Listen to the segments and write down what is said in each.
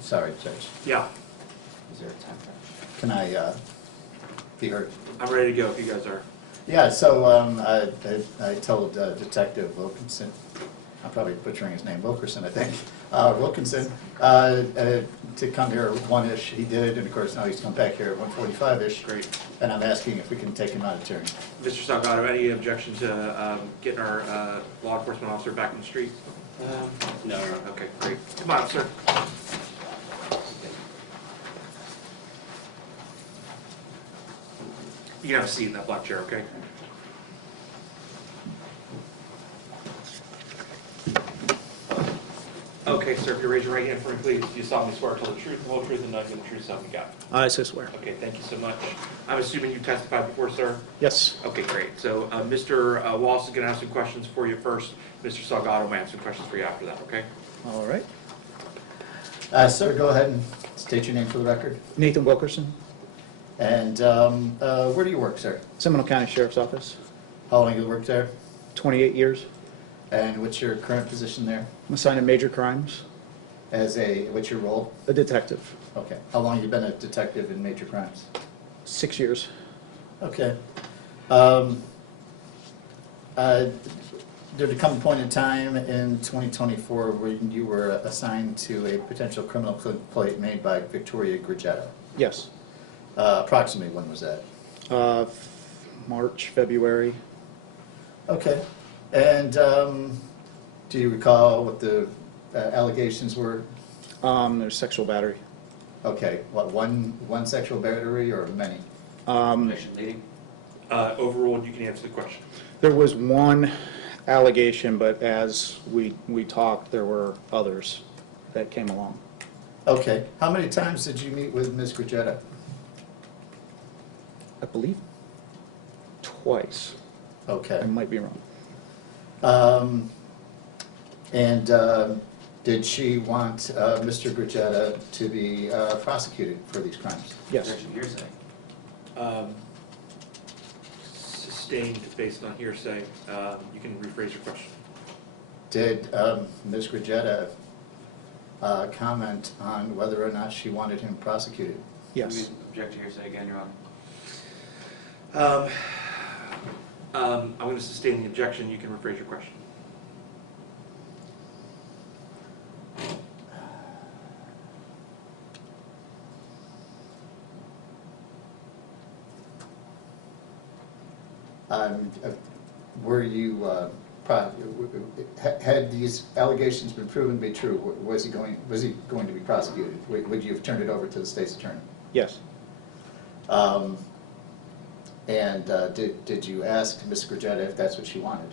Sorry, Judge. Yeah, Is there a time crunch? Can I be heard? I'm ready to go if you guys are. Yeah, so I told Detective Wilkinson, I'm probably butchering his name, Wilkerson, I think, Wilkinson, to come here at 1-ish. He did, and of course now he's come back here at 1:45-ish. Great. And I'm asking if we can take him out of turn. Mr. Salgado, any objection to getting our law enforcement officer back in the street? No. Okay, great. Come on, sir. You can have a seat in that black chair, okay? Okay, sir, if you raise your right hand for me, please. Do you solemnly swear to tell the truth, the whole truth, and nothing but the truth, so help you God? I so swear. Okay, thank you so much. I'm assuming you testified before, sir? Yes. Okay, great. So Mr. Wallace is going to have some questions for you first. Mr. Salgado may have some questions for you after that, okay? All right. Sir, go ahead and state your name for the record. Nathan Wilkerson, And where do you work, sir? Seminole County Sheriff's Office, How long have you worked there? 28 years. And what's your current position there? I'm assigned to major crimes, What's your role? a detective. Okay. How long have you been a detective in major crimes? 6 years. Okay. Did there come a point in time in 2024 when you were assigned to a potential criminal complaint made by Victoria Grigetta? Yes. Approximately when was that? March, February. Okay. And do you recall what the allegations were? There's sexual battery. Okay. What, one sexual battery or many? Overruled, you can answer the question. There was one allegation, but as we talked, there were others that came along. Okay. How many times did you meet with Ms. Grigetta? I believe twice. Okay. I might be wrong. Did she want Mr. Grigetta to be prosecuted for these crimes? Yes. Sustained based on hearsay. You can rephrase your question. Did Ms. Grigetta comment on whether or not she wanted him prosecuted? Yes. Object to hearsay again, Your Honor. I'm going to sustain the objection. You can rephrase your question. Were you, had these allegations been proven to be true, was he going to be prosecuted? Would you have turned it over to the state's attorney? Yes. Did you ask Ms. Grigetta if that's what she wanted?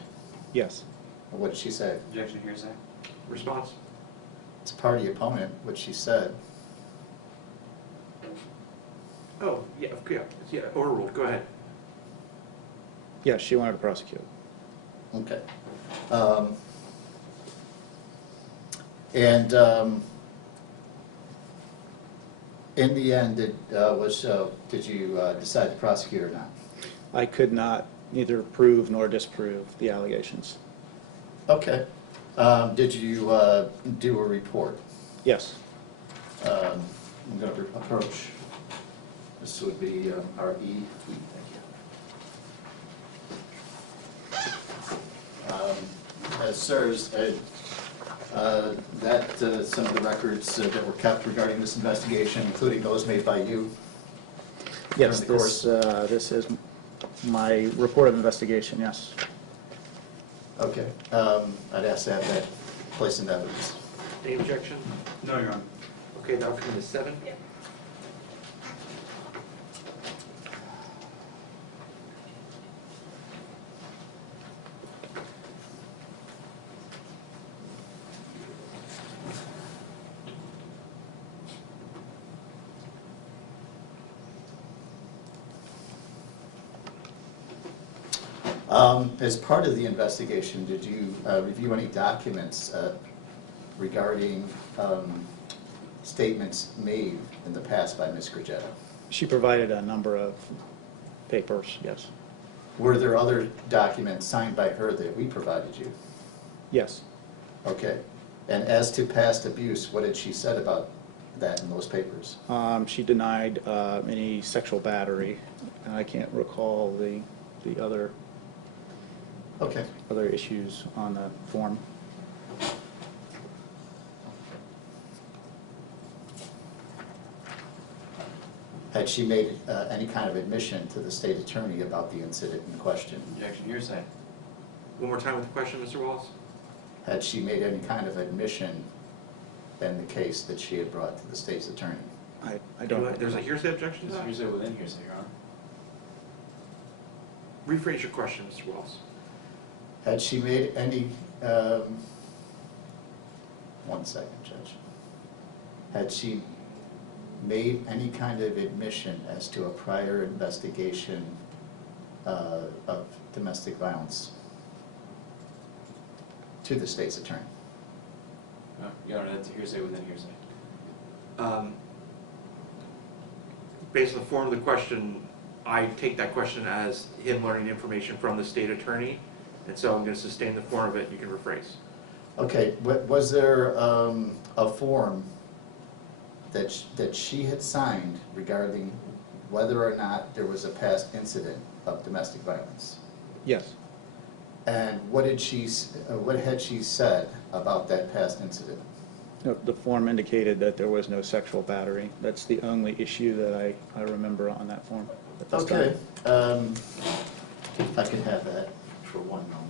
Yes. What did she say? Objection to hearsay. Response? It's party opponent, what she said. Oh, yeah, overruled. Go ahead. Yes, she wanted to prosecute. Okay. In the end, did you decide to prosecute or not? I could not neither prove nor disprove the allegations. Okay. Did you do a report? Yes. I'm going to approach. This would be R.E. Sirs, some of the records that were kept regarding this investigation, including those made by you? Yes, during the course? this is my report of investigation, yes. Okay. I'd ask to have that placed in evidence. Any objection? No, Your Honor. Okay, that'll come to 7. As part of the investigation, did you review any documents regarding statements made in the past by Ms. Grigetta? She provided a number of papers, yes. Were there other documents signed by her that we provided you? Yes. Okay. And as to past abuse, what had she said about that in those papers? She denied any sexual battery, and I can't recall the other Okay. issues on the form. Had she made any kind of admission to the state attorney about the incident in question? Objection, hearsay. One more time with the question, Mr. Wallace? Had she made any kind of admission in the case that she had brought to the state's attorney? I don't. There's a hearsay objection to It's that? hearsay within hearsay, Your Honor. Rephrase your question, Mr. Wallace. Had she made any, one second, Judge. Had she made any kind of admission as to a prior investigation of domestic violence to the state's attorney? No, Your Honor, that's a hearsay within hearsay. Based on the form of the question, I take that question as him learning information from the state attorney, and so I'm going to sustain the form of it, you can rephrase. Okay, was there a form that she had signed regarding whether or not there was a past incident of domestic violence? Yes. And what had she said about that past incident? No, the form indicated that there was no sexual battery. That's the only issue that I remember on that form at this time. Okay, I can have that for one moment.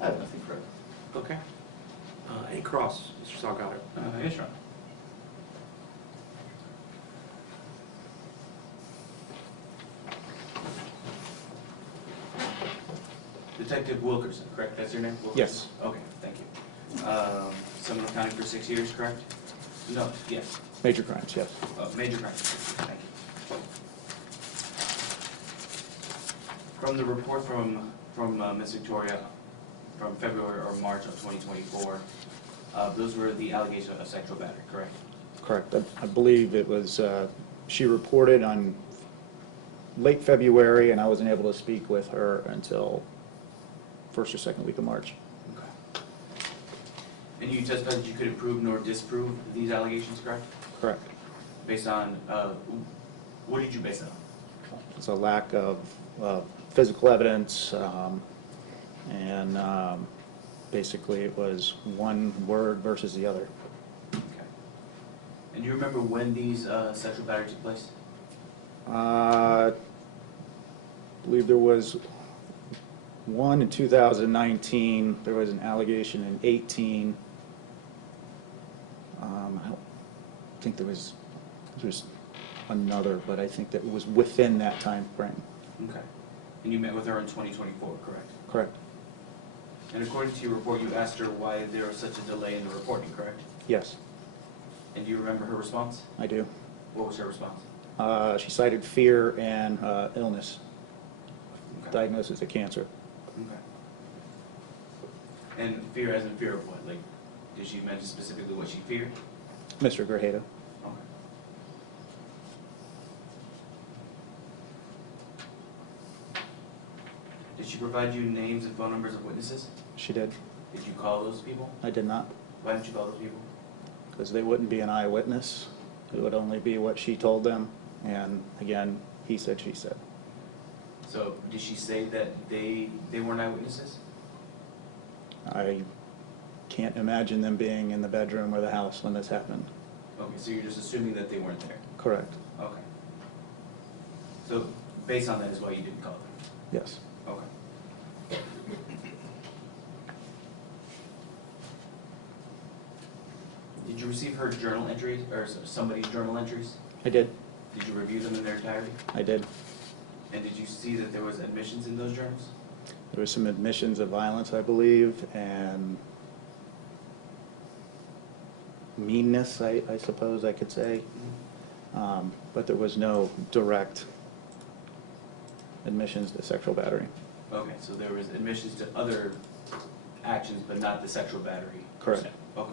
I have nothing further. Okay. Any cross, Mr. Salgado? Yes, Your Honor. Detective Wilkerson, correct? That's your name? Wilkerson? Yes. Okay, thank you. Seminole County for 6 years, correct? No, yes. Major crimes, yes. Major crimes. Thank you. From the report from Ms. Victoria from February or March of 2024, those were the allegations of sexual battery, correct? Correct. I believe it was, she reported on late February, and I wasn't able to speak with her until first or second week of March. Okay. And you testified that you couldn't prove nor disprove these allegations, correct? Correct. Based on, what did you base it on? It's a lack of physical evidence, and basically it was one word versus the other. Okay. And do you remember when these sexual batteries took place? I believe there was one in 2019, there was an allegation in 18. I don't think there's another, but I think that it was within that time frame. Okay. And you met with her in 2024, correct? Correct. And according to your report, you asked her why there was such a delay in the reporting, correct? Yes, And do you remember her response? I do. What was her response? She cited fear and illness, Okay. diagnosis of cancer. Okay. And fear as in fear of what? Like, did she mention specifically what she feared? Mr. Grajeda. Okay. Did she provide you names and phone numbers of witnesses? She did. Did you call those people? I did not, Why didn't you call those people? because they wouldn't be an eyewitness. It would only be what she told them, and again, he said, she said. So did she say that they weren't eyewitnesses? I can't imagine them being in the bedroom or the house when this happened. Okay, so you're just assuming that they weren't there? Correct. Okay. So based on that is why you didn't call them? Yes. Okay. Did you receive her journal entries, or somebody's journal entries? I did. Did you review them in their entirety? I did. And did you see that there was admissions in those journals? There was some admissions of violence, I believe, and meanness, I suppose I could say. But there was no direct admissions to sexual battery. Okay, so there was admissions to other actions, but not the sexual battery? per Correct. se. Okay.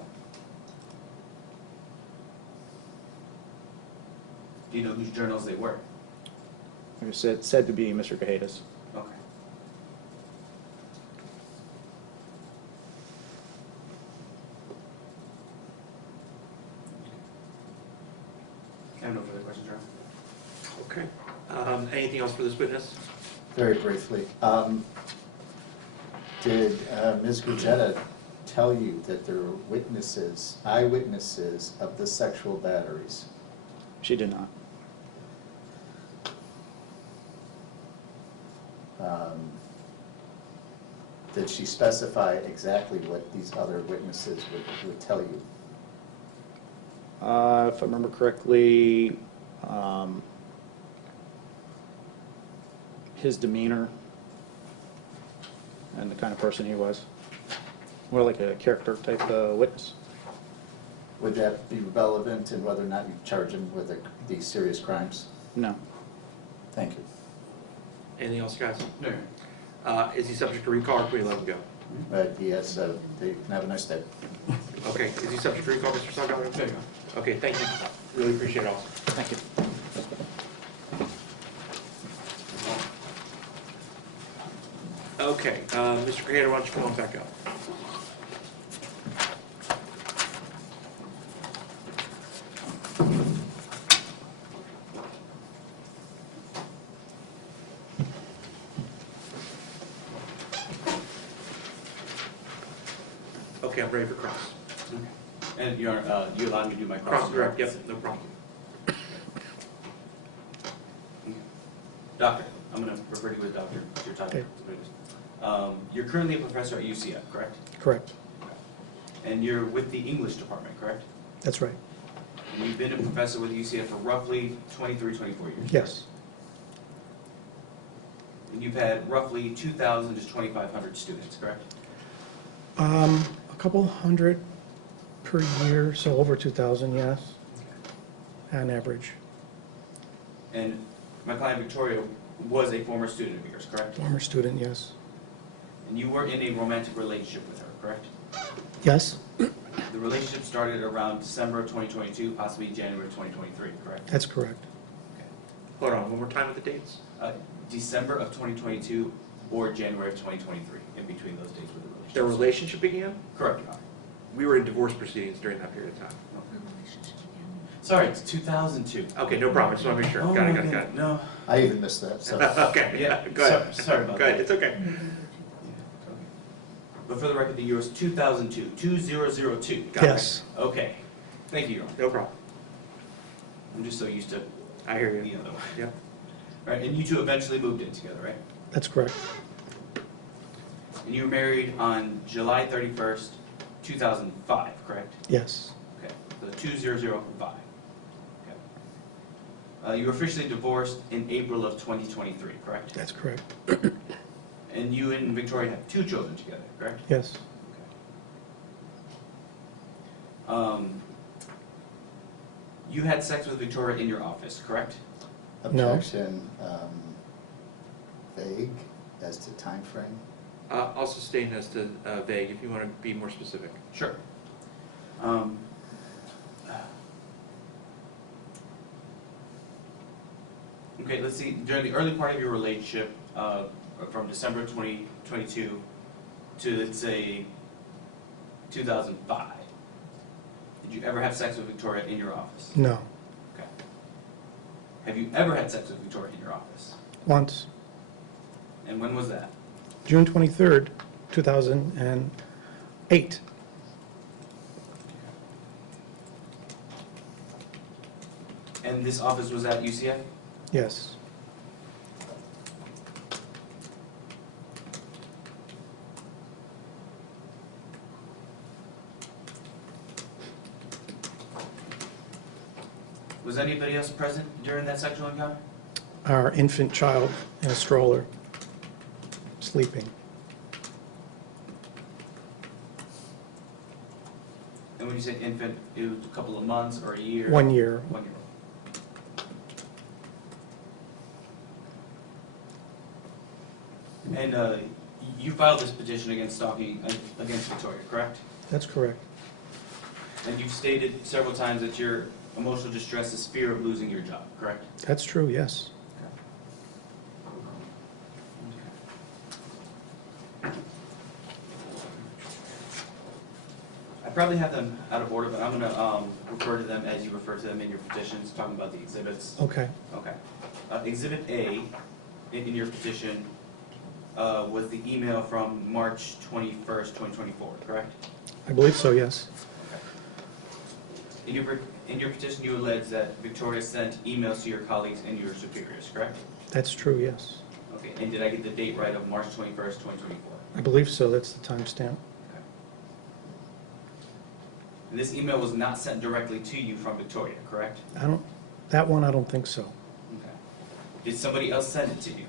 Do you know whose journals they were? Like I said to be Mr. Cajeda's. Okay. I have no further questions, Your Honor. Okay. Anything else for this witness? Very briefly, did Ms. Gurjetta tell you that there were witnesses, eyewitnesses of the sexual batteries? She did not. Did she specify exactly what these other witnesses would tell you? If I remember correctly, his demeanor and the kind of person he was. More like a character type witness. Would that be relevant in whether or not you charge him with these serious crimes? No. Thank you. Anything else, guys? No, Your Is he subject to recall or can we let him go? Yes, they can have a nice day. Okay, is he subject to recall, Mr. Salgado? Honor. There you go. Okay, thank you. Really appreciate it all. Thank you. Okay, Mr. Grady, why don't you come on back up? Okay, I'm ready for cross. And Your Honor, you allowed me to do my cross? Cross direct, yep, no problem. Doctor, I'm going to refer to you as doctor, it's your title. You're currently a professor at UCF, correct? Correct. And you're with the English department, correct? That's right. And you've been a professor with UCF for roughly 23, 24 years? Yes. And you've had roughly 2,000 to 2,500 students, correct? A couple hundred per year, so over 2,000, yes, on average. And my client Victoria was a former student of yours, correct? Former student, yes. And you were in a romantic relationship with her, correct? Yes, The relationship started around December of 2022, possibly January of 2023, correct? that's correct. Okay. Hold on, one more time with the dates? December of 2022 or January of 2023, in between those dates with the relationship. Their relationship began? Correct, Your Honor. We were in divorce proceedings during that period of time. Sorry, it's 2002. Okay, no problem, I just want to make sure. Oh, Got my it, got it, got goodness, no. I even missed that, so. it. Okay, Yeah, go ahead. sorry about Go ahead, that. it's okay. But for the record, the year was 2002, 2002. Got it. Yes, Okay, thank you, Your Honor. No problem. I'm just so used to I hear the you. other way. Yep. All right, and you two eventually moved in together, right? that's correct. And you were married on July 31st, 2005, correct? Yes, Okay, so 2005. Okay. You were officially divorced in April of 2023, correct? that's correct. And you and Victoria have 2 children together, correct? Yes, You had sex with Victoria in your office, correct? No. Objection, vague as to time frame. I'll sustain as to vague if you want to be more specific. Sure. Okay, let's see, during the early part of your relationship, from December 2022 to, let's say, 2005, did you ever have sex with Victoria in your office? no, Okay. Have you ever had sex with Victoria in your office? once, And when was that? June 23rd, 2008. And this office was at UCF? Yes, Was anybody else present during that sexual encounter? our infant child in a stroller, sleeping. And when you say infant, it was a couple of months or a year? 1 year. 1 year. And you filed this petition against stalking against Victoria, correct? That's correct. And you've stated several times that your emotional distress is fear of losing your job, correct? That's true, yes. I probably have them out of order, but I'm gonna refer to them as you refer to them in your petitions, talking about the exhibits. Okay. Okay. Exhibit A in your petition was the email from March 21st, 2024, correct? I believe so, yes. In your petition, you allege that Victoria sent emails to your colleagues and your superiors, correct? That's true, yes. Okay, and did I get the date right of March 21st, 2024? I believe so, that's the timestamp. Okay. And this email was not sent directly to you from Victoria, correct? That one, I don't think so. Okay. Did somebody else send it to you?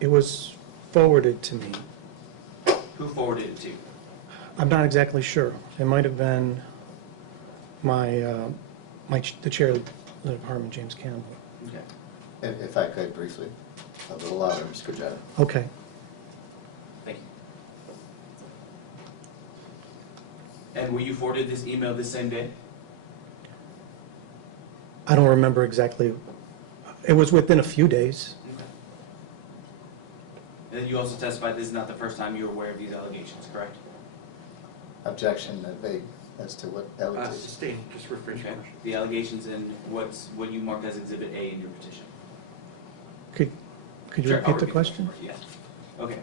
It was forwarded to me. Who forwarded it to you? I'm not exactly sure. It might have been the chair of the department, James Campbell. Okay. If I could briefly, a little louder, Mr. Kajata. Okay. Thank you. And were you forwarded this email this same day? I don't remember exactly. It was within a few days. Okay. And then you also testified this is not the first time you were aware of these allegations, correct? Objection vague as to what allegations. Sustain, just rephrase your Okay. question. The allegations in what you marked as Exhibit A in your petition. Could you Sure, I'll repeat the question? Yes. Okay.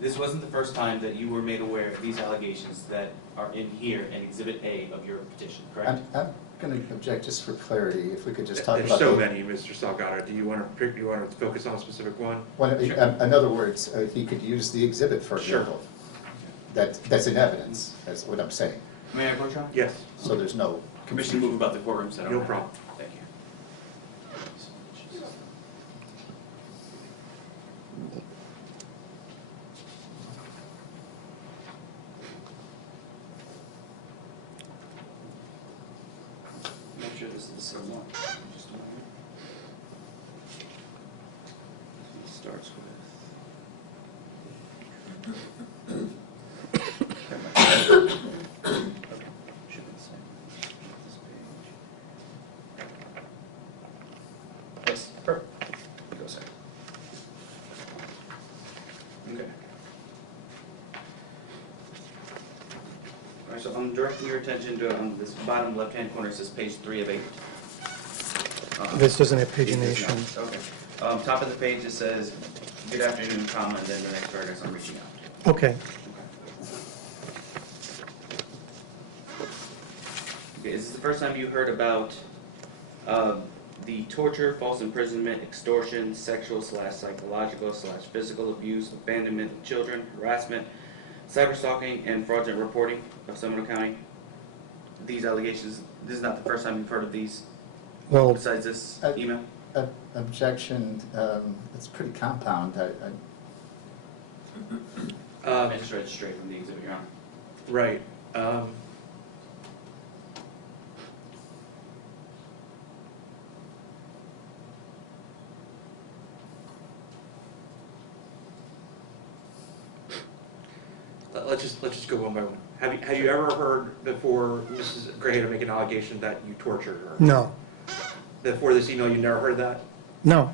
This wasn't the first time that you were made aware of these allegations that are in here in Exhibit A of your petition, correct? I'm going to object just for clarity, if we could just talk There's about. so many, Mr. Salgado. Do you want to focus on a specific one? In other words, he could use the exhibit, for Sure. example. That's in evidence, that's what I'm saying. May I approach, Ron? Yes. So there's no. Permission to move about the courtroom, set No problem. Thank you. Make sure this is the same one. Just a moment. It starts with. Okay, should be the same. This page. Yes, perfect. Go a second. Okay. All right, so I'm directing your attention to this bottom left-hand corner, it says page 3 of 8. This doesn't have It does pagination. not. Okay. Top of the page, it says, "Good afternoon, comma," and then the next paragraph, "I'm reaching out." Okay. Okay, is this the first time you heard about the torture, false imprisonment, extortion, sexual/psychological/physical abuse, abandonment of children, harassment, cyberstalking, and fraudulent reporting of Seminole County? These allegations, this is not the first time you've heard of these, Well, besides this email? Objection, it's pretty compound. I just read it straight from the exhibit, Your Honor. Right. Let's just go one by one. Have you ever heard before Mrs. Grajeda make an allegation that you tortured her? no. Before this email, you never heard that? No.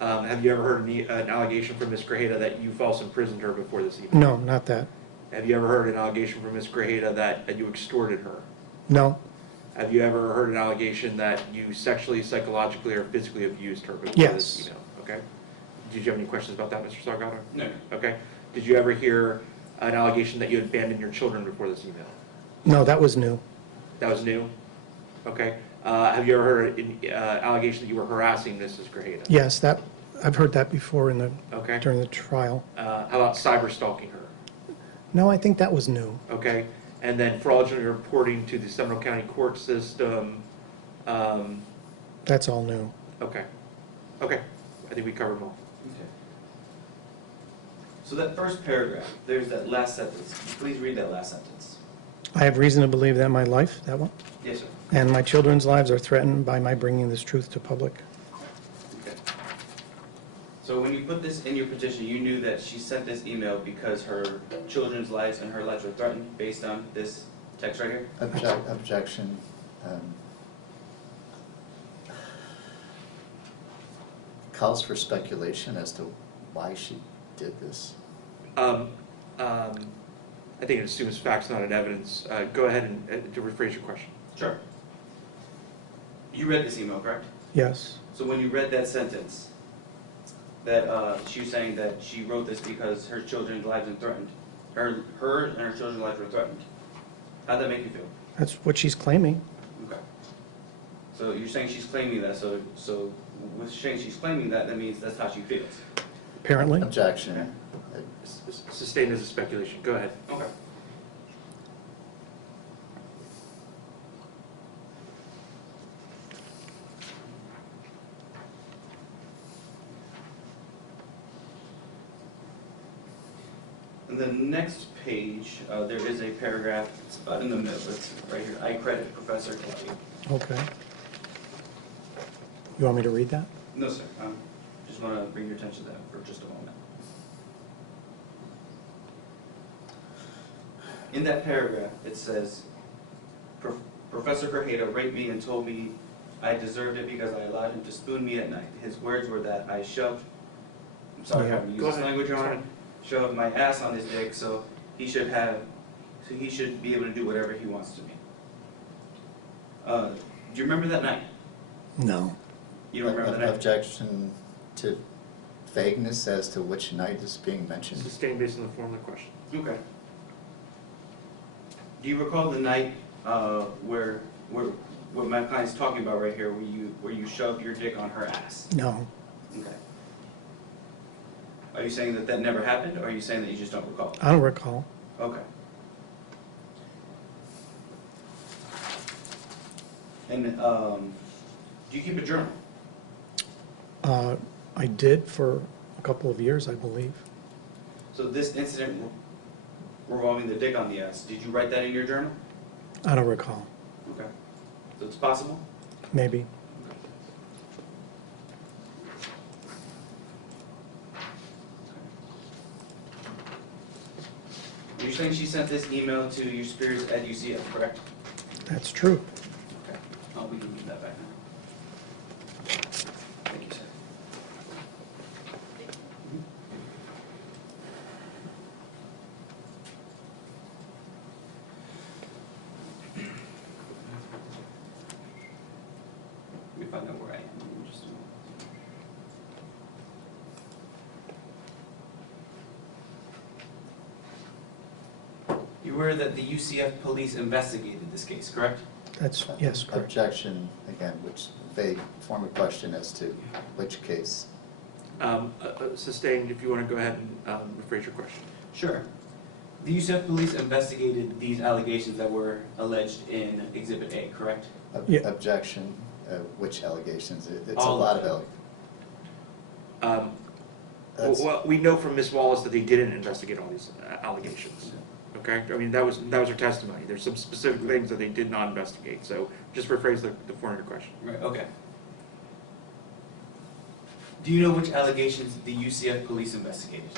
Have you ever heard an allegation from Ms. Grajeda that you false imprisoned her before this email? No, not that. Have you ever heard an allegation from Ms. Grajeda that you extorted her? No. Have you ever heard an allegation that you sexually, psychologically, or physically abused her before Yes. this email? Okay. Did you have any questions about that, Mr. Salgado? No. Okay. Did you ever hear an allegation that you had abandoned your children before this email? No, that was new. That was new? Okay. Have you ever heard an allegation that you were harassing Mrs. Grajeda? Yes, I've heard that before Okay. during the trial. How about cyber stalking her? No, I think that was new. Okay. And then fraudulent reporting to the Seminole County court system. That's all new. Okay. Okay. I think we covered them all. Okay. So that first paragraph, there's that last sentence. Please read that last sentence. I have reason to believe that my life, that one, Yes, sir. and my children's lives are threatened by my bringing this truth to public. Okay. So when you put this in your petition, you knew that she sent this email because her children's lives and her lives were threatened based on this text right here? Objection. Calls for speculation as to why she did this. I think it assumes facts, not an evidence. Go ahead and to rephrase your question. Sure. You read this email, correct? Yes, So when you read that sentence, that she was saying that she wrote this because her children's lives are threatened, her and her children's lives were threatened. How'd that make you feel? that's what she's claiming. Okay. So you're saying she's claiming that, so with saying she's claiming that, that means that's how she feels. Apparently. Objection. Sustained as a speculation. Go ahead. Okay. On the next page, there is a paragraph, it's about in the middle, it's right here, I credit Professor Kelly. Okay. You want me to read that? No, sir, just want to bring your attention to that for just a moment. In that paragraph, it says, Professor Grajeda raped me and told me I deserved it because I allowed him to spoon me at night. His words were that I shoved, I'm sorry, Yeah. I'm going to Go use this ahead. language, Go Your Honor. ahead. Shoved my ass on his dick, so he should be able to do whatever he wants to me. Do you remember that night? No. You don't remember that night? Objection to vagueness as to which night is being mentioned. Sustained based on the form of the question. Okay. Do you recall the night where what my client's talking about right here, where you shoved your dick on her ass? No. Okay. Are you saying that that never happened, or are you saying that you just don't recall? I don't recall. Okay. And do you keep a journal? I did for a couple of years, I believe. So this incident revolving the dick on the ass, did you write that in your journal? I don't recall. Okay. So it's possible? Maybe. You're saying she sent this email to your superiors at UCF, correct? That's true. Okay. Oh, we can move that back now. Thank you, sir. Let me find out where I am. Give me just a moment. You were that the UCF police investigated this case, correct? That's, yes, correct. Objection, again, which vague form of question as to which case. Sustained, if you want to go ahead and rephrase your question. Sure. The UCF police investigated these allegations that were alleged in Exhibit A, correct? Yeah. Objection, which allegations? It's a All of lot of them. allegations. Well, we know from Ms. Wallace that they didn't investigate all these allegations. Okay, I mean, that was her testimony. There's some specific things that they did not investigate, so just rephrase the form of your question. Right, okay. Do you know which allegations the UCF police investigated?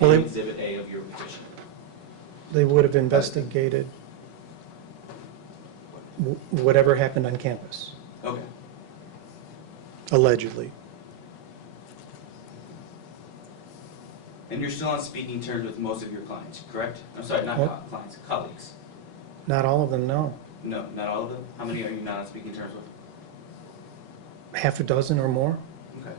Well, In they- Exhibit A of your petition. They would have investigated whatever happened on campus, Okay. allegedly. And you're still on speaking terms with most of your clients, correct? I'm sorry, not What? clients, colleagues. Not all of them, no. No, not all of them? How many are you not on speaking terms with? Half a dozen or more. Okay.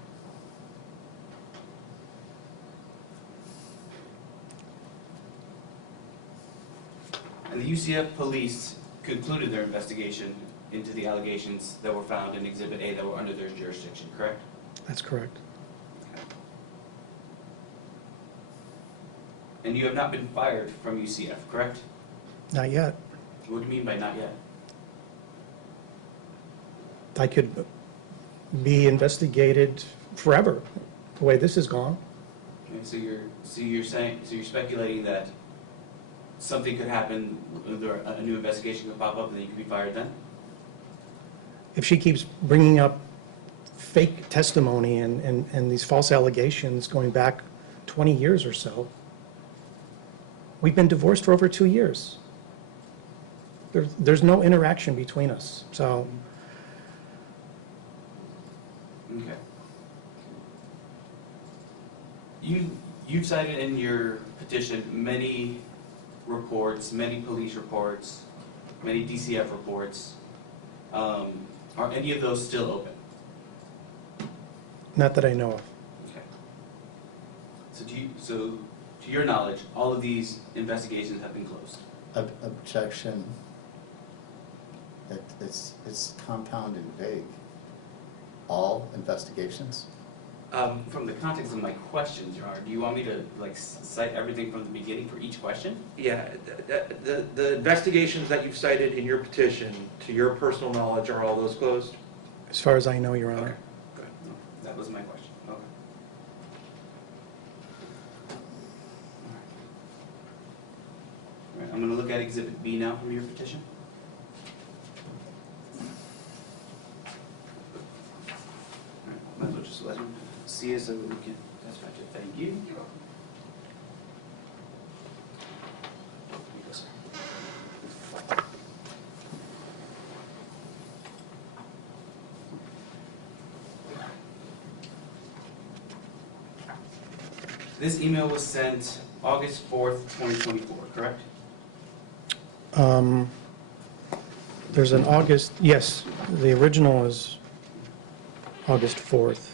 And the UCF police concluded their investigation into the allegations that were found in Exhibit A that were under their jurisdiction, correct? That's correct. And you have not been fired from UCF, correct? Not yet. What do you mean by not yet? I could be investigated forever, the way this has gone. Okay, so you're speculating that something could happen, a new investigation could pop up and then you could be fired then? If she keeps bringing up fake testimony and these false allegations going back 20 years or so, we've been divorced for over 2 years. There's no interaction between us, so Okay. You've cited in your petition many reports, many police reports, many DCF reports. Are any of those still open? not that I know of. Okay. So to your knowledge, all of these investigations have been closed? Objection. It's compound and vague. All investigations? From the context of my questions, Your Honor, do you want me to like cite everything from the beginning for each question? Yeah, the investigations that you've cited in your petition, to your personal knowledge, are all those closed? As far as I know, Your Okay, Honor. good. No, that was my question. Okay. All right, I'm going to look at Exhibit B now from your petition. All right, might as well just let him see it so that we can dispatch it. Thank you. Here you go, sir. This email was sent August 4th, 2024, correct? There's an August, yes, the original is August 4th.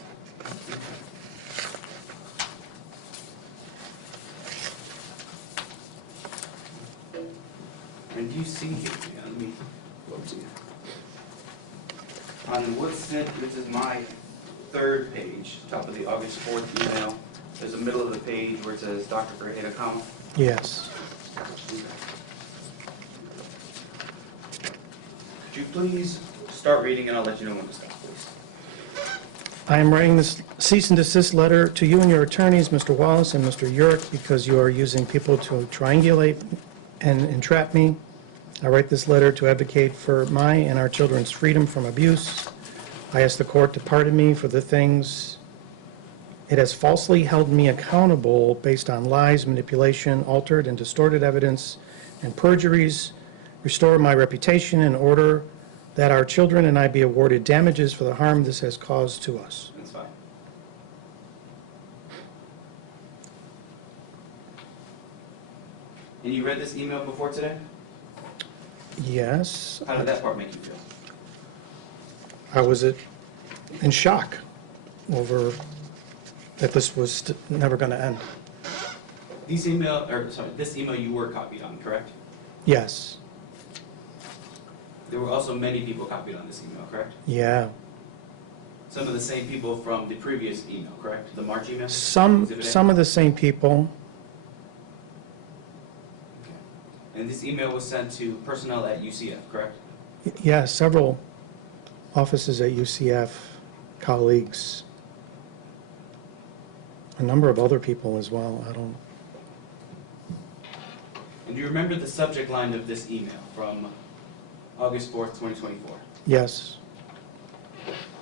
And do you see, let me go to you. On what's sent, this is my third page, top of the August 4th email. There's a middle of the page where it says Dr. Graheda, comma. Yes. Could you please start reading and I'll let you know when to stop, please. I am writing this cease and desist letter to you and your attorneys, Mr. Wallace and Mr. Yurick, because you are using people to triangulate and entrap me. I write this letter to advocate for my and our children's freedom from abuse. I ask the court to pardon me for the things it has falsely held me accountable based on lies, manipulation, altered and distorted evidence, and perjuries. Restore my reputation in order that our children and I be awarded damages for the harm this has caused to us. That's fine. And you read this email before today? Yes, How did that part make you feel? I was in shock over that this was never going to end. This email you were copied on, correct? Yes, There were also many people copied on this email, correct? yeah. Some of the same people from the previous email, correct? The March email? Some Exhibit A? of the same people, Okay. And this email was sent to personnel at UCF, correct? yeah, several offices at UCF, colleagues, a number of other people as well. I don't, And do you remember the subject line of this email from August 4th, 2024? yes.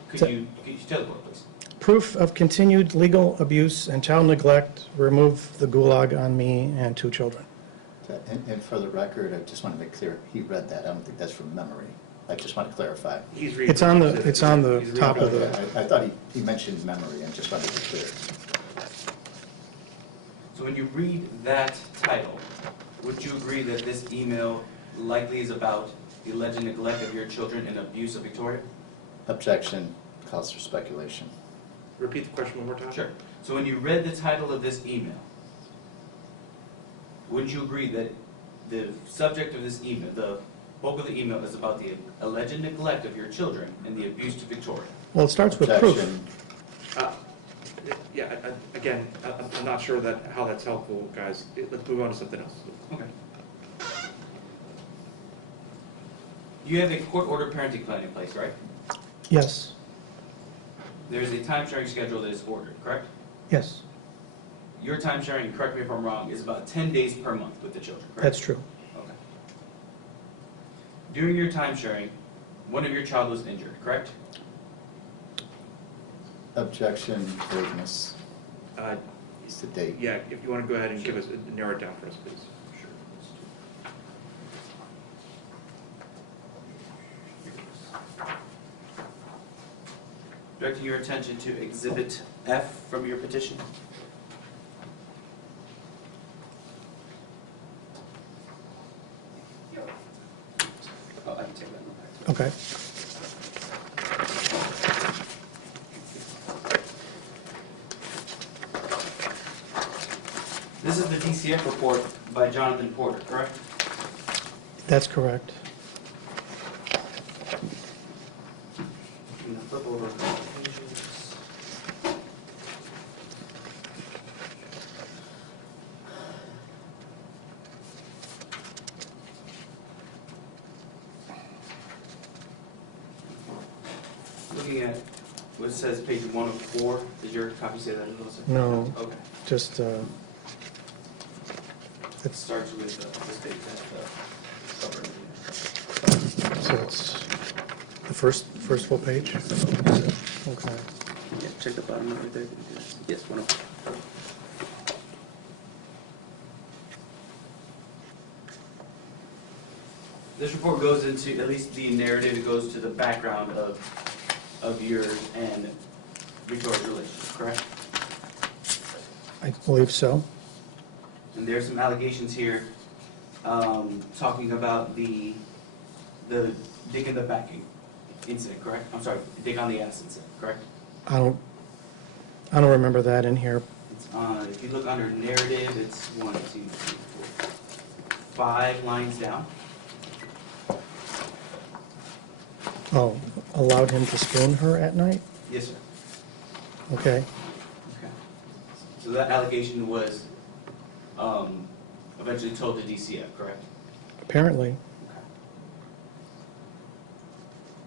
Could you tell the board, please? Proof of continued legal abuse and child neglect, remove the gulag on me and 2 children. And for the record, I just want to make clear, he read that. I don't think that's from memory. I just want to clarify. He's reading. It's on the He's reading. top of the, I thought he mentioned memory, and just wanted to be clear. So when you read that title, would you agree that this email likely is about the alleged neglect of your children and abuse of Victoria? Objection, calls for speculation. Repeat the question one more time? Sure. So when you read the title of this email, wouldn't you agree that the subject of this email, the bulk of the email is about the alleged neglect of your children and the abuse to Victoria? well, it starts with proof. Objection. Yeah, again, I'm not sure how that's helpful, guys. Let's move on to something else. Okay. You have a court-ordered parenting plan in place, right? Yes, there's a time sharing schedule that is ordered, correct? Yes, Your time sharing, correct me if I'm wrong, is about 10 days per month with the children, correct? that's true. Okay. During your time sharing, one of your child was injured, correct? Objection, vagueness, Uh, is the date. Yeah, if you want to go ahead and give us, narrow it down for us, please. Sure. Directing your attention to Exhibit F from your petition. Oh, I can take that. Okay. This is the DCF report by Jonathan Porter, correct? That's correct. I'm gonna flip over a couple pages. Looking at what says page 104, does your copy say that as well, sir? No. Okay. Just, It it's, starts with this page, cover. so it's the first full page? Okay. Yeah, check the bottom right there. Yes, 104. This report goes into, at least the narrative, it goes to the background of yours and Victoria's relationship, correct? I believe so. And there's some allegations here, talking about the dick in the backing incident, correct? I'm sorry, dick on the ass incident, correct? I don't remember that in here. It's if you look under narrative, it's 1, 2, 3, 4, 5 lines down. Oh, allowed him to spoon her at night? Yes, sir. Okay. Okay. So that allegation was, eventually told to DCF, correct? Apparently.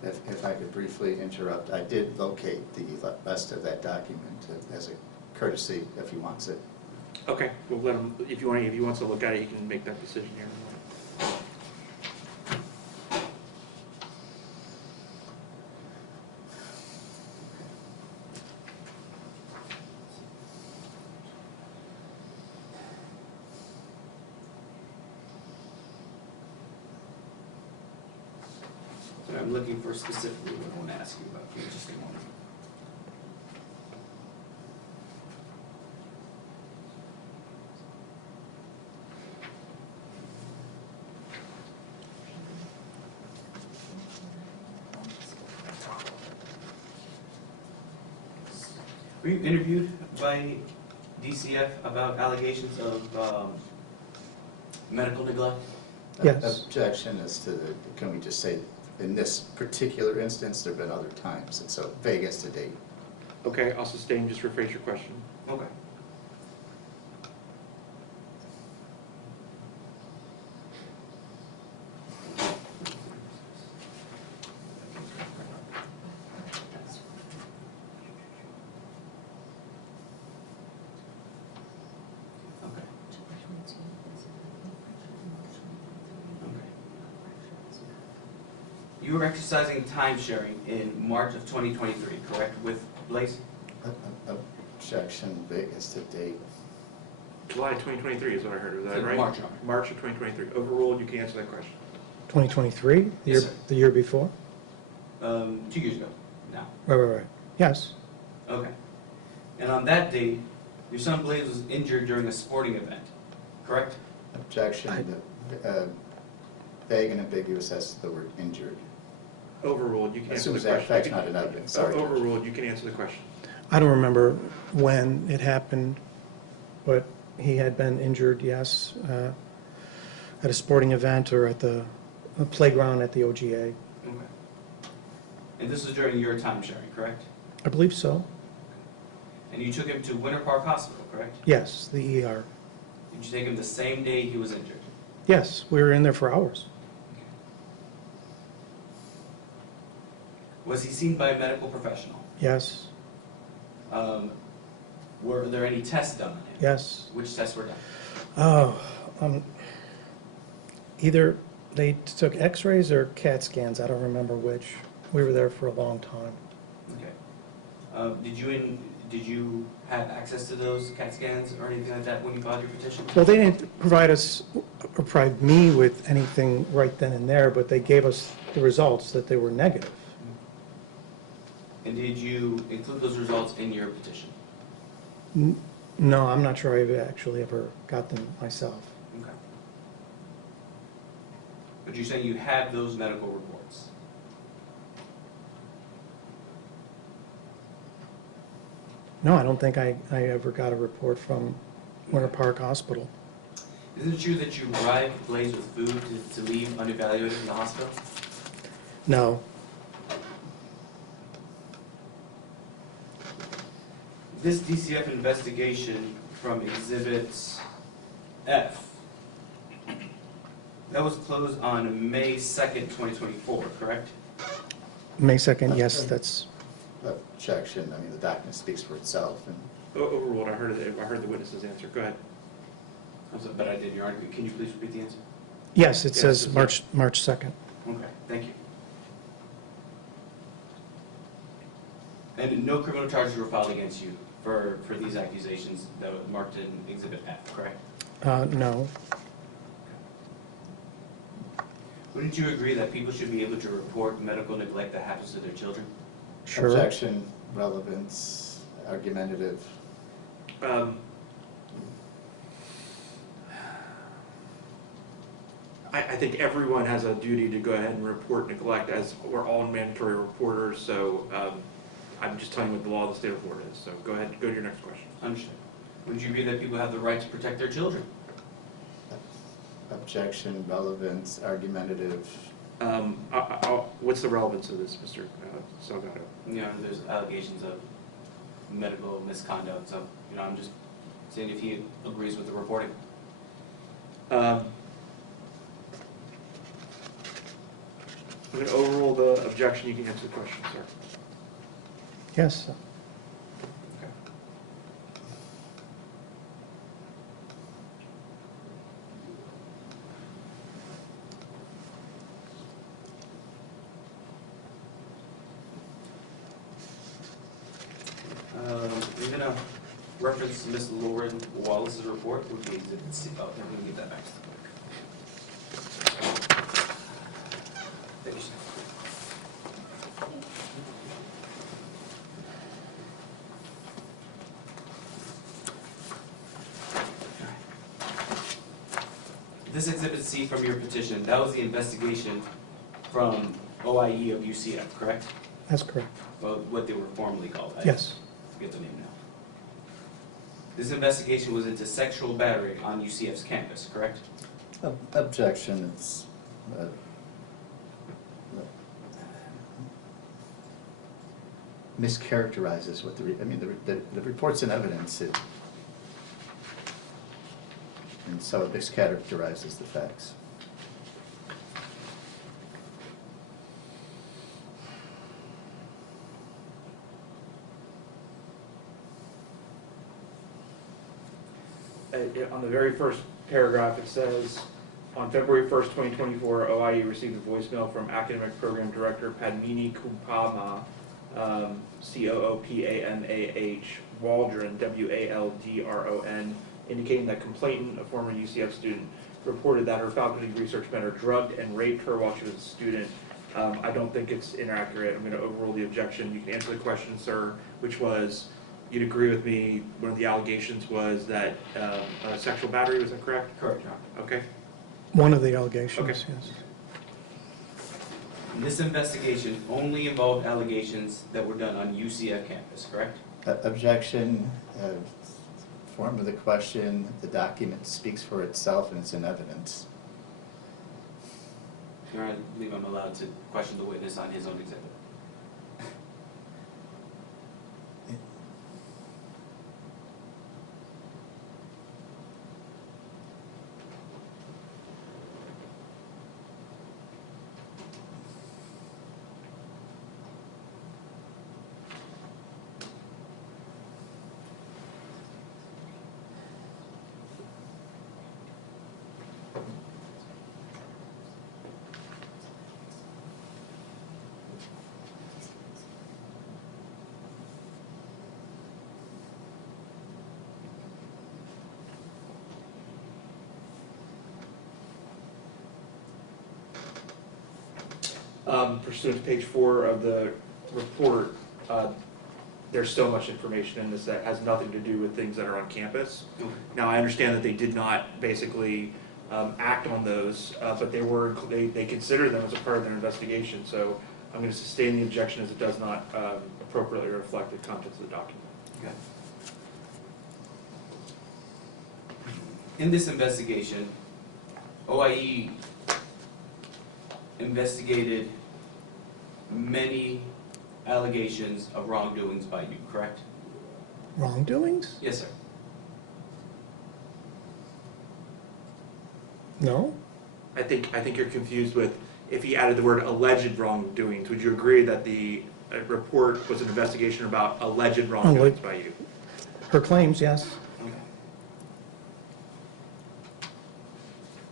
Okay. If I could briefly interrupt, I did locate the rest of that document as a courtesy if he wants it. Okay, we'll let him, if he wants to look at it, he can make that decision here. So I'm looking for specifically what I want to ask you about. Give me just a moment. Were you interviewed by DCF about allegations of medical neglect? Yes. Objection as to the, can we just say, in this particular instance, there've been other times, and so vague as to date. Okay, I'll sustain, just rephrase your question. Okay. Okay. You were exercising time sharing in March of 2023, correct, with Blaze? Objection, vague as to date. July 2023 is what I heard, was that Said right? March, Your Honor. March of 2023. Overruled, you can answer that question. 2023? Yes, sir. The year before? 2 years ago, now. Right. Yes. Okay. And on that date, your son Blaze was injured during a sporting event, correct? Objection, vague and ambiguous as to the word injured. Overruled, you can answer the Assumes that question. fact's not an evidence, sorry, Judge. Overruled, you can answer the question. I don't remember when it happened, but he had been injured, yes, at a sporting event or at the playground at the OGA. Okay. And this was during your time sharing, correct? I believe so. And you took him to Winter Park Hospital, correct? Yes, the ER. Did you take him the same day he was injured? Yes, we were in there for hours. Was he seen by a medical professional? Yes. Were there any tests done on him? Yes. Which tests were done? Oh, either they took x-rays or CAT scans, I don't remember which. We were there for a long time. Okay. Did you have access to those CAT scans or anything like that when you filed your petition? Well, they didn't provide us, or provide me with anything right then and there, but they gave us the results that they were negative. And did you include those results in your petition? No, I'm not sure I've actually ever got them myself. Okay. But you're saying you have those medical reports? No, I don't think I ever got a report from Winter Park Hospital. Isn't it true that you bribed Blaze with food to leave unevaluated in the hospital? No, This DCF investigation from Exhibit F, that was closed on May 2nd, 2024, correct? May 2nd, yes, that's, Objection, I mean, the document speaks for itself, and Overruled, I heard the witness's answer, go ahead. But I did your argument. Can you please repeat the answer? yes, it Yes, says yeah. March 2nd. Okay, thank you. And no criminal charges were filed against you for these accusations that were marked in Exhibit F, correct? No, Wouldn't you agree that people should be able to report medical neglect that happens to their children? sure. objection, relevance, argumentative. I think everyone has a duty to go ahead and report neglect, as we're all mandatory reporters, so I'm just telling you what the law of the state of Florida is, so go ahead, go to your next question. Understood. Would you agree that people have the right to protect their children? Objection, relevance, argumentative. What's the relevance of this, Mr. Salgado? You know, there's allegations of medical misconduct, so, you know, I'm just seeing if he agrees with the reporting. I'm going to overrule the objection, you can answer the question, sir. Yes, I'm gonna reference Ms. Lauren Wallace's report, would be Exhibit C. Oh, then we can get that back to the clerk. Thank you, sir. This Exhibit C from your petition, that was the investigation from OIE of UCF, correct? that's correct. Well, what they were formerly called. I Yes, forget the name now. This investigation was into sexual battery on UCF's campus, correct? Objection, it's, mischaracterizes what I mean, the report's in evidence, and so it mischaracterizes the facts. On the very first paragraph, it says, on February 1st, 2024, OIE received a voicemail from Academic Program Director Padmini Kumpama, Coopamah, Waldron, Waldron, indicating that complainant, a former UCF student, reported that her faculty research mentor drugged and raped her while she was a student. I don't think it's inaccurate. I'm going to overrule the objection. You can answer the question, sir, which was, you'd agree with me, one of the allegations was that a sexual battery, was that correct? Correct, Your Honor. Okay. one of the allegations, Okay. yes. And this investigation only involved allegations that were done on UCF campus, correct? Objection, form of the question, the document speaks for itself and it's in evidence. Your Honor, I believe I'm allowed to question the witness on his own exhibit. Pursuant to page 4 of the report, there's so much information in this that has nothing to do with things that are on campus. Now, I understand that they did not basically act on those, but they considered them as a part of their investigation, so I'm going to sustain the objection as it does not appropriately reflect the contents of the document. Okay. In this investigation, OIE investigated many allegations of wrongdoings by you, correct? Wrongdoings? Yes, sir. No? I think you're confused with, if he added the word alleged wrongdoings, would you agree that the report was an investigation about alleged wrongdoings by you? Her claims, yes. Okay.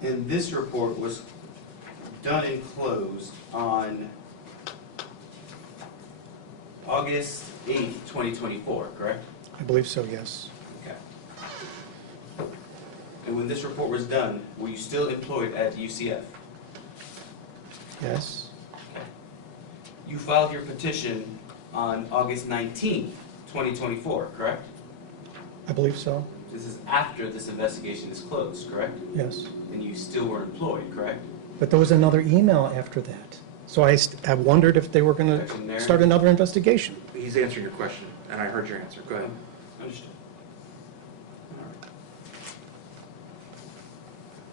And this report was done and closed on August 8th, 2024, correct? I believe so, yes. Okay. And when this report was done, were you still employed at UCF? Yes. You filed your petition on August 19th, 2024, correct? I believe so, This is after this investigation is closed, correct? yes. And you still were employed, correct? But there was another email after that. So I wondered if they were going Section there. to start another investigation. He's answering your question, and I heard your answer. Go ahead. Understood. All right.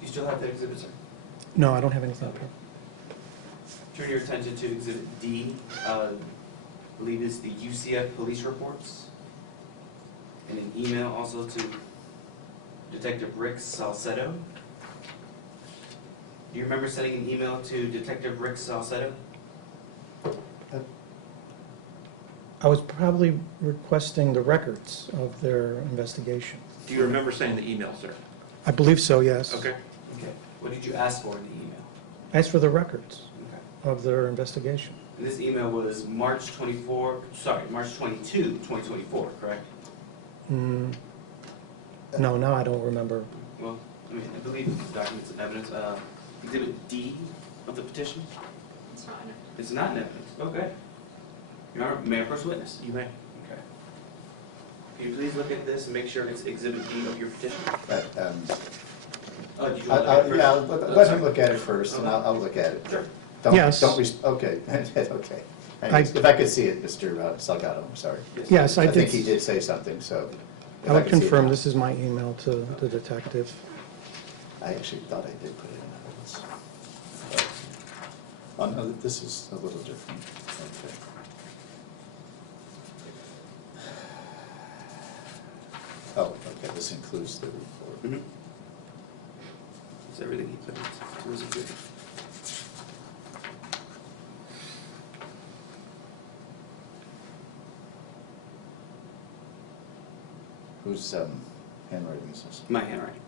Do you still have that exhibit, sir? No, I don't have anything up here. Turn your attention to Exhibit D, I believe is the UCF police reports. And an email also to Detective Rick Salcedo. Do you remember sending an email to Detective Rick Salcedo? I was probably requesting the records of their investigation. Do you remember saying the email, sir? I believe so, yes. Okay. Okay. What did you ask for in the email? I asked for the records Okay. of their investigation. And this email was March 22, 2024, correct? Mm, No, now I don't remember. Well, I mean, I believe the documents and evidence, Exhibit D of the petition? It's not in it. It's not in evidence, okay. Your Honor, may I first witness? You may. Okay. Can you please look at this and make sure it's Exhibit D of your petition? But, Oh, did you want to look at it first? yeah, let him look at it first, and I'll look at it. Sure. Don't- Yes. Okay, okay. Anyways, if I could see it, Mr. Salgado, I'm sorry. Yes, I I think he did. did say something, so. if I would could see it confirm now. this is my email to the detective. I actually thought I did put it in evidence. Oh, no, this is a little different. Okay. Oh, okay, this includes the report. Mhm. It's everything he put into his exhibit. Whose handwriting is this? My handwriting.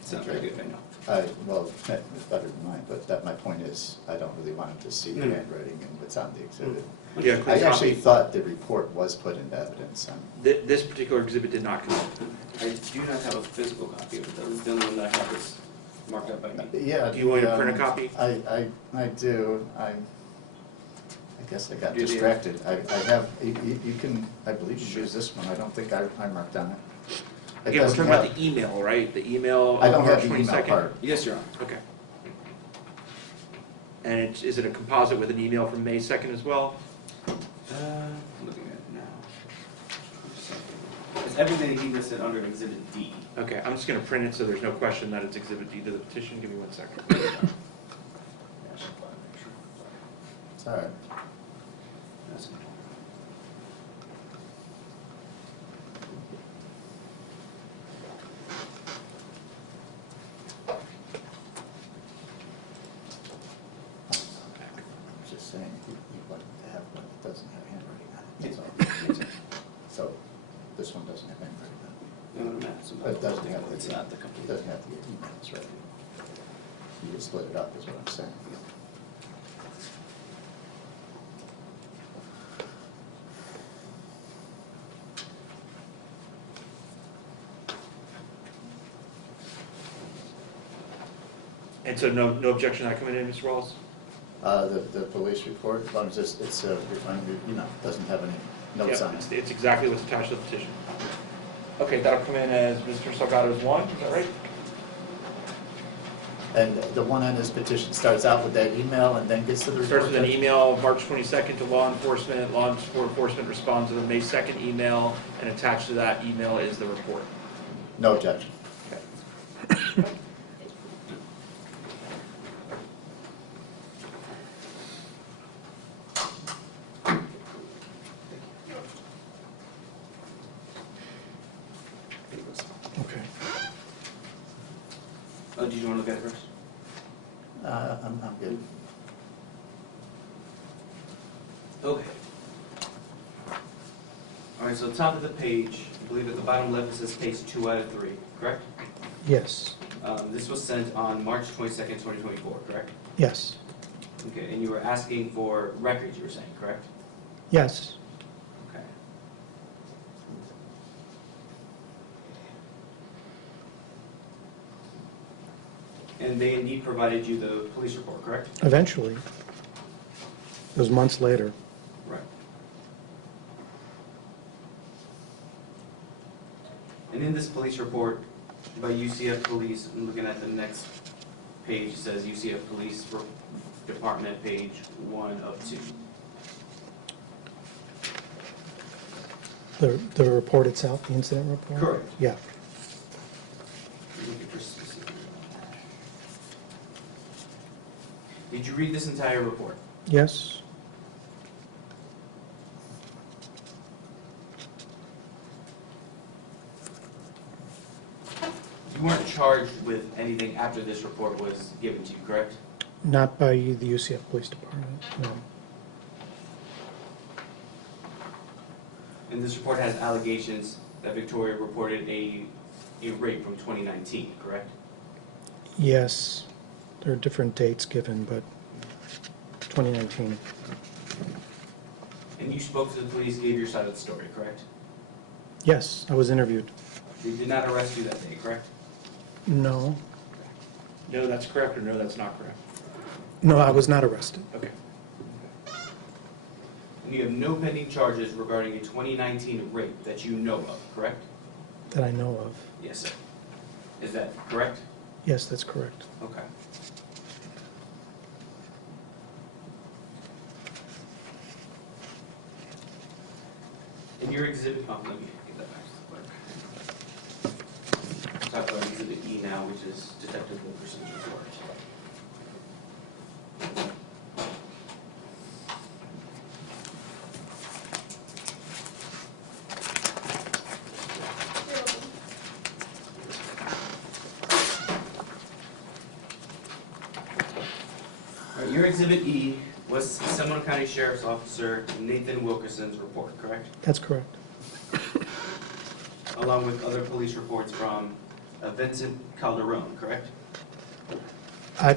It's not very good, I know. Well, it's better than mine, but my point is, I don't really want him to see the Mm. handwriting and what's on the exhibit. Yeah, I please actually copy. thought the report was put into evidence. This particular exhibit did not come up. I do not have a physical copy of it, though. The only one that I have is marked up by me. Yeah. Do you want me to print a copy? I do. I guess I got You do. distracted. I have, you can, I believe you use this one. I don't think I marked on it. It Again, we're doesn't talking about have- the email, right? The email I of don't March have the email 22nd? part. Yes, Your Honor. Okay. And is it a composite with an email from May 2nd as well? I'm looking at it now. It's everything he listed under Exhibit D. Okay, I'm just gonna print it so there's no question that it's Exhibit D to the petition. Give me 1 second. It's all right. That's good. I'm just saying, you want to have one that doesn't have handwriting on it, that's all. So, this one doesn't have handwriting on it. No, no, no, it's But it doesn't have the. It's not the It complete. doesn't have the emails, right? You just split it up, is what I'm saying. And so no objection to that coming in, Mr. Wallace? The police report, as long as it's, doesn't have any notes Yeah, on it. it's exactly what's attached to the petition. Okay, that'll come in as Mr. Salgado's one, is that right? And the one on this petition starts out with that email and then gets to the report? Starts with an email, March 22nd to law enforcement responds to the May 2nd email, and attached to that email is the report. No objection. Okay. Okay. Oh, did you want to look at it first? I'm good. Okay. All right, so top of the page, I believe at the bottom left it says case 2 out of 3, correct? Yes, This was sent on March 22nd, 2024, correct? yes, Okay, and you were asking for records, you were saying, correct? yes, Okay. And they indeed provided you the police report, correct? eventually. It was months later. Right. And in this police report by UCF Police, I'm looking at the next page, it says UCF Police Department, page 1 of 2. The report itself, the incident report? Correct. Yeah, Looking for specific. Did you read this entire report? yes, You weren't charged with anything after this report was given to you, correct? not by the UCF Police Department, no. And this report has allegations that Victoria reported a rape from 2019, correct? Yes, there are different dates given, but 2019, And you spoke to the police, gave your side of the story, correct? yes, I was interviewed. They did not arrest you that day, correct? No, No, that's correct, or no, that's not correct? no, I was not arrested. Okay. And you have no pending charges regarding a 2019 rape that you know of, correct? That I know of. Yes, sir. Is that correct? Yes, that's correct. Okay. And your exhibit, oh, let me get that back to the clerk. Talk about exhibit E now, which is Detective Wilkerson's report. All right, your exhibit E was Seminole County Sheriff's Officer Nathan Wilkerson's report, correct? That's correct. Along with other police reports from Vincent Calderon, correct? I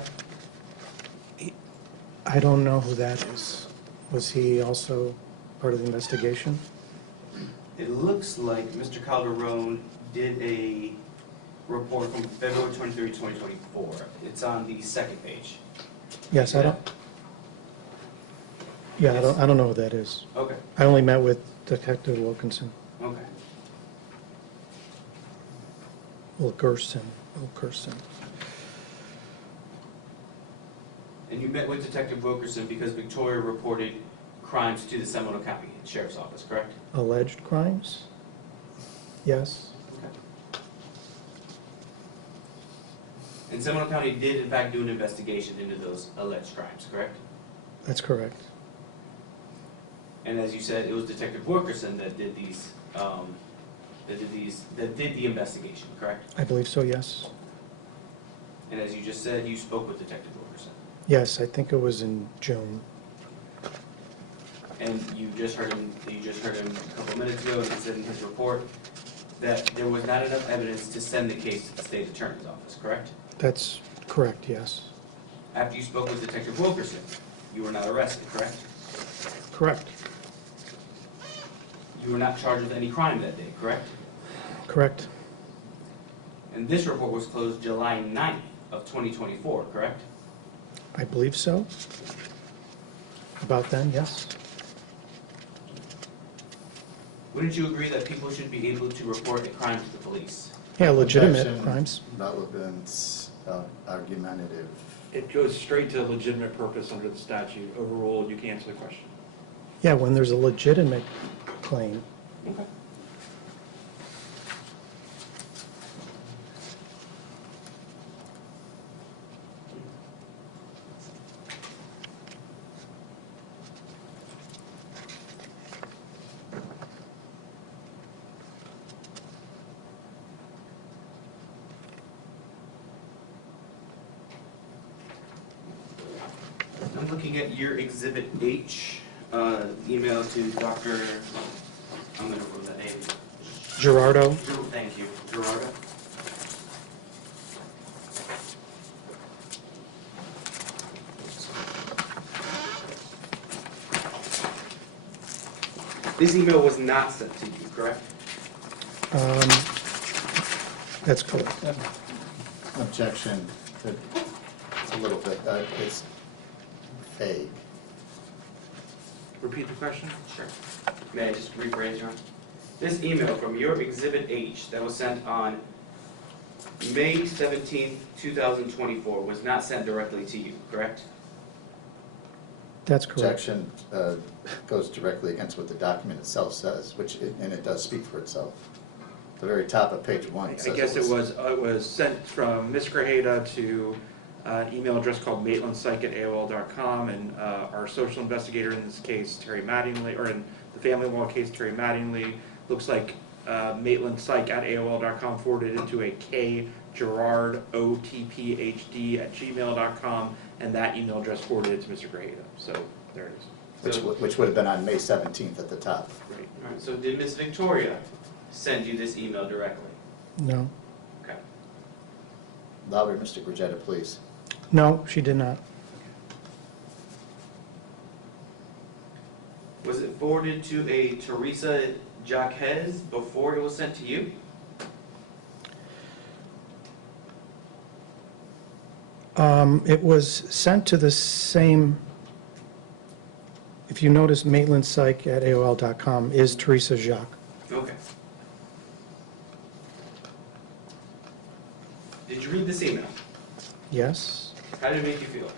don't know who that is. Was he also part of the investigation? It looks like Mr. Calderon did a report from February 23, 2024. It's on the second page. Yes, I don't. Yeah, I don't know who that is. Okay, I only met with Detective Wilkinson, okay. Wilkerson. And you met with Detective Wilkerson because Victoria reported crimes to the Seminole County Sheriff's Office, correct? Alleged crimes? Yes, Okay. And Seminole County did in fact do an investigation into those alleged crimes, correct? that's correct. And as you said, it was Detective Wilkerson that did the investigation, correct? I believe so, yes. And as you just said, you spoke with Detective Wilkerson. Yes, I think it was in June. And you just heard him a couple minutes ago, and he said in his report that there was not enough evidence to send the case to the state attorney's office, correct? That's correct, yes. After you spoke with Detective Wilkerson, you were not arrested, correct? Correct, You were not charged with any crime that day, correct? correct. And this report was closed July 9th of 2024, correct? I believe so. About then, yes. Wouldn't you agree that people should be able to report a crime to the police? Yeah, legitimate Objection. crimes. Relevance, argumentative. It goes straight to legitimate purpose under the statute. Overruled, you can answer the question. Yeah, when there's a legitimate claim. Okay. I'm looking at your Exhibit H, email to Dr., I'm gonna remember that name. Gerardo, Thank you, Gerardo. This email was not sent to you, correct? that's correct. Objection. It's a little bit, it's vague. Repeat the question? Sure. May I just rephrase, John? This email from your Exhibit H that was sent on May 17th, 2024 was not sent directly to you, correct? That's correct. Objection goes directly against what the document itself says, and it does speak for itself. The very top of page 1 I says guess it was sent from Ms. Grajeda to an email address called maitlandpsych@aol.com, and our social investigator in this case, Terry Mattingly, or in the family law case, Terry Mattingly, looks like maitlandpsych@aol.com forwarded it to a kgerardotphd@gmail.com, and that email address forwarded it to Mr. Grajeda. So there it is. which would have been on May 17th at the top. Great. All right, so did Ms. Victoria send you this email directly? No. Okay. Louder, Mr. Grajeda, please. No, she did not. Was it forwarded to a Teresa Jaquez before it was sent to you? It was sent to the same, if you notice, maitlandpsych@aol.com is Teresa Jacques. Okay. Did you read this email? Yes. How did it make you feel?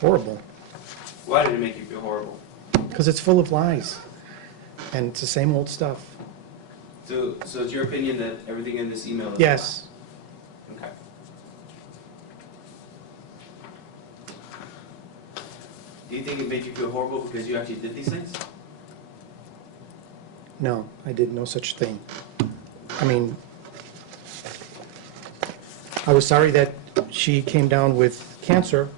Horrible. Why did it make you feel horrible? Because it's full of lies. And it's the same old stuff. So it's your opinion that everything in this email is a Yes. lie? Okay. Do you think it made you feel horrible because you actually did these things? No, I did no such thing. I mean, I was sorry that she came down with cancer.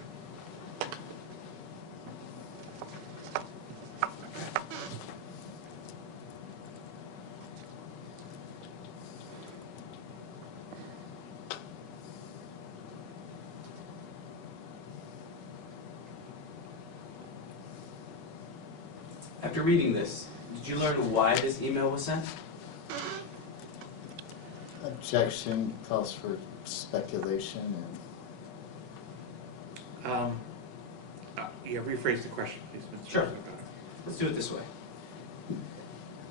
After reading this, did you learn why this email was sent? Objection calls for speculation and Yeah, rephrase the question, please, Mr. Sure. President. Let's do it this way.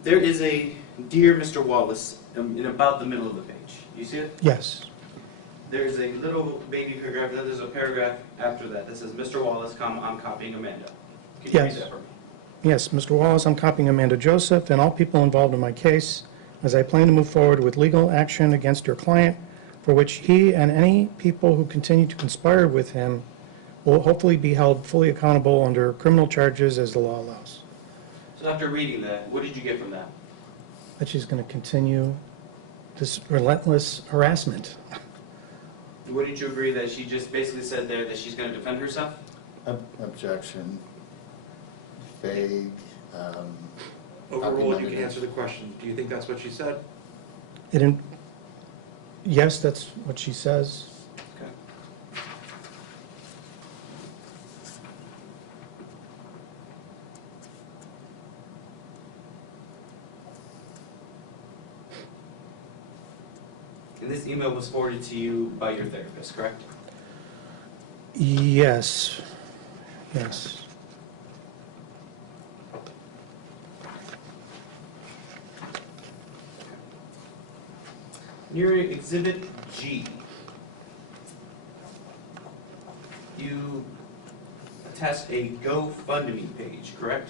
There is a Dear Mr. Wallace in about the middle of the page. You see it? Yes. There's a little baby paragraph, then there's a paragraph after that that says, Mr. Wallace, I'm copying Amanda. Can you read Yes. that for me? Yes, Mr. Wallace, I'm copying Amanda Joseph and all people involved in my case, as I plan to move forward with legal action against your client, for which he and any people who continue to conspire with him will hopefully be held fully accountable under criminal charges as the law allows. So after reading that, what did you get from that? That she's going to continue this relentless harassment. Wouldn't you agree that she just basically said there that she's going to defend herself? objection. Vague. Overruled, you can Argumentative. answer the question. Do you think that's what she said? It didn't, yes, that's what she says. Okay. And this email was forwarded to you by your therapist, correct? Yes, yes. Near Exhibit G, you attached a GoFundMe page, correct?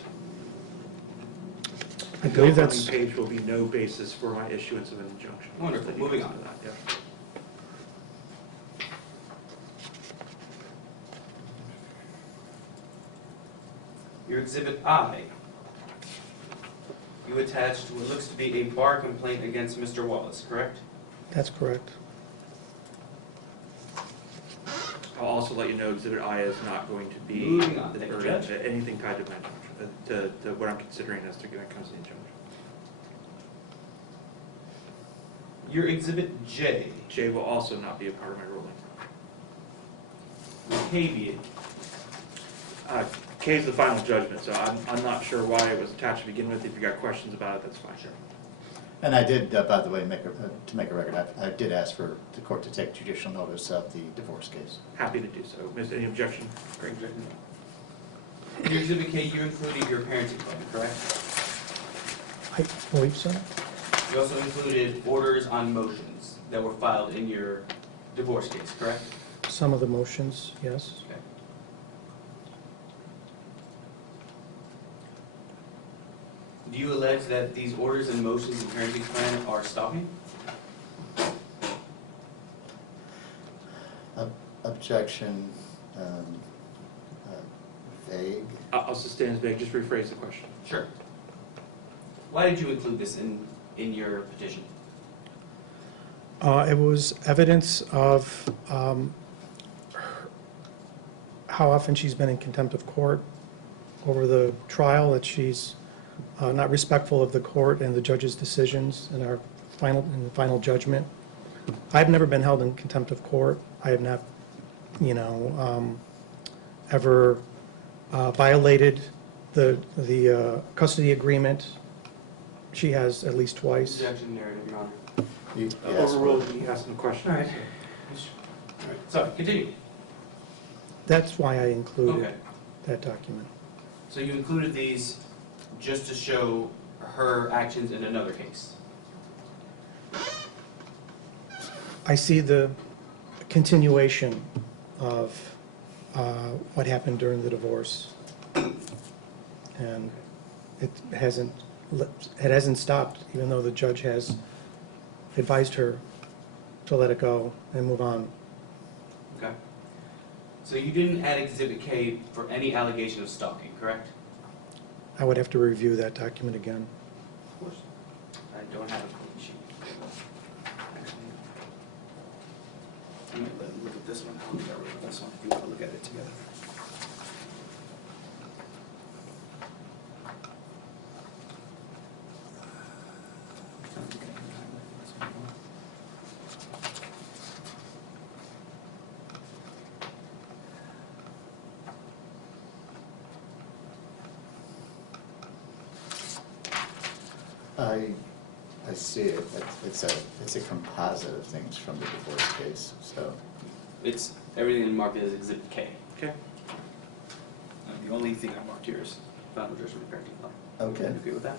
I believe The that's, page will be no basis for my issuance of an injunction. Wonderful. Moving on. Yeah. Your Exhibit I, you attached what looks to be a bar complaint against Mr. Wallace, correct? that's correct. I'll also let you know Exhibit I is not going to be. Moving on. Thank you, or Judge. anything tied to my injunction, to what I'm considering as to when it comes to the injunction. Your Exhibit J, J will also not be a part of my ruling. Caveat. K is the final judgment, so I'm not sure why it was attached to begin with. If you got questions about it, that's fine. Sure. And I did, by the way, to make a record, I did ask for the court to take judicial notice of the divorce case. Happy to do so. Is there any objection? Great, good. In your Exhibit K, you included your parenting plan, correct? I believe so. You also included orders on motions that were filed in your divorce case, correct? Some of the motions, yes. Okay. Do you allege that these orders and motions in parenting plan are stopping? Objection, vague. I'll sustain as vague. Just rephrase the question. Sure. Why did you include this in your petition? It was evidence of how often she's been in contempt of court over the trial, that she's not respectful of the court and the judge's decisions in the final judgment. I've never been held in contempt of court. I have not, ever violated the custody agreement. She has at least twice. Objection narrative, Your Honor. You asked for- Overruled. You asked some questions. All right. All right. Sorry, continue. That's why I included Okay. that document. So you included these just to show her actions in another case? I see the continuation of what happened during the divorce. And it hasn't stopped, even though the judge has advised her to let it go and move on. Okay. So you didn't add Exhibit K for any allegation of stalking, correct? I would have to review that document again. Of course. I don't have a clean sheet. Actually, I'm gonna look at this one. I'll look at this one if you want to look at it together. I see it. It's a composite of things from the divorce case, so. It's everything marked as Exhibit K. Okay. The only thing I marked here is final judgment parenting plan. Okay. You okay with that?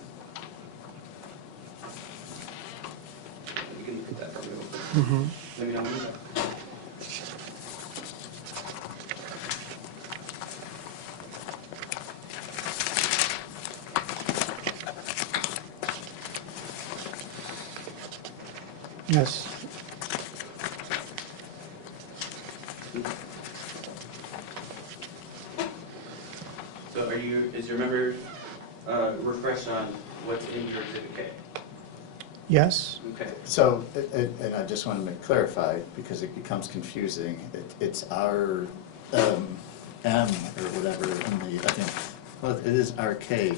You can look at that probably. Mm-hmm. Let me know when you're done. Yes. So is your memory refreshed on what's in your Exhibit K? Yes. Okay. So, and I just want to clarify, because it becomes confusing, it's our M or whatever in the, I think, well, it is RK,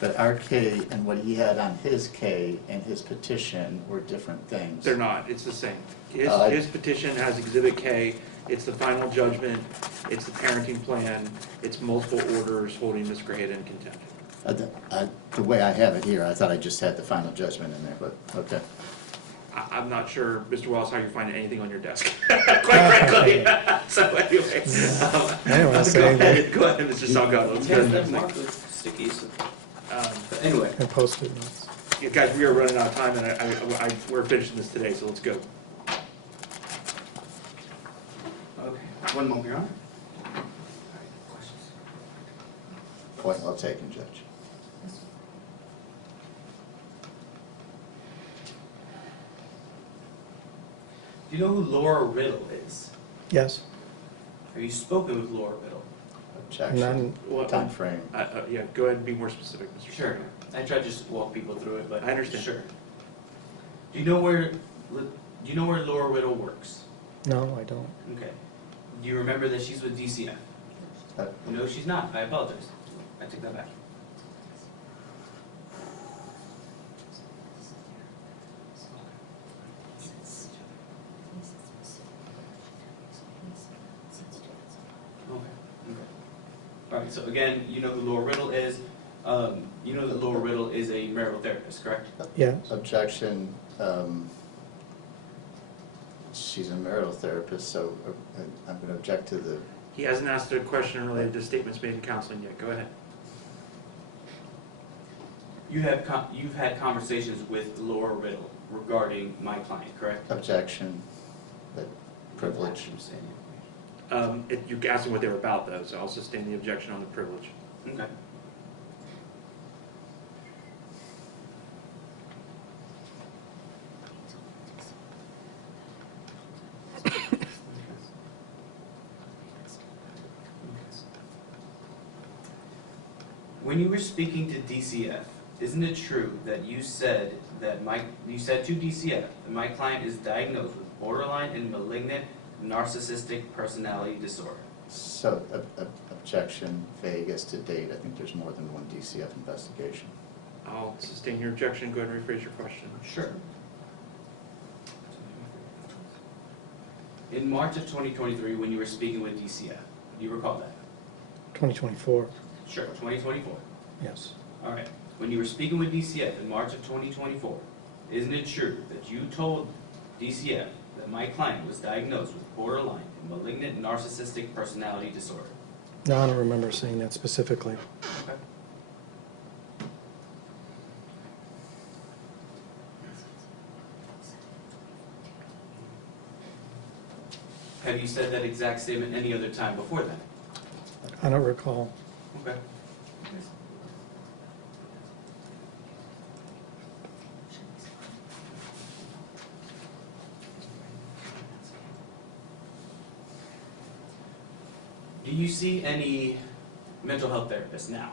but RK and what he had on his K and his petition were different things. They're not. It's the same. His, I- his petition has Exhibit K. It's the final judgment. It's the parenting plan. It's multiple orders holding Ms. Graham in contempt. The way I have it here, I thought I just had the final judgment in there, but, okay. I'm not sure, Mr. Wallace, how you're finding anything on your desk, quite frankly. So anyway, Anyway, go saying ahead, Mr. Salgado. Let's go to the Yes, next that's thing. marked with stickies. Um, But anyway, And post-it notes. Yeah, guys, we are running out of time, and we're finishing this today, so let's go. Okay, one moment, Your Honor. Point well taken, Judge. Do you know who Laura Riddle is? Yes? Have you spoken with Laura Riddle? Objection. None. What- Timeframe. Yeah, go ahead and be more specific, Mr. Sure. Secretary. I tried to just walk people through it, but. I understand. Sure. Do you know where Laura Riddle works? No, I don't. Okay. Do you remember that she's with DCF? Uh, No, she's not. I apologize. I take that back. Okay. Okay. All right. So again, you know who Laura Riddle is. You know that Laura Riddle is a marital therapist, correct? Yes? Objection. She's a marital therapist, so I'm going to object to the, He hasn't asked a question related to statements made in counseling yet. Go ahead. You've had conversations with Laura Riddle regarding my client, correct? objection, that privilege. I'm saying You asked him what they were about, though, so I'll sustain the objection on the privilege. it. Okay. When you were speaking to DCF, isn't it true that you said to DCF that my client is diagnosed with borderline and malignant narcissistic personality disorder? So, objection, vague as to date. I think there's more than one DCF investigation. I'll sustain your objection. Go ahead and rephrase your question. Sure. In March of 2023, when you were speaking with DCF, do you recall that? 2024, Sure, 2024. yes. All right. When you were speaking with DCF in March of 2024, isn't it true that you told DCF that my client was diagnosed with borderline and malignant narcissistic personality disorder? No, I don't remember saying that specifically. Okay. Have you said that exact statement any other time before that? I don't recall. Okay. Do you see any mental health therapists now?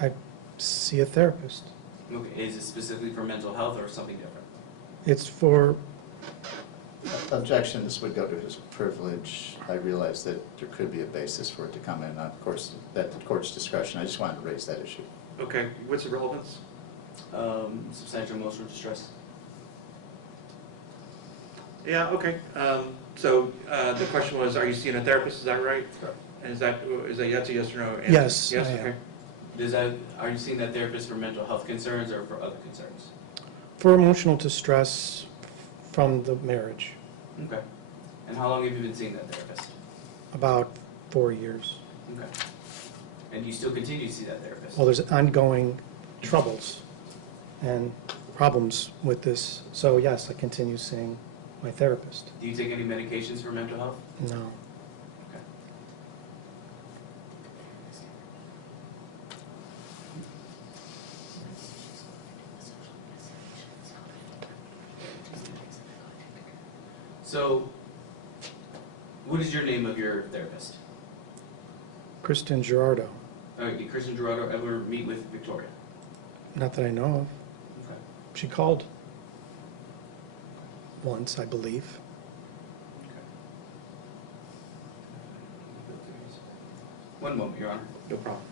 I see a therapist. Okay, is it specifically for mental health or something different? It's for, Objection, this would go to his privilege. I realize that there could be a basis for it to come in, of course, at the court's discretion. I just wanted to raise that issue. Okay, what's the relevance? Substantial emotional distress. Yeah, okay. So the question was, are you seeing a therapist? Is that right? Correct. And is that that's a yes or no answer? Yes, Yes, I am. okay. Are you seeing that therapist for mental health concerns or for other concerns? for emotional distress from the marriage, Okay. And how long have you been seeing that therapist? about 4 years. Okay. And you still continue to see that therapist? Well, there's ongoing troubles and problems with this, so yes, I continue seeing my therapist. Do you take any medications for mental health? No. Okay. So, what is your name of your therapist? Kristen Gerardo, Did Kristen Gerardo ever meet with Victoria? not that I know of. Okay. She called once, I believe. One moment, Your Honor. No problem.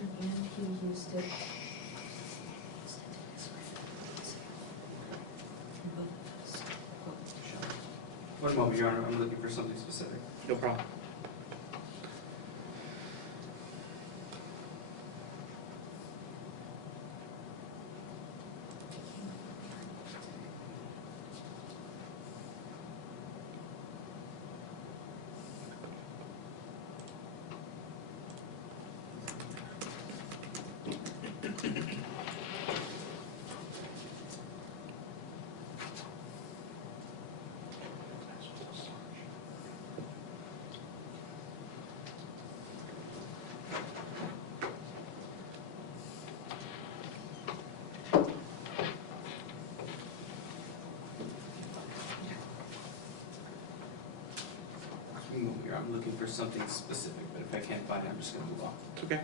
and he used it. One moment, Your Honor, I'm looking for something specific. No problem. One moment, Your Honor, I'm looking for something specific, but if I can't find it, I'm just gonna move on. It's okay.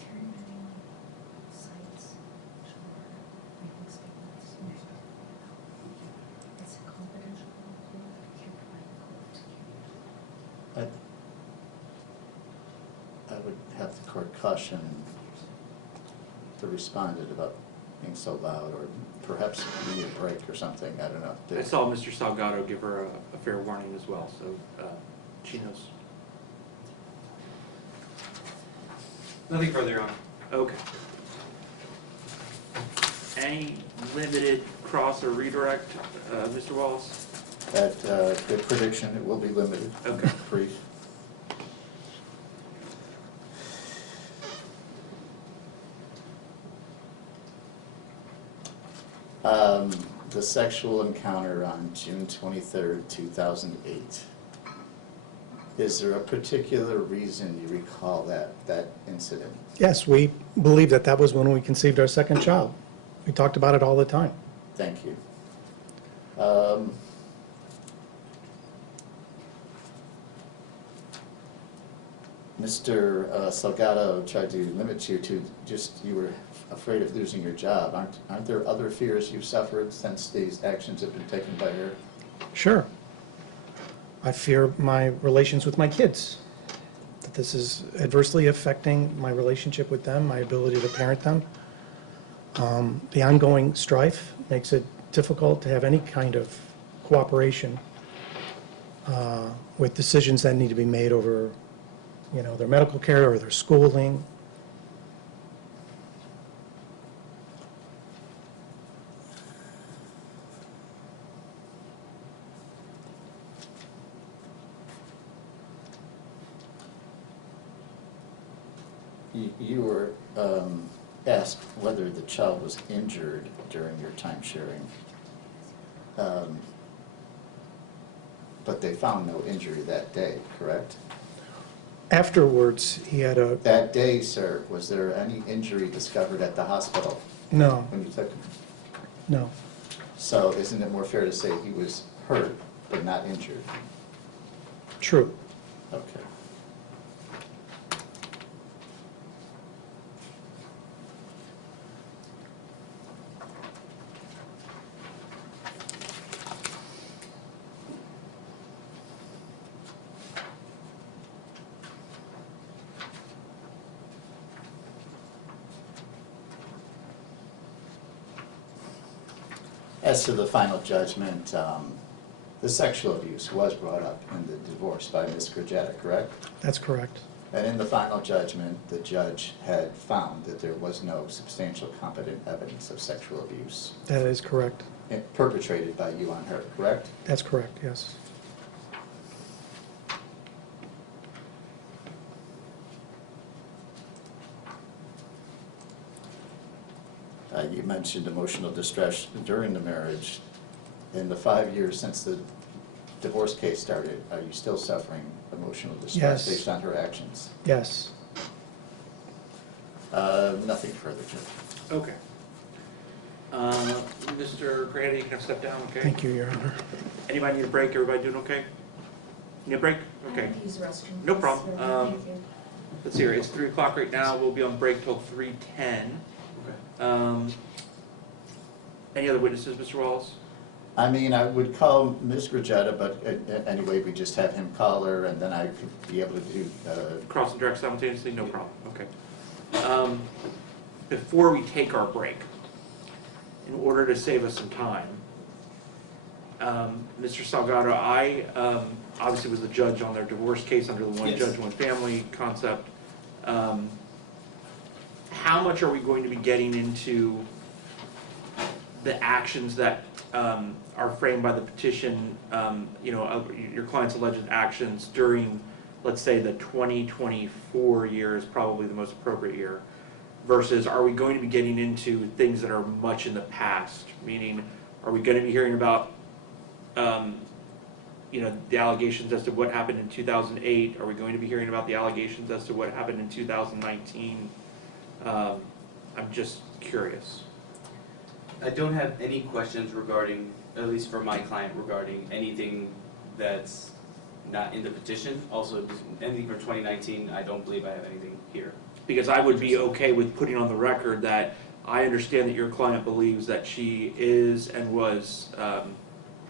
Very many sites show making statements. It's a confidential report, can't provide the court. I would have the court caution the respondent about being so loud, or perhaps we need a break or something, I don't know. I saw Mr. Salgado give her a fair warning as well, so she knows. Nothing further, Your Honor. Okay. Any limited cross or redirect, Mr. Wallace? At the prediction, it will be limited. Okay. Brief. The sexual encounter on June 23rd, 2008. Is there a particular reason you recall that incident? Yes, we believe that that was when we conceived our second child. We talked about it all the time. Thank you. Mr. Salgado tried to limit you to just, you were afraid of losing your job. Aren't there other fears you've suffered since these actions have been taken by her? Sure. I fear my relations with my kids, that this is adversely affecting my relationship with them, my ability to parent them. The ongoing strife makes it difficult to have any kind of cooperation with decisions that need to be made over, you know, their medical care or their schooling. You were asked whether the child was injured during your time sharing. But they found no injury that day, correct? Afterwards, he had a, That day, sir, was there any injury discovered at the hospital no, when you took him? no. So isn't it more fair to say he was hurt but not injured? True. Okay. As to the final judgment, the sexual abuse was brought up in the divorce by Ms. Grajeda, correct? That's correct. And in the final judgment, the judge had found that there was no substantial competent evidence of sexual abuse That is correct. perpetrated by you on her, correct? That's correct, yes. You mentioned emotional distress during the marriage. In the 5 years since the divorce case started, are you still suffering emotional distress Yes. based on her actions? Yes. Nothing further, Judge. Okay. Mr. Grady, you can have step down, okay? Thank you, Your Honor. Anybody need a break? Everybody doing okay? Need a break? I Okay. have to use the restroom. No problem. So, thank you. let's see here, it's 3 o'clock right now, we'll be on break till 3:10. Okay. Any other witnesses, Mr. Wallace? I mean, I would call Ms. Grigetta, but anyway, we just have him call her, and then I could be able to do, Cross and direct simultaneously, no problem, okay. Before we take our break, in order to save us some time, Mr. Salgado, I obviously was the judge on their divorce case under the one Yes. judge, one family concept. How much are we going to be getting into the actions that are framed by the petition, of your client's alleged actions during, let's say, the 2024 year is probably the most appropriate year, versus are we going to be getting into things that are much in the past? Meaning, are we going to be hearing about, the allegations as to what happened in 2008? Are we going to be hearing about the allegations as to what happened in 2019? I'm just curious. I don't have any questions regarding, at least for my client, regarding anything that's not in the petition. Also, anything for 2019, I don't believe I have anything here. Because I would be okay with putting on the record that I understand that your client believes that she is and was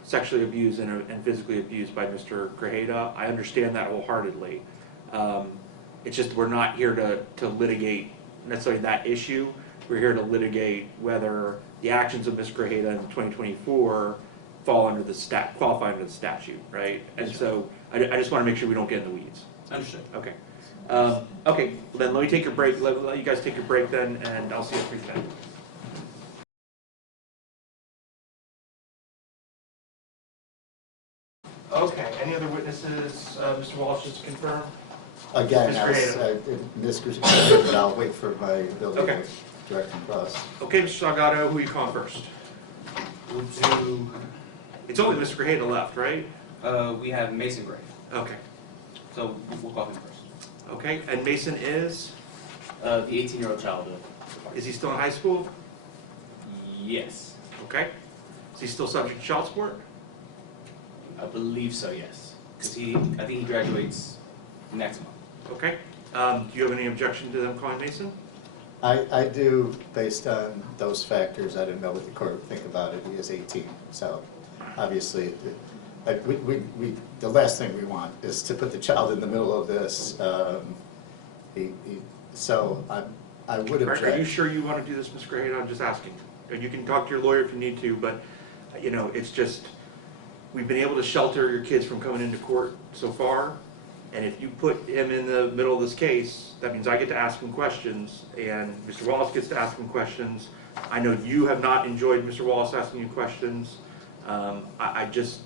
sexually abused and physically abused by Mr. Grajeda. I understand that wholeheartedly. It's just we're not here to litigate necessarily that issue. We're here to litigate whether the actions of Ms. Grajeda in 2024 qualify under the statute, right? And so I just want to make sure we don't get in the weeds. Understood. Okay. Okay, then let me take your break, let you guys take your break then, and I'll see you at 3:10. Okay, any other witnesses, Mr. Walsh, just to confirm? again, Ms. Ms. Grigetta, but I'll wait for my ability Okay. to direct and cross. Okay, Mr. Salgado, who are you calling first? We'll do, It's only Mr. Grajeda left, right? we have Mason Gray, Okay, so we'll call him first. okay, and Mason is The 18-year-old child. he still in high school? Yes, Okay. Is he still subject to child support? I believe so, yes. Because I think he graduates next month. Okay. Do you have any objection to them calling Mason? I do, based on those factors, I didn't know what the court would think about it, he is 18, so obviously, the last thing we want is to put the child in the middle of this, so I would object. Are you sure you want to do this, Ms. Grajeda? I'm just asking. You can talk to your lawyer if you need to, but, it's just, we've been able to shelter your kids from coming into court so far, and if you put him in the middle of this case, that means I get to ask him questions, and Mr. Wallace gets to ask him questions. I know you have not enjoyed Mr. Wallace asking you questions. I just,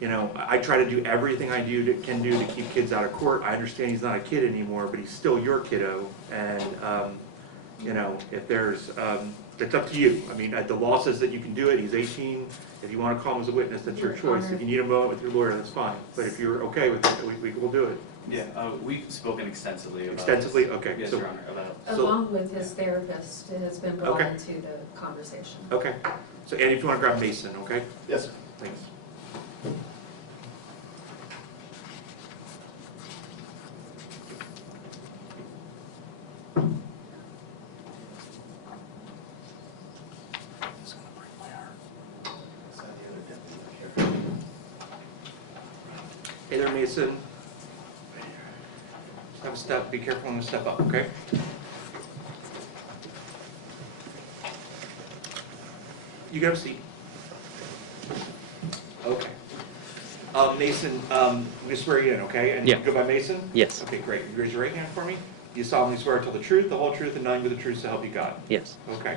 I try to do everything I can do to keep kids out of court. I understand he's not a kid anymore, but he's still your kiddo, and, if there's, it's up to you. I mean, the law says that you can do it, he's 18. If you want to call him as a witness, that's your choice. If you need a moment with your lawyer, that's fine. But if you're okay with it, we'll do it. Yeah, we've spoken extensively about Extensively? this. Okay. Yes, So- Your Honor, about. So- Along with his therapist, it has been brought Okay. into the conversation. Okay. So Andy, if you want to grab Mason, okay? Yes, sir. Thanks. Hey there, Mason. Have a step, be careful when you step up, okay? You can have a seat. Okay. Mason, we swear you in, okay? And Yeah. you go by Mason? Yes. Okay, great. You raise your right hand for me. You solemnly swear to tell the truth, the whole truth, and nothing but the truth, so help you God. Yes. Okay.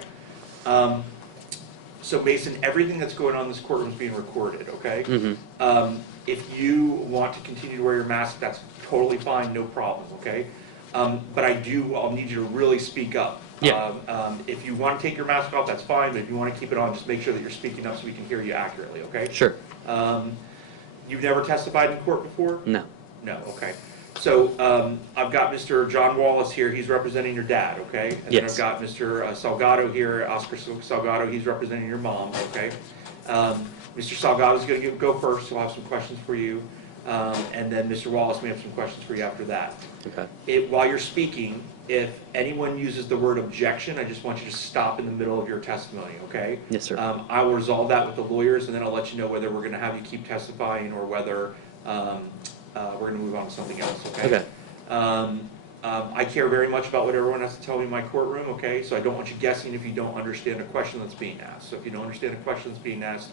So Mason, everything that's going on in this courtroom is being recorded, okay? Mm-hmm. If you want to continue to wear your mask, that's totally fine, no problem, okay? But I'll need you to really speak up. Yeah. If you want to take your mask off, that's fine, but if you want to keep it on, just make sure that you're speaking up so we can hear you accurately, okay? Sure. You've never testified in court before? No. No, okay. So I've got Mr. John Wallace here, he's representing your dad, okay? And then I've Yes. got Mr. Salgado here, Oscar Salgado, he's representing your mom, okay? Mr. Salgado's gonna go first, so I'll have some questions for you. and then Mr. Wallace may have some questions for you after that. Okay. While you're speaking, if anyone uses the word objection, I just want you to stop in the middle of your testimony, okay? Yes, sir. I will resolve that with the lawyers, and then I'll let you know whether we're gonna have you keep testifying or whether we're gonna move on to something else, okay? Okay. I care very much about what everyone has to tell me in my courtroom, okay? So I don't want you guessing if you don't understand a question that's being asked. So if you don't understand a question that's being asked,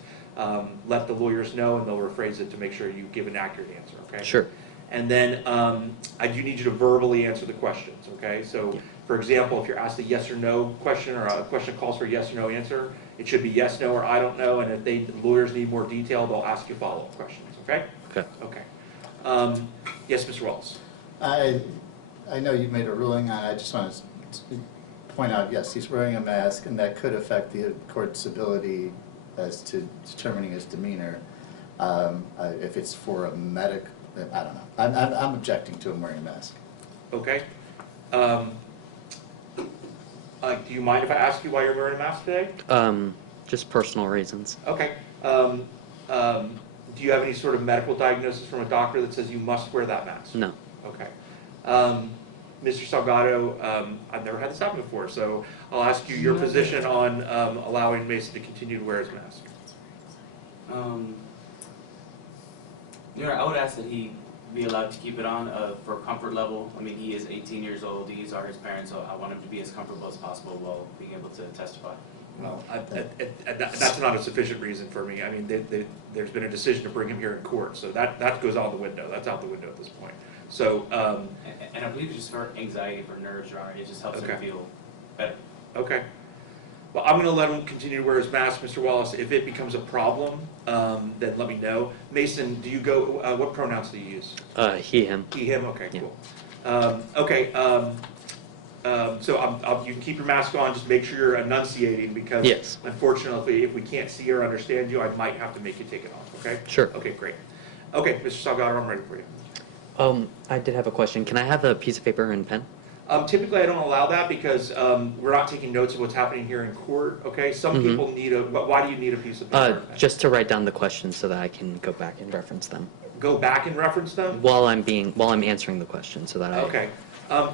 let the lawyers know, and they'll rephrase it to make sure you give an accurate answer, okay? Sure. And then I do need you to verbally answer the questions, okay? So, for example, if you're asked a yes or no question, or a question calls for a yes or no answer, it should be yes, no, or I don't know, and if the lawyers need more detail, they'll ask you follow-up questions, okay? Okay. Okay. Yes, Mr. Wallace? I know you've made a ruling on it, I just want to point out, yes, he's wearing a mask, and that could affect the court's ability as to determining his demeanor. If it's for a medic, I don't know. I'm objecting to him wearing a mask. Okay. Do you mind if I ask you why you're wearing a mask today? Just personal reasons. Okay. Do you have any sort of medical diagnosis from a doctor that says you must wear that mask? No. Okay. Mr. Salgado, I've never had this happen before, so I'll ask you your position on allowing Mason to continue to wear his mask. Your Honor, I would ask that he be allowed to keep it on for comfort level. I mean, he is 18 years old, these are his parents, so I want him to be as comfortable as possible while being able to testify. Well, that's not a sufficient reason for me. I mean, there's been a decision to bring him here in court, so that goes out the window. That's out the window at this point. So, And I believe it's just for anxiety, for nerves, Your Honor, it just helps him Okay. feel better. okay. Well, I'm gonna let him continue to wear his mask, Mr. Wallace. If it becomes a problem, then let me know. Mason, do you go, what pronouns do you use? He, him. He, him, okay, Yeah. cool. Okay, so you can keep your mask on, just make sure you're enunciating, because Yes. unfortunately, if we can't see or understand you, I might have to make you take it off, okay? Sure. Okay, great. Okay, Mr. Salgado, I'm ready for you. I did have a question. Can I have a piece of paper and pen? Typically, I don't allow that because we're not taking notes of what's happening here in court, okay? Some Mhm. people need why do you need a piece of paper? and pen? Just to write down the questions so that I can go back and reference them Go back and reference them? while I'm answering the question, so that I. Okay.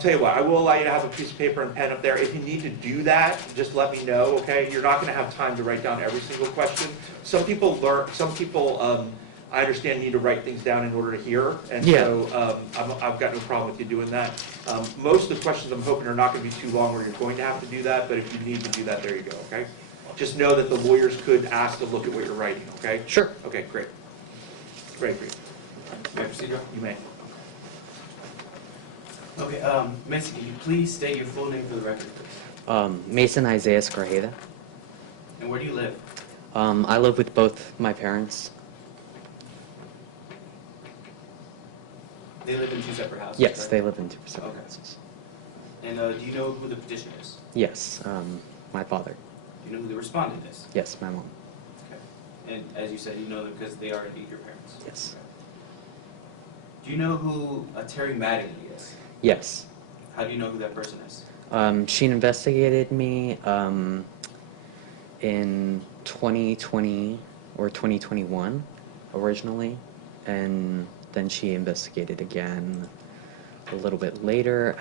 Tell you what, I will allow you to have a piece of paper and pen up there. If you need to do that, just let me know, okay? You're not gonna have time to write down every single question. Some people, I understand, need to write things down in order to hear, and Yeah. so I've got no problem with you doing that. Most of the questions I'm hoping are not gonna be too long where you're going to have to do that, but if you need to do that, there you go, okay? Just know that the lawyers could ask to look at what you're writing, okay? Sure. Okay, great. Great. May I proceed, Your You may. Honor? Okay, Mason, can you please state your full name for the record, please? Mason Isaiah Scarjeda. And where do you live? I live with both my parents. They live in two separate houses, Yes, correct? they live in two separate Okay. houses. And do you know who the petitioner is? Yes, my father. Do you know who the respondent is? Yes, my mom. Okay. And as you said, you know them because they are indeed your parents? Yes. Do you know who Terry Mattingly is? Yes. How do you know who that person is? She investigated me in 2020 or 2021 originally, and then she investigated again a little bit later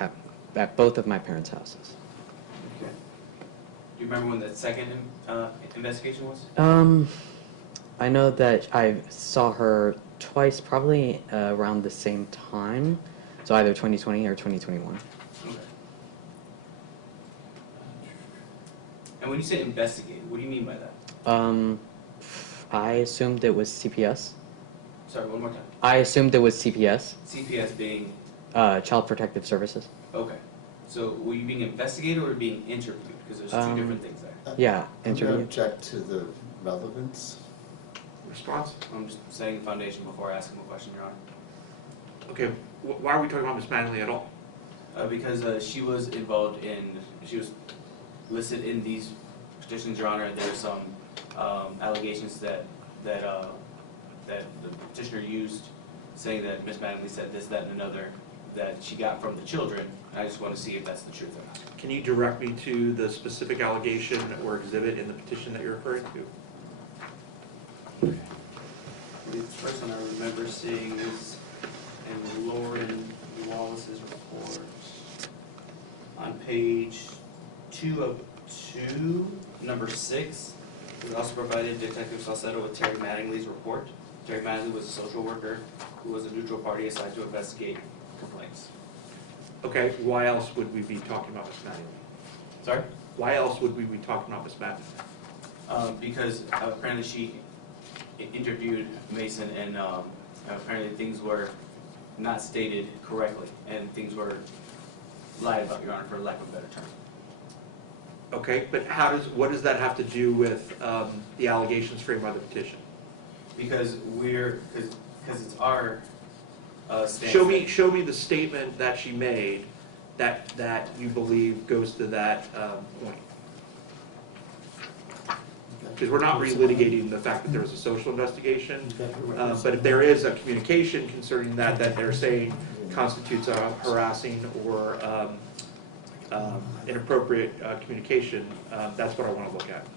at both of my parents' houses. Okay. Do you remember when that second investigation was? I know that I saw her twice, probably around the same time, so either 2020 or 2021. Okay. And when you say investigated, what do you mean by that? I assumed it was CPS. Sorry, one more time. I assumed it was CPS, CPS being, Child Protective Services. okay. So were you being investigated or being interviewed? Because there's two different things there. Yeah, I'm interview. going to object to the relevance. Response? I'm just saying the foundation before asking a question, Your Honor. Okay, why are we talking about Miss Mattingly at all? Because she was involved in, she was listed in these petitions, Your Honor. There are some allegations that the petitioner used, saying that Ms. Mattingly said this, that, and another, that she got from the children. I just want to see if that's the truth or not. Can you direct me to the specific allegation or exhibit in the petition that you're referring to? The first one I remember seeing is in Lauren Wallace's report on page 2 of 2, number 6. We also provided Detective Salcedo with Terry Mattingly's report. Terry Mattingly was a social worker who was a neutral party assigned to investigate complaints. Okay, why else would we be talking about Ms. Mattingly? Sorry? Why else would we be talking about Ms. Mattingly? Because apparently she interviewed Mason and apparently things were not stated correctly and things were lied about, Your Honor, for lack of a better term. Okay, but what does that have to do with the allegations framed by the petition? Because it's our stance. Show me the statement that she made that you believe goes to that point. Because we're not relitigating the fact that there was a social investigation, but if there is a communication concerning that they're saying constitutes a harassing or inappropriate communication, that's what I want to look at.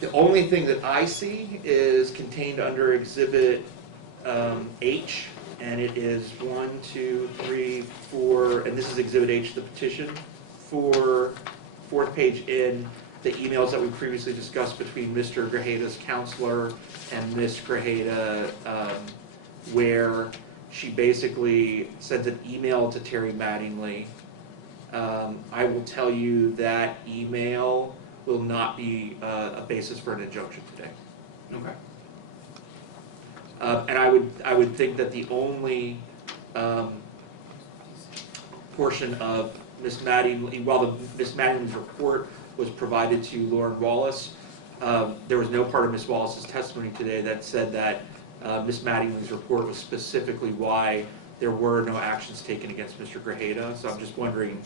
The only thing that I see is contained under Exhibit H, and it is 1, 2, 3, 4, and this is Exhibit H, the petition, fourth page in, the emails that we previously discussed between Mr. Grajeda's counselor and Ms. Grajeda, where she basically sends an email to Terry Mattingly. I will tell you that email will not be a basis for an injunction today. Okay. And I would think that the only portion of Ms. Mattingly, while Ms. Mattingly's report was provided to Lauren Wallace, there was no part of Ms. Wallace's testimony today that said that Ms. Mattingly's report was specifically why there were no actions taken against Mr. Grajeda. So I'm just wondering,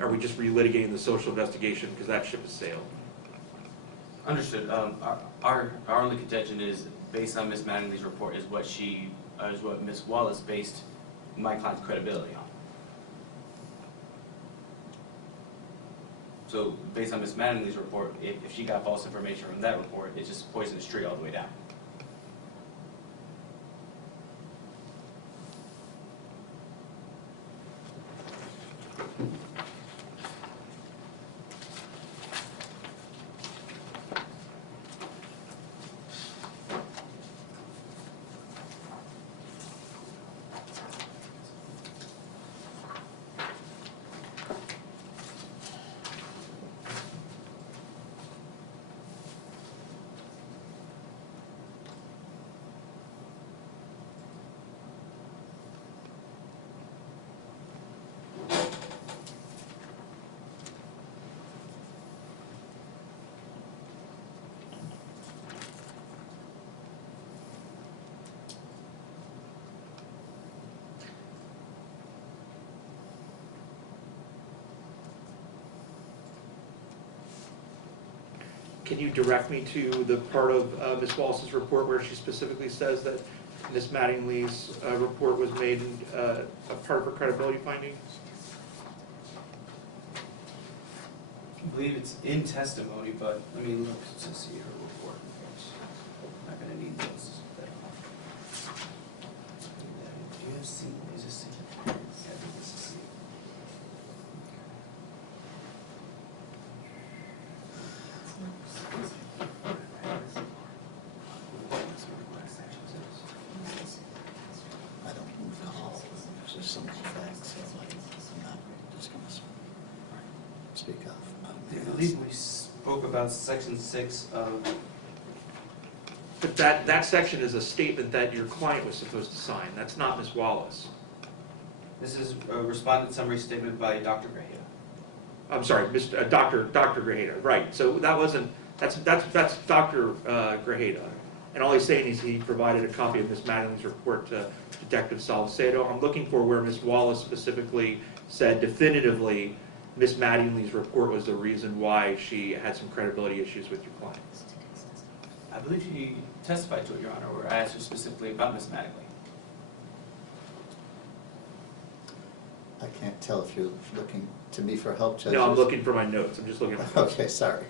are we just relitigating the social investigation because that ship has sailed? Understood. Our only contention is based on Ms. Mattingly's report is what Ms. Wallace based my client's credibility on. So based on Ms. Mattingly's report, if she got false information from that report, it's just poisonous tree all the way down. Can you direct me to the part of Ms. Wallace's report where she specifically says that Ms. Mattingly's report was made a part of her credibility findings? I believe it's in testimony, but let me look to see her report. I'm not gonna need those. Do you have C? Is this C? Yeah, I think this is C. I don't recall, there's just some facts, so I'm not just gonna speak up. I believe we spoke about section 6 of, But that section is a statement that your client was supposed to sign. That's not Ms. Wallace. this is a respondent summary statement by Dr. Grajeda. I'm sorry, Dr. Grajeda, right. So that wasn't, that's Dr. Grajeda. And all he's saying is he provided a copy of Ms. Mattingly's report to Detective Salcedo. I'm looking for where Ms. Wallace specifically said definitively Miss Mattingly's report was the reason why she had some credibility issues with your client. I believe she testified to it, Your Honor, where I asked her specifically about Ms. Mattingly. I can't tell if you're looking to me for help, Judge. No, I'm looking for my notes, I'm just looking at my notes. Okay, sorry.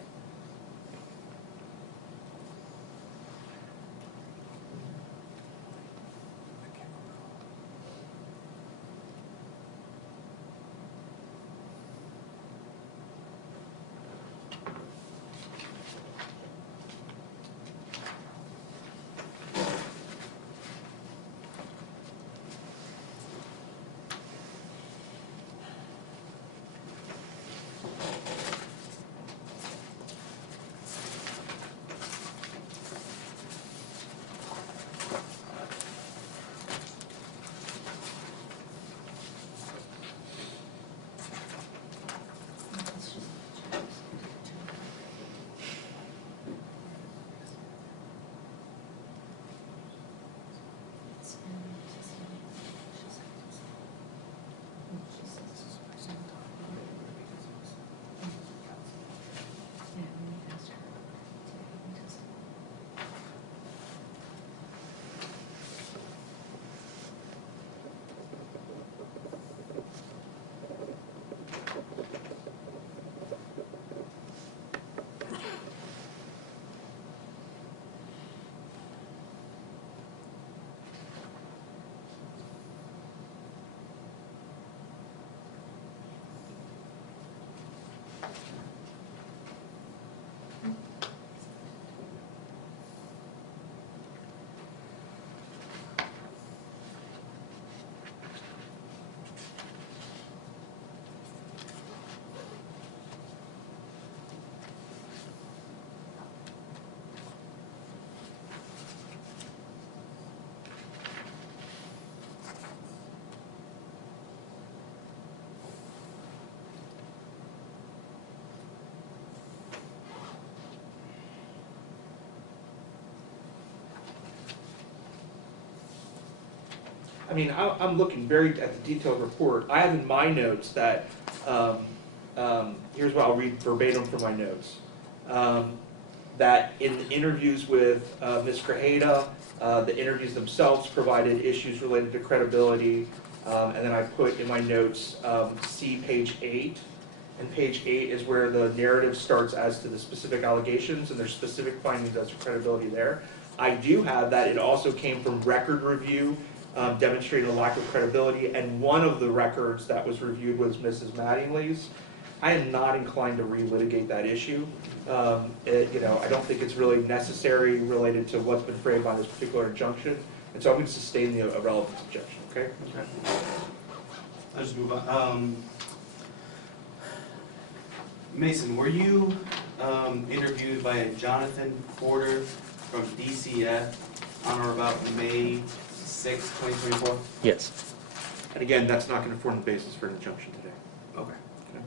I mean, I'm looking very at the detailed report. I have in my notes that, here's what I'll read verbatim from my notes. That in interviews with Ms. Grajeda, the interviews themselves provided issues related to credibility. And then I put in my notes, see page 8. And page 8 is where the narrative starts as to the specific allegations, and there's specific findings as to credibility there. I do have that it also came from record review, demonstrating a lack of credibility, and one of the records that was reviewed was Mrs. Mattingly's. I am not inclined to relitigate that issue. I don't think it's really necessary related to what's been framed by this particular injunction, and so I'm going to sustain the irrelevance objection, okay? Okay. I'll just move on. Mason, were you interviewed by a Jonathan Porter from DCF on or about May 6, 2024? Yes. And again, that's not going to form the basis for an injunction today. Okay. Okay.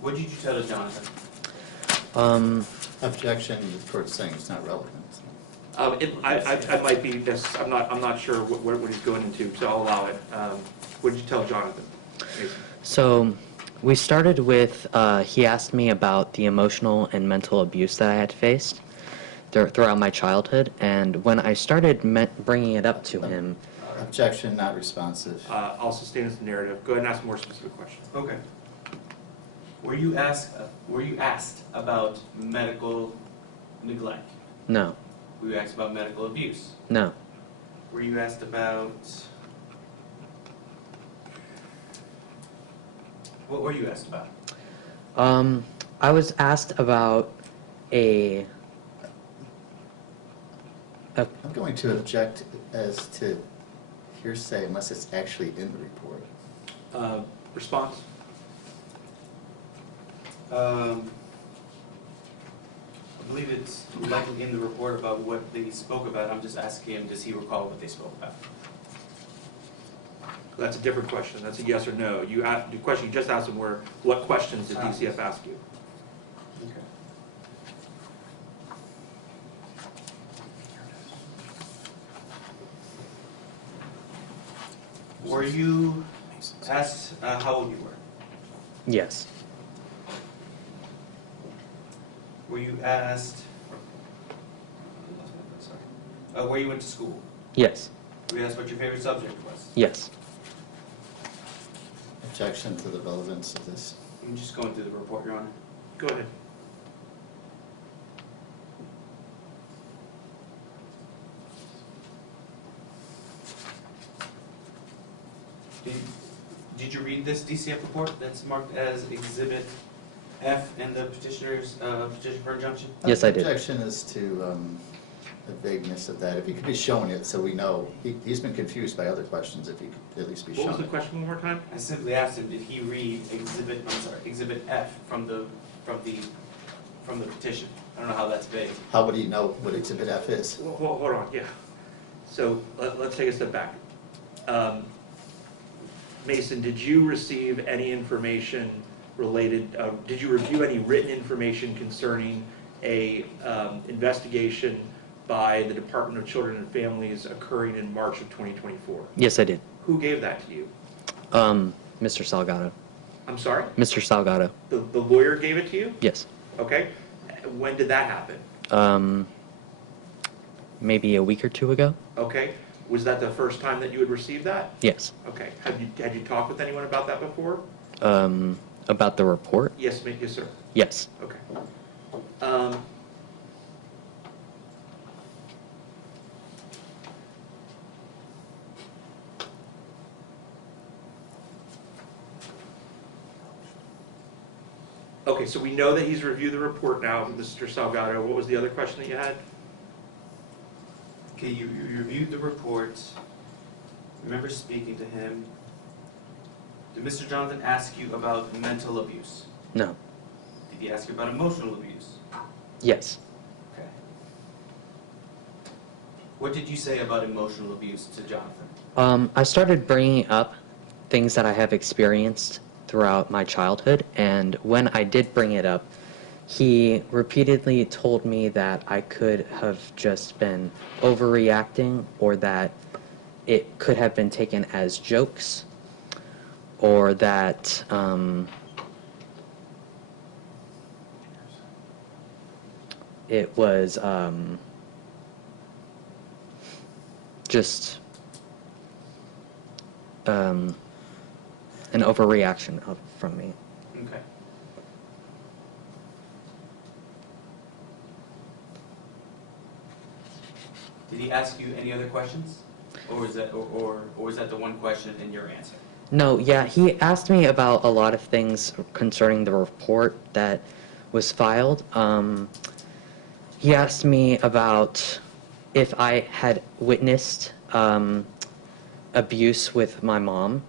What did you tell to Jonathan? Objection, the court's saying it's not relevant. I might be, I'm not sure what he's going into, so I'll allow it. What did you tell Jonathan? Mason? So we started with, he asked me about the emotional and mental abuse that I had faced throughout my childhood, and when I started bringing it up to him, Objection, not responsive. I'll sustain as the narrative. Go ahead and ask a more specific question. Okay. Were you asked about medical neglect? no, Were you asked about medical abuse? no, Were you asked about... What were you asked about? I was asked about I'm going to object as to hearsay unless it's actually in the report. Response? I believe it's likely in the report about what they spoke about. I'm just asking him, does he recall what they spoke about? That's a different question. That's a yes or no. The question you just asked him were, what questions did DCF ask you? Okay. Were you asked how old you were? Yes. Were you asked where you went to school? Yes. Were you asked what your favorite subject was? Yes. Objection to the relevance of this. I'm just going through the report, Your Honor. Go ahead. Did you read this DCF report that's marked as Exhibit F in the petitioner's petition for injunction? Yes, I did. Objection is to the vagueness of that. If he could be showing it so we know. He's been confused by other questions, if he could at least be What was showing the it. question one more time? I simply asked him, did he read Exhibit F from the petition? I don't know how that's vague. How would he know what Exhibit F is? Well, hold on, yeah. So let's take a step back. Mason, did you receive any information related, did you review any written information concerning a investigation by the Department of Children and Families occurring in March of 2024? Yes, I did. Who gave that to you? Mr. Salgado. I'm sorry? Mr. Salgado. The lawyer gave it to you? Yes. Okay. When did that happen? Maybe a week or two ago. Okay. Was that the first time that you had received that? Yes. Okay. Had you talked with anyone about that before? About the report. Yes, yes, sir. Yes. Okay. Okay, so we know that he's reviewed the report now, Mr. Salgado. What was the other question that you had? Okay, you reviewed the report. Remember speaking to him. Did Mr. Jonathan ask you about mental abuse? No. Did he ask you about emotional abuse? Yes. Okay. What did you say about emotional abuse to Jonathan? I started bringing up things that I have experienced throughout my childhood, and when I did bring it up, he repeatedly told me that I could have just been overreacting, or that it could have been taken as jokes, or that it was just an overreaction from me. Okay. Did he ask you any other questions? Or was that was that the one question in your answer? No, yeah, he asked me about a lot of things concerning the report that was filed. He asked me about if I had witnessed abuse with my mom,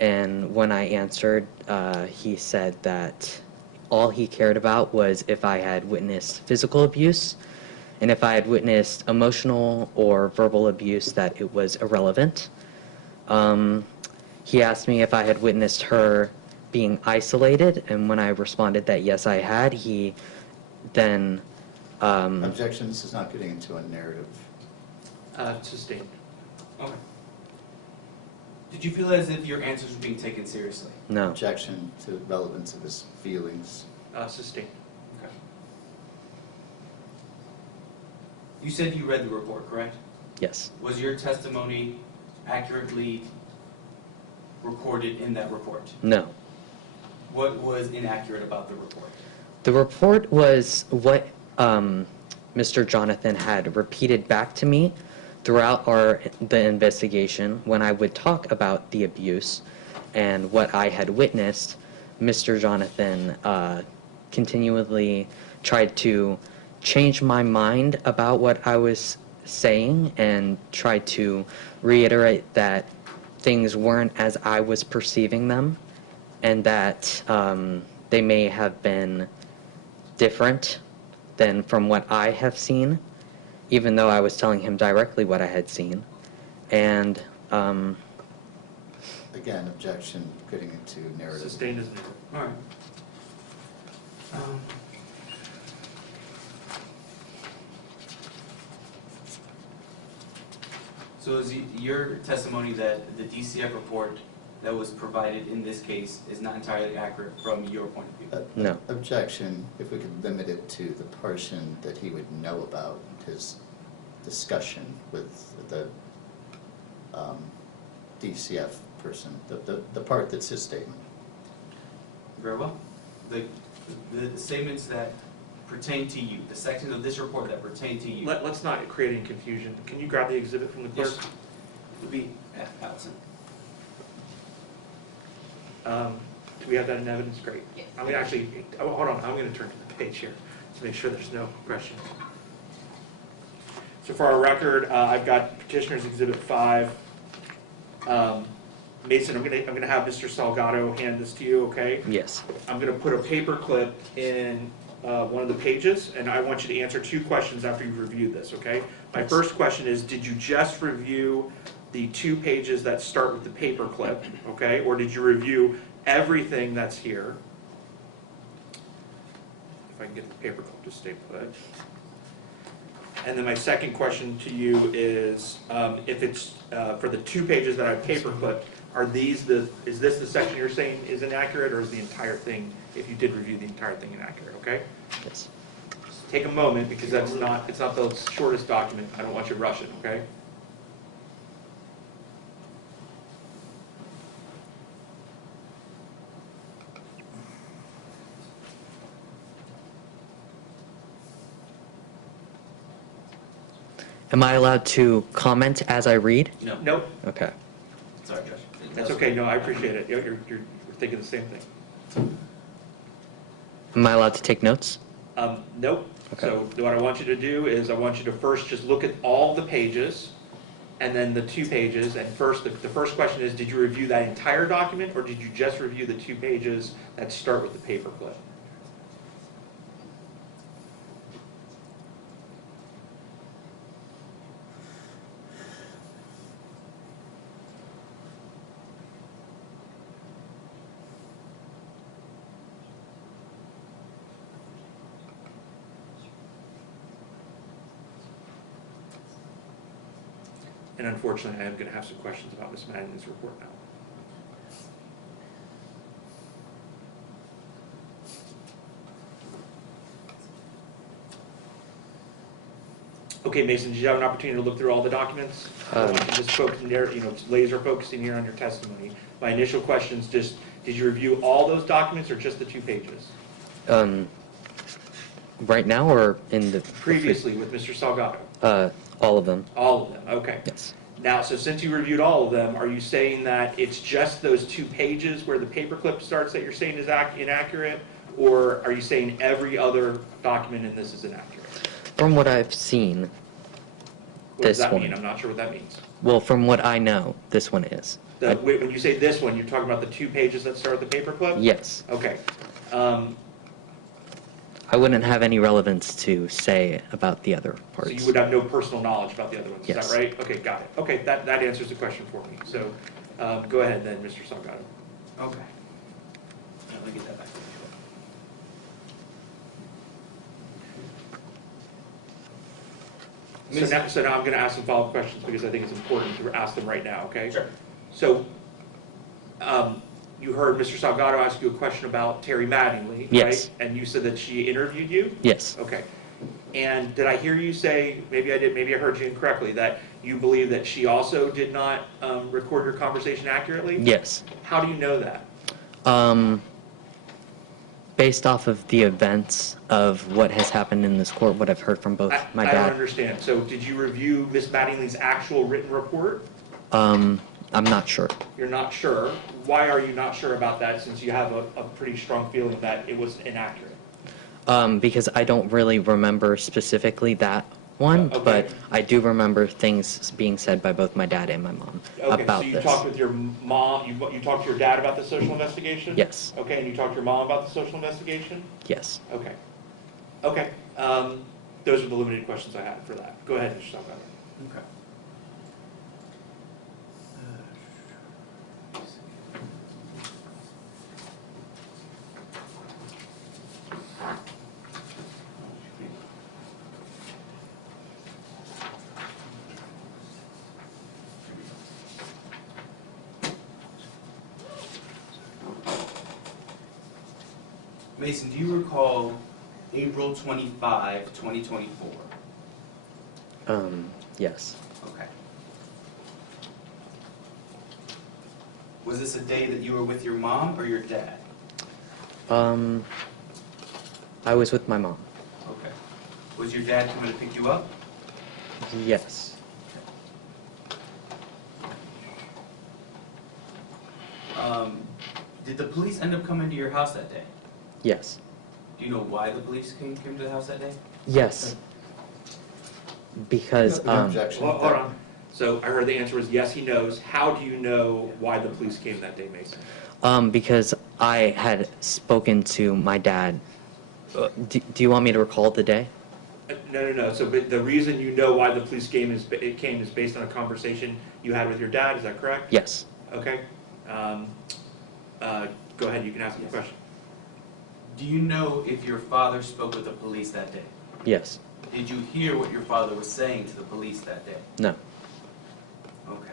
and when I answered, he said that all he cared about was if I had witnessed physical abuse, and if I had witnessed emotional or verbal abuse, that it was irrelevant. He asked me if I had witnessed her being isolated, and when I responded that yes, I had, he then... Objection, this is not getting into a narrative. Sustained. Okay. Did you feel as if your answers were being taken seriously? No. Objection to the relevance of his feelings. Sustained. Okay. You said you read the report, correct? Yes. Was your testimony accurately recorded in that report? No. What was inaccurate about the report? The report was what Mr. Jonathan had repeated back to me throughout the investigation. When I would talk about the abuse and what I had witnessed, Mr. Jonathan continually tried to change my mind about what I was saying and tried to reiterate that things weren't as I was perceiving them, and that they may have been different than from what I have seen, even though I was telling him directly what I had seen. And Again, objection, getting into narrative. Sustained as narrative. All right. So is your testimony that the DCF report that was provided in this case is not entirely accurate from your point of view? No. Objection, if we could limit it to the portion that he would know about, his discussion with the DCF person, the part that's his statement. Very well. The statements that pertain to you, the sections of this report that pertain to you. Let's not create any confusion. Can you grab the exhibit from the clerk? Yes. Would be Allison. Do we have that in evidence? Great. I'm gonna actually, oh, hold on, I'm gonna turn to the page here to make sure there's no questions. So for our record, I've got petitioner's exhibit 5. Mason, I'm gonna have Mr. Salgado hand this to you, okay? Yes. I'm gonna put a paper clip in one of the pages, and I want you to answer 2 questions after you've reviewed this, okay? My Yes. first question is, did you just review the 2 pages that start with the paper clip, okay? Or did you review everything that's here? If I can get the paper clip to stay put. And then my second question to you is, if it's, for the 2 pages that I paper clipped, is this the section you're saying is inaccurate, or is the entire thing, if you did review the entire thing, inaccurate, okay? Yes. Take a moment, because it's not the shortest document, I don't want you to rush it, okay? Am I allowed to comment as I read? No. Nope, Okay. Sorry, Josh. that's okay, no, I appreciate it, you're thinking the same thing. Am I allowed to take notes? Nope. Okay. So what I want you to do is I want you to first just look at all the pages and then the 2 pages. And first, the first question is, did you review that entire document, or did you just review the 2 pages that start with the paper clip? And unfortunately, I am going to have some questions about Ms. Mattingly's report now. Okay, Mason, did you have an opportunity to look through all the documents? I want you to just focus there, laser focusing here on your testimony. My initial question is just, did you review all those documents or just the 2 pages? Right now or in the Previously with Mr. Salgado? all of them? All of them, okay. Yes. Now, so since you reviewed all of them, are you saying that it's just those 2 pages where the paperclip starts that you're saying is inaccurate? Or are you saying every other document in this is inaccurate? From what I've seen, What does This that one. mean? I'm not sure what that means. well, from what I know, this one is. Wait, when you say this one, you're talking about the 2 pages that start with the paperclip? Yes. Okay. I wouldn't have any relevance to say about the other So parts. you would have no personal knowledge about the other ones, is Yes. that right? Okay, got it. Okay, that answers the question for me. So go ahead then, Mr. Salgado. Okay. Let me get that back. So now I'm going to ask some follow-up questions because I think it's important to ask them right now, okay? Sure. So, you heard Mr. Salgado ask you a question about Terry Mattingly, right? Yes. And you said that she interviewed you? Yes. Okay. And did I hear you say, maybe I did, maybe I heard you incorrectly, that you believe that she also did not record your conversation accurately? Yes. How do you know that? Based off of the events of what has happened in this court, what I've heard from both my I don't dad. understand. So did you review Ms. Mattingly's actual written report? I'm not sure. You're not sure. Why are you not sure about that, since you have a pretty strong feeling that it was inaccurate? Because I don't really remember specifically that one, Okay. but I do remember things being said by both my dad and my mom Okay, about so you this. talked with your mom, you talked to your dad about the social investigation? Yes. Okay, and you talked to your mom about the social investigation? Yes. Okay. Okay, those are the limited questions I had for that. Go ahead, Mr. Salgado. Okay. Mason, do you recall April 25, 2024? Yes. Okay. Was this a day that you were with your mom or your dad? I was with my mom. Okay. Was your dad coming to pick you up? Yes. Did the police end up coming to your house that day? Yes. Do you know why the police came to the house that day? Yes. Because, No objection. Hold on. So I heard the answer was yes, he knows. How do you know why the police came that day, Mason? because I had spoken to my dad. Do you want me to recall the day? No. So but the reason you know why the police came is based on a conversation you had with your dad, is that correct? Yes. Okay. Go ahead, you can ask me a question. Do you know if your father spoke with the police that day? Yes. Did you hear what your father was saying to the police that day? No. Okay.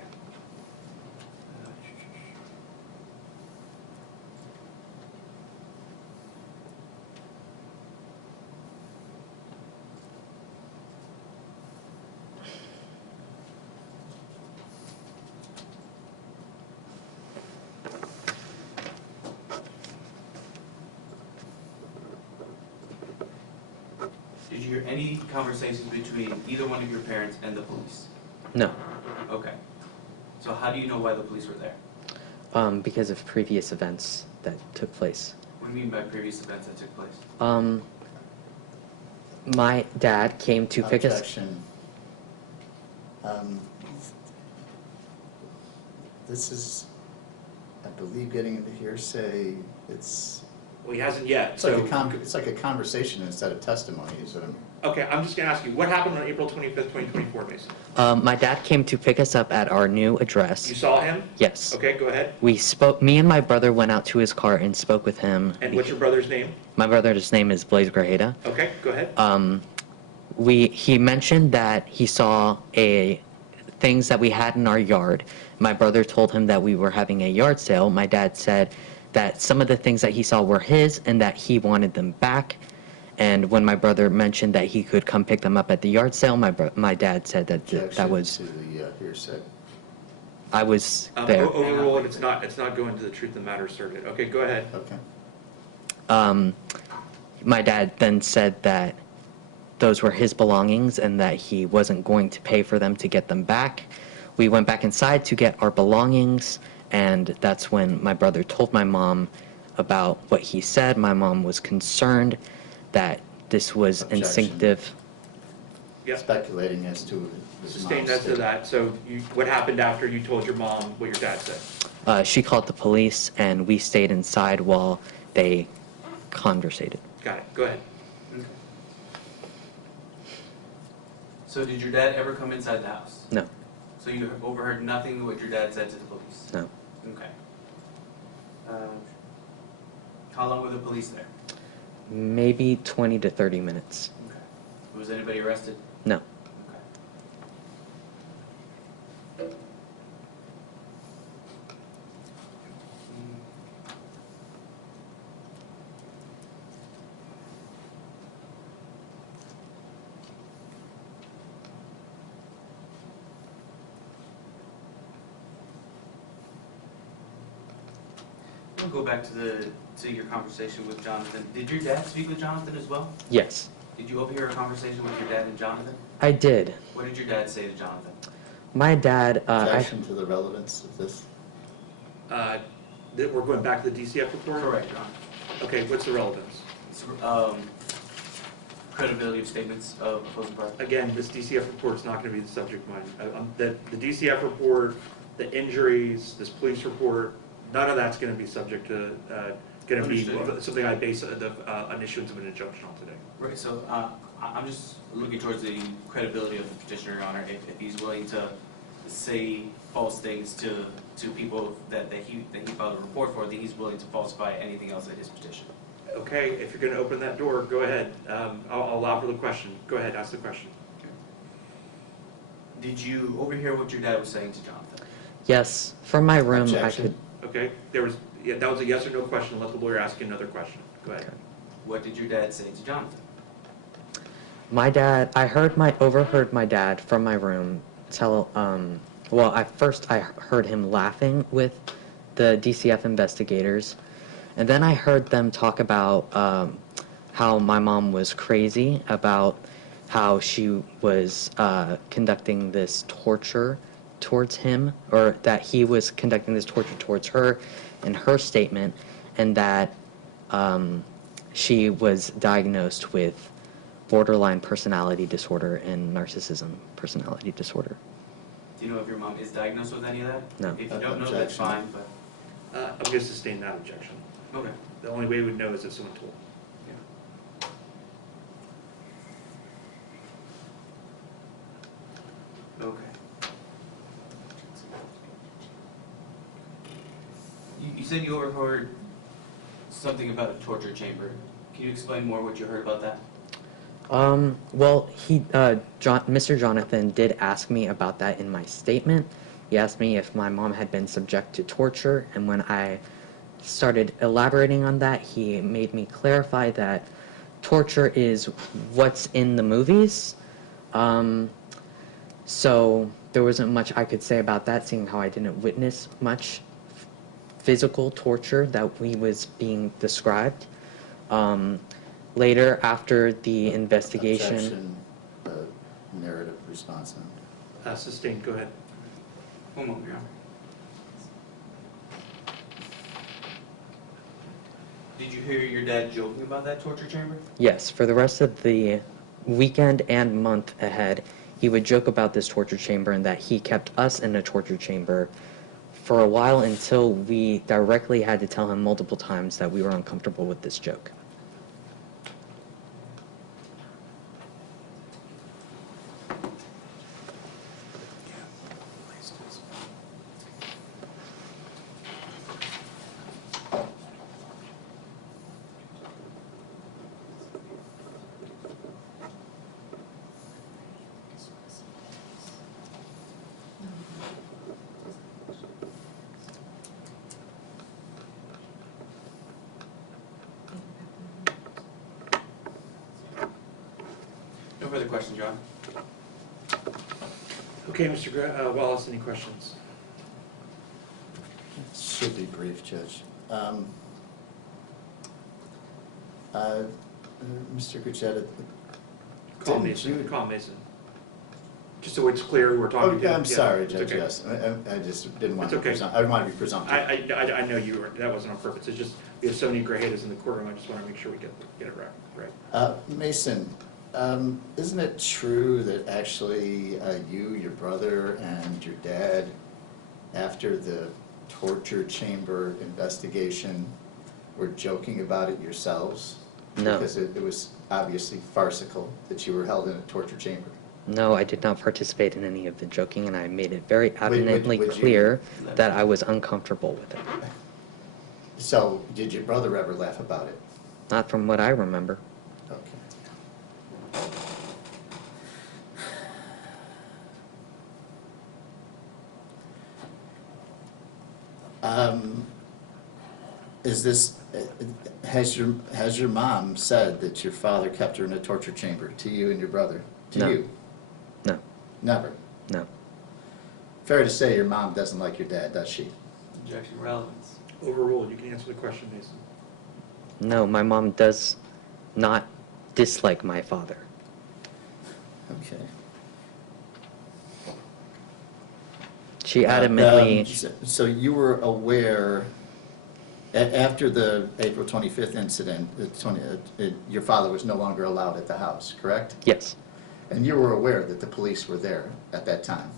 Did you hear any conversations between either one of your parents and the police? No. Okay. So how do you know why the police were there? Because of previous events that took place. What do you mean by previous events that took place? My dad came to pick us. Objection. This is, I believe, getting into hearsay. Well, he hasn't yet, It's so. like a conversation instead of testimony, is what I'm. Okay, I'm just gonna ask you, what happened on April 25th, 2024, Mason? My dad came to pick us up at our new You address. saw him? Yes. Okay, go ahead. We spoke. Me and my brother went out to his car and spoke with him. And what's your brother's name? My brother's name is Blaze Grajeda. Okay, go ahead. He mentioned that he saw things that we had in our yard. My brother told him that we were having a yard sale. My dad said that some of the things that he saw were his and that he wanted them back. And when my brother mentioned that he could come pick them up at the yard sale, my dad said that that Objection was to the hearsay. I was there. Overruled, it's not going to the truth of the matter circuit. Okay, go ahead. Okay. My dad then said that those were his belongings and that he wasn't going to pay for them to get them back. We went back inside to get our belongings, and that's when my brother told my mom about what he said. My mom was concerned that this was Objection. instinctive. Yep. Speculating as to his Sustained mom's as to statement. that. So what happened after you told your mom what your dad said? She called the police, and we stayed inside while they conversated. Got it, go ahead. Okay. So did your dad ever come inside the house? No, So you overheard nothing what your dad said to the police? no. Okay. How long were the police there? Maybe 20 to 30 minutes. Okay. Was anybody arrested? No. Okay. We'll go back to your conversation with Jonathan. Did your dad speak with Jonathan as well? Yes, Did you overhear a conversation with your dad and Jonathan? I did. What did your dad say to Jonathan? My dad, Objection to the relevance of this. We're going back to the DCF report? Correct, Your Honor. Okay, what's the relevance? It's, credibility of statements of opposing party. Again, this DCF report's not gonna be the subject of mine. The DCF report, the injuries, this police report, none of that's gonna be subject to, gonna be Understood. something I base an issuance of an injunction on today. Right, so I'm just looking towards the credibility of the petitioner, Your Honor, if he's willing to say false things to people that he filed a report for, that he's willing to falsify anything else in his petition. Okay, if you're gonna open that door, go ahead. I'll allow for the question. Go ahead, ask the question. Did you overhear what your dad was saying to Jonathan? yes, from my room, I Objection. could. Okay, that was a yes or no question. Let the lawyer ask you another question. Go ahead. what did your dad say to Jonathan? My dad, overheard my dad from my room tell, well, at first I heard him laughing with the DCF investigators, and then I heard them talk about how my mom was crazy, about how she was conducting this torture towards him, or that he was conducting this torture towards her in her statement, and that she was diagnosed with borderline personality disorder and narcissism personality disorder. Do you know if your mom is diagnosed with any of that? No. If you don't know, that's Objection. fine, but, I'm going to sustain that objection. okay. The only way we would know is if someone told. Yeah. Okay. You said you overheard something about a torture chamber. Can you explain more what you heard about that? Well, Mr. Jonathan did ask me about that in my statement. He asked me if my mom had been subject to torture, and when I started elaborating on that, he made me clarify that torture is what's in the movies. So there wasn't much I could say about that, seeing how I didn't witness much physical torture that was being described. Later, after the investigation, Objection, narrative response. Sustained, go ahead. One moment, Your Honor. Did you hear your dad joking about that torture chamber? yes, for the rest of the weekend and month ahead, he would joke about this torture chamber and that he kept us in a torture chamber for a while until we directly had to tell him multiple times that we were uncomfortable with this joke. No further questions, Your Honor. Okay, Mr. Wallace, any questions? Should be brief, Judge. Mr. Gucetta. Call didn't Mason, you- call Mason. Just so it's clear who we're talking to. Oh, I'm Yeah, sorry, it's Judge, okay. yes. I just didn't want It's to okay. present, I didn't want to be presumptive. I know you were, that wasn't on purpose, it's just, we have so many gray haters in the courtroom, I just want to make sure we get it right. Mason, isn't it true that actually you, your brother, and your dad, after the torture chamber investigation, were joking about it yourselves? No. Because it was obviously farcical that you were held in a torture chamber. No, I did not participate in any of the joking, and I made it very adamantly would you- clear that I was uncomfortable with it. So, did your brother ever laugh about it? Not from what I remember. Okay. Is this, has your mom said that your father kept her in a torture chamber to you and your brother? To No. you? No, Never? no. Fair to say your mom doesn't like your dad, does she? Objection, relevance. Overruled, you can answer the question, Mason. No, my mom does not dislike my father. Okay. She adamantly, So you were aware, after the April 25th incident, your father was no longer allowed at the house, correct? yes, And you were aware that the police were there at that time?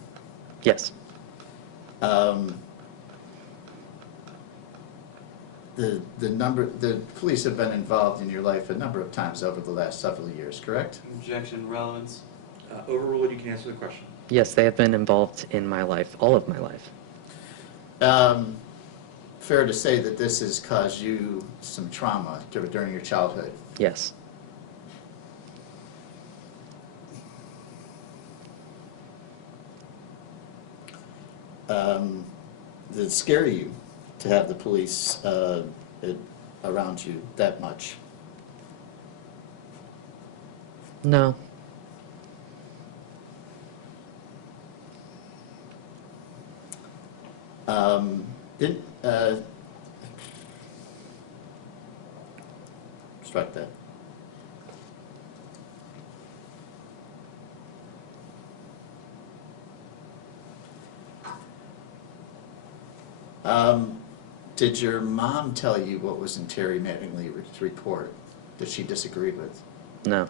yes, The police have been involved in your life a number of times over the last several years, correct? Objection, relevance. Overruled, you can answer the question. yes, they have been involved in my life, all of my life. Fair to say that this has caused you some trauma during your childhood? Yes, Does it scare you to have the police around you that much? No. Didn't, strike that. Did your mom tell you what was in Terry Mattingly's report that she disagreed with? No.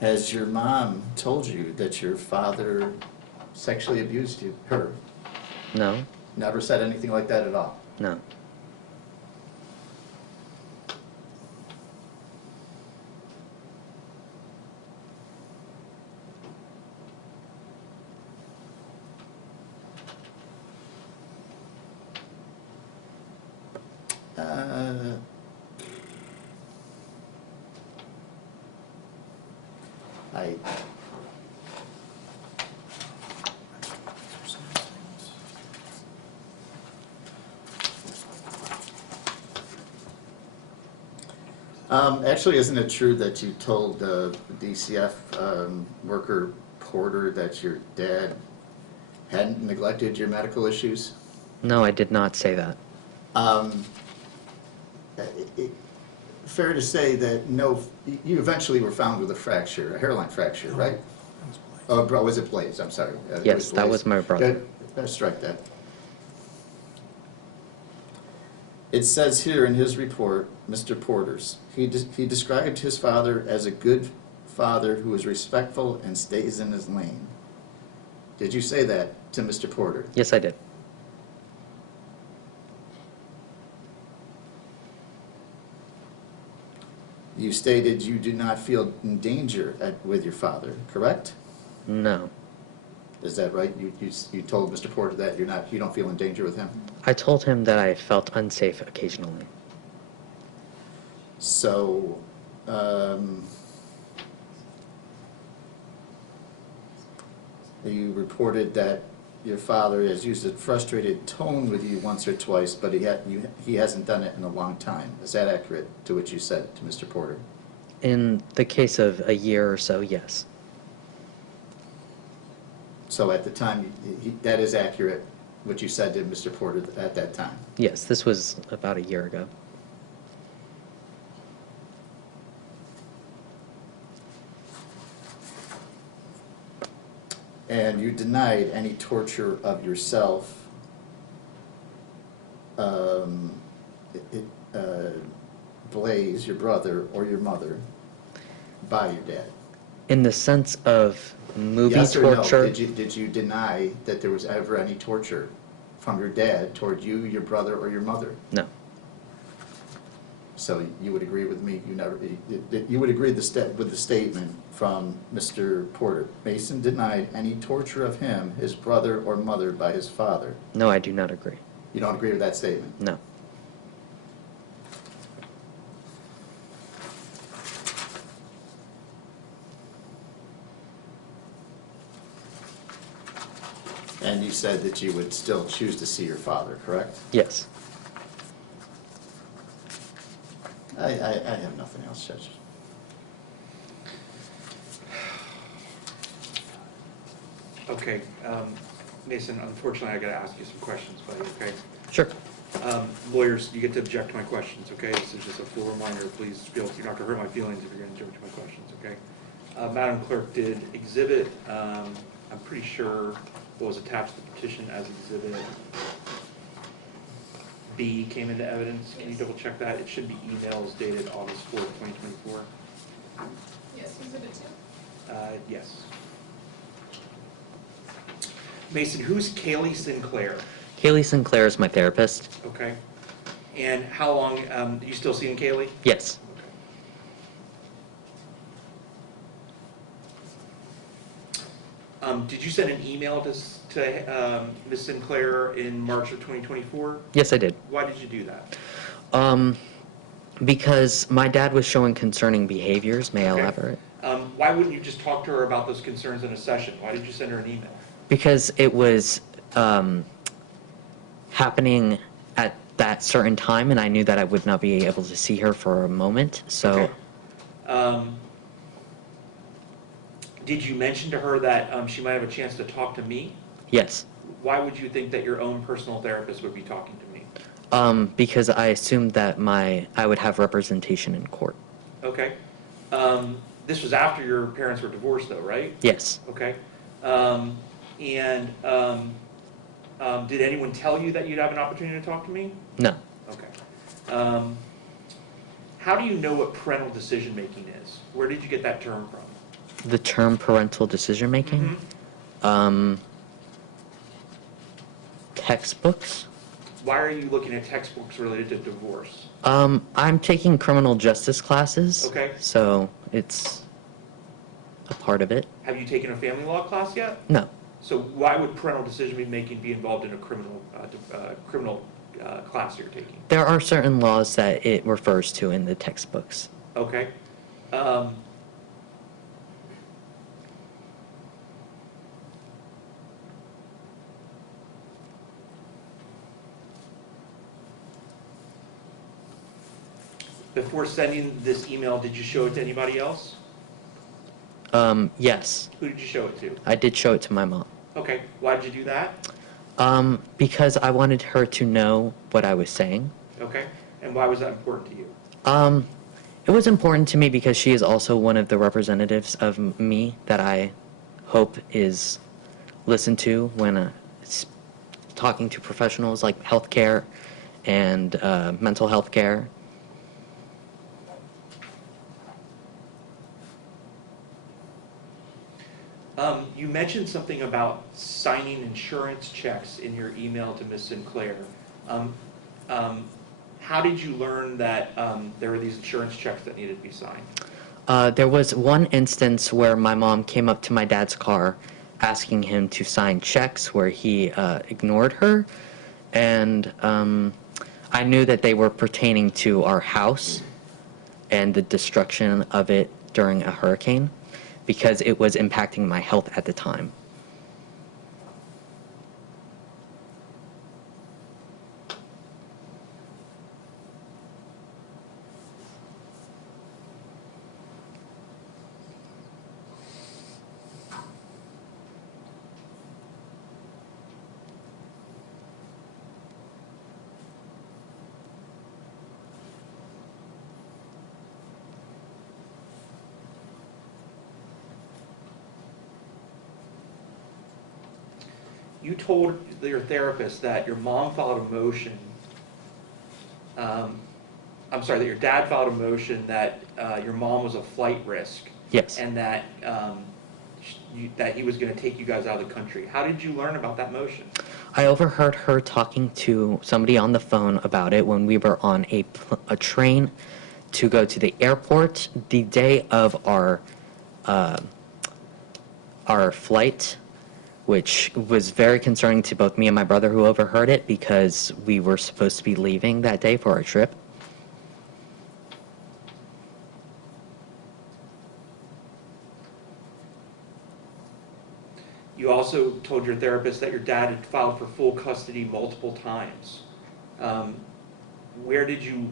Has your mom told you that your father sexually abused you, her? No. Never said anything like that at all? No. Uh, I. Actually, isn't it true that you told DCF worker Porter that your dad hadn't neglected your medical issues? No, I did not say that. Fair to say that no, you eventually were found with a fracture, a hairline fracture, right? Oh, was it Blaze? I'm sorry. It Yes, that Blaze. was my brother. Good. Strike that. It says here in his report, Mr. Porter's, he described his father as a good father who is respectful and stays in his lane. Did you say that to Mr. Porter? Yes, I did. You stated you do not feel in danger with your father, correct? No. Is that right? You told Mr. Porter that you don't feel in danger with him? I told him that I felt unsafe occasionally. So, you reported that your father has used a frustrated tone with you once or twice, but he hasn't done it in a long time. Is that accurate to what you said to Mr. Porter? In the case of a year or so, yes. So at the time, that is accurate, what you said to Mr. Porter at that time? Yes, this was about a year ago. And you denied any torture of yourself, Blaze, your brother, or your mother, by your dad? In the sense of movie Yes or torture, no? Did you deny that there was ever any torture from your dad toward you, your brother, or your mother? no. So you would agree with me, you would agree with the statement from Mr. Porter. Mason denied any torture of him, his brother, or mother by his father. No, I do not agree. You don't agree with that statement? No. And you said that you would still choose to see your father, correct? Yes. I have nothing else, Judge. Okay, Mason, unfortunately, I gotta ask you some questions, buddy, okay? Sure. Lawyers, you get to object to my questions, okay? This is just a full reminder, please feel, you're not gonna hurt my feelings if you're gonna object to my questions, okay? Madam Clerk, did exhibit, I'm pretty sure what was attached to the petition as exhibit B came into evidence? Can you double check that? It should be emails dated August 4th, 2024. Yes, exhibit 2. Yes. Mason, who's Kaylee Sinclair? Kaylee Sinclair is my therapist. Okay. And how long, you still seeing Kaylee? Yes. Did you send an email to Ms. Sinclair in March of 2024? Yes, I did. Why did you do that? Because my dad was showing concerning behaviors. May I Okay. elaborate? Why wouldn't you just talk to her about those concerns in a session? Why did you send her an email? Because it was happening at that certain time, and I knew that I would not be able to see her for a moment. So, Okay. Did you mention to her that she might have a chance to talk to me? yes, Why would you think that your own personal therapist would be talking to me? because I assumed that I would have representation in court. Okay. This was after your parents were divorced, though, right? Yes. Okay. And did anyone tell you that you'd have an opportunity to talk to me? No. Okay. How do you know what parental decision making is? Where did you get that term from? The term parental decision making. Mhm. Textbooks. Why are you looking at textbooks related to divorce? I'm taking criminal justice classes. Okay. So it's a part of it. Have you taken a family law class yet? No. So why would parental decision making be involved in a criminal class you're taking? There are certain laws that it refers to in the textbooks. Okay. Before sending this email, did you show it to anybody else? Yes, Who did you show it to? I did show it to my mom. Okay. Why did you do that? Because I wanted her to know what I was saying. Okay. And why was that important to you? It was important to me because she is also one of the representatives of me that I hope is listened to when talking to professionals like healthcare and mental health care. You mentioned something about signing insurance checks in your email to Ms. Sinclair. How did you learn that there were these insurance checks that needed to be signed? There was one instance where my mom came up to my dad's car asking him to sign checks where he ignored her, and I knew that they were pertaining to our house and the destruction of it during a hurricane because it was impacting my health at the time. You told your therapist that your mom filed a motion, that your dad filed a motion that your mom was a flight risk. Yes. And that, that he was going to take you guys out of the country. How did you learn about that motion? I overheard her talking to somebody on the phone about it when we were on a train to go to the airport the day of our flight, which was very concerning to both me and my brother who overheard it because we were supposed to be leaving that day for our trip. You also told your therapist that your dad had filed for full custody multiple times. Why did you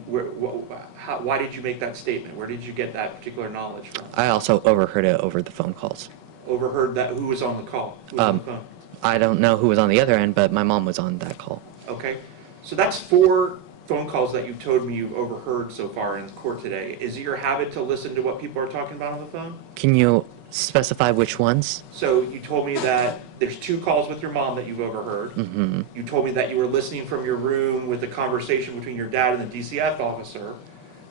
make that statement? Where did you get that particular knowledge from? I also overheard it over the phone calls. Overheard that, who was on the call? Who was on the phone? I don't know who was on the other end, but my mom was on that call. Okay, so that's 4 phone calls that you've told me you've overheard so far in court today. Is it your habit to listen to what people are talking about on the phone? Can you specify which ones? So you told me that there's 2 calls with your mom that you've overheard. Mm-hmm. You told me that you were listening from your room with a conversation between your dad and the DCF officer.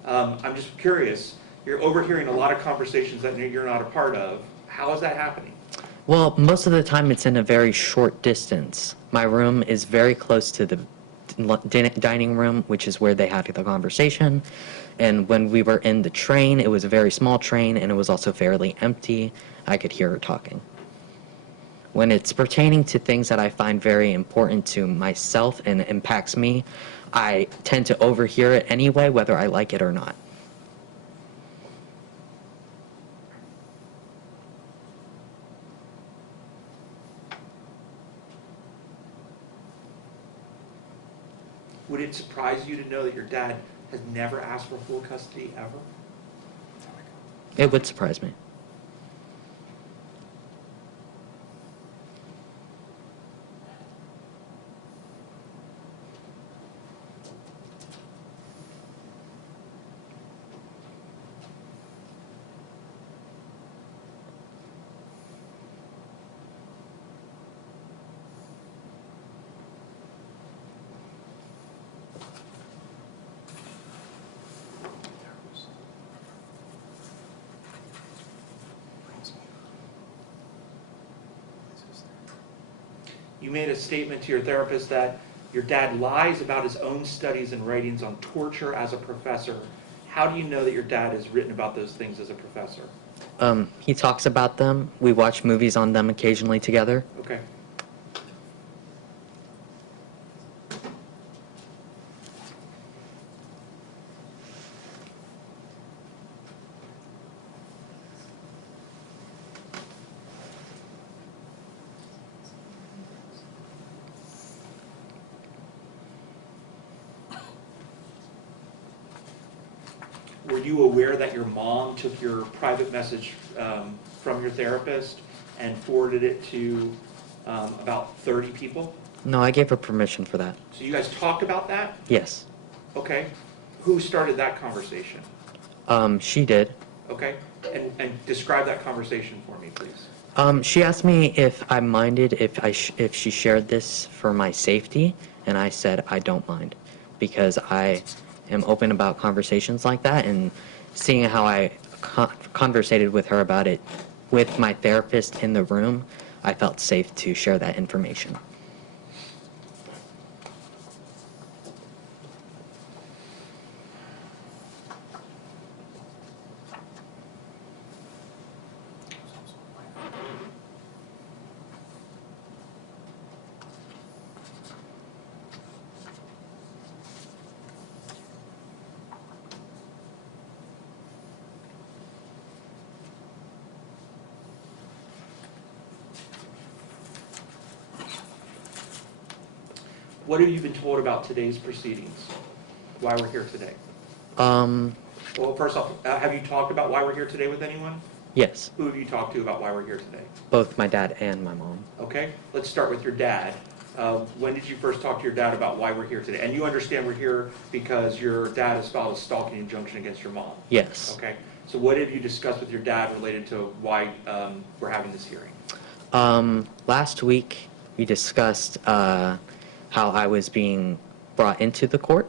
I'm just curious, you're overhearing a lot of conversations that you're not a part of. How is that happening? Well, most of the time it's in a very short distance. My room is very close to the dining room, which is where they had the conversation. And when we were in the train, it was a very small train and it was also fairly empty. I could hear her talking. When it's pertaining to things that I find very important to myself and impacts me, I tend to overhear it anyway, whether I like it or not. Would it surprise you to know that your dad has never asked for full custody ever? It would surprise me. You made a statement to your therapist that your dad lies about his own studies and writings on torture as a professor. How do you know that your dad has written about those things as a professor? He talks about them. We watch movies on them occasionally together. Okay. Were you aware that your mom took your private message from your therapist and forwarded it to about 30 people? No, I gave her permission for that. So you guys talked about that? Yes. Okay. Who started that conversation? She did. Okay. And describe that conversation for me, please. She asked me if I minded if she shared this for my safety, and I said I don't mind, because I am open about conversations like that, and seeing how I conversated with her about it with my therapist in the room, I felt safe to share that information. What have you been told about today's proceedings? Why we're here today? Well, first off, have you talked about why we're here today with anyone? Yes, Who have you talked to about why we're here today? both my dad and my mom. Okay, let's start with your dad. When did you first talk to your dad about why we're here today? And you understand we're here because your dad has filed a stalking injunction against your mom. Yes. Okay, so what have you discussed with your dad related to why we're having this hearing? Last week we discussed how I was being brought into the court,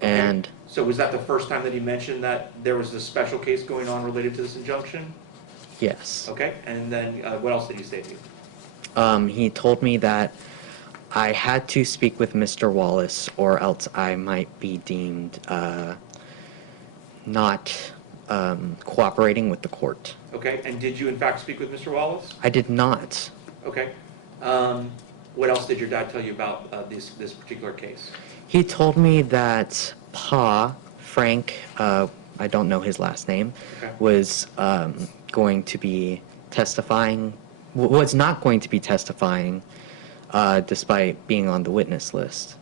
and So was that the first time that he mentioned that there was this special case going on related to this injunction? yes. Okay, and then what else did he say to you? He told me that I had to speak with Mr. Wallace, or else I might be deemed not cooperating with the court. Okay, and did you in fact speak with Mr. Wallace? I did not. Okay. What else did your dad tell you about this particular case? He told me that Pa, Frank, I don't know his last name, Okay. was going to be testifying, was not going to be testifying despite being on the witness list.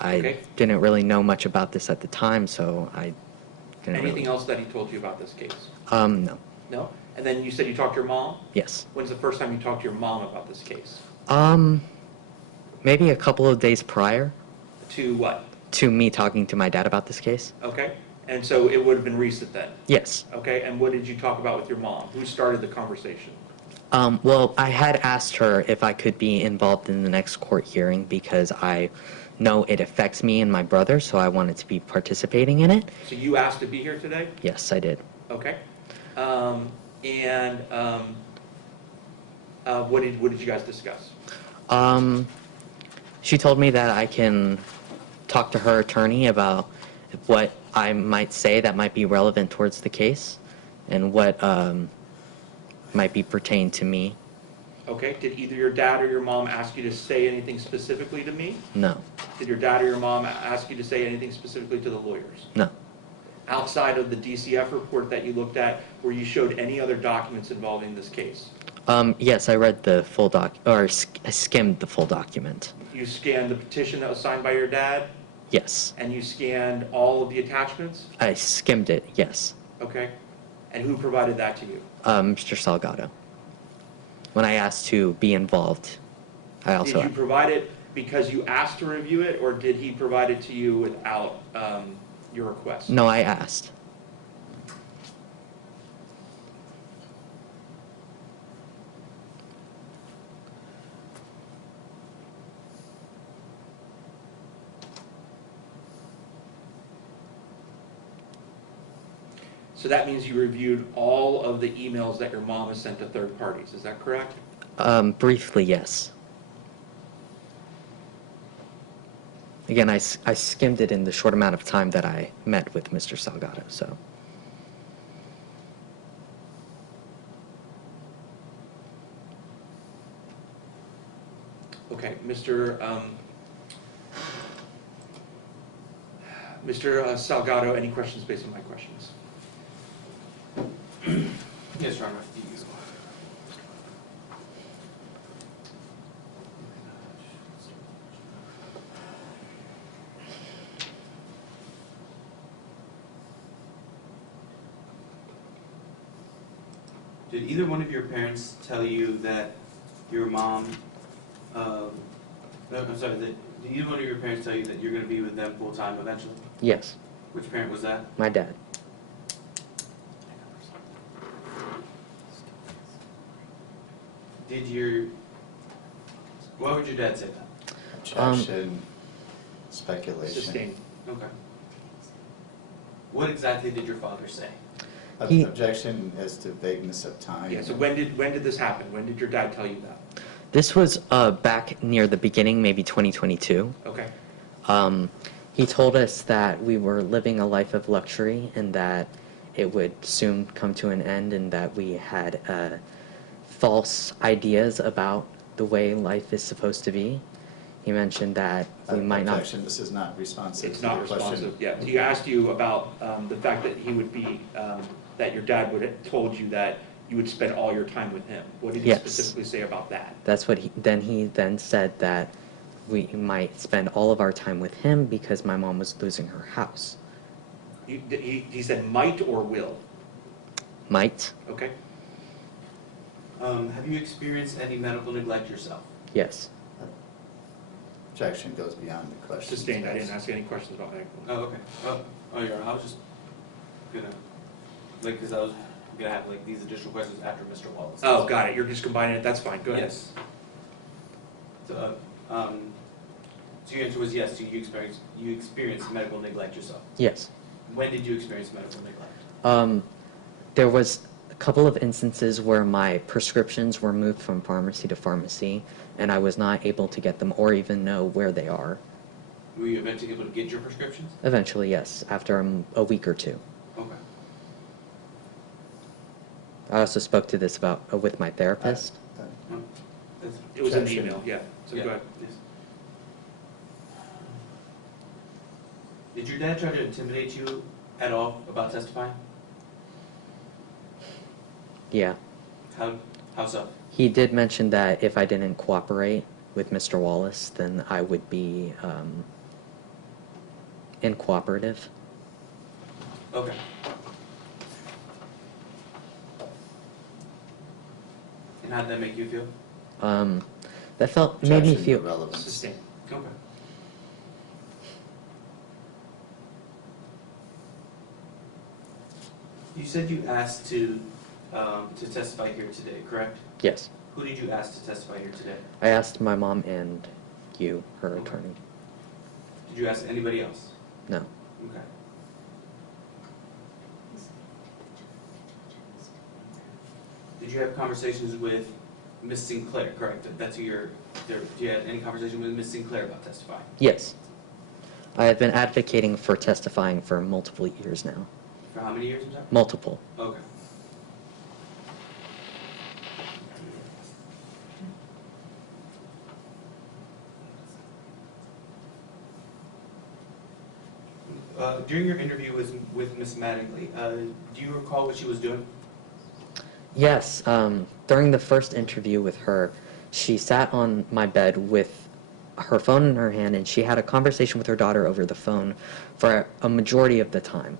I Okay. didn't really know much about this at the time, so I didn't Anything really. else that he told you about this case? No. No? And then you said you talked to your mom? Yes. When's the first time you talked to your mom about this case? Maybe a couple of days prior To what? to me talking to my dad about this case. Okay, and so it would have been recent then? Yes. Okay, and what did you talk about with your mom? Who started the conversation? Well, I had asked her if I could be involved in the next court hearing because I know it affects me and my brother, so I wanted to be participating in it. So you asked to be here today? Yes, I did. Okay. What did you guys discuss? She told me that I can talk to her attorney about what I might say that might be relevant towards the case and what might be pertained to me. Okay, did either your dad or your mom ask you to say anything specifically to me? No, Did your dad or your mom ask you to say anything specifically to the lawyers? no. Outside of the DCF report that you looked at, where you showed any other documents involving this case? Yes, I read the full I skimmed the full document. You scanned the petition that was signed by your dad? Yes. And you scanned all of the attachments? I skimmed it, yes. Okay. And who provided that to you? Mr. Salgado. When I asked to be involved, I Did also. you provide it because you asked to review it, or did he provide it to you without your request? No, I asked. So that means you reviewed all of the emails that your mom has sent to third parties, is that correct? Briefly, yes. Again, I skimmed it in the short amount of time that I met with Mr. Salgado, so. Okay, Mr. Salgado, any questions based on my questions? Yes, Your Honor. Did either one of your parents tell you that your mom, no, I'm sorry, did either one of your parents tell you that you're gonna be with them full-time eventually? Yes, Which parent was that? my dad. Why would your dad say that? Objection, speculation. Sustained. Okay. What exactly did your father say? He- Objection as to vagueness of time. Yeah, so when did this happen? When did your dad tell you that? This was back near the beginning, maybe 2022. Okay. He told us that we were living a life of luxury and that it would soon come to an end, and that we had false ideas about the way life is supposed to be. He mentioned that we might not. Objection, this is not responsive It's to not your question. responsive, yeah. He asked you about the fact that he would be, that your dad would have told you that you would spend all your time with him. What did he Yes. specifically say about that? That's what he then said that we might spend all of our time with him because my mom was losing her house. He said might or will, Might? okay? Have you experienced any medical neglect yourself? Yes. Objection goes beyond the question. Sustained, I didn't ask any questions about that. Oh, okay. Your Honor, I was just gonna, because I was gonna have these additional questions after Mr. Wallace. Oh, got it, you're just combining it, that's fine, go ahead. Yes. So, so your answer was yes, so you experienced medical neglect yourself. Yes. When did you experience medical neglect? There was a couple of instances where my prescriptions were moved from pharmacy to pharmacy, and I was not able to get them or even know where they are. Were you eventually able to get your prescriptions? Eventually, yes, after a week or two. Okay. I also spoke to this with my therapist. That's- It was in the Objection. email, yeah, so yeah, go ahead. yes. Did your dad try to intimidate you at all about testifying? Yeah. How so? He did mention that if I didn't cooperate with Mr. Wallace, then I would be incooperative. Okay. And how did that make you feel? That made me Objection, feel. irrelevance. Sustained. Okay. You said you asked to testify here today, correct? Yes. Who did you ask to testify here today? I asked my mom and you, her Okay. attorney. Did you ask anybody else? No. Okay. Did you have conversations with Miss Sinclair, correct? That's who do you have any conversation with Miss Sinclair about testifying? Yes. I have been advocating for testifying for multiple years now. For how many years, I'm sorry? Multiple. Okay. During your interview with Miss Mattingly, do you recall what she was doing? Yes. During the first interview with her, she sat on my bed with her phone in her hand, and she had a conversation with her daughter over the phone for a majority of the time.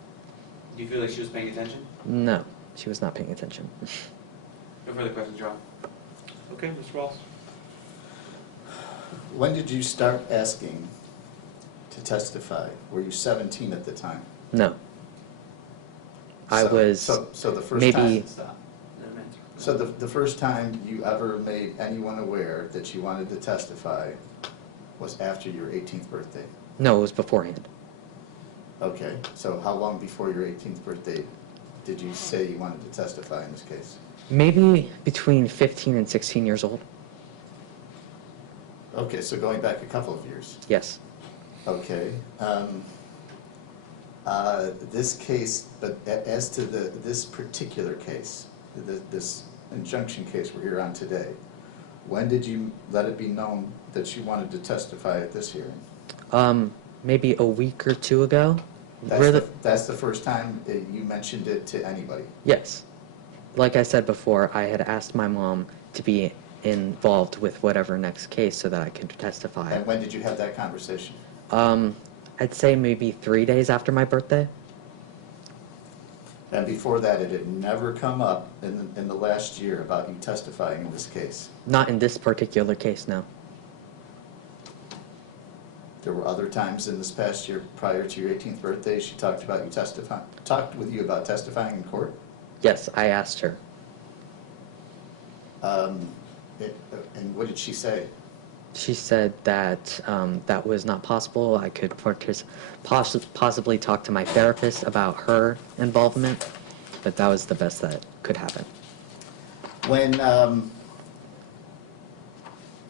Do you feel like she was paying attention? No, she was not paying attention. No further questions, Your Honor. Okay, Mr. Wallace? When did you start asking to testify? Were you 17 at the time? No. I So- was So the first maybe- time, so the first time you ever made anyone aware that you wanted to testify was after your 18th birthday? No, it was beforehand. Okay, so how long before your 18th birthday did you say you wanted to testify in this case? Maybe between 15 and 16 years old. Okay, so going back a couple of years. Yes. Okay. This case, but as to this particular case, this injunction case we're here on today, when did you let it be known that you wanted to testify at this hearing? Maybe a week or two ago. Really? That's the first time that you mentioned it to anybody? Yes. Like I said before, I had asked my mom to be involved with whatever next case so that I could testify. And when did you have that conversation? I'd say maybe 3 days after my birthday. And before that, it had never come up in the last year about you testifying in this case? Not in this particular case, no. There were other times in this past year prior to your 18th birthday, she talked with you about testifying in court? Yes, I asked her. And what did she say? She said that that was not possible. I could possibly talk to my therapist about her involvement, but that was the best that could happen. When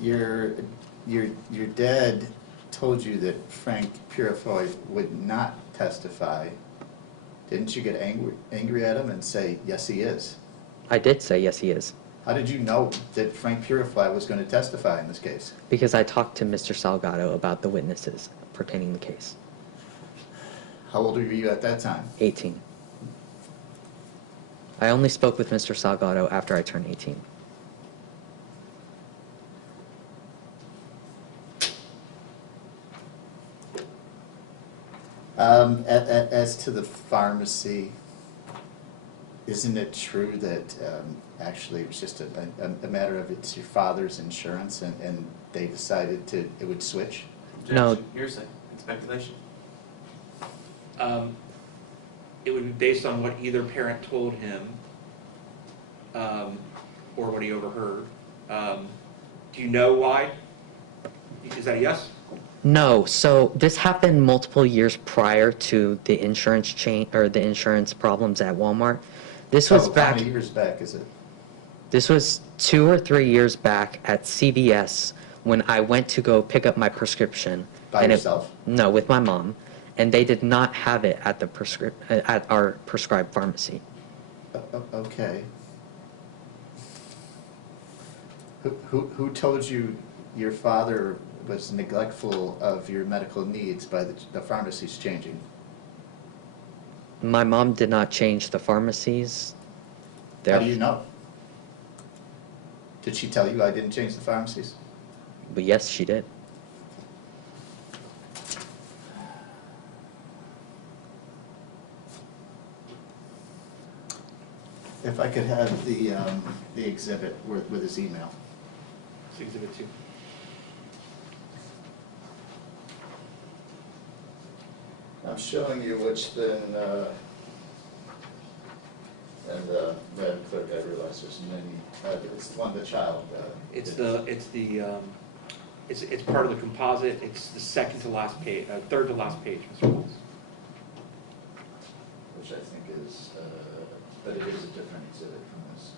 your dad told you that Frank Purifoy would not testify, didn't you get angry at him and say, yes, he is? I did say yes, he is, How did you know that Frank Purifoy was going to testify in this case? because I talked to Mr. Salgado about the witnesses pertaining to the case. How old were you at that time? 18. I only spoke with Mr. Salgado after I turned 18. As to the pharmacy, isn't it true that actually it was just a matter of it's your father's insurance and they decided it would switch? No. Objection. Hearsay. It's speculation. It would be based on what either parent told him, or what he overheard. Do you know why? Is that a yes? No, so this happened multiple years prior to the insurance chain or the insurance problems at Walmart. This was How back. many years back is it? This was 2 or 3 years back at CVS when I went to go pick up my prescription. By and yourself? No, with my mom, and they did not have it at the at our prescribed pharmacy. Okay. Who told you your father was neglectful of your medical needs by the pharmacies changing? My mom did not change the pharmacies. How do you know? Did she tell you I didn't change the pharmacies? But yes, she did. If I could have the exhibit with his email. It's Exhibit 2. I'm showing you what's been, and Madam Clerk, I realize there's many, it's the one the child. It's part of the composite. It's the second to last page, third to last page, Mr. Walls. Which I think is, but it is a different exhibit from this.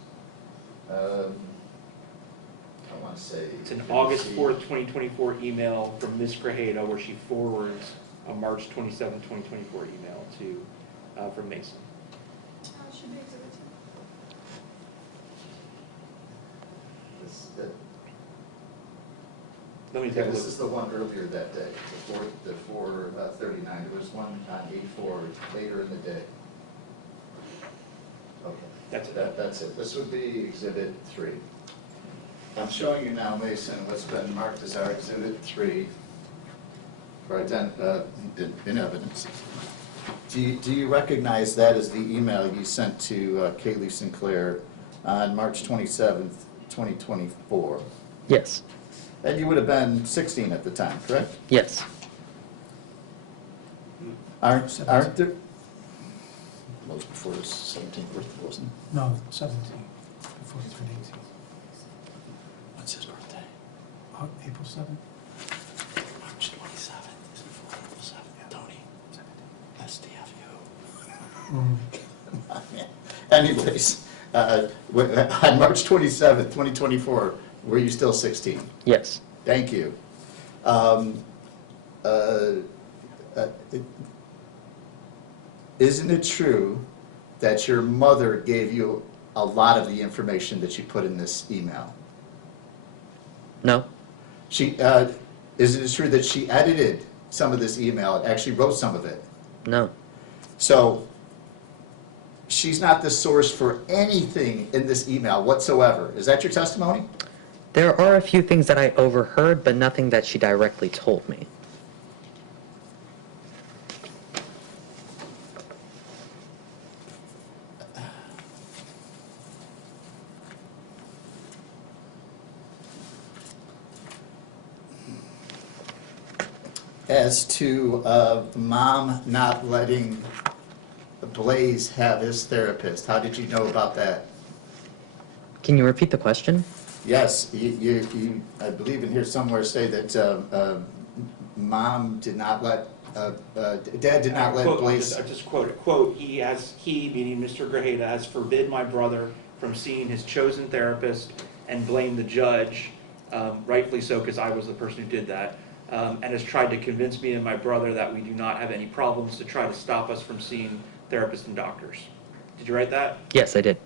I want to say. It's an August 4th, 2024 email from Ms. Grajeda where she forwards a March 27th, 2024 email to, from Mason. It should be Exhibit 2. Let me take a This look. is the one earlier that day, the 4:39. There was one on 8/4 later in the day. Okay. That's it. That's it. This would be Exhibit 3. I'm showing you now, Mason, what's been marked as our Exhibit 3 for in evidence. Do you recognize that as the email you sent to Kaylee Sinclair on March 27th, 2024? Yes. And you would have been 16 at the time, correct? Yes. Aren't there? That was before his 17th birthday, wasn't it? No, 17, before he turned 18. What's his birthday? April 7th? March 27th. Is before April 7th, Tony. SDFU. Anyways, on March 27th, 2024, were you still 16? Yes. Thank you. Isn't it true that your mother gave you a lot of the information that you put in this email? No. Is it true that she edited some of this email, actually wrote some of it? No. So she's not the source for anything in this email whatsoever. Is that your testimony? There are a few things that I overheard, but nothing that she directly told me. As to mom not letting Blaze have his therapist, how did you know about that? Can you repeat the question? Yes, you, I believe in here somewhere say that mom did not let, dad did not let Quote, Blaze. I just quote it, quote, he, meaning Mr. Grajeda, has forbid my brother from seeing his chosen therapist and blamed the judge, rightfully so, because I was the person who did that, and has tried to convince me and my brother that we do not have any problems to try to stop us from seeing therapists and doctors. Did you write that? Yes, I did.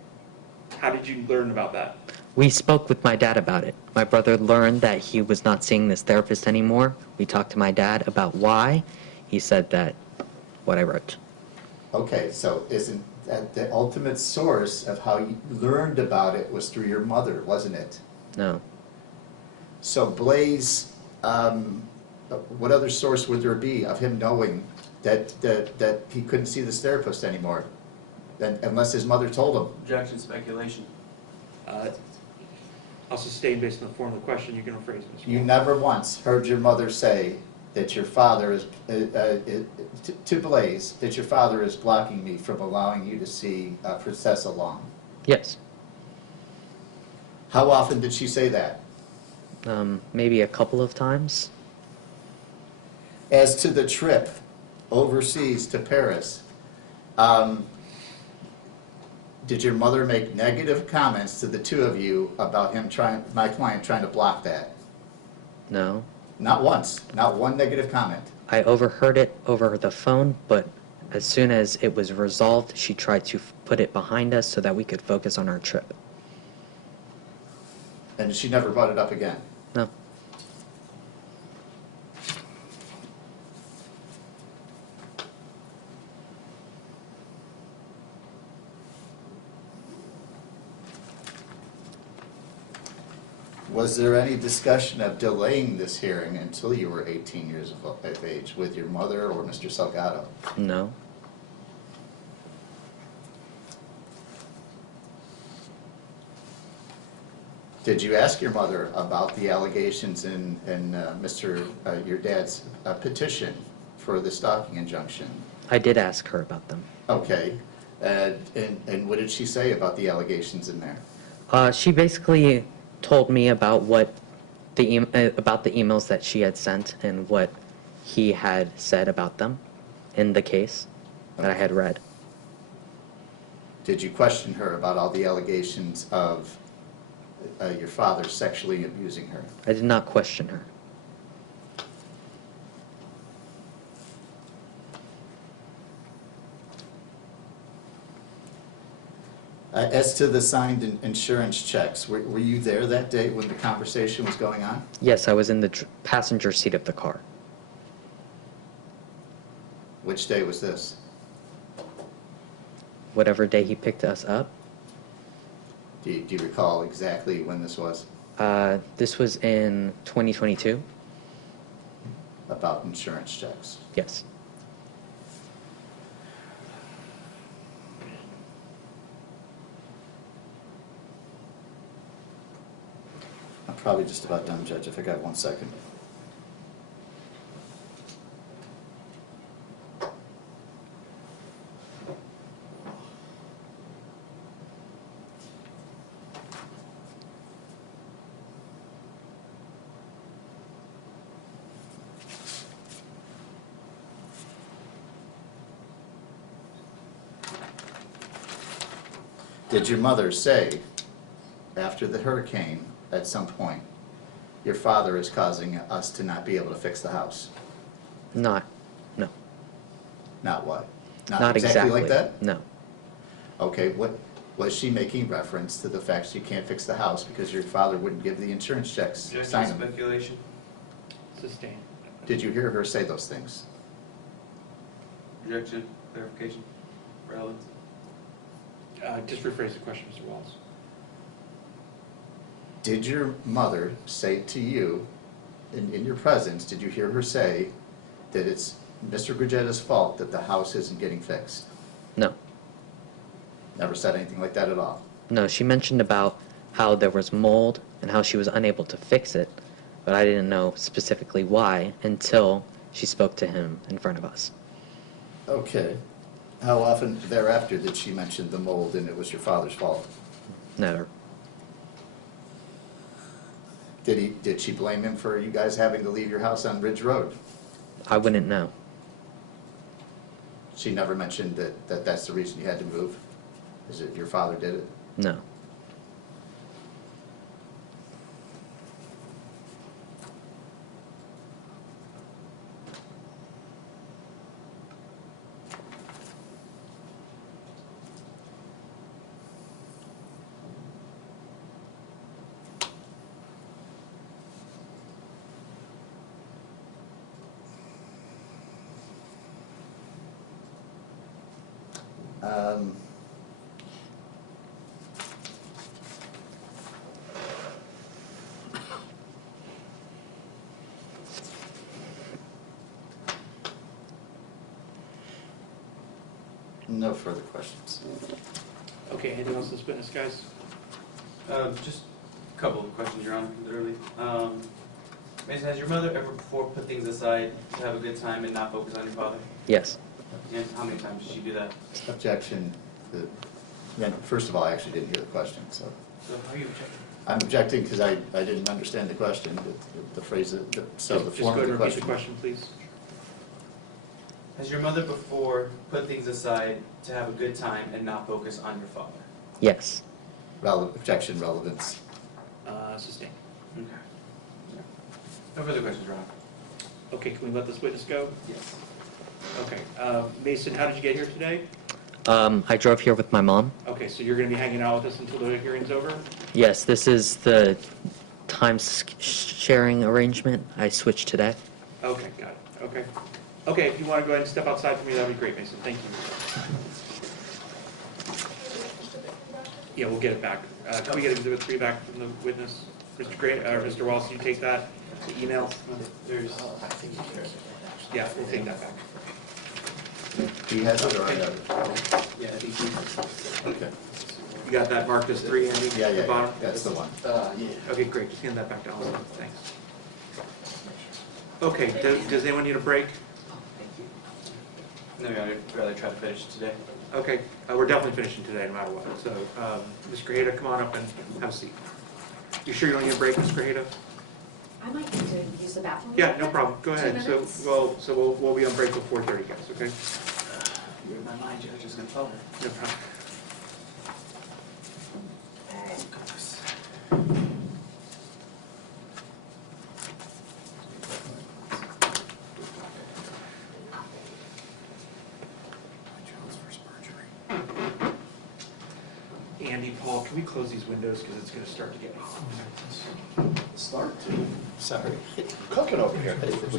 How did you learn about that? We spoke with my dad about it. My brother learned that he was not seeing this therapist anymore. We talked to my dad about why. He said that what I wrote. Okay, so isn't that the ultimate source of how you learned about it was through your mother, wasn't it? No. So Blaze, what other source would there be of him knowing that he couldn't see this therapist anymore? Unless his mother told him. Objection, speculation. I'll sustain based on the form of the question. You can rephrase it, Mr. You Wall. never once heard your mother say that your father is, to Blaze, that your father is blocking me from allowing you to see Princessa Long. Yes. How often did she say that? Maybe a couple of times. As to the trip overseas to Paris, did your mother make negative comments to the two of you about my client trying to block that? No. Not once, not one negative comment. I overheard it over the phone, but as soon as it was resolved, she tried to put it behind us so that we could focus on our trip. And she never brought it up again. No. Was there any discussion of delaying this hearing until you were 18 years of age with your mother or Mr. Salgado? No. Did you ask your mother about the allegations in your dad's petition for the stalking injunction? I did ask her about them. Okay, and what did she say about the allegations in there? She basically told me about about the emails that she had sent and what he had said about them in the case that I had read. Did you question her about all the allegations of your father sexually abusing her? I did not question her. As to the signed insurance checks, were you there that day when the conversation was going on? Yes, I was in the passenger seat of the car. Which day was this? Whatever day he picked us up, Do you recall exactly when this was? This was in 2022. About insurance checks. Yes. I'm probably just about done, Judge, if I got 1 second. Did your mother say, after the hurricane, at some point, your father is causing us to not be able to fix the house? No. Not what? Not exactly like that? No. Okay, what, was she making reference to the fact she can't fix the house because your father wouldn't give the insurance checks, sign Objection, them? speculation. Sustain. Did you hear her say those things? Objection, clarification, relevance. Just rephrase the question, Mr. Wallace. Did your mother say to you, in your presence, did you hear her say that it's Mr. Grugetta's fault that the house isn't getting fixed? No. Never said anything like that at all? No, she mentioned about how there was mold and how she was unable to fix it, but I didn't know specifically why until she spoke to him in front of us. Okay. How often thereafter did she mention the mold and it was your father's fault? Never. Did she blame him for you guys having to leave your house on Ridge Road? I wouldn't know. She never mentioned that that's the reason you had to move? Is it your father did it? No. Um, No further questions. Okay, anything else this witness, guys? Just a couple of questions, Your Honor, literally. Mason, has your mother ever before put things aside to have a good time and not focus on your father? Yes. And how many times did she do that? Objection. First of all, I actually didn't hear the question, so. So how are you objecting? I'm objecting because I didn't understand the question, the phrase, so the Just form go of ahead the and repeat the question. question, please. Has your mother before put things aside to have a good time and not focus on your father? Yes. Objection, relevance. Sustain. Okay. No further questions, Your Honor. Okay, can we let this witness go? Yes. Okay, Mason, how did you get here today? I drove here with my mom. Okay, so you're gonna be hanging out with us until the hearing's over? Yes, this is the sharing arrangement. I switched today. Okay, got it, okay. Okay, if you wanna go ahead and step outside for me, that'd be great, Mason, thank you. Yeah, we'll get it back. Can we get Exhibit 3 back from the witness? Mr. Gray, or Mr. Wallace, can you take that, the email? There's, Yeah, we'll take that back. He has it or I have it? yeah, I think he's. Okay. You got that marked as 3, Andy? Yeah, at the yeah, bottom? that's the one. Okay, great, just hand that back to Allison, thanks. Okay, does anyone need a break? No, Your Honor, I'd rather try to finish today. Okay, we're definitely finishing today, no matter what. So, Ms. Grajeda, come on up and have a seat. You sure you don't need a break, Ms. Grajeda? I might need to use the bathroom. Yeah, no problem, go 2 ahead. So, minutes. we'll be on break till 4:30, guys, okay? You're in my mind, Judge, just gonna tell her. No problem. Andy, Paul, can we close these windows, because it's gonna start to get hot. Start to. Sorry. Cooking over here. I can live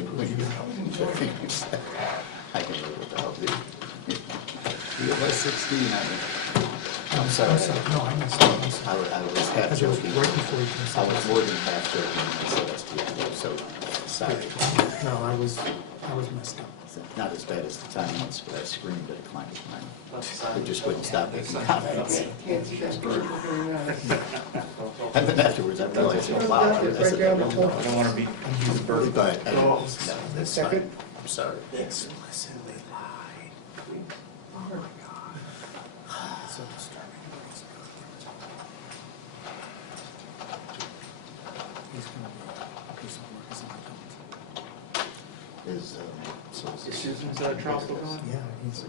with the help, dude. You have a 16, I mean. I'm sorry. No, I messed up, I'm I sorry. was half Because it was joking. right before you I said was more than half joking when I said STF, so, sorry. No, I was messed up. Not as bad as the time once, but I screamed at a client of mine. They just wouldn't stop making comments. Can't see that bird very nice. And then afterwards, I realized, oh, wow. I said, I don't know. I don't wanna be accused of burglary. But, no, that's fine. Second. I'm sorry. Explicitly lied. Oh my God. So disturbing. He's gonna be a piece of work as I So is Is this- Susan's trial still going? Yeah, he's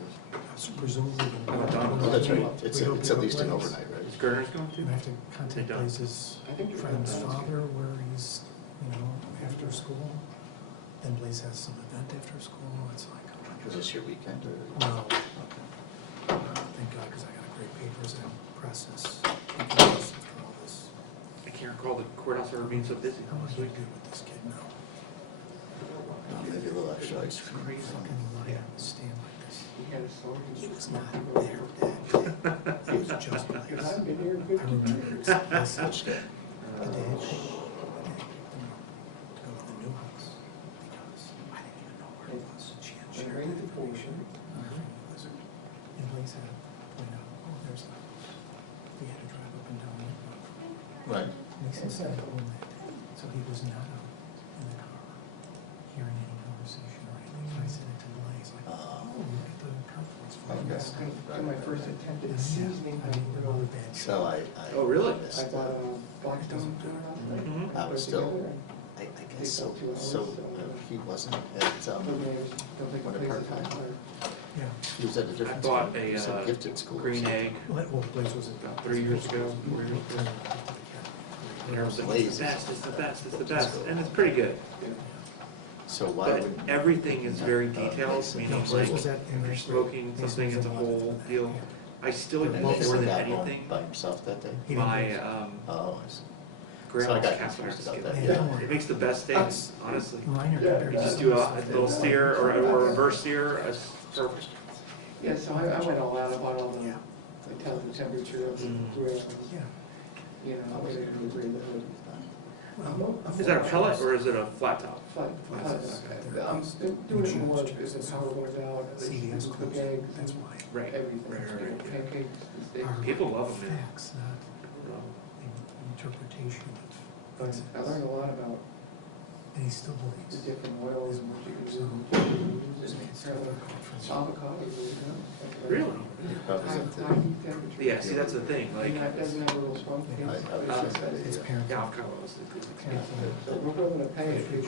presumably. Oh, Donald. Oh, that's right. It's at least an overnight, Is right? Gerner's going to? I have to contact They don't. Blaze's I think you're friend's right. father where he's, after school. Then Blaze has some event after school. It's like, Was this your weekend or? no, Okay. thank God, because I got great papers and process. After all this. I can't recall the courthouse ever being so busy How am I last gonna week. do with this kid now? Maybe a little extra ice How cream. can you lie on the stand like this? He had a story. He was not there that day. He was just like Because this. I've been here I 50 remember years. this. Which day? The day, to go to the new house, because I didn't even know where it was. She had shared that information. And Blaze had to point out, oh, there's the house. We had to drive up and down the road. Right. Mason stayed home that day, so he was not out in the car hearing any conversation or anything. So I said it to Blaze, like, oh, look at the conference. Okay. To my first attempt at seasoning I my didn't grill. know that. So I. Oh, really? missed, I bought a Blackstone tuna last night. Mhm. I was Put it still, together I guess so, he wasn't at, and they'll take What a place part-time. at my- Yeah. he was at a I different bought school. He was a at gifted school. or green something. egg. Well, Blaze was About 3 years ago, 4 years ago. And everyone's like, it's the best, it's the best, it's the best, and it's pretty good. So why But would? everything is very detailed, meaning Blaze like, was at- if you're smoking something, it's a whole deal. I still And love more Mason than got home anything, by himself that day? He didn't my lose. Oh, I see. grandma's got cast iron confused about skillet. that, yeah. It makes the best steaks, honestly. Minor Yeah. compared You to just some do a stuff little that- sear or a reverse sear, it's perfect. Yeah, so I went all out, I bought all Yeah. the tell the temperature of the Mm. grill, Yeah. you know, I was able to agree that it Is that a pellet or is it a flat top? flat. I'm doing it more because the power goes out, CVS cook closed, eggs, that's why. Right. everything, Right, right, you know, right. pancakes, steaks. Our People love them, man. Facts, not the interpretation But of. I learned a lot about And he still the believes. different oils and what you can So, do. just made Just several have conferences. avocado is really good. Really? Probably High, something. high heat temperature. Yeah, see, that's the thing, like, And that doesn't have a little spunk taste, I- but I- it's just- It's parent. yeah, avocado is So we're willing to pay it.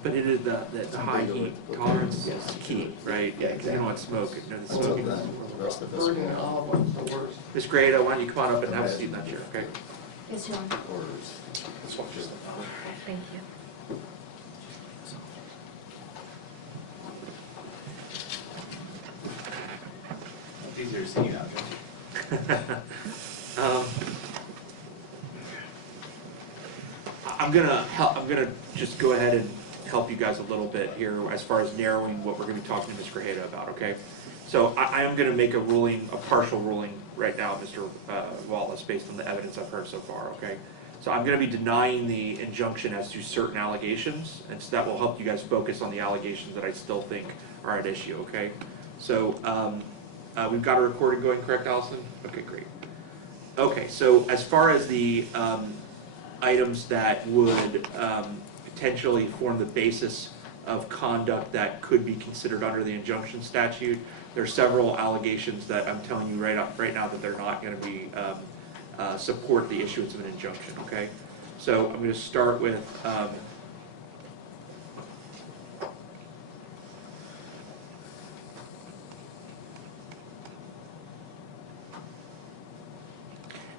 But it is the high heat tolerance is key, right? Yeah, Because you don't want smoke, you know, the So smoke then, the rest of us. Bird and olive oil's the worst. is great, I want you to come on up and have a seat in that chair, okay? Yes, you are. Orders. Thank you. It's easier to see you now, Joe. Um, I'm gonna just go ahead and help you guys a little bit here as far as narrowing what we're gonna be talking to Ms. Grajeda about, okay? So I am gonna make a ruling, a partial ruling right now, Mr. Wallace, based on the evidence I've heard so far, okay? So I'm gonna be denying the injunction as to certain allegations, and so that will help you guys focus on the allegations that I still think are at issue, okay? So, we've got a recording going, correct, Allison? Okay, great. Okay, so as far as the items that would potentially form the basis of conduct that could be considered under the injunction statute, there are several allegations that I'm telling you right now that they're not going to be support the issuance of an injunction. Okay, so I'm going to start with.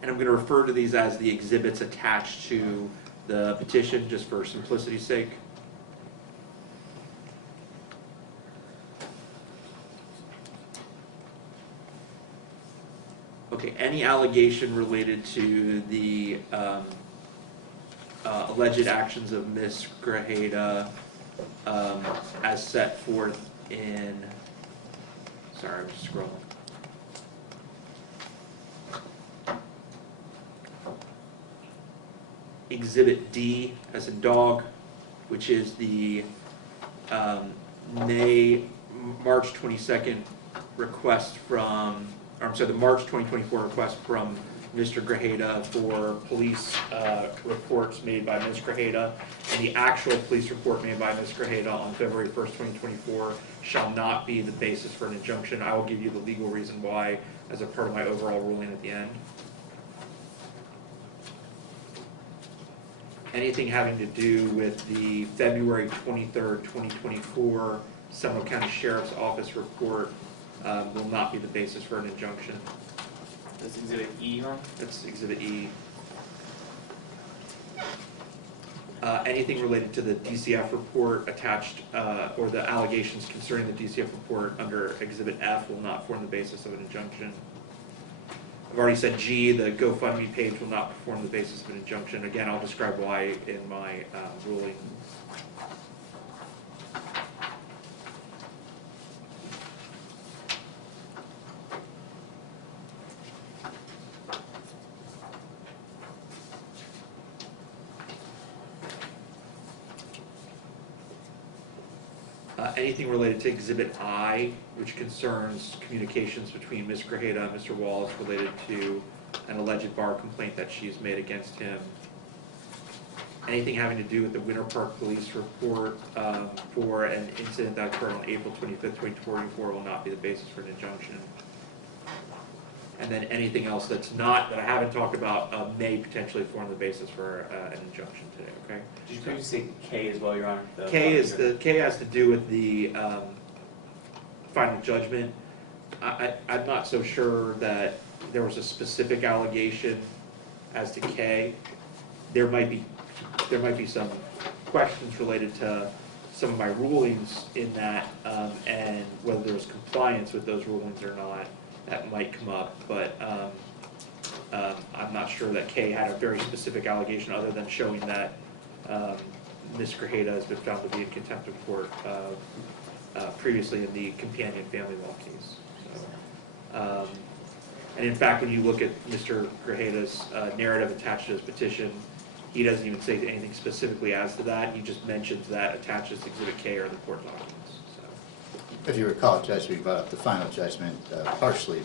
And I'm going to refer to these as the exhibits attached to the petition, just for simplicity's sake. Okay, any allegation related to the alleged actions of Ms. Grajeda as set forth in, sorry, I'm just scrolling. Exhibit D as in dog, which is the March 22nd request from, or I'm sorry, the March 2024 request from Mr. Grajeda for police reports made by Ms. Grajeda, and the actual police report made by Ms. Grajeda on February 1st, 2024 shall not be the basis for an injunction. I will give you the legal reason why as a part of my overall ruling at the end. Anything having to do with the February 23rd, 2024 Seminole County Sheriff's Office report will not be the basis for an injunction. That's Exhibit E, Ron? That's Exhibit E. Anything related to the DCF report attached, or the allegations concerning the DCF report under Exhibit F will not form the basis of an injunction. I've already said G, the GoFundMe page will not form the basis of an injunction. Again, I'll describe why in my ruling. Anything related to Exhibit I, which concerns communications between Ms. Grajeda and Mr. Wallace related to an alleged bar complaint that she's made against him. Anything having to do with the Winter Park Police report for an incident that occurred on April 25th, 2024 will not be the basis for an injunction. And then anything else that's not, that I haven't talked about, may potentially form the basis for an injunction today, okay? Did you previously say K as well, Your Honor? K has to do with the final judgment. I'm not so sure that there was a specific allegation as to K. There might be some questions related to some of my rulings in that, and whether there was compliance with those rulings or not. That might come up, but I'm not sure that K had a very specific allegation other than showing that Ms. Grajeda has been found to be in contempt of court previously in the companion family law case. So, and in fact, when you look at Mr. Grajeda's narrative attached to his petition, he doesn't even say anything specifically as to that. He just mentions that attaches to Exhibit K or the court documents. If you recall, Judge, we brought up the final judgment partially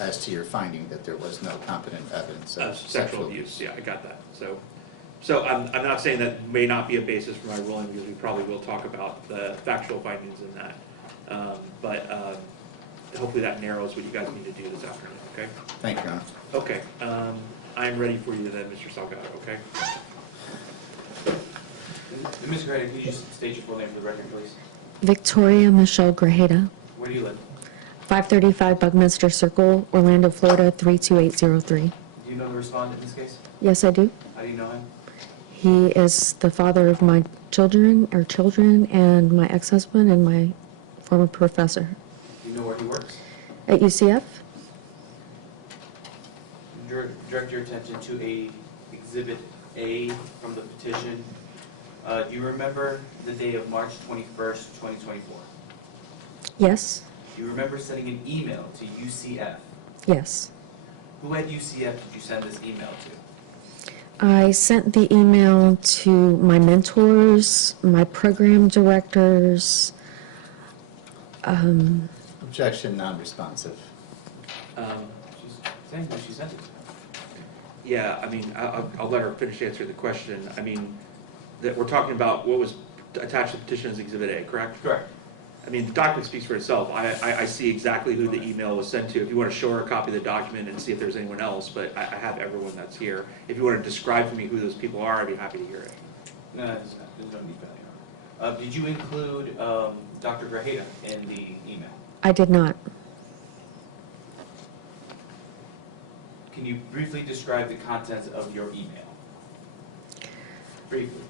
as to your finding that there was no competent evidence of Sexual abuse, yeah, I got that. So I'm not saying that may not be a basis for my ruling, because we probably will talk about the factual findings in that. But hopefully that narrows what you guys need to do this afternoon, okay? Thank you, Your Honor. Okay, I'm ready for you then, Mr. Salgado, okay? Ms. Grajeda, can you just state your full name for the record, please? Victoria Michelle Grajeda, Where do you live? 535 Buckminster Circle, Orlando, Florida 32803. Do you know the respondent in this case? Yes, I do. How do you know him? He is the father of my children, and my ex-husband, and my former professor Do you know where he works? at UCF. Direct your attention to Exhibit A from the petition. Do you remember the day of March 21st, 2024? Yes, Do you remember sending an email to UCF? yes. Who at UCF did you send this email to? I sent the email to my mentors, my program directors. Objection, non-responsive. She's saying who she sent it to. Yeah, I mean, I'll let her finish answering the question. I mean, that we're talking about what was attached to the petition as Exhibit A, correct? Correct. I mean, the document speaks for itself. I see exactly who the email was sent to. If you want to show her a copy of the document and see if there's anyone else, but I have everyone that's here. If you want to describe for me who those people are, I'd be happy to hear it. No, there's no need for that. Did you include Dr. Grajeda in the email? I did not. Can you briefly describe the contents of your email? Briefly.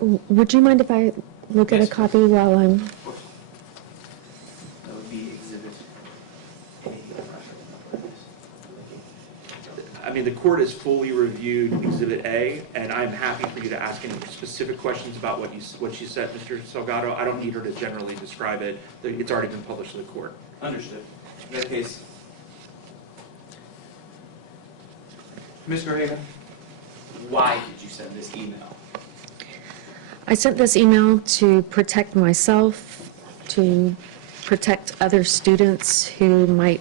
Would you mind if I look at a Yes, please. copy while I'm... Of course. That would be Exhibit A. I mean, the court has fully reviewed Exhibit A, and I'm happy for you to ask any specific questions about what she said, Mr. Salgado. I don't need her to generally describe it. It's already been published to the court. Understood. In that case, Ms. Grajeda, why did you send this email? I sent this email to protect myself, to protect other students who might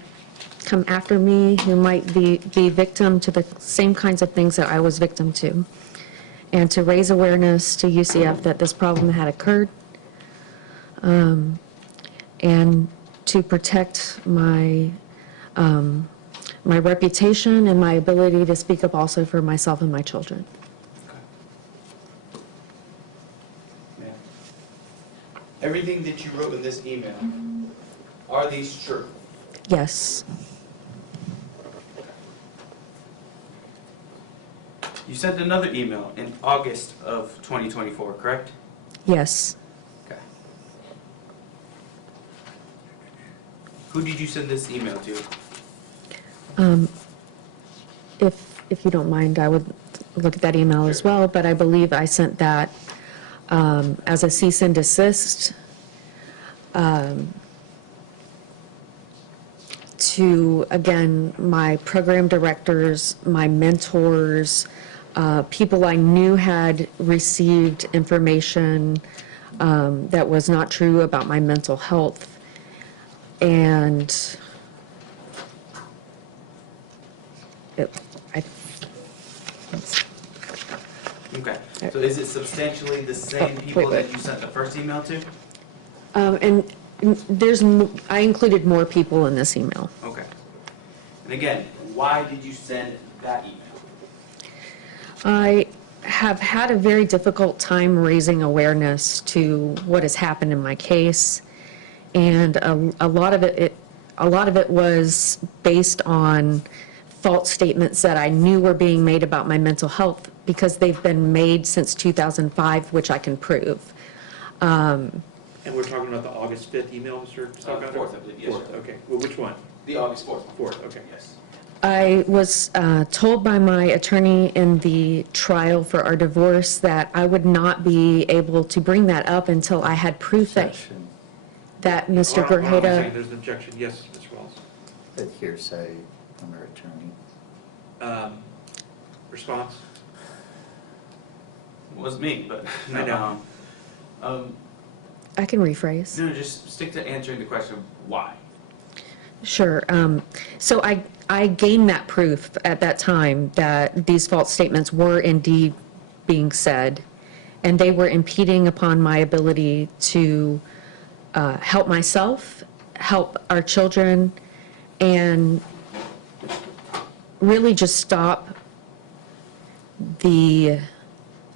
come after me, who might be victim to the same kinds of things that I was victim to, and to raise awareness to UCF that this problem had occurred, and to protect my my reputation and my ability to speak up also for myself and my children. Ma'am. Everything that you wrote in this email, are these true? Yes. You sent another email in August of 2024, correct? Yes. Okay. Who did you send this email to? If you don't mind, I would look at that email as well, but I believe I sent that as a cease and desist to, again, my program directors, my mentors, people I knew had received information that was not true about my mental health. And Okay, so is it substantially the same people that you sent the first email to? and I included more people in this email. Okay. And again, why did you send that email? I have had a very difficult time raising awareness to what has happened in my case, and a lot of it was based on false statements that I knew were being made about my mental health because they've been made since 2005, which I can prove. And we're talking about the August 5th email, Mr. Stockotter? 4th, I believe, yes, Fourth, sir. okay. Well, which one? The August 4th. 4th, okay. Yes. I was told by my attorney in the trial for our divorce that I would not be able to bring that up until I had proof that Section, Mr. Hold on a second, Grajeda, there's an objection. Yes, Ms. Wells. that hearsay from our attorney. Response? It was me, but. I know. I can rephrase. No, just stick to answering the question, why? Sure. So I gained that proof at that time that these false statements were indeed being said, and they were impeding upon my ability to help myself, help our children, and really just stop the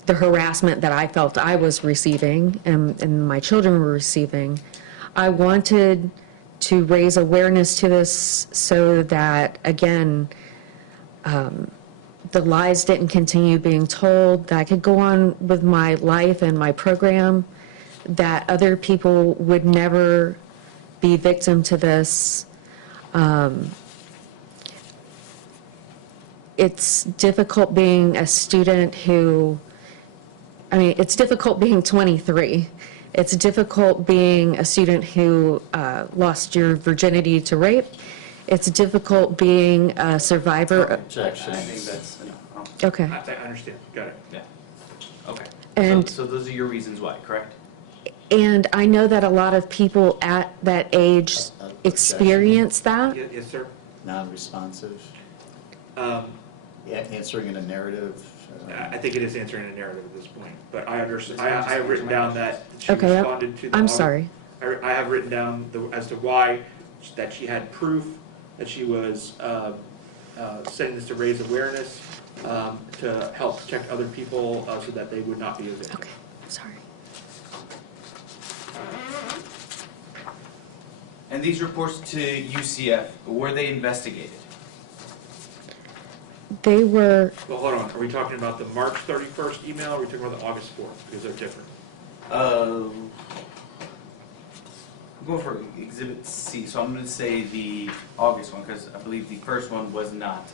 harassment that I felt I was receiving and my children were receiving. I wanted to raise awareness to this so that, again, the lies didn't continue being told, that I could go on with my life and my program, that other people would never be victim to this. It's difficult being a student who, it's difficult being 23. It's difficult being a student who lost your virginity to rape. It's difficult being a survivor. I Objection. think that's enough. Okay. I understand. Got it. Yeah. Okay. And- So those are your reasons why, correct? And I know that a lot of people at that age experience that. Yes, sir. Non-responsive, Um, answering in a narrative. I think it is answering a narrative at this point, but I understand, I have written down that she Okay, responded to the. I'm August- sorry. I have written down as to why, that she had proof that she was sending this to raise awareness, to help protect other people, so that they would not be a victim. Okay, sorry. And these reports to UCF, were they investigated? They were, Well, hold on, are we talking about the March 31st email, or are we talking about the August 4th, because they're different? I'm going for Exhibit C, so I'm going to say the August one, because I believe the first one was not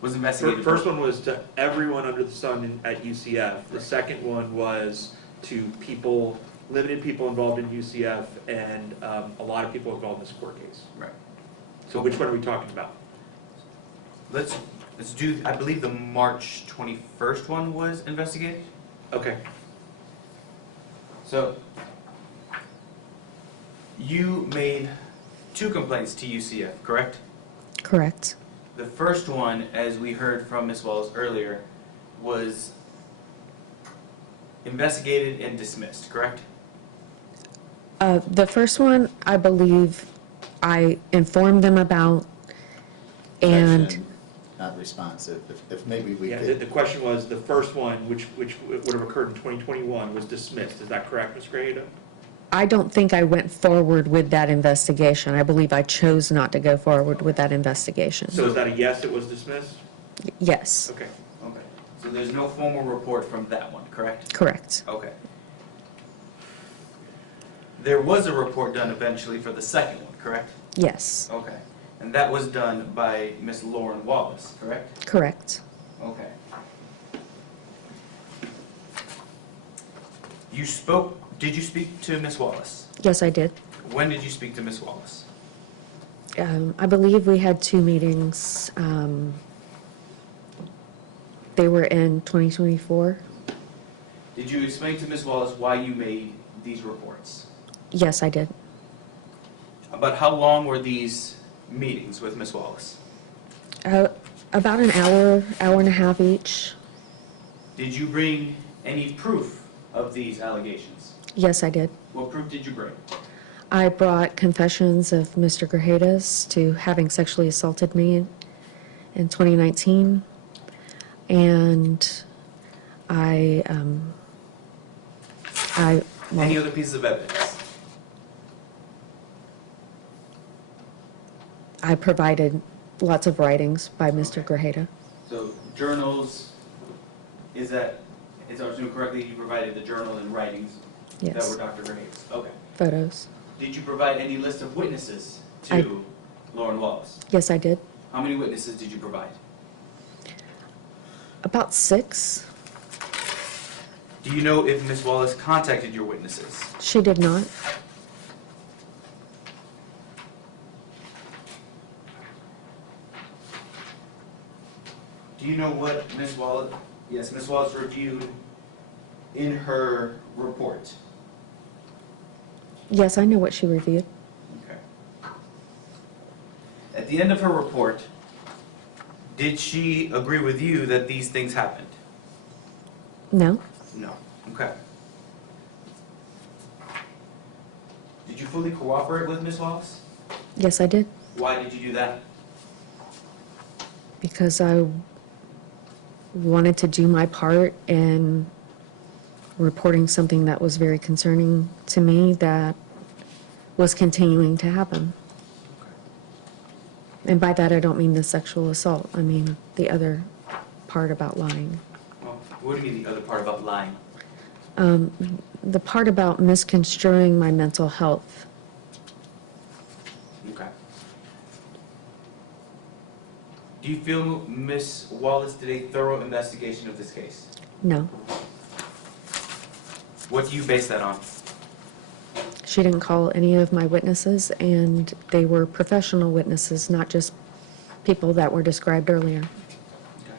was investigated. First one was to everyone under the sun at UCF. The second one was to people, limited people involved in UCF, and a lot of people involved in this court case. Right. So which one are we talking about? Let's Let's do, I believe the March 21st one was investigated. Okay. So, you made 2 complaints to UCF, correct? Correct. The first one, as we heard from Ms. Wallace earlier, was investigated and dismissed, correct? The first one, I believe I informed them about, and Objection, not responsive. If maybe we Yeah, could. the question was, the first one, which would have occurred in 2021, was dismissed. Is that correct, Ms. Grajeda? I don't think I went forward with that investigation. I believe I chose not to go forward with that investigation. So is that a yes, it was dismissed? Yes, Okay. Okay. So there's no formal report from that one, correct? correct. Okay. There was a report done eventually for the second one, correct? Yes, Okay. And that was done by Ms. Lauren Wallace, correct? correct. Okay. Did you speak to Ms. Wallace? Yes, I did. When did you speak to Ms. Wallace? I believe we had 2 meetings. They were in 2024. Did you explain to Ms. Wallace why you made these reports? Yes, I did. About how long were these meetings with Ms. Wallace? About an hour, hour and a half each. Did you bring any proof of these allegations? Yes, I did. What proof did you bring? I brought confessions of Mr. Grajedas to having sexually assaulted me in 2019. And I Any other pieces of evidence? I provided lots of writings by Mr. Grajeda. So journals, is I assume correctly, you provided the journal and writings that Yes, were Dr. Graves? Okay. photos. Did you provide any list of witnesses I- to Lauren Wallace? Yes, I did. How many witnesses did you provide? About 6. Do you know if Ms. Wallace contacted your witnesses? She did not. Do you know what Ms. Wallace reviewed in her report? Yes, I know what she reviewed. Okay. At the end of her report, did she agree with you that these things happened? No? No. Okay. Did you fully cooperate with Ms. Wallace? Yes, I did. Why did you do that? Because I wanted to do my part in reporting something that was very concerning to me that was continuing to happen. And by that, I don't mean the sexual assault. I mean the other part about lying. Well, what do you mean the other part about lying? The part about misconstruing my mental health. Okay. Do you feel Ms. Wallace did a thorough investigation of this case? No. What do you base that on? She didn't call any of my witnesses, and they were professional witnesses, not just people that were described earlier. Okay.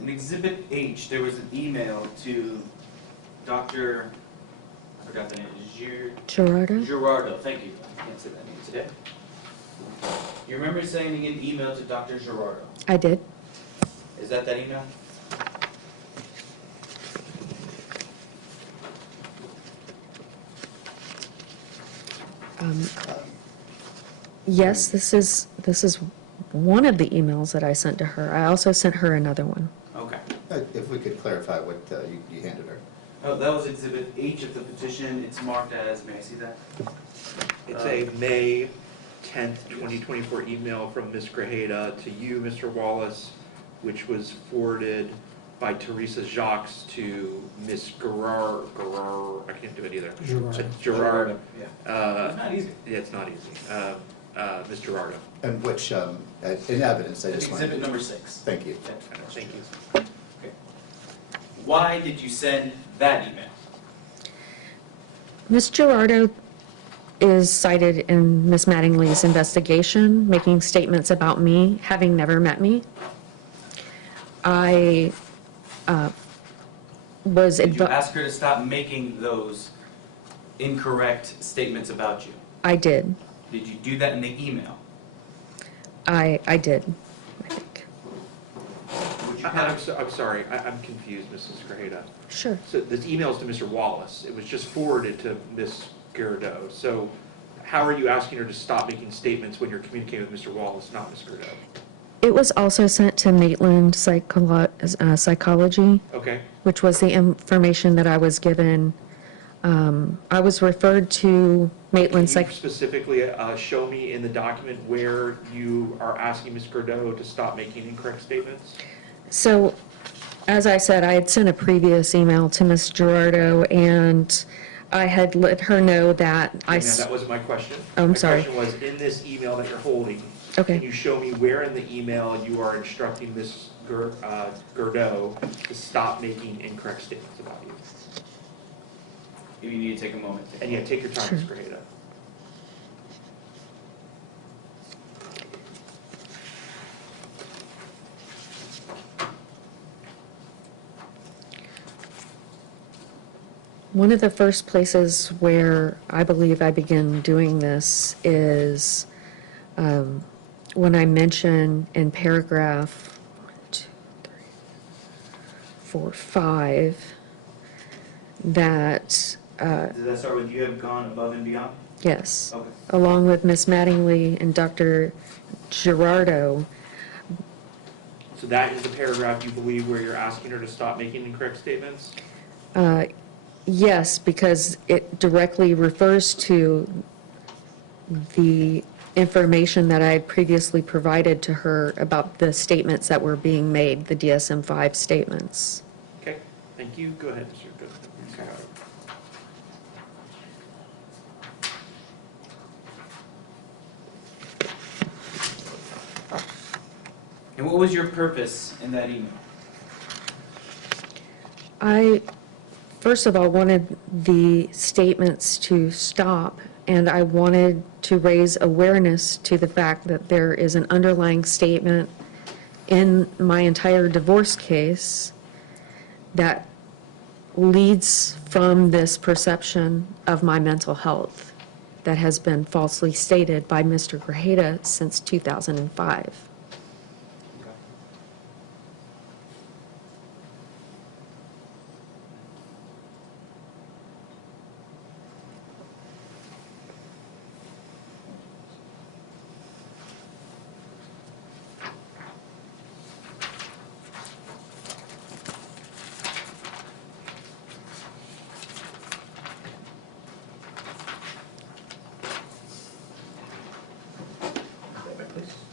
In Exhibit H, there was an email to Dr. I forgot the name. Gerardo? Gerardo, thank you. I can't say that name today. You remember sending an email to Dr. Gerardo? I did. Is that email? Yes, this is one of the emails that I sent to her. I also sent her another one. Okay. If we could clarify what you handed her. Oh, that was Exhibit H of the petition. It's marked as, may I see that? It's a May 10th, 2024 email from Ms. Grajeda to you, Mr. Wallace, which was forwarded by Teresa Jacques to Ms. Gerard, I can't do it either. Gerard. Yeah. Uh, It's not easy. Yeah, it's not easy. Ms. Gerardo. And which, in evidence, I It's just wanted. Exhibit number 6. Thank you. Thank you. Okay. Why did you send that email? Ms. Gerardo is cited in Ms. Mattingly's investigation, making statements about me, having never met me. I was Did you advised. ask her to stop making those incorrect statements about you? I did. Did you do that in the email? I did, I think. Would you I'm have, I'm sorry, I'm confused, Mrs. Grajeda. Sure. So this email's to Mr. Wallace, it was just forwarded to Ms. Garrido. So how are you asking her to stop making statements when you're communicating with Mr. Wallace, not Ms. Garrido? It was also sent to Maitland Psychology, Okay, which was the information that I was given. I was referred to can Maitland you Psych. specifically show me in the document where you are asking Ms. Garrido to stop making incorrect statements? So, as I said, I had sent a previous email to Ms. Gerardo, and I had let her know that I. Now, that wasn't my question. Oh, I'm sorry. My question was, in this email that you're holding, Okay. can you show me where in the email you are instructing Ms. Garrido to stop making incorrect statements about you? if you need to take a moment. And yeah, take your time, Ms. Grajeda. One of the first places where I believe I began doing this is when I mention in paragraph 5 that, Does that start with you have gone above and beyond? yes, Okay. along with Ms. Mattingly and Dr. Gerardo, So that is the paragraph you believe where you're asking her to stop making incorrect statements? yes, because it directly refers to the information that I had previously provided to her about the statements that were being made, the DSM-5 statements. Okay, thank you. Go ahead, Mr. Good. And what was your purpose in that email? I, first of all, wanted the statements to stop, and I wanted to raise awareness to the fact that there is an underlying statement in my entire divorce case that leads from this perception of my mental health that has been falsely stated by Mr. Grajeda since 2005.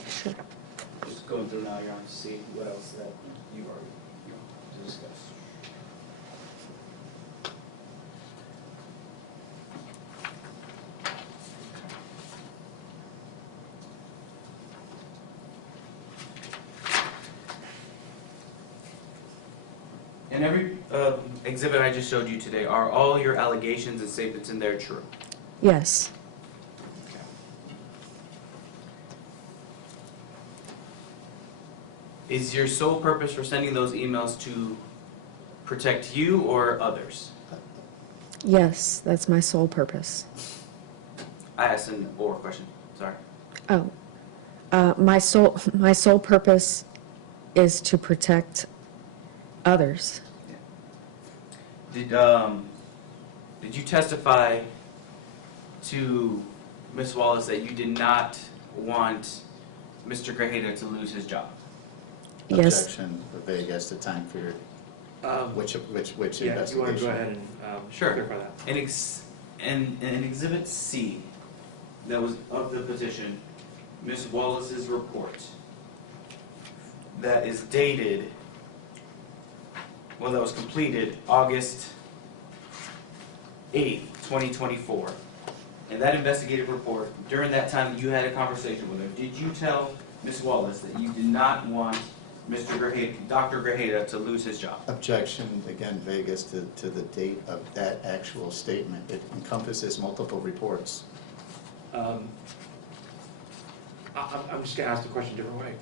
Sure. Just going through now, Your Honor, to see what else that you already discussed. In every exhibit I just showed you today, are all your allegations and statements in there true? Yes. Is your sole purpose for sending those emails to protect you or others? Yes, that's my sole purpose. I asked an or question, sorry. Oh, my sole purpose is to protect others. Did you testify to Ms. Wallace that you did not want Mr. Grajeda to lose his job? Yes, Objection, vague as to time period. Which Yeah, you want to go investigation? ahead and Sure. clarify that? In Exhibit C that was of the petition, Ms. Wallace's report that is dated, well, that was completed August 8th, 2024. And that investigative report, during that time that you had a conversation with her, did you tell Ms. Wallace that you did not want Mr. Grajeda, Dr. Grajeda to lose his job? Objection, again, vague as to the date of that actual statement. It encompasses multiple reports. I'm just gonna ask the question a different way.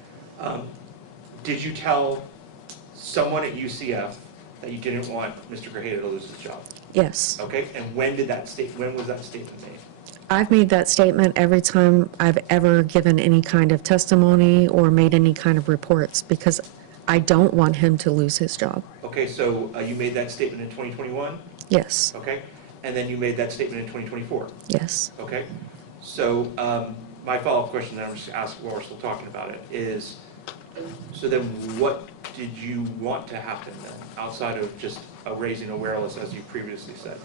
Did you tell someone at UCF that you didn't want Mr. Grajeda to lose his job? Yes. Okay, and when was that statement made? I've made that statement every time I've ever given any kind of testimony or made any kind of reports, because I don't want him to lose his job. Okay, so you made that statement in 2021, Yes, okay? And then you made that statement in 2024, yes. okay? So my follow-up question that I'm just asking while we're still talking about it is, so then what did you want to happen then, outside of just raising awareness, as you previously said?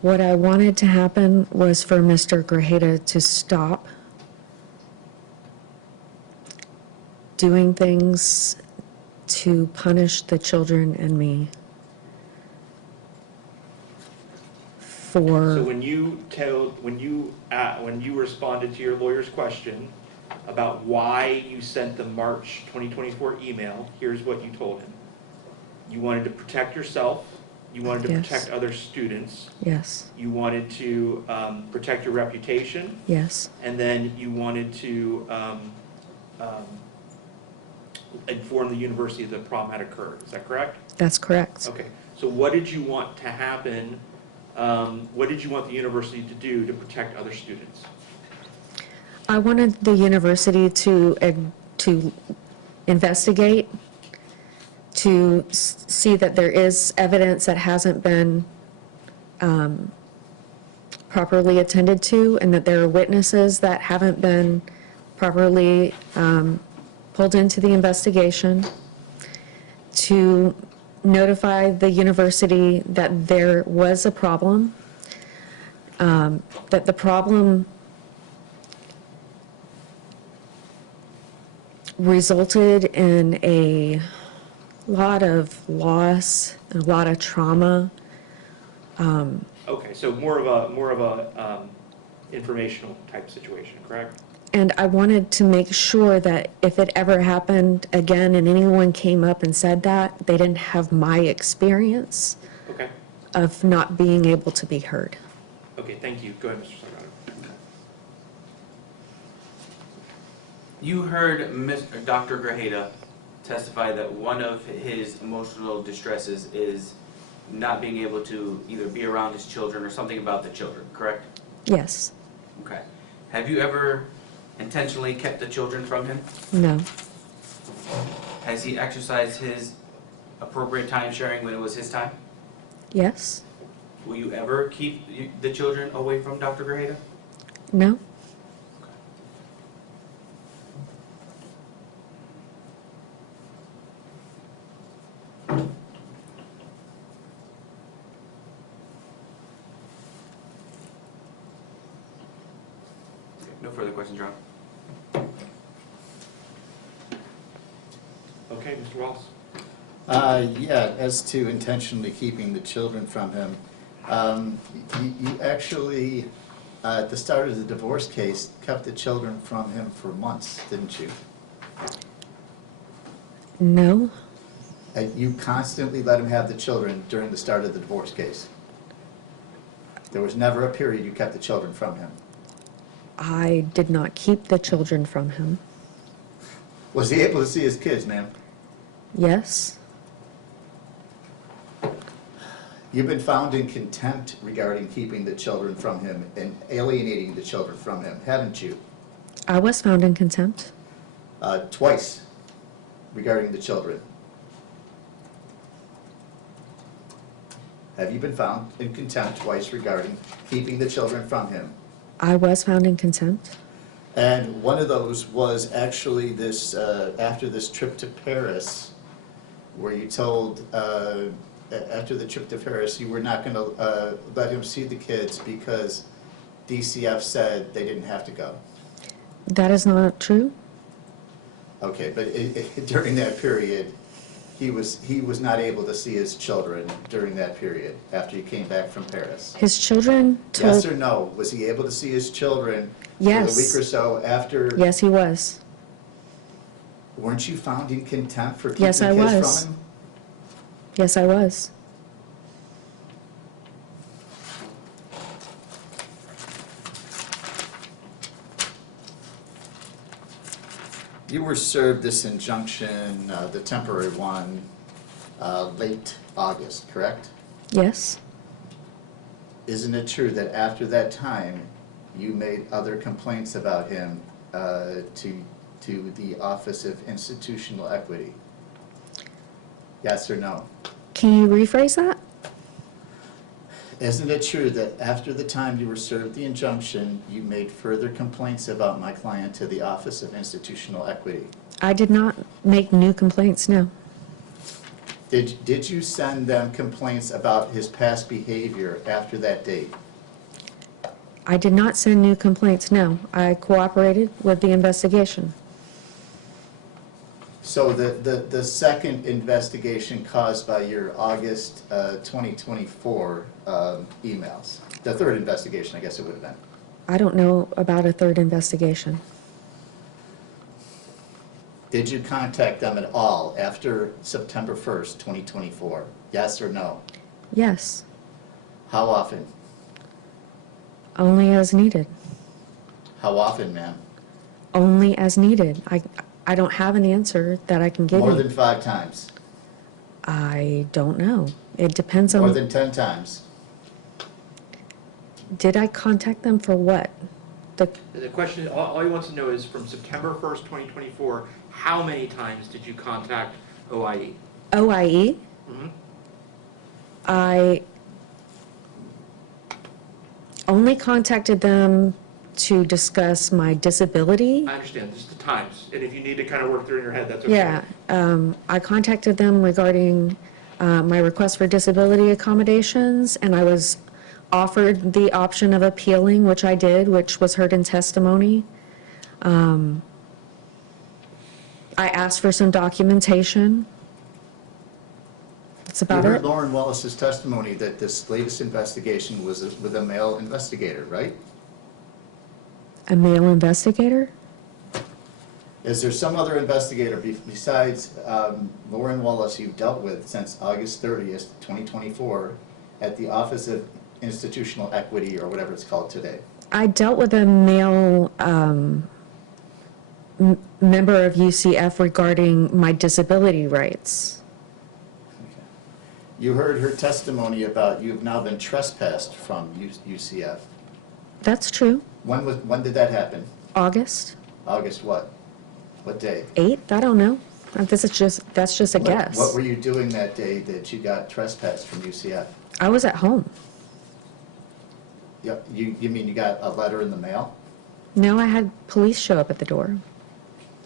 What I wanted to happen was for Mr. Grajeda to stop doing things to punish the children and me for... So when you responded to your lawyer's question about why you sent the March 2024 email, here's what you told him. You wanted to protect yourself, you wanted to Yes. protect other students, Yes, you wanted to protect your reputation, yes, and then you wanted to inform the university that the problem had occurred. Is that correct? that's correct. Okay. So what did you want to happen? What did you want the university to do to protect other students? I wanted the university to investigate, to see that there is evidence that hasn't been properly attended to, and that there are witnesses that haven't been properly pulled into the investigation, to notify the university that there was a problem, that the problem resulted in a lot of loss, a lot of trauma. Okay, so more of a informational type situation, correct? And I wanted to make sure that if it ever happened again and anyone came up and said that, they didn't have my experience Okay. of not being able to be heard. Okay, thank you. Go ahead, Mr. Salgado. You heard Dr. Grajeda testify that one of his emotional distresses is not being able to either be around his children or something about the children, correct? Yes, Okay. Have you ever intentionally kept the children from him? no, Has he exercised his appropriate time sharing when it was his time? yes, Will you ever keep the children away from Dr. Grajeda? no, No further questions, Your Honor. Okay, Mr. Wallace. Yeah, as to intentionally keeping the children from him, you actually, at the start of the divorce case, kept the children from him for months, didn't you? no, You constantly let him have the children during the start of the divorce case. There was never a period you kept the children from him. I did not keep the children from him. Was he able to see his kids, ma'am? Yes, You've been found in contempt regarding keeping the children from him and alienating the children from him, haven't you? I was found in contempt. Twice regarding the children. Have you been found in contempt twice regarding keeping the children from him? I was found in contempt. And one of those was actually this, after this trip to Paris, where you told, after the trip to Paris, you were not going to let him see the kids because DCF said they didn't have to go. That is not true. Okay, but during that period, he was not able to see his children during that period, after he came back from Paris. His children Yes told, or no? Was he able to see his children for Yes. the week or so after? yes, he was. Weren't you found in contempt for keeping Yes, I kids was. from him? Yes, I was. You were served this injunction, the temporary one, late August, correct? Yes. Isn't it true that after that time, you made other complaints about him to the Office of Institutional Equity? Yes or no? Can you rephrase that? Isn't it true that after the time you were served the injunction, you made further complaints about my client to the Office of Institutional Equity? I did not make new complaints, no. Did you send them complaints about his past behavior after that date? I did not send new complaints, no. I cooperated with the investigation. So the second investigation caused by your August 2024 emails, the third investigation, I guess it would have been. I don't know about a third investigation. Did you contact them at all after September 1st, 2024? Yes or no? Yes, How often? only as needed. How often, ma'am? Only as needed. I don't have an answer that I can give More you. than 5 times? I don't know. It depends More on, than 10 times? did I contact them for what? The question, all he wants to know is from September 1st, 2024, how many times did you contact OIE? OIE? Mhm. I only contacted them to discuss my disability. I understand, just the times, and if you need to kind of work through in your head, that's okay. Yeah, I contacted them regarding my request for disability accommodations, and I was offered the option of appealing, which I did, which was heard in testimony. I asked for some documentation. That's You about heard it. Lauren Wallace's testimony that this latest investigation was with a male investigator, right? A male investigator? Is there some other investigator besides Lauren Wallace you've dealt with since August 30th, 2024, at the Office of Institutional Equity, or whatever it's called today? I dealt with a male member of UCF regarding my disability rights. You heard her testimony about you've now been trespassed from UCF. That's true. When did that happen? August August what? What day? 8th? I don't know. That's just a guess. What were you doing that day that you got trespassed from UCF? I was at home. Yep, you mean you got a letter in the mail? No, I had police show up at the door.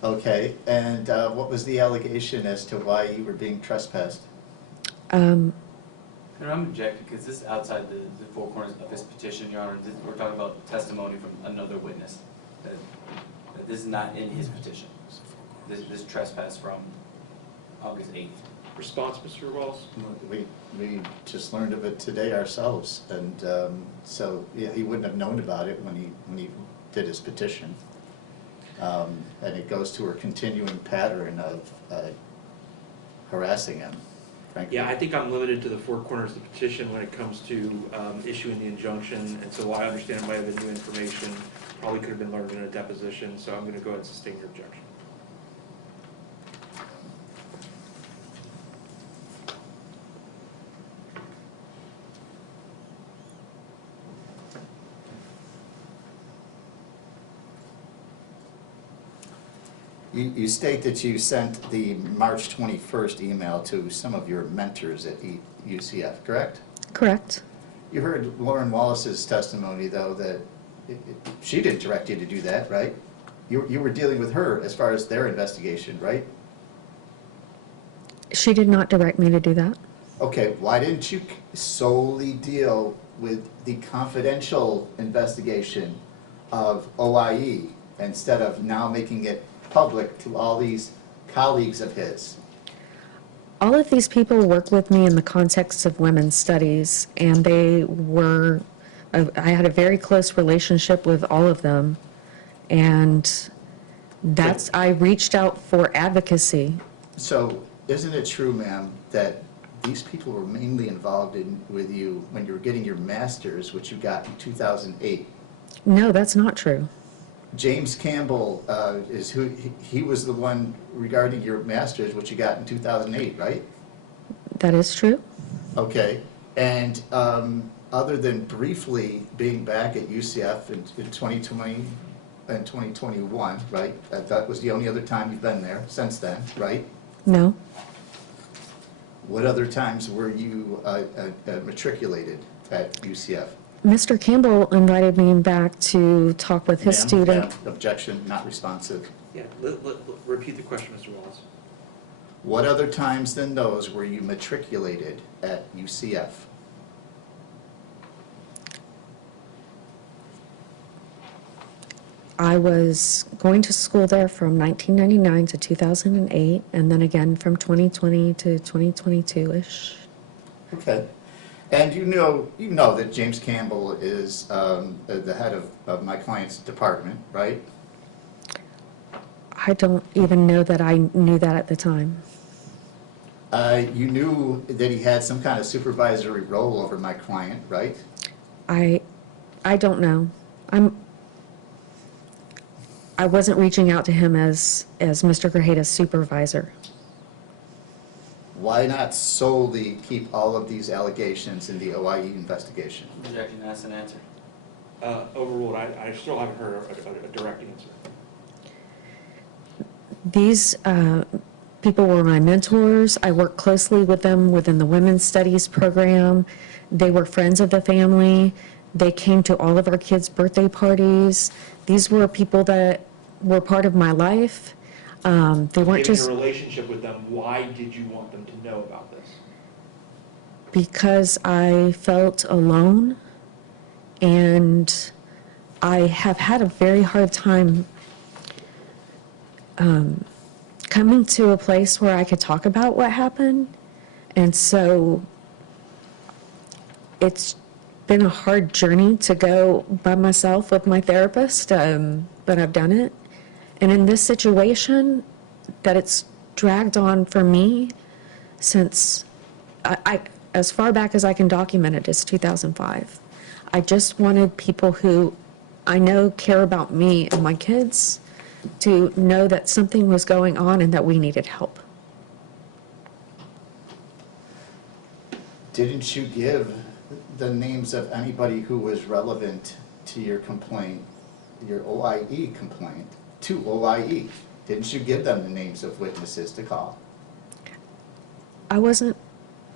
Okay, and what was the allegation as to why you were being trespassed? And I'm objecting because this is outside the four corners of this petition, Your Honor. We're talking about testimony from another witness. That this is not in his petition. This trespass from August 8th. Response, Mr. Wallace? We just learned of it today ourselves, and so yeah, he wouldn't have known about it when he did his petition. And it goes to her continuing pattern of harassing him, frankly. Yeah, I think I'm limited to the four corners of the petition when it comes to issuing the injunction, and so while I understand it might have been new information, probably could have been learned in a deposition, so I'm going to go ahead and sustain your objection. You state that you sent the March 21st email to some of your mentors at UCF, correct? Correct. You heard Lauren Wallace's testimony, though, that she didn't direct you to do that, right? You were dealing with her as far as their investigation, right? She did not direct me to do that. Okay, why didn't you solely deal with the confidential investigation of OIE instead of now making it public to all these colleagues of his? All of these people work with me in the context of women's studies, and they were, I had a very close relationship with all of them, and I reached out for advocacy. So, isn't it true, ma'am, that these people were mainly involved with you when you were getting your master's, which you got in 2008. No, that's not true. James Campbell is who, he was the one regarding your master's, which you got in 2008, right? That is true. Okay, and other than briefly being back at UCF in 2020 and 2021, right? That was the only other time you've been there since then, right? No. What other times were you matriculated at UCF? Mr. Campbell invited me back to talk with his Ma'am, student. ma'am, objection, not responsive. Yeah, repeat the question, Mr. Wallace. What other times than those were you matriculated at UCF? I was going to school there from 1999 to 2008, and then again from 2020 to 2022-ish. Okay. And you know that James Campbell is the head of my client's department, right? I don't even know that I knew that at the time. You knew that he had some kind of supervisory role over my client, right? I don't know. I wasn't reaching out to him as Mr. Grajeda's supervisor. Why not solely keep all of these allegations in the OIE investigation? Objection, that's an answer. Overruled, I still haven't heard a direct answer. These people were my mentors. I worked closely with them within the Women's Studies program. They were friends of the family. They came to all of our kids' birthday parties. These were people that were part of my life. They weren't Given just your relationship with them, why did you want them to know about this? because I felt alone, and I have had a very hard time coming to a place where I could talk about what happened. And so it's been a hard journey to go by myself with my therapist, but I've done it. And in this situation, that it's dragged on for me since I as far back as I can document it, is 2005. I just wanted people who I know care about me and my kids to know that something was going on and that we needed help. Didn't you give the names of anybody who was relevant to your complaint, your OIE complaint, to OIE? Didn't you give them the names of witnesses to call?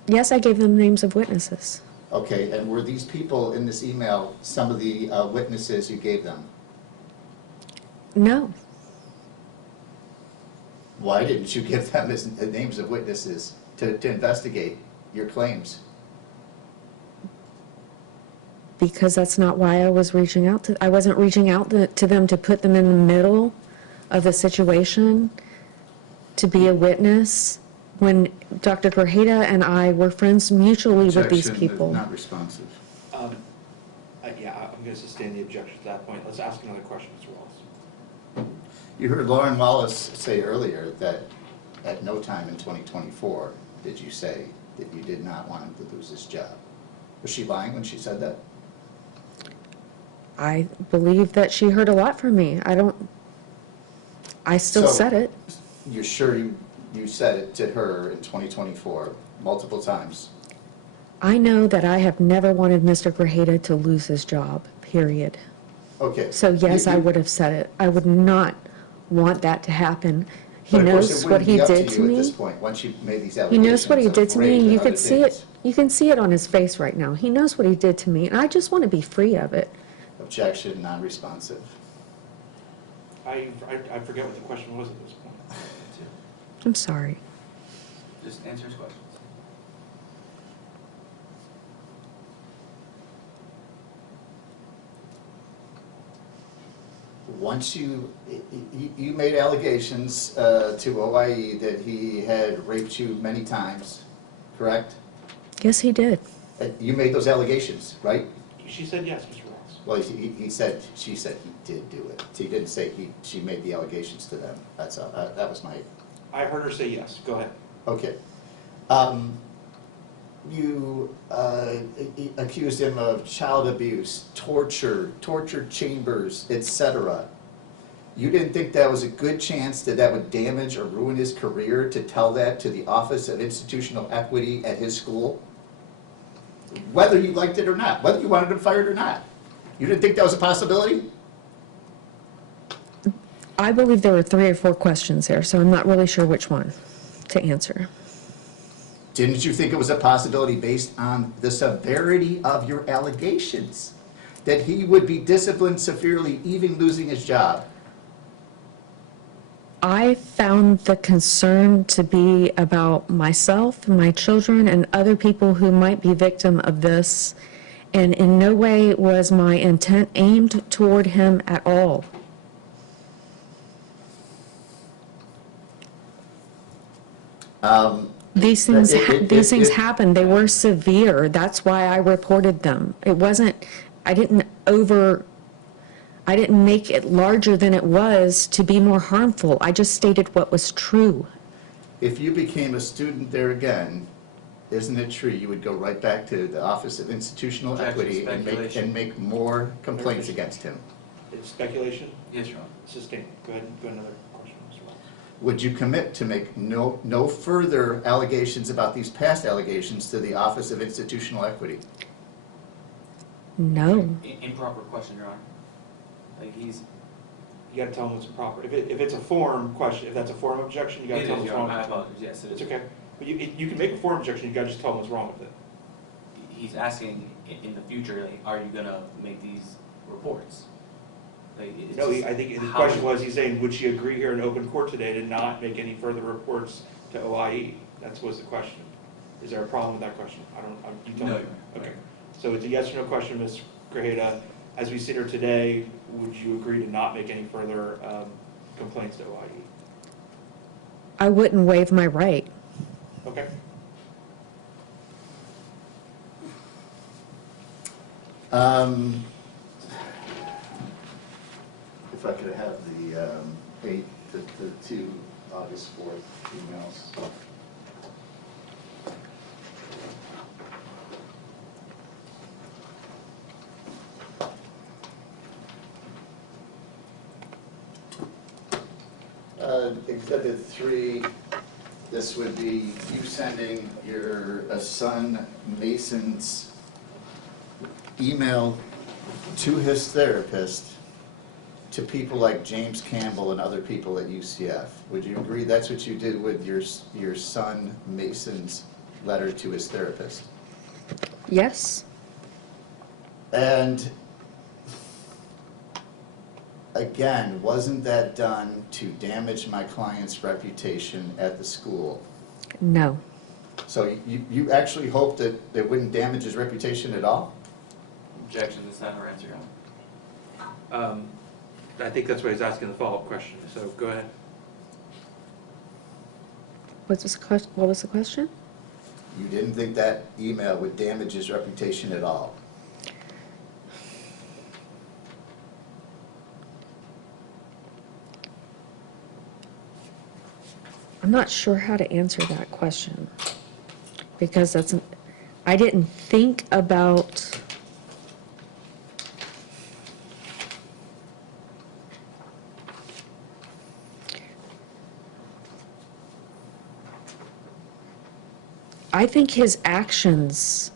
Yes, I gave them names of witnesses. Okay, and were these people in this email some of the witnesses you gave them? No, Why didn't you give them as names of witnesses to investigate your claims? because that's not why I was reaching out to, I wasn't reaching out to them to put them in the middle of the situation, to be a witness, when Dr. Grajeda and I were friends mutually with these Objection, people. not responsive. Yeah, I'm going to sustain the objection to that point. Let's ask another question, Mr. Wallace. You heard Lauren Wallace say earlier that at no time in 2024 did you say that you did not want him to lose his job. Was she lying when she said that? I believe that she heard a lot from me. I still So- said it. You're sure you said it to her in 2024 multiple times? I know that I have never wanted Mr. Grajeda to lose his job, period. Okay. So yes, You- I would have said it. I would not want that to happen. He But of course, knows it what wouldn't he be up did to you at me. this point, once you made these He allegations knows what he of did to me, rape and and you other can see it. things. You can see it on his face right now. He knows what he did to me, and I just want to be free of it. Objection, non-responsive. I forget what the question was at this point. I'm sorry. Just answer his questions. Once you made allegations to OIE that he had raped you many times, correct? Yes, he did. You made those allegations, right? She said yes, Mr. Wallace. Well, she said he did do it. He didn't say she made the allegations to them. That's all. That was my, I heard her say yes. Go ahead. okay. you accused him of child abuse, torture chambers, etc. You didn't think that was a good chance that that would damage or ruin his career to tell that to the Office of Institutional Equity at his school? Whether you liked it or not, whether you wanted him fired or not. You didn't think that was a possibility? I believe there were 3 or 4 questions there, so I'm not really sure which one to answer. Didn't you think it was a possibility based on the severity of your allegations that he would be disciplined severely, even losing his job? I found the concern to be about myself, my children, and other people who might be victim of this, and in no way was my intent aimed toward him at all. These things, these things happened. They were severe. That's why I reported them. It wasn't, I didn't make it larger than it was to be more harmful. I just stated what was true. If you became a student there again, isn't it true you would go right back to the Office of Institutional Objection, Equity speculation. and make more complaints against him? It's speculation? Yes, Your Honor. Sustained. Go ahead, another question, Mr. Wells. Would you commit to make no further allegations about these past allegations to the Office of Institutional Equity? No. Improper question, Your Honor. Like he's. You gotta tell them what's improper. If it's a form question, if that's a form objection, you gotta It tell is, them what's Your wrong Honor. I with it. apologize. Yes, it is. It's okay. But you can make a form objection, you gotta just tell them what's wrong with it. He's asking in the future, like, are you gonna make these reports? Like, it's No, just I think the how- question was, he's saying, would she agree here in open court today to not make any further reports to OIE? That was the question. Is there a problem with that question? You tell No, me. Your Honor. Okay. So it's a yes or no question, Ms. Grajeda. As we sit here today, would you agree to not make any further complaints to OIE? I wouldn't waive my right. Okay. If I could have the 2 August 4th emails. Exhibit 3, this would be you sending your son Mason's email to his therapist to people like James Campbell and other people at UCF. Would you agree that's what you did with your son Mason's letter to his therapist? Yes? And again, wasn't that done to damage my client's reputation at the school? No. So you actually hoped that it wouldn't damage his reputation at all? Objection, that's not her answer, Your Honor. I think that's why he's asking the follow-up question, so go ahead. What was the question? You didn't think that email would damage his reputation at all? I'm not sure how to answer that question, because I didn't think about, I think his actions,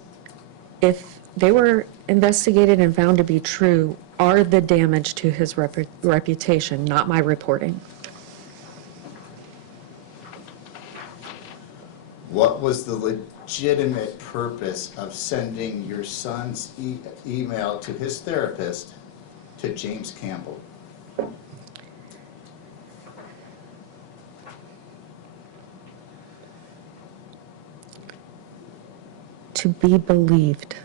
if they were investigated and found to be true, are the damage to his reputation, not my reporting. What was the legitimate purpose of sending your son's email to his therapist to James Campbell? To be believed.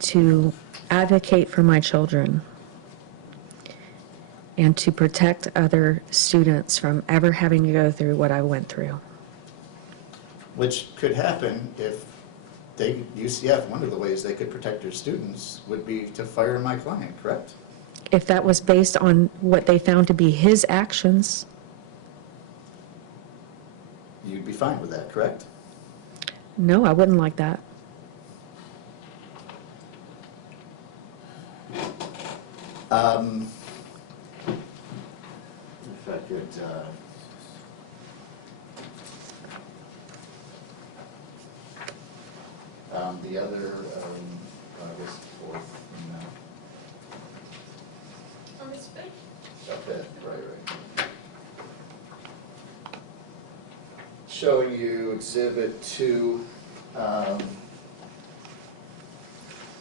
To advocate for my children. And to protect other students from ever having to go through what I went through. Which could happen if UCF, one of the ways they could protect their students would be to fire my client, correct? If that was based on what they found to be his actions, You'd be fine with that, correct? No, I wouldn't like that. If I could, the other, August 4th, no. August 5th? Okay, right. Showing you Exhibit 2,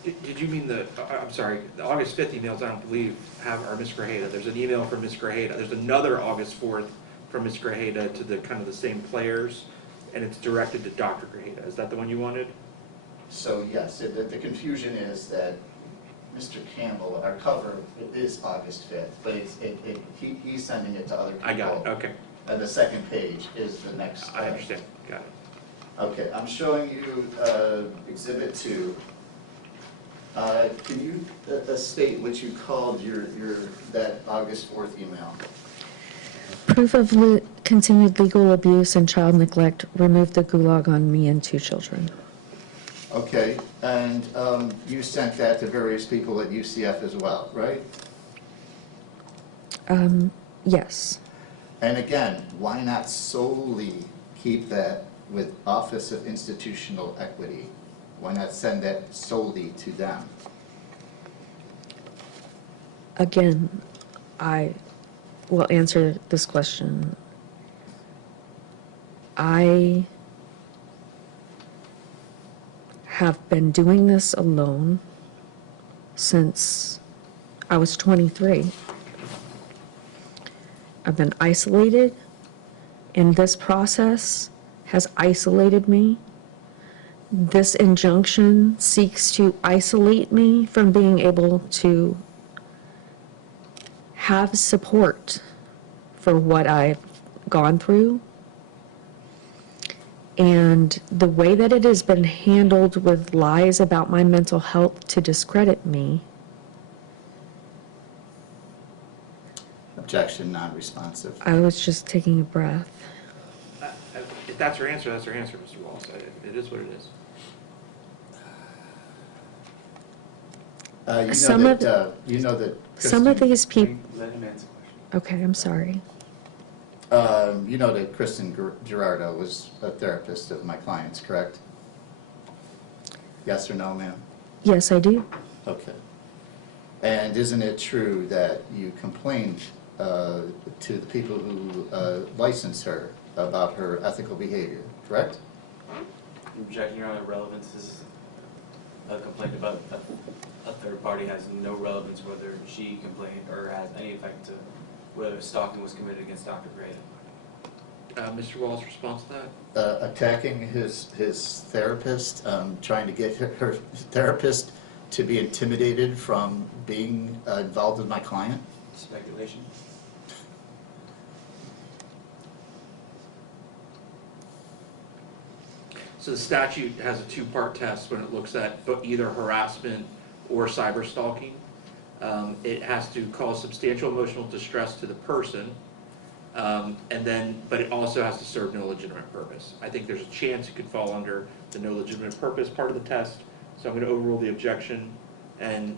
Did you mean I'm sorry, the August 5th emails, I don't believe, are Ms. Grajeda. There's an email from Ms. Grajeda. There's another August 4th from Ms. Grajeda to the kind of the same players, and it's directed to Dr. Grajeda. Is that the one you wanted? so yes, the confusion is that Mr. Campbell, our cover is August 5th, but he's sending it to other people. I got it, okay. And the second page is the next. I understand, got it. Okay, I'm showing you Exhibit 2. Can you state what you called that August 4th email? Proof of continued legal abuse and child neglect removed the gulag on me and 2 children. Okay, and you sent that to various people at UCF as well, right? Yes. And again, why not solely keep that with Office of Institutional Equity? Why not send that solely to them? Again, I will answer this question. I have been doing this alone since I was 23. I've been isolated, and this process has isolated me. This injunction seeks to isolate me from being able to have support for what I've gone through. And the way that it has been handled with lies about my mental health to discredit me, Objection, non-responsive. I was just taking a breath. If that's your answer, that's your answer, Mr. Wallace. It is what it is. Some of- You know that. Some of Kristen- these people, Let him answer the question. okay, I'm sorry. You know that Kristen Gerardo was a therapist of my clients, correct? Yes or no, ma'am? Yes, I do. Okay. And isn't it true that you complained to the people who licensed her about her ethical behavior, correct? Objection, Your Honor, relevance is a complaint about a third party has no relevance whether she complained or has any effect to whether stalking was committed against Dr. Grada. Mr. Wallace, response to that? Attacking his therapist, trying to get her therapist to be intimidated from being involved with my client? Speculation. So the statute has a 2-part test when it looks at either harassment or cyber stalking. It has to cause substantial emotional distress to the person, but it also has to serve no legitimate purpose. I think there's a chance it could fall under the no legitimate purpose part of the test, so I'm going to overrule the objection, and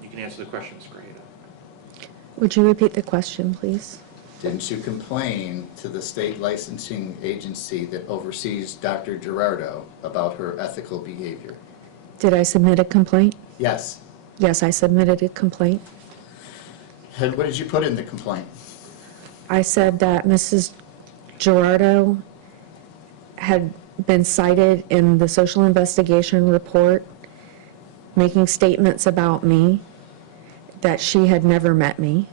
you can answer the question, Ms. Grajeda. Would you repeat the question, please? Didn't you complain to the state licensing agency that oversees Dr. Gerardo about her ethical behavior? Did I submit a complaint? Yes. Yes, I submitted a complaint. And what did you put in the complaint? I said that Mrs. Gerardo had been cited in the social investigation report making statements about me, that she had never met me,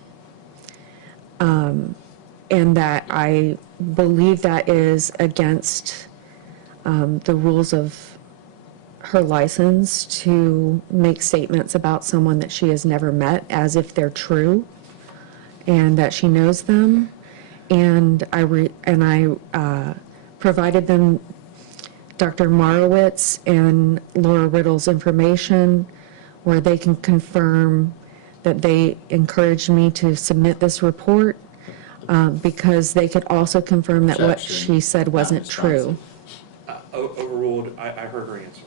and that I believe that is against the rules of her license to make statements about someone that she has never met as if they're true, and that she knows them. And I provided them Dr. Marowitz and Laura Riddle's information where they can confirm that they encouraged me to submit this report. because they could also confirm that what Objection, she said wasn't true. non-responsive. Overruled, I heard her answer.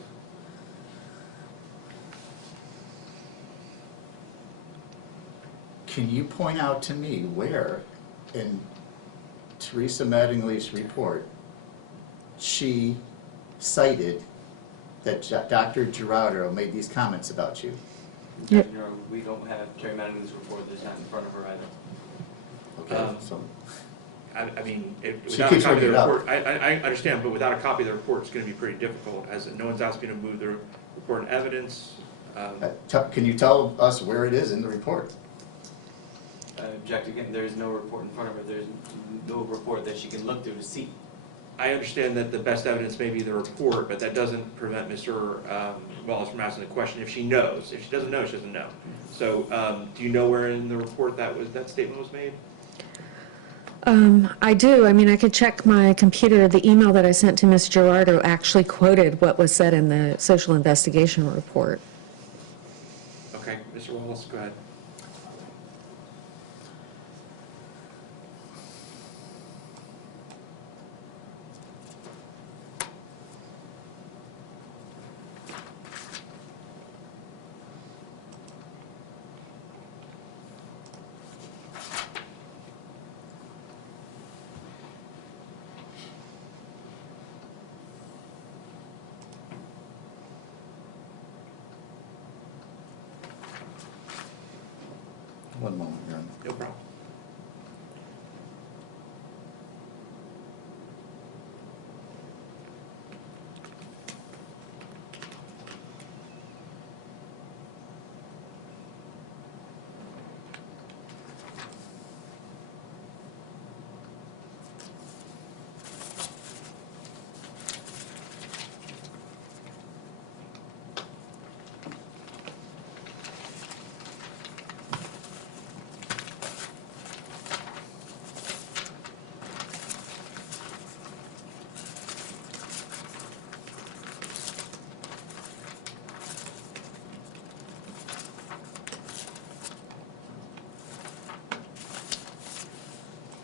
Can you point out to me where in Teresa Mattingly's report she cited that Dr. Gerardo made these comments about you? Yep. You know, we don't have Terry Mattingly's report, there's not in front of her either. Okay, so, I mean, She without a keeps copy of the bringing it up. report, I understand, but without a copy of the report, it's gonna be pretty difficult, as no one's asked me to move the report and evidence. can you tell us where it is in the report? I object again, there's no report in front of her, there's no report that she can look through to see. I understand that the best evidence may be the report, but that doesn't prevent Mr. Wallace from asking the question if she knows. If she doesn't know, she doesn't know. So, do you know where in the report that statement was made? I do. I mean, I could check my computer. The email that I sent to Ms. Gerardo actually quoted what was said in the social investigation report. Okay, Mr. Wallace, go ahead. One moment, Your Honor. No problem.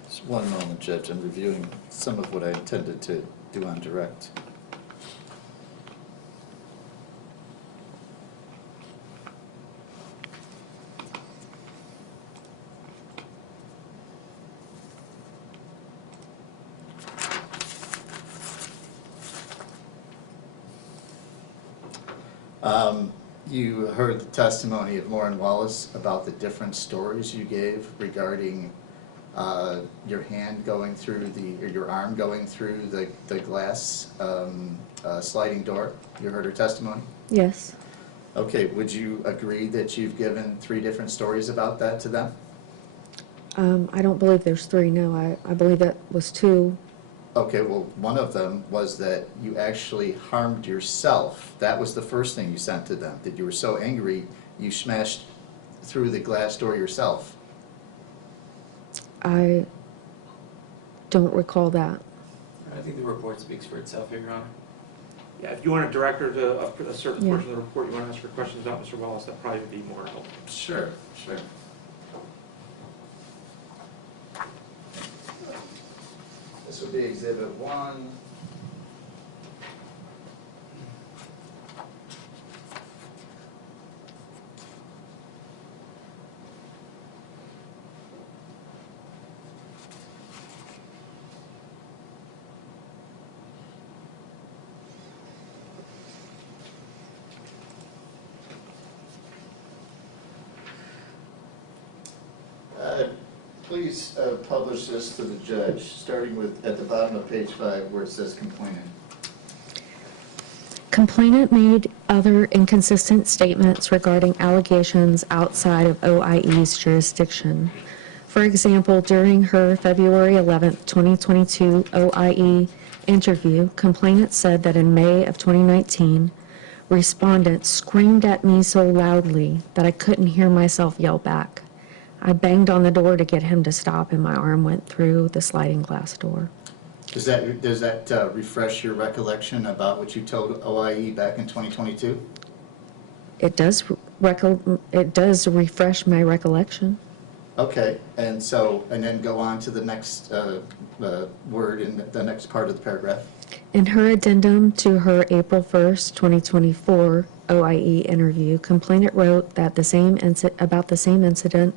Just one moment, Judge. I'm reviewing some of what I intended to do on direct. You heard the testimony of Lauren Wallace about the different stories you gave regarding your hand going through or your arm going through the glass sliding door. You heard her testimony? Yes. Okay, would you agree that you've given 3 different stories about that to them? I don't believe there's 3, no. I believe that was 2. Okay, well, one of them was that you actually harmed yourself. That was the first thing you sent to them, that you were so angry you smashed through the glass door yourself. I don't recall that. I think the report speaks for itself here, Your Honor. Yeah, if you want a director to a certain Yeah. portion of the report, you want to ask for questions about Mr. Wallace, that probably would be more helpful. Sure, sure. This would be Exhibit 1. Please publish this to the judge, starting with, at the bottom of page 5, where it says complainant. Complainant made other inconsistent statements regarding allegations outside of OIE's jurisdiction. For example, during her February 11, 2022 OIE interview, complainant said that in May of 2019, respondent screamed at me so loudly that I couldn't hear myself yell back. I banged on the door to get him to stop, and my arm went through the sliding glass door. Does that refresh your recollection about what you told OIE back in 2022? It does refresh my recollection. Okay, and so, and then go on to the next word in the next part of the paragraph. In her addendum to her April 1st, 2024 OIE interview, complainant wrote that about the same incident,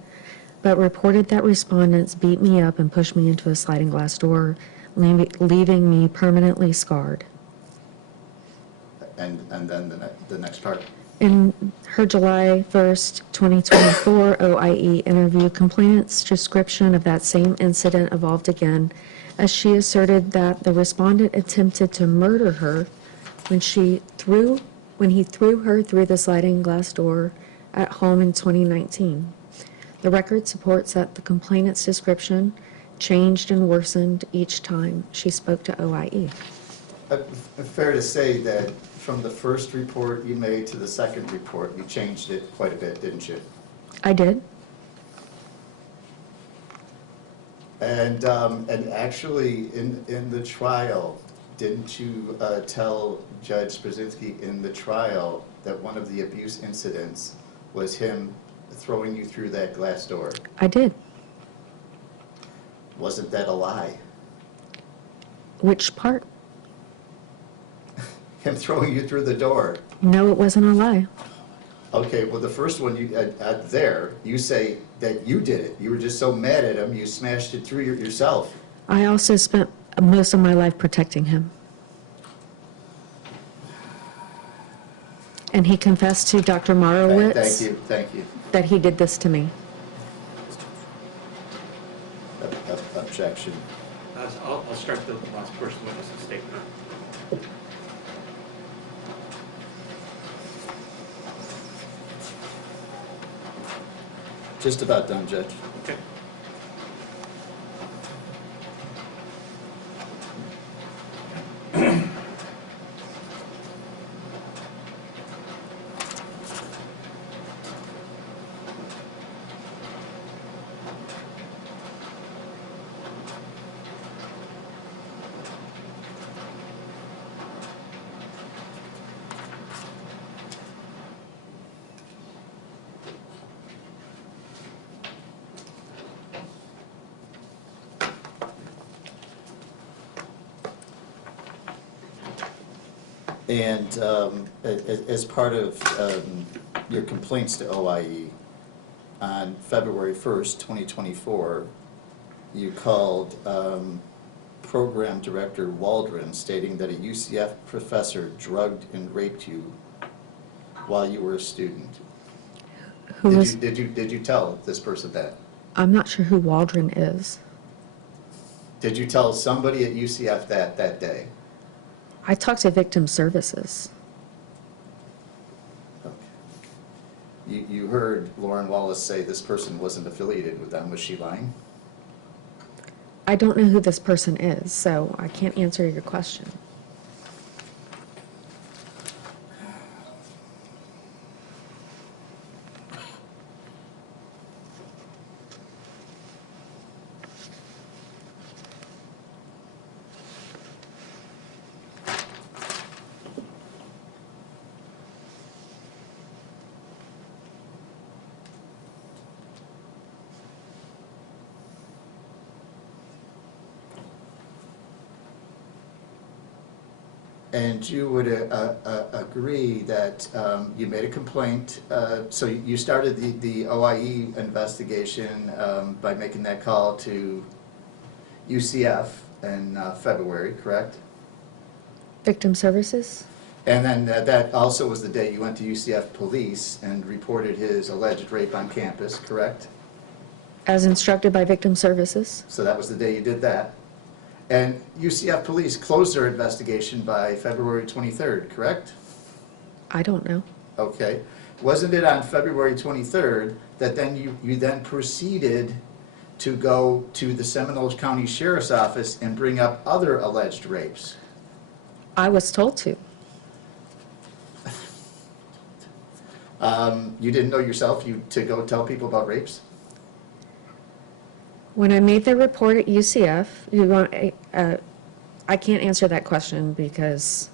but reported that respondents beat me up and pushed me into a sliding glass door, leaving me permanently scarred. And then the next part. In her July 1st, 2024 OIE interview, complainant's description of that same incident evolved again as she asserted that the respondent attempted to murder her when he threw her through the sliding glass door at home in 2019. The record supports that the complainant's description changed and worsened each time she spoke to OIE. Fair to say that from the first report you made to the second report, you changed it quite a bit, didn't you? I did. And actually, in the trial, didn't you tell Judge Brzezinski in the trial that one of the abuse incidents was him throwing you through that glass door? I did. Wasn't that a lie? Which part? Him throwing you through the door. No, it wasn't a lie. Okay, well, the first one, you say that you did it. You were just so mad at him, you smashed it through yourself. I also spent most of my life protecting him. And he confessed to Dr. Marowitz Thank you. that he did this to me. Objection. I'll strike the last person witness's statement. Just about done, Judge. Okay. And as part of your complaints to OIE, on February 1st, 2024, you called Program Director Waldron stating that a UCF professor drugged and raped you while you were a student. Who was, Did you tell this person that? I'm not sure who Waldron is. Did you tell somebody at UCF that day? I talked to Victim Services. Okay. You heard Lauren Wallace say this person wasn't affiliated with them. Was she lying? I don't know who this person is, so I can't answer your question. And you would agree that you made a complaint, so you started the OIE investigation by making that call to UCF in February, correct? Victim Services? And then that also was the day you went to UCF police and reported his alleged rape on campus, correct? As instructed by Victim Services? So that was the day you did that. And UCF police closed their investigation by February 23rd, correct? I don't know. Okay. Wasn't it on February 23rd that then you then proceeded to go to the Seminole County Sheriff's Office and bring up other alleged rapes? I was told to. You didn't know yourself to go tell people about rapes? When I made the report at UCF, I can't answer that question because,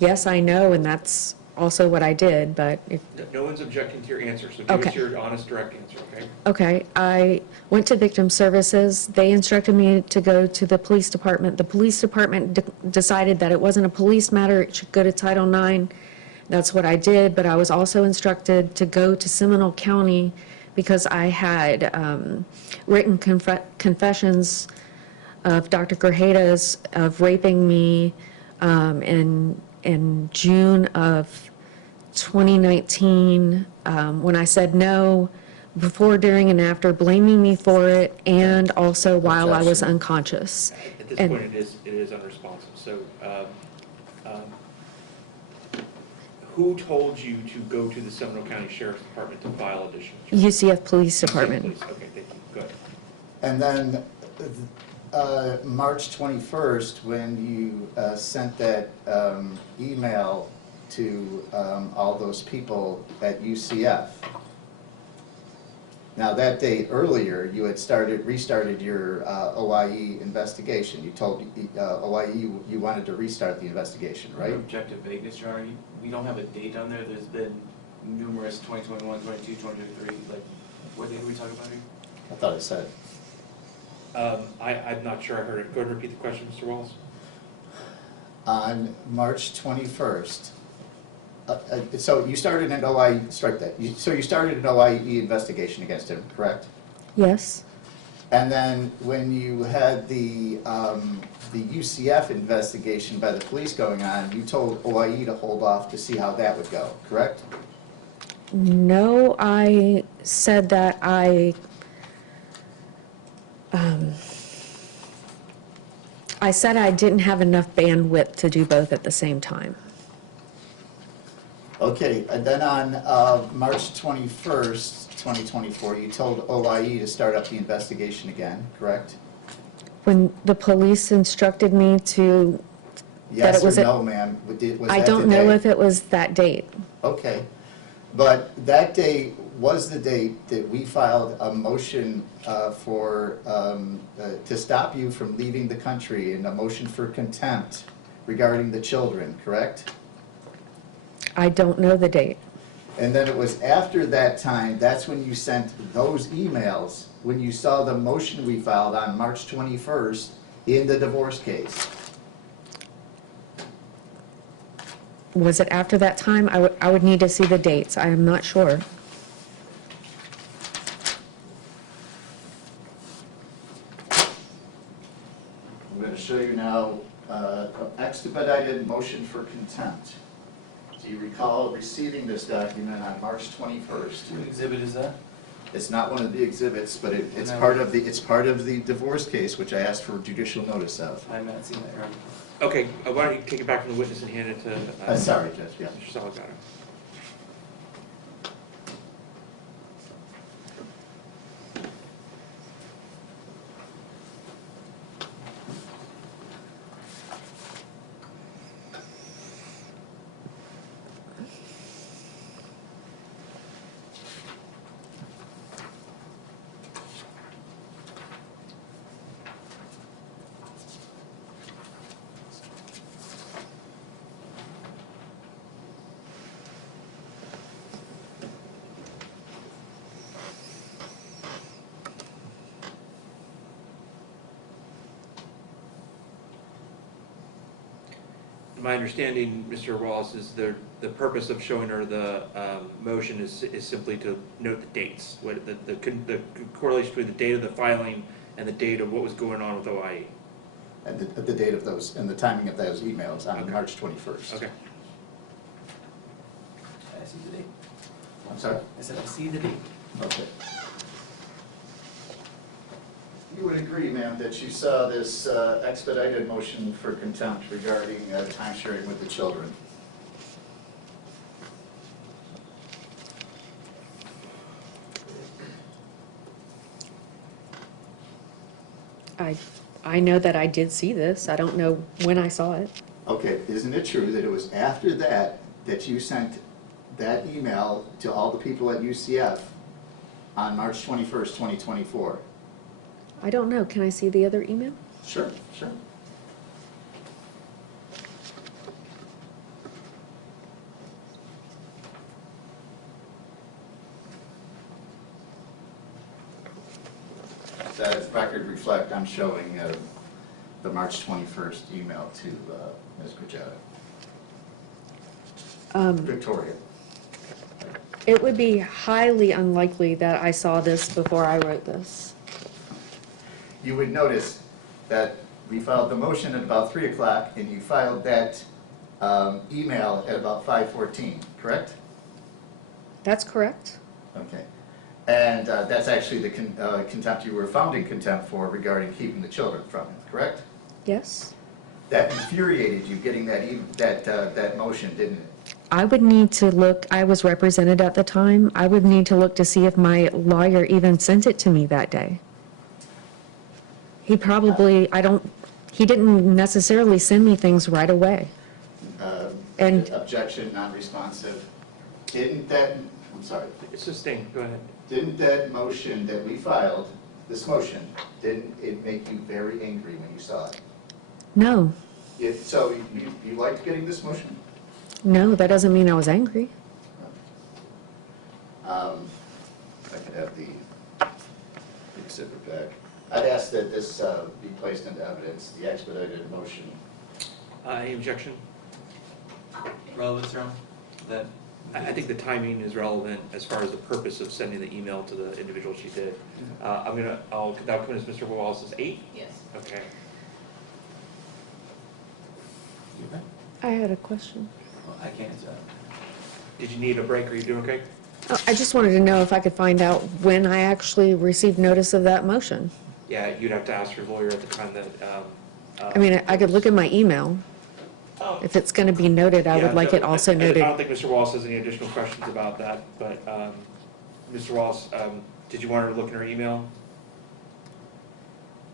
yes, I know, and that's also what I did, but if, No one's objecting to your answer, so give us Okay. your honest, direct answer, okay? okay, I went to Victim Services. They instructed me to go to the police department. The police department decided that it wasn't a police matter, it should go to Title IX. That's what I did, but I was also instructed to go to Seminole County because I had written confessions of Dr. Grajeda's of raping me in June of 2019, when I said no, before, during, and after, blaming me for it, and also while I was Objection. unconscious. At this And- point, it is unresponsive, so, who told you to go to the Seminole County Sheriff's Department to file additional charges? UCF Police Department. Please, okay, thank you, go ahead. And then, March 21st, when you sent that email to all those people at UCF. Now, that date earlier, you had restarted your OIE investigation. You told OIE you wanted to restart the investigation, right? Objective vagueness, Your Honor, we don't have a date on there, there's been numerous 2021, 22, 2023, like, what date are we talking about here? I thought I said. I'm not sure I heard it. Go ahead and repeat the question, Mr. Wallace. On March 21st, so you started an OIE, strike that. So you started an OIE investigation against him, correct? Yes, And then when you had the UCF investigation by the police going on, you told OIE to hold off to see how that would go, correct? no, I said that I said I didn't have enough bandwidth to do both at the same time. Okay, and then on March 21st, 2024, you told OIE to start up the investigation again, correct? When the police instructed me to, That Yes it was or a- no, ma'am? Was I that don't the know day? if it was that date. Okay, but that date was the date that we filed a motion to stop you from leaving the country, and a motion for contempt regarding the children, correct? I don't know the date. And then it was after that time, that's when you sent those emails, when you saw the motion we filed on March 21st in the divorce case. Was it after that time? I would need to see the dates. I am not sure. I'm going to show you now expedited motion for contempt. Do you recall receiving this document on March 21st? What exhibit is that? It's not one of the exhibits, but it's No. part of the divorce case, which I asked for judicial notice of. I have not seen that, Your Honor. Okay, why don't you take it back from the witness and hand it to Sorry, Judge, yeah. Mr. Salgado. My understanding, Mr. Wallace, is the purpose of showing her the motion is simply to note the dates, what the correlation between the date of the filing and the date of what was going on with OIE. And the date of those, and the timing of those emails on Okay. March 21st. Okay. I see the date. I'm sorry? I said, I see the date. Okay. You would agree, ma'am, that you saw this expedited motion for contempt regarding time sharing with the children? I know that I did see this. I don't know when I saw it. Okay, isn't it true that it was after that that you sent that email to all the people at UCF on March 21st, 2024? I don't know. Can I see the other email? Sure, sure. that record reflect, I'm showing the March 21st email to Ms. Grajeda. Victoria. It would be highly unlikely that I saw this before I wrote this. You would notice that we filed the motion at about 3 o'clock, and you filed that email at about 5:14, correct? That's correct? Okay. And that's actually the contempt you were found in contempt for regarding keeping the children from him, correct? Yes? That infuriated you, getting that motion, didn't it? I would need to look, I was represented at the time, I would need to look to see if my lawyer even sent it to me that day. He probably, he didn't necessarily send me things right away. And- Objection, non-responsive. Didn't that, I'm sorry, It's sustained, go ahead. didn't that motion that we filed, this motion, didn't it make you very angry when you saw it? No, So you liked getting this motion? no, that doesn't mean I was angry. I could have the exhibit back. I'd ask that this be placed into evidence, the expedited motion. Any objection? Relevance, Your Honor? That, I think the timing is relevant as far as the purpose of sending the email to the individual she did. I'll that come as Mr. Wallace's 8? Yes. Okay. you okay? I had a question. Well, I can't answer that. Did you need a break? Are you doing okay? I just wanted to know if I could find out when I actually received notice of that motion. Yeah, you'd have to ask your lawyer at the time that. I mean, I could look at my email. If it's going to be noted, I Yeah, would like it also I noted. don't think Mr. Wallace has any additional questions about that, but Mr. Wallace, did you want her to look in her email?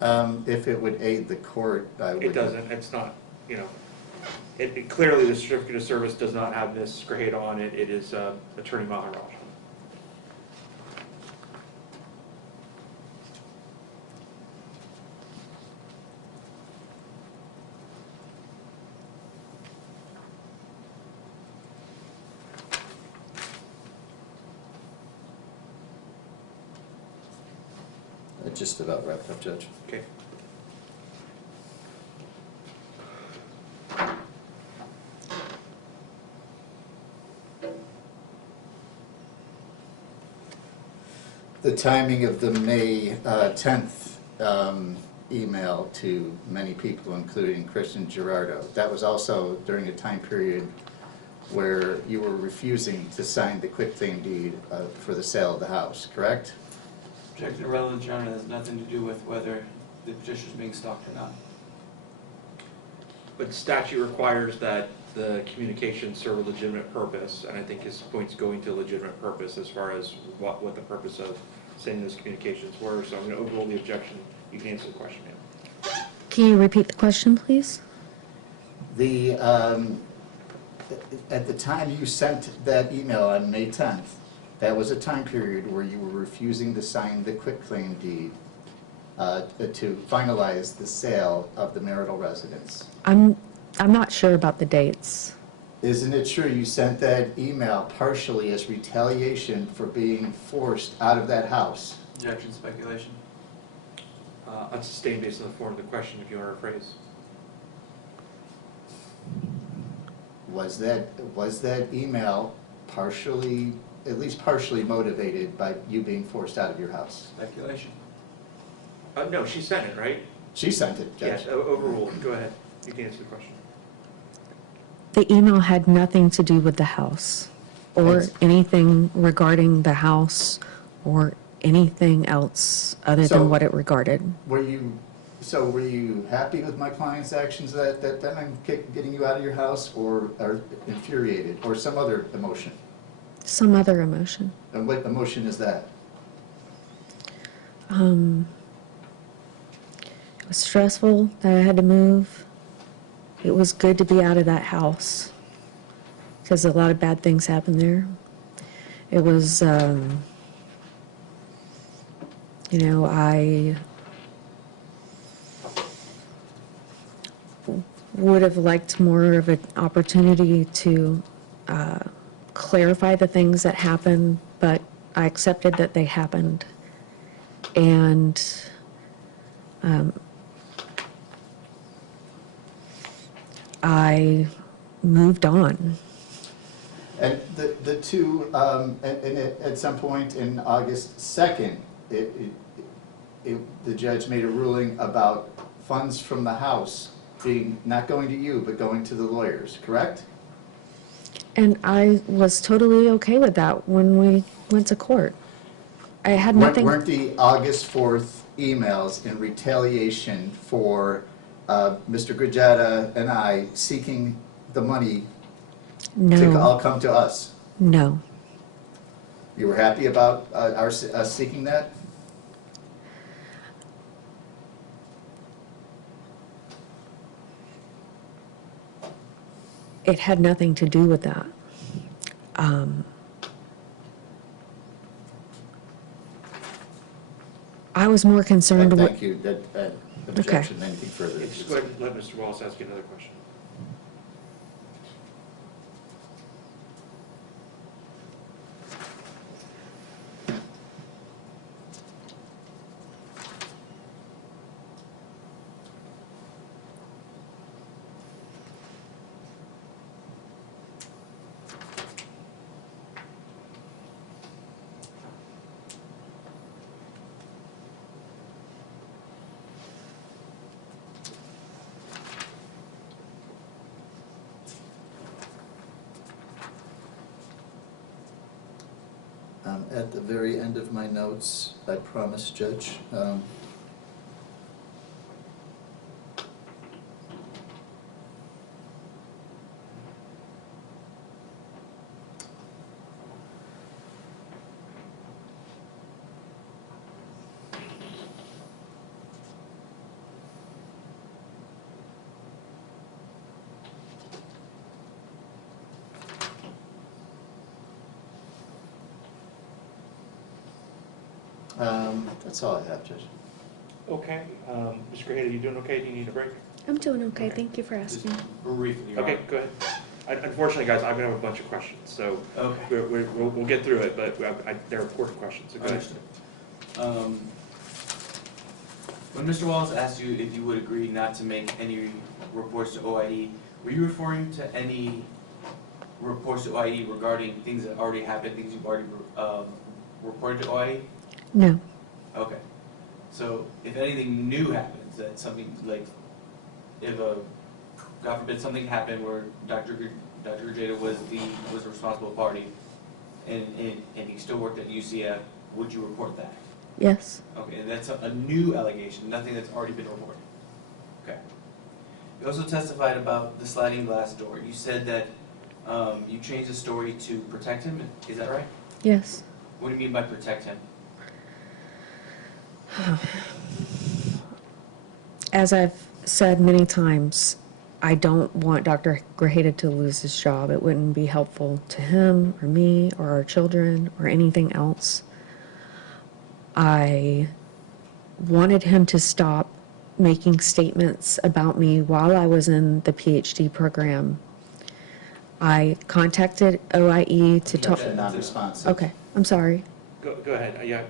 If it would aid the court, I would. It doesn't, it's not, clearly the certificate of service does not have Ms. Grajeda on it, it is Attorney Maharaj. Just about wrapped up, Judge. Okay. The timing of the May 10th email to many people, including Christian Gerardo, that was also during a time period where you were refusing to sign the quitclaim deed for the sale of the house, correct? Objection to relevance, Your Honor, has nothing to do with whether the petitioner's being stalked or not. But statute requires that the communication serve a legitimate purpose, and I think his point's going to a legitimate purpose as far as what the purpose of sending those communications were, so I'm gonna overrule the objection. You can answer the question, ma'am. Can you repeat the question, please? The, at the time you sent that email on May 10th, that was a time period where you were refusing to sign the quitclaim deed to finalize the sale of the marital residence. I'm not sure about the dates. Isn't it true you sent that email partially as retaliation for being forced out of that house? Objection, speculation. Unsustained based on the form of the question, if you want to rephrase. Was that email partially, at least partially motivated by you being forced out of your house? Speculation. No, she sent it, right? She sent it, Judge. Yes, overruled. Go ahead. You can answer the question. The email had nothing to do with the house or It's- anything regarding the house or anything else other So- than what it regarded. Were you happy with my client's actions that time, getting you out of your house, or infuriated, or some other emotion? Some other emotion. And what emotion is that? It was stressful that I had to move. It was good to be out of that house because a lot of bad things happened there. It was, I would have liked more of an opportunity to clarify the things that happened, but I accepted that they happened. And I moved on. And the two, and at some point in August 2nd, the judge made a ruling about funds from the house being, not going to you, but going to the lawyers, correct? And I was totally okay with that when we went to court. I had Weren't nothing. weren't the August 4th emails in retaliation for Mr. Grijata and I seeking the money to all No, come to us? no. You were happy about us seeking that? It had nothing to do with that. I was more concerned with. Thank you. Objection, anything further? Just go ahead and let Mr. Wallace ask you another question. At the very end of my notes, I promise, Judge, that's all I have, Judge. Okay, Mr. Graham, are you doing okay? Do you need a break? I'm doing okay, Okay. thank you for asking. Briefly, Your Okay, Honor. go ahead. Unfortunately, guys, I'm gonna have a bunch of questions, so Okay. we'll get through it, but they're important questions, so go ahead. Understood. When Mr. Wallace asked you if you would agree not to make any reports to OIE, were you referring to any reports to OIE regarding things that already happened, things you've already reported to OIE? No, Okay. So if anything new happens, that something like, if God forbid, something happened where Dr. Grijata was the responsible party, and he still worked at UCF, would you report that? yes, Okay, and that's a new allegation, nothing that's already been reported. Okay. You also testified about the sliding glass door. You said that you changed the story to protect him, is that right? yes. What do you mean by protect him? As I've said many times, I don't want Dr. Grajeda to lose his job. It wouldn't be helpful to him or me or our children or anything else. I wanted him to stop making statements about me while I was in the PhD program. I contacted OIE to talk. Non-responsive. Okay, I'm sorry. Go ahead, yeah,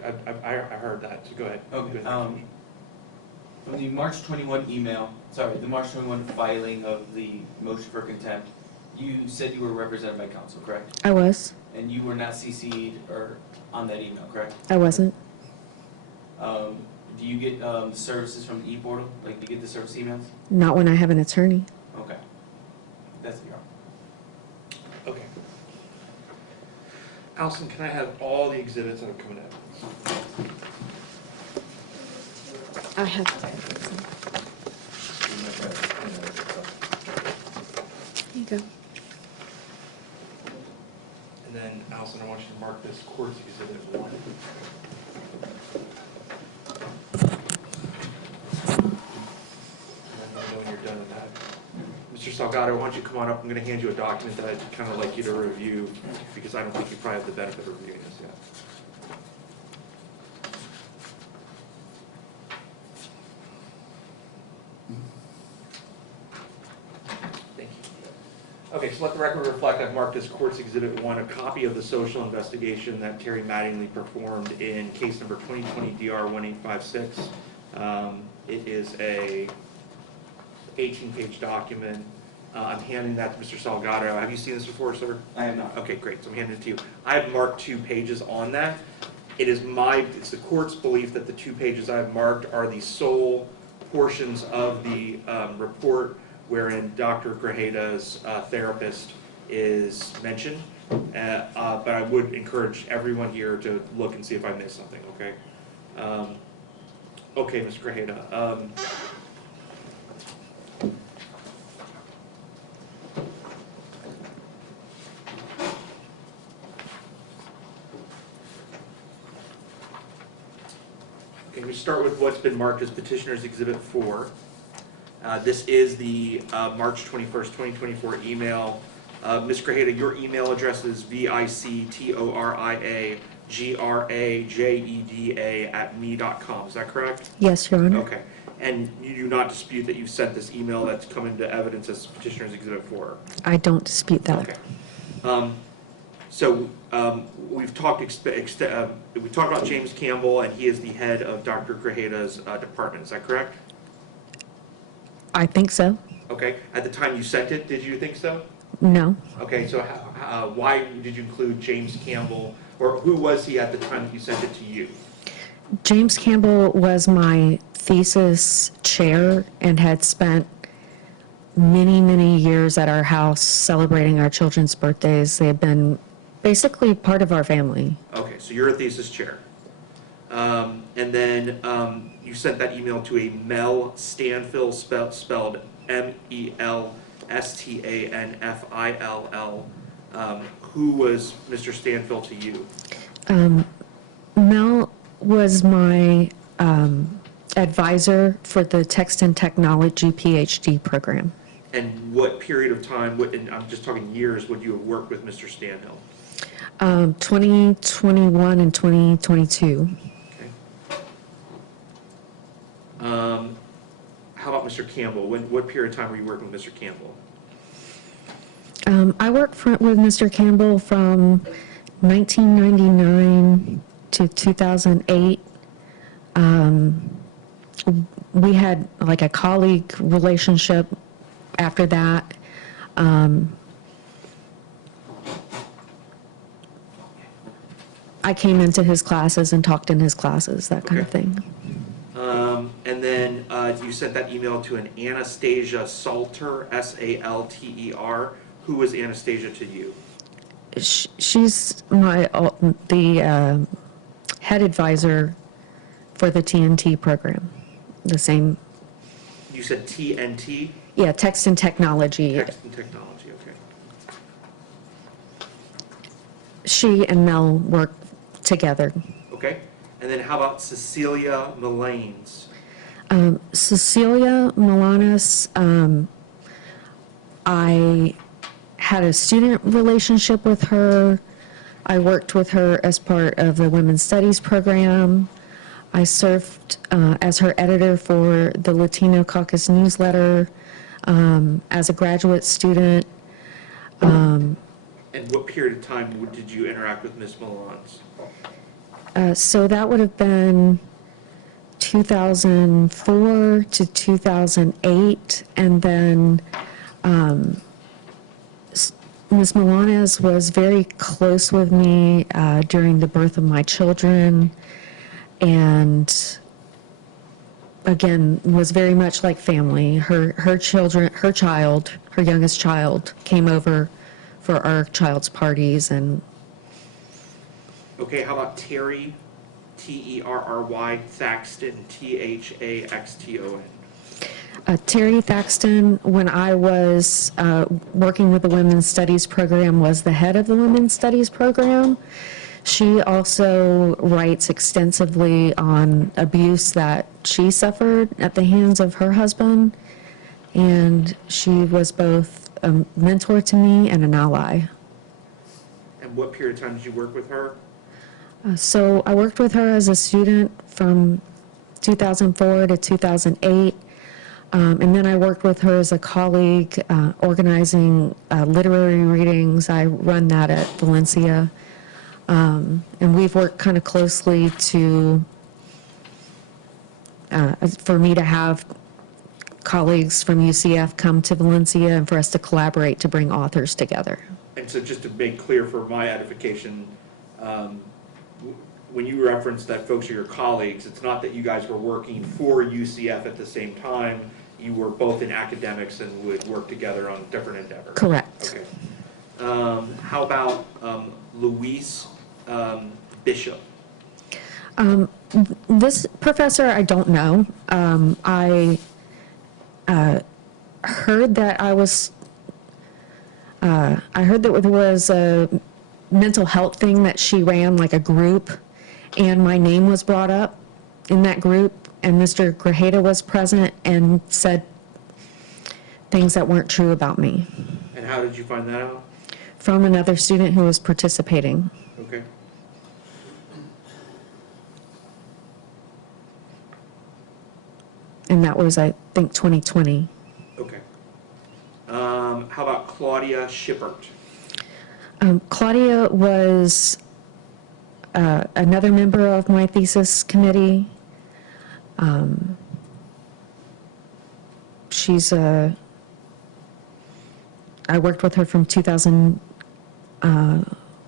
I heard that, so go ahead. Okay, Go ahead. from the March 21 email, sorry, the March 21 filing of the motion for contempt, you said you were represented by counsel, correct? I was. And you were not CC'd or on that email, correct? I wasn't. Do you get the services from the e-portal? Like, do you get the service emails? Not when I have an attorney. Okay. That's the Okay. Allison, can I have all the exhibits that are coming out? I have. Here you go. And then, Allison, I want you to mark this court's exhibit 1. And then when you're done with that. Mr. Salgado, why don't you come on up? I'm going to hand you a document that I'd kind of like you to review, because I don't think you probably have the benefit of reviewing this yet. Thank you. Okay, so let the record reflect, I've marked as Court's Exhibit 1, a copy of the social investigation that Terry Mattingly performed in case number 2020 DR 1856. It is a 18-page document. I'm handing that to Mr. Salgado. Have you seen this before, sir? I have not. Okay, great, so I'm handing it to you. I have marked 2 pages on that. It's the court's belief that the 2 pages I've marked are the sole portions of the report wherein Dr. Grajeda's therapist is mentioned. But I would encourage everyone here to look and see if I missed something, okay? Okay, Mr. Grajeda. Okay, we start with what's been marked as Petitioner's Exhibit 4. This is the March 21st, 2024 email. Ms. Grajeda, your email address is victoriagrajeda@me.com, is that correct? Yes, Your Honor. Okay, and you do not dispute that you sent this email that's come into evidence as Petitioner's Exhibit 4? I don't dispute that. Okay. So we've talked about James Campbell, and he is the head of Dr. Grajeda's department. Is that correct? I think so. Okay. At the time you sent it, did you think so? No. Okay. So why did you include James Campbell, or who was he at the time that you sent it to you? James Campbell was my thesis chair and had spent many, many years at our house celebrating our children's birthdays. They had been basically part of our family. Okay. So you're a thesis chair. And then you sent that email to a Mel Stanfill, spelled MELSTANFILL. Who was Mr. Stanfill to you? Mel was my advisor for the Text and Technology PhD program. And what period of time, and I'm just talking years, would you have worked with Mr. Stanhill? 2021 and 2022. Okay. How about Mr. Campbell? What period of time were you working with Mr. Campbell? I worked with Mr. Campbell from 1999 to 2008. We had like a colleague relationship after that. I came into his classes and talked in his classes, that kind of Okay. thing. And then you sent that email to an Anastasia Salter, SALTER. Who was Anastasia to you? She's the head advisor for the TNT program, the same, You said TNT, yeah, Text and Technology. Text and Technology, okay. She and Mel work together. Okay. And then how about Cecilia Mullanes? Cecilia Milanes, I had a student relationship with her. I worked with her as part of the Women's Studies program. I served as her editor for the Latino Caucus newsletter as a graduate student. And what period of time did you interact with Ms. Mullanes? So that would have been 2004 to 2008, and then Ms. Milanes was very close with me during the birth of my children, and again, was very much like family. Her youngest child came over for our child's parties, and Okay, how about Terry, Terry Thaxton, THAXTON? Terry Thaxton, when I was working with the Women's Studies program, was the head of the Women's Studies program. She also writes extensively on abuse that she suffered at the hands of her husband, and she was both a mentor to me and an ally. And what period of time did you work with her? So I worked with her as a student from 2004 to 2008. And then I worked with her as a colleague, organizing literary readings. I run that at Valencia. And we've worked kind of closely to for me to have colleagues from UCF come to Valencia and for us to collaborate to bring authors together. And so just to make clear for my edification, when you reference that folks are your colleagues, it's not that you guys were working for UCF at the same time. You were both in academics and would work together on different endeavors. Correct. Okay. How about Luis Bishop? This professor, I don't know. I heard that I heard that there was a mental health thing that she ran, like a group, and my name was brought up in that group, and Mr. Grajeda was present and said things that weren't true about me And how did you find that out? from another student who was participating. Okay. And that was, I think, 2020. Okay. How about Claudia Shippert? Claudia was another member of my thesis committee. I worked with her from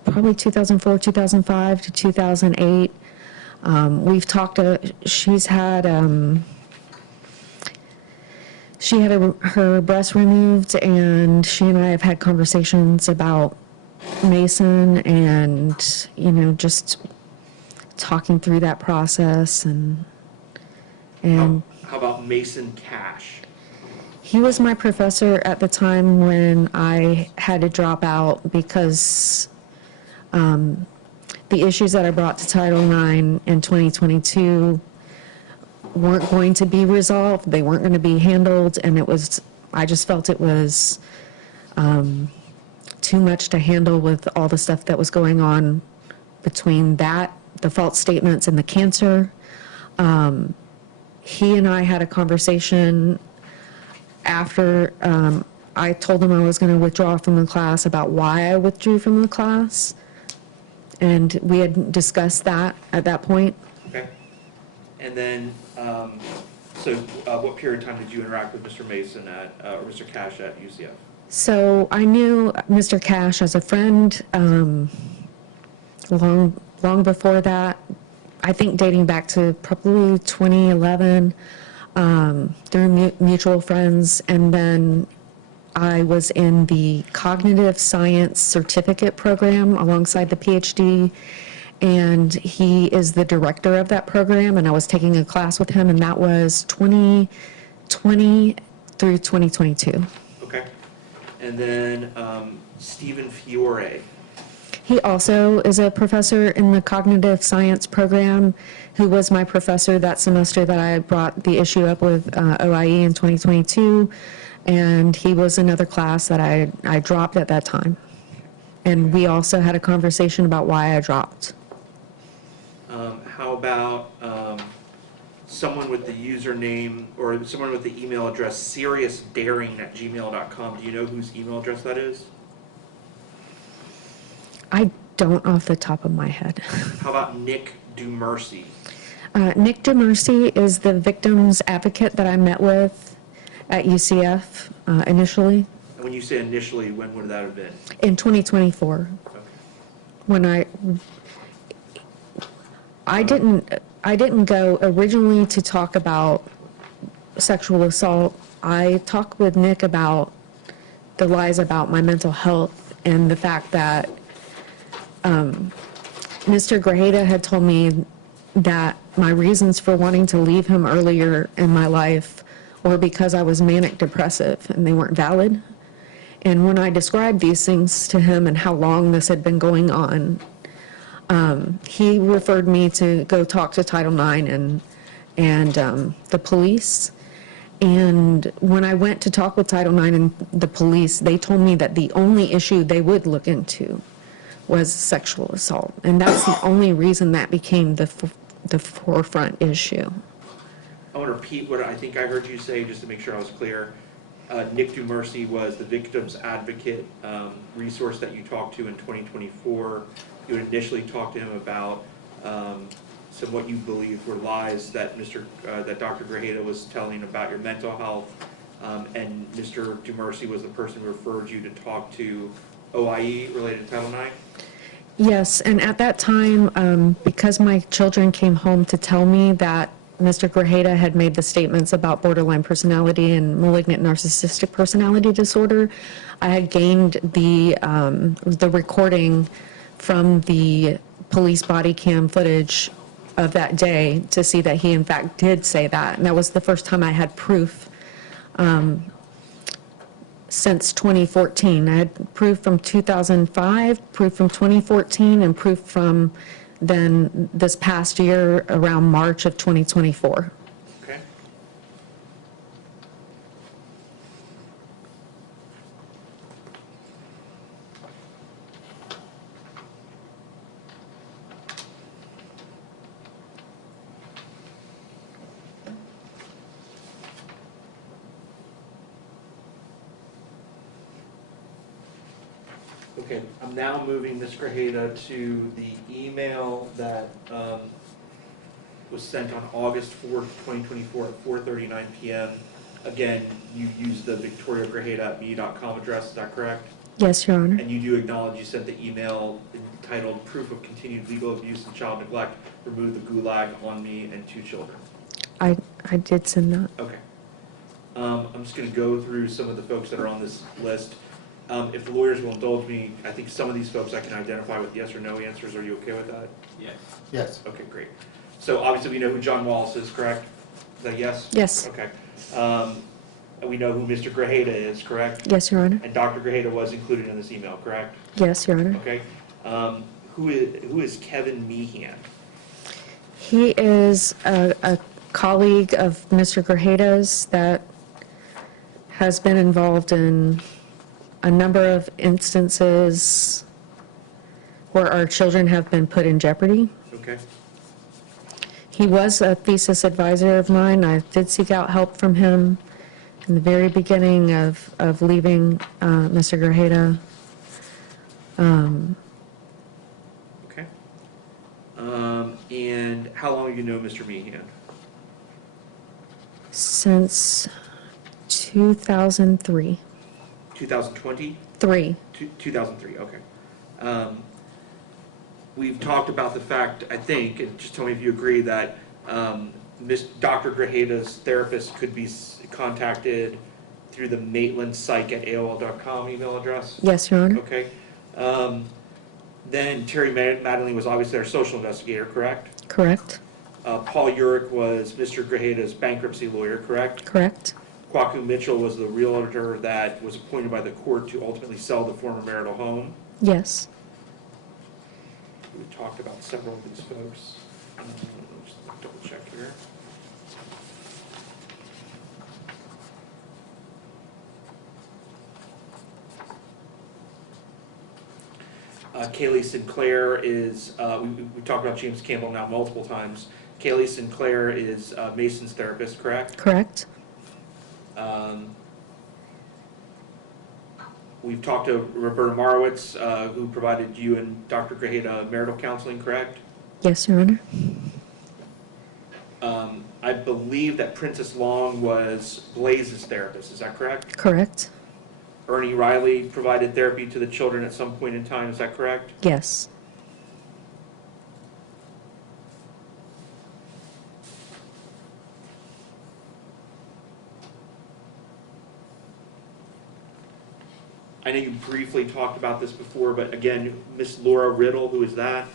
probably 2004, 2005 to 2008. We've talked, she had her breast removed, and she and I have had conversations about Mason and, just talking through that process and How about Mason Cash? he was my professor at the time when I had to drop out because the issues that I brought to Title IX in 2022 weren't going to be resolved, they weren't going to be handled, and I just felt it was too much to handle with all the stuff that was going on between that, the false statements, and the cancer. He and I had a conversation after I told him I was going to withdraw from the class about why I withdrew from the class, and we had discussed that at that point. Okay. And then, what period of time did you interact with Mr. Mason or Mr. Cash at UCF? So I knew Mr. Cash as a friend long before that. I think dating back to probably 2011 through mutual friends. And then I was in the Cognitive Science Certificate Program alongside the PhD. And he is the director of that program. And I was taking a class with him, and that was 2020 through 2022. Okay. And then Stephen Fiore. He also is a professor in the cognitive science program, who was my professor that semester that I brought the issue up with OIE in 2022, and he was another class that I dropped at that time. And we also had a conversation about why I dropped. How about someone with the username or someone with the email address seriousdaring@gmail.com? Do you know whose email address that is? I don't off the top of my head. How about Nick DuMercy? Nick DeMercy is the victim's advocate that I met with at UCF initially And when you say initially, when would that have been? in 2024. Okay. When I didn't go originally to talk about sexual assault. I talked with Nick about the lies about my mental health and the fact that Mr. Grajeda had told me that my reasons for wanting to leave him earlier in my life were because I was manic depressive, and they weren't valid. And when I described these things to him and how long this had been going on, he referred me to go talk to Title IX and the police. And when I went to talk with Title IX and the police, they told me that the only issue they would look into was sexual assault. And that's the only reason that became the forefront issue. I want to repeat what I think I heard you say, just to make sure I was clear. Nick DuMercy was the victim's advocate resource that you talked to in 2024. You had initially talked to him about some what you believe were lies that that Dr. Grajeda was telling about your mental health, and Mr. DeMercy was the person who referred you to talk to OIE related to Title IX? Yes, and at that time, because my children came home to tell me that Mr. Grajeda had made the statements about borderline personality and malignant narcissistic personality disorder, I had gained the recording from the police body cam footage of that day to see that he in fact did say that. And that was the first time I had proof since 2014. I had proof from 2005, proof from 2014, and proof from then this past year around March of 2024. Okay. Okay, I'm now moving Ms. Grajeda to the email that was sent on August 4th, 2024 at 4:39 PM. Again, you used the victoriagrajeda@me.com address, is that correct? Yes, Your Honor. And you do acknowledge you sent the email entitled "Proof of Continued Legal Abuse and Child Neglect, Remove the Gulag on Me and 2 Children." I did send that. Okay. I'm just gonna go through some of the folks that are on this list. If the lawyers will indulge me, I think some of these folks I can identify with yes or no answers. Are you okay with that? Yes. Yes. Okay, great. So obviously we know who John Wallace is, correct? Is that yes? Yes. Okay. We know who Mr. Grajeda is, correct? Yes, Your Honor. And Dr. Grajeda was included in this email, correct? Yes, Your Honor. Okay. Who is Kevin Meehan? He is a colleague of Mr. Grajeda's that has been involved in a number of instances where our children have been put in jeopardy. Okay. He was a thesis advisor of mine. I did seek out help from him in the very beginning of leaving Mr. Grajeda. Okay. And how long have you known Mr. Meehan? Since 2003. 2020? 2003, okay. We've talked about the fact, I think, and just tell me if you agree, that Dr. Grajeda's therapist could be contacted through the maitlandpsych@aol.com email address? Yes, Your Honor. Okay. Then Terry Madeline was obviously our social investigator, correct? Correct. Paul Urick was Mr. Grajeda's bankruptcy lawyer, correct? Correct. Kwaku Mitchell was the realtor that was appointed by the court to ultimately sell the former marital home. Yes. We talked about several of these folks. Just double check here. Kaylee Sinclair is, we talked about James Campbell now multiple times. Kaylee Sinclair is Mason's therapist, correct? Correct. We've talked to Roberta Marowitz, who provided you and Dr. Grajeda marital counseling, correct? Yes, Your Honor. I believe that Princess Long was Blaze's therapist, is that correct? Correct. Ernie Riley provided therapy to the children at some point in time, is that correct? Yes. I know you briefly talked about this before, but again, Miss Laura Riddle, who is that?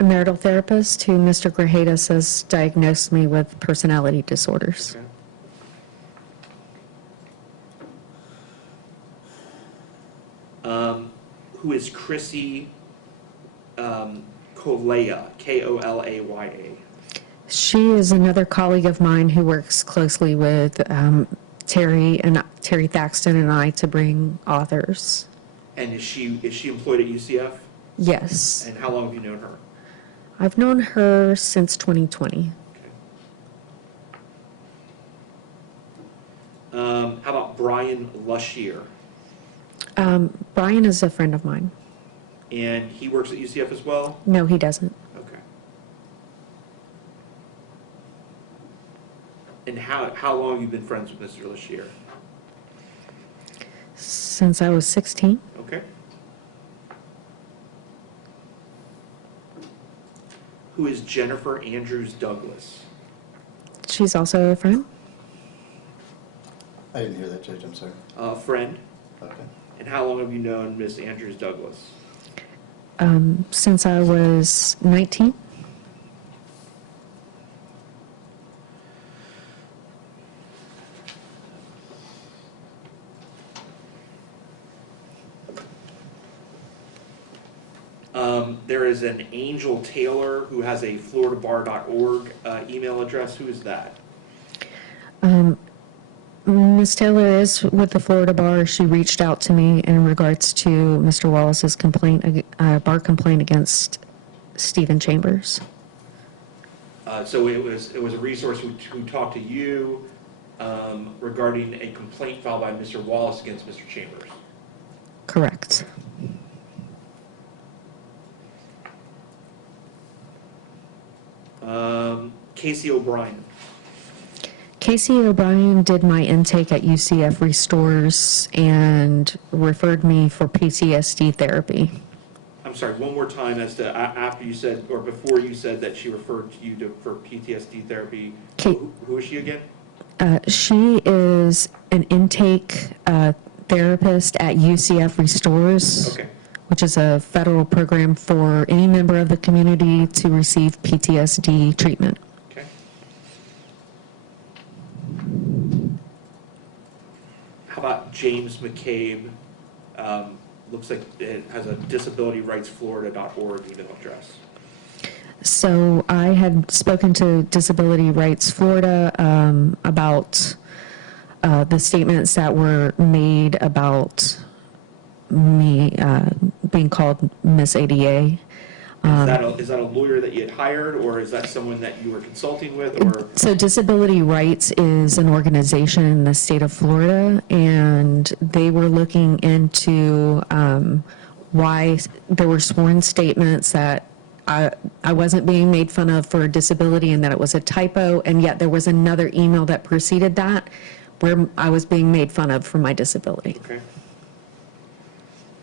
A marital therapist who Mr. Grajeda says diagnosed me with personality disorders. Okay. Who is Chrissy Kolaya, K-O-L-A-Y-A? She is another colleague of mine who works closely with Terry Thaxton and I to bring authors. And is she employed at UCF? Yes. And how long have you known her? I've known her since 2020. Okay. How about Brian Lushier? Brian is a friend of mine. And he works at UCF as well? No, he doesn't. Okay. how long have you been friends with Mr. Lashier? Since I was 16. Okay. Who is Jennifer Andrews Douglas? She's also a friend. I didn't hear that, Judge, I'm sorry. A friend. Okay. And how long have you known Miss Andrews Douglas? Since I was 19. There is an Angel Taylor who has a floridabar.org email address. Who is that? Ms. Taylor is with the Florida Bar. She reached out to me in regards to Mr. Wallace's complaint, bar complaint against Stephen Chambers. So it was a resource who talked to you regarding a complaint filed by Mr. Wallace against Mr. Chambers. Correct. Casey O'Brien. Casey O'Brien did my intake at UCF Restores and referred me for PTSD therapy. I'm sorry, one more time as to after you said, or before you said that she referred to you for PTSD therapy. Who is she again? She is an intake therapist at UCF Restores, Okay. which is a federal program for any member of the community to receive PTSD treatment. Okay. How about James McCabe? Looks like it has a disabilityrightsflorida.org email address. So I had spoken to Disability Rights Florida about the statements that were made about me being called Miss ADA. Is that a lawyer that you had hired, or is that someone that you were consulting with, or? So Disability Rights is an organization in the state of Florida, and they were looking into why there were sworn statements that I wasn't being made fun of for a disability and that it was a typo, and yet there was another email that preceded that where I was being made fun of for my disability. Okay.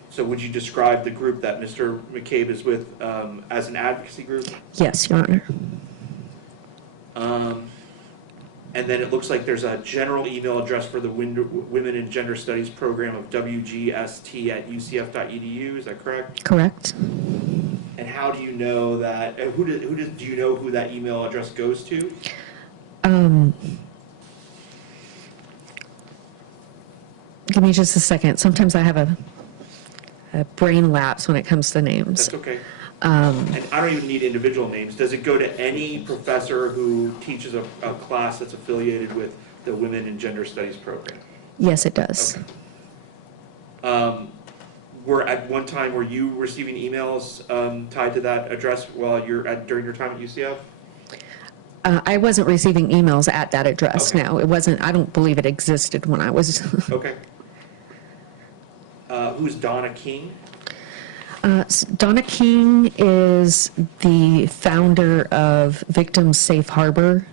So would you describe the group that Mr. McCabe is with as an advocacy group? Yes, Your Honor. And then it looks like there's a general email address for the Women in Gender Studies program of wgst@ucf.edu. Is that correct? Correct. And how do you know that? Do you know who that email address goes to? Give me just a second. Sometimes I have a brain lapse when it comes to names. That's okay. And I don't even need individual names. Does it go to any professor who teaches a class that's affiliated with the Women in Gender Studies program? Yes, it does. Okay. At one time, were you receiving emails tied to that address during your time at UCF? I wasn't receiving emails at that address, Okay. no. It wasn't, I don't believe it existed when I was. Okay. Who's Donna King? Donna King is the founder of Victim Safe Harbor.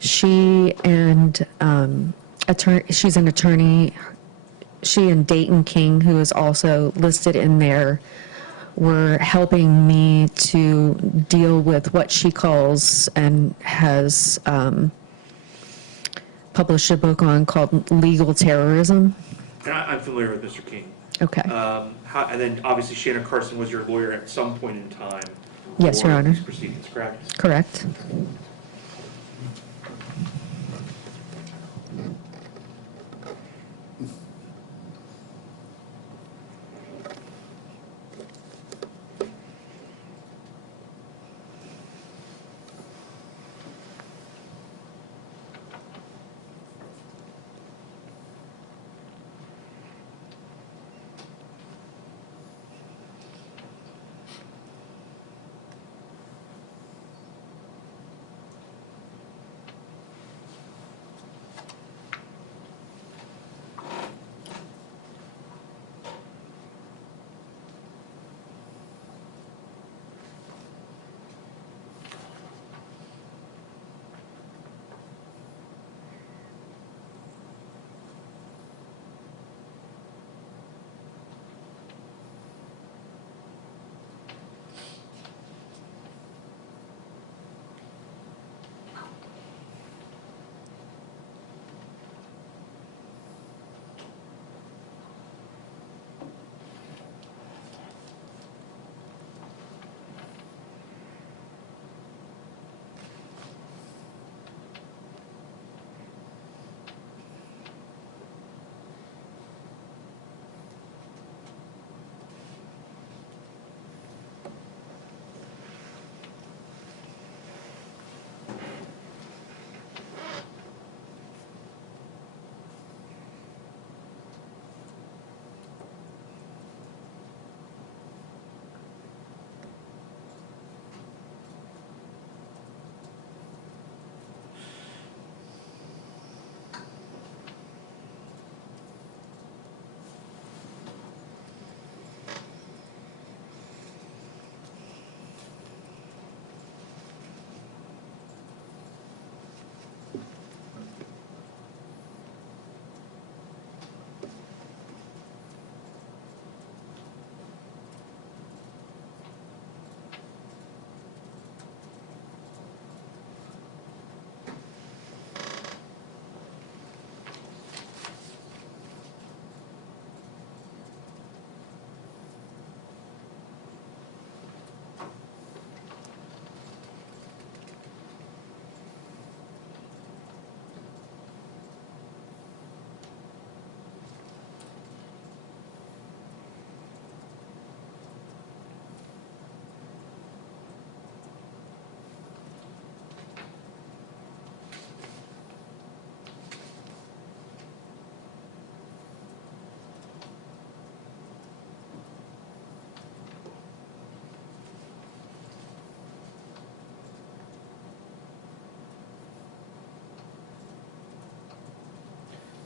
She and she's an attorney. She and Dayton King, who is also listed in there, were helping me to deal with what she calls and has published a book on called Legal Terrorism. And I'm familiar with Mr. King. Okay. And then obviously Shannon Carson was your lawyer at some point in time. Yes, for Your Honor. these proceedings, correct? Correct.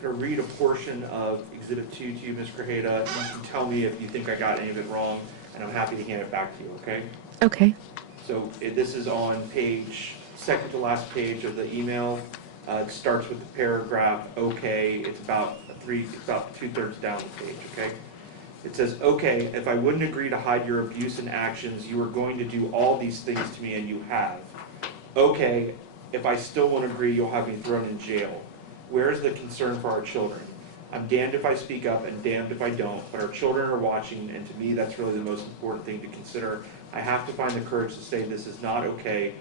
gonna read a portion of Exhibit 2 to you, Ms. Grajeda. You can tell me if you think I got any of it wrong, and I'm happy to hand it back to you, okay? Okay. So this is on page, second to last page of the email. It starts with the paragraph, okay, it's about two-thirds down the page, okay? It says, okay, if I wouldn't agree to hide your abuse and actions, you are going to do all these things to me, and you have. Okay, if I still won't agree, you'll have me thrown in jail. Where is the concern for our children? I'm damned if I speak up and damned if I don't, but our children are watching, and to me, that's really the most important thing to consider. I have to find the courage to say this is not okay,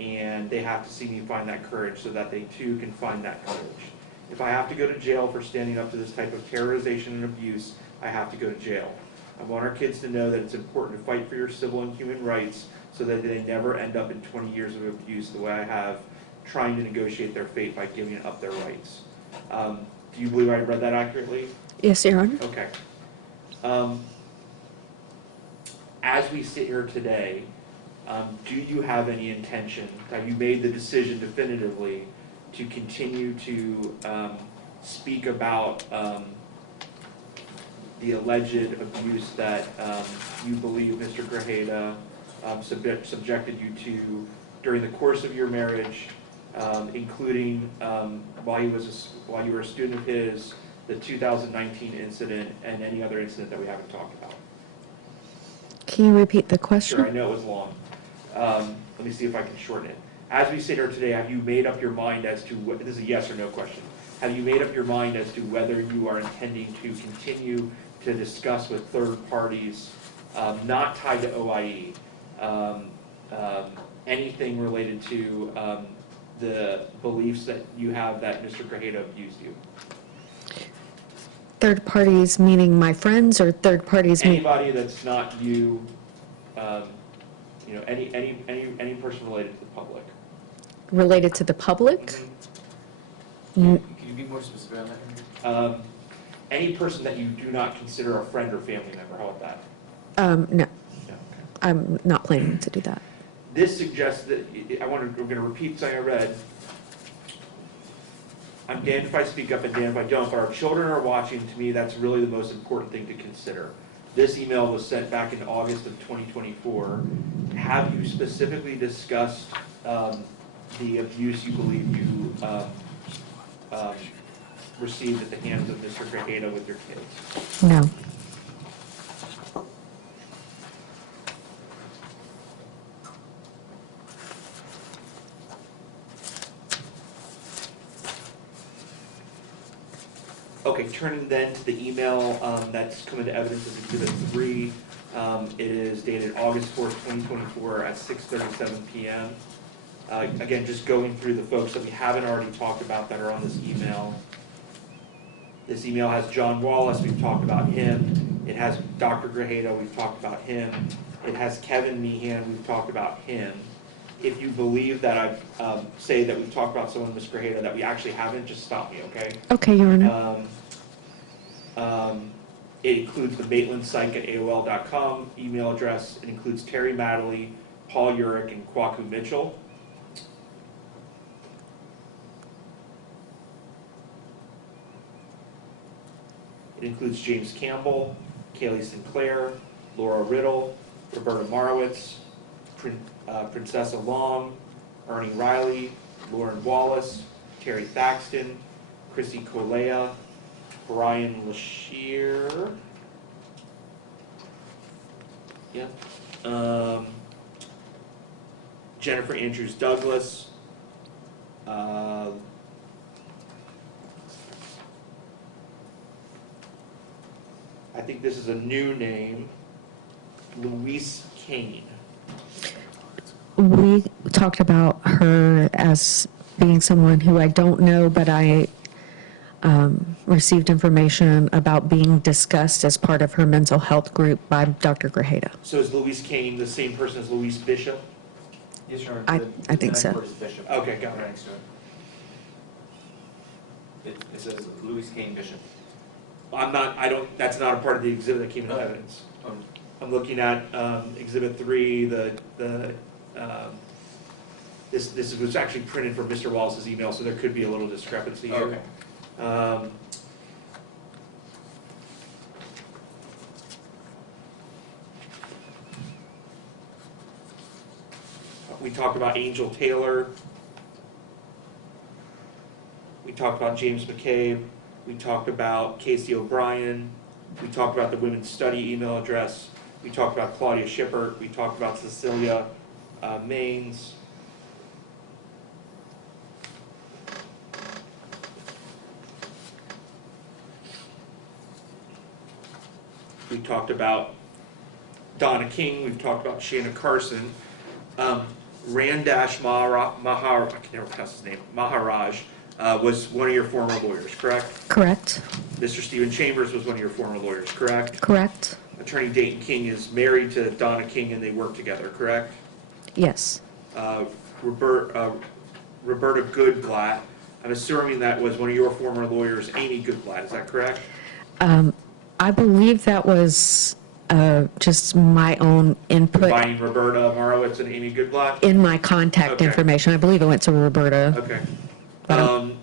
and they have to see me find that courage so that they too can find that courage. If I have to go to jail for standing up to this type of terrorization and abuse, I have to go to jail. I want our kids to know that it's important to fight for your civil and human rights so that they never end up in 20 years of abuse the way I have, trying to negotiate their fate by giving up their rights. Do you believe I read that accurately? Yes, Your Honor. Okay. As we sit here today, do you have any intention, have you made the decision definitively to continue to speak about the alleged abuse that you believe Mr. Grajeda subjected you to during the course of your marriage, including while you were a student of his, the 2019 incident, and any other incident that we haven't talked about? Can you repeat the question? Sure, I know it was long. Let me see if I can shorten it. As we sit here today, have you made up your mind as to what, this is a yes or no question. Have you made up your mind as to whether you are intending to continue to discuss with third parties, not tied to OIE, anything related to the beliefs that you have that Mr. Grajeda abused you? Third parties meaning my friends, or third parties meaning? Anybody that's not you, any person related to the public. Related to the public? Can you be more specific on that? Any person that you do not consider a friend or family member, how about that? No, No, okay. I'm not planning to do that. This suggests that, we're going to repeat something I read. I'm damned if I speak up and damned if I don't, but our children are watching. To me, that's really the most important thing to consider. This email was sent back in August of 2024. Have you specifically discussed the abuse you believe you received at the hands of Mr. Grajeda with your kids? No. Okay, turning then to the email that's come into evidence as Exhibit 3. It is dated August 4th, 2024 at 6:37 p.m. Again, just going through the folks that we haven't already talked about that are on this email. This email has John Wallace, we've talked about him. It has Dr. Grajeda, we've talked about him. It has Kevin Meehan, we've talked about him. If you believe that I say that we've talked about someone, Ms. Grajeda, that we actually haven't, just stop me, okay? Okay, Your Honor. It includes the maitlandpsych@aol.com email address. It includes Terry Madley, Paul Urich, and Kwaku Mitchell. It includes James Campbell, Kaylee Sinclair, Laura Riddle, Roberta Marowitz, Princessa Long, Ernie Riley, Lauren Wallace, Terry Thaxton, Chrissy Colea, Brian Lashier. Yep. Jennifer Andrews Douglas. I think this is a new name. Louise Kane. We talked about her as being someone who I don't know, but I received information about being discussed as part of her mental health group by Dr. Grajeda. So is Louise Kane the same person as Louise Bishop? Yes, Your Honor. I The think next so. word is Bishop. Okay, got it. Right next to it. It says Louis Kane Bishop. That's not a part of the exhibit that came into evidence. I'm looking at Exhibit 3, this was actually printed from Mr. Wallace's email, so there could be a little discrepancy here. Okay. We talked about Angel Taylor. We talked about James McCabe. We talked about Casey O'Brien. We talked about the Women's Study email address. We talked about Claudia Shippert. We talked about Cecilia Maines. We talked about Donna King. We've talked about Shanna Carson. Randash I can never pronounce his name, Maharaj, was one of your former lawyers, correct? Correct, Mr. Stephen Chambers was one of your former lawyers, correct? correct, Attorney Dayton King is married to Donna King and they work together, correct? yes, Roberta Goodblatt, I'm assuming that was one of your former lawyers, Amy Goodblatt, is that correct? I believe that was just my own input Combining Roberta Marowitz and Amy Goodblatt? in my contact Okay. information. I believe it went to Roberta. Okay. But I'm-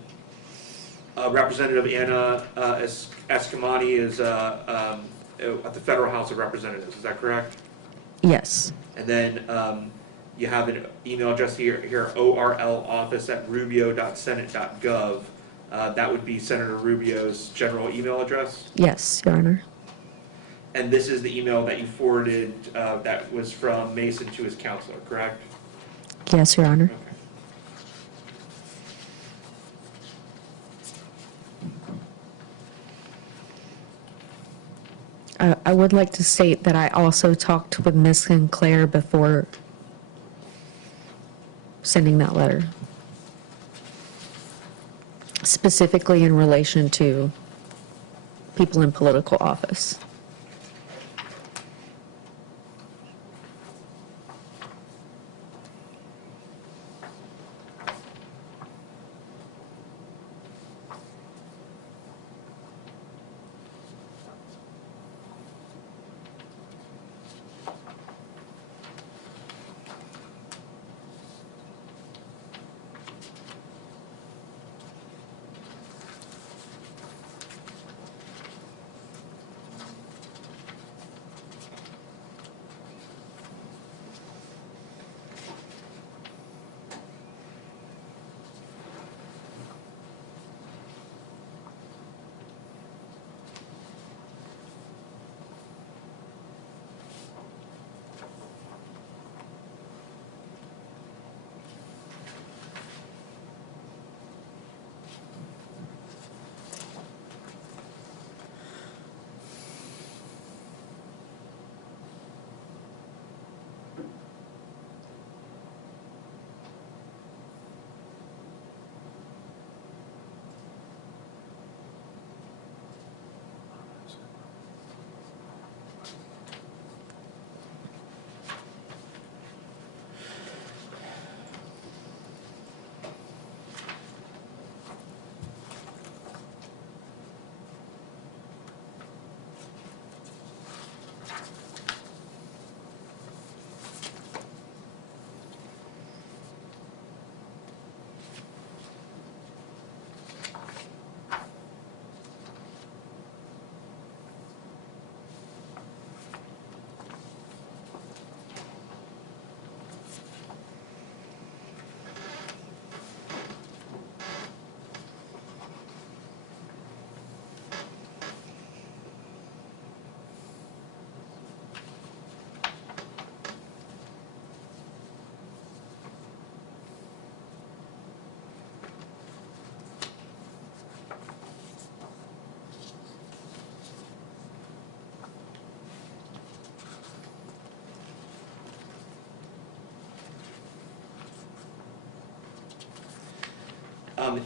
Representative Anna Escamani is at the Federal House of Representatives, is that correct? Yes, And then you have an email address here, orloffice@rubio.senate.gov. That would be Senator Rubio's general email address. yes, Your Honor. And this is the email that you forwarded that was from Mason to his counselor, correct? Yes, Your Honor. Okay. I would like to state that I also talked with Ms. Sinclair before sending that letter, specifically in relation to people in political office.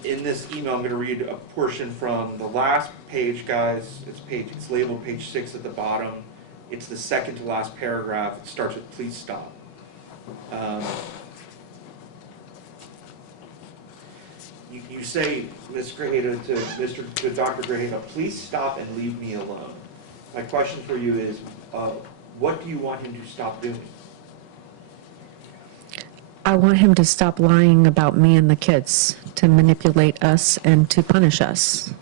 In this email, I'm going to read a portion from the last page, guys. It's labeled page 6 at the bottom. It's the second to last paragraph. It starts with "please stop." You say, Ms. Grajeda, to Dr. Grajeda, "Please stop and leave me alone." My question for you is, what do you want him to stop doing? I want him to stop lying about me and the kids, to manipulate us and to punish us.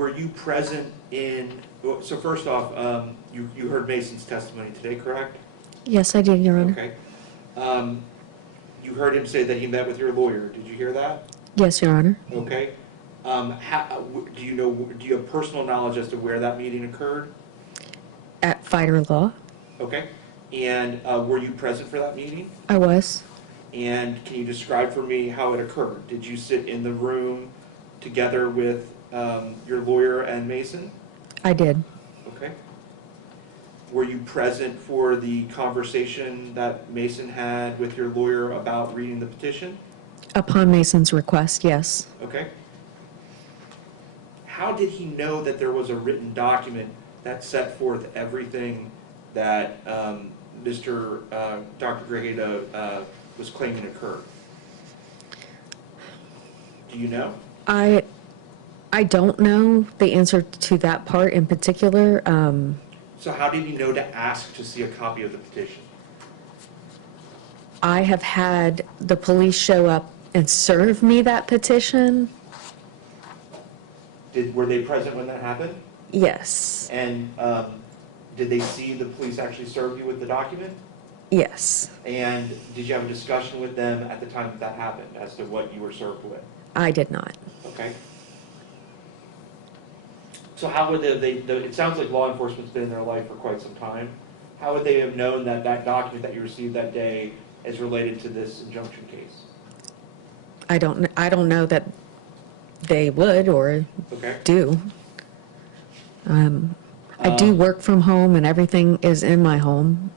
were you present in, so first off, you heard Mason's testimony today, correct? Yes, I did, Your Honor. Okay. You heard him say that he met with your lawyer. Did you hear that? Yes, Your Honor. Okay. Do you have personal knowledge as to where that meeting occurred? At Fighter Law, Okay. And were you present for that meeting? I was. And can you describe for me how it occurred? Did you sit in the room together with your lawyer and Mason? I did. Okay. Were you present for the conversation that Mason had with your lawyer about reading the petition? Upon Mason's request, yes. Okay. How did he know that there was a written document that set forth everything that Dr. Grajeda was claiming occurred? Do you know? I don't know the answer to that part in particular. So how did he know to ask to see a copy of the petition? I have had the police show up and serve me that petition. Were they present when that happened? Yes, And did they see the police actually serve you with the document? yes, And did you have a discussion with them at the time that happened as to what you were served with? I did not. Okay. So how would it sounds like law enforcement's been in their life for quite some time. How would they have known that that document that you received that day is related to this injunction case? I don't know that they would or Okay. do. I do work from home and everything is in my home.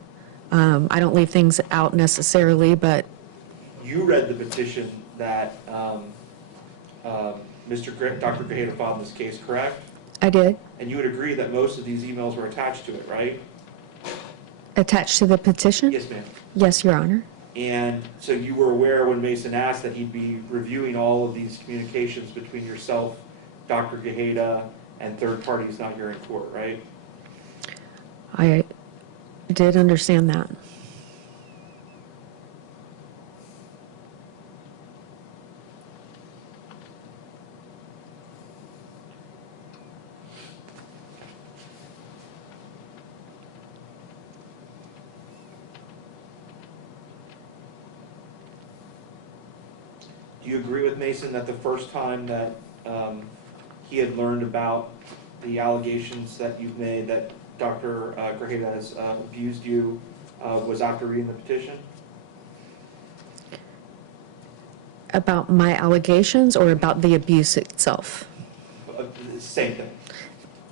I don't leave things out necessarily, but You read the petition that Dr. Grajeda filed in this case, correct? I did. And you would agree that most of these emails were attached to it, right? Attached to the petition? Yes, ma'am. Yes, Your Honor. And so you were aware when Mason asked that he'd be reviewing all of these communications between yourself, Dr. Grajeda, and third parties not here in court, right? I did understand that. Do you agree with Mason that the first time that he had learned about the allegations that you've made that Dr. Grajeda has abused you was after reading the petition? About my allegations or about the abuse itself? Same thing.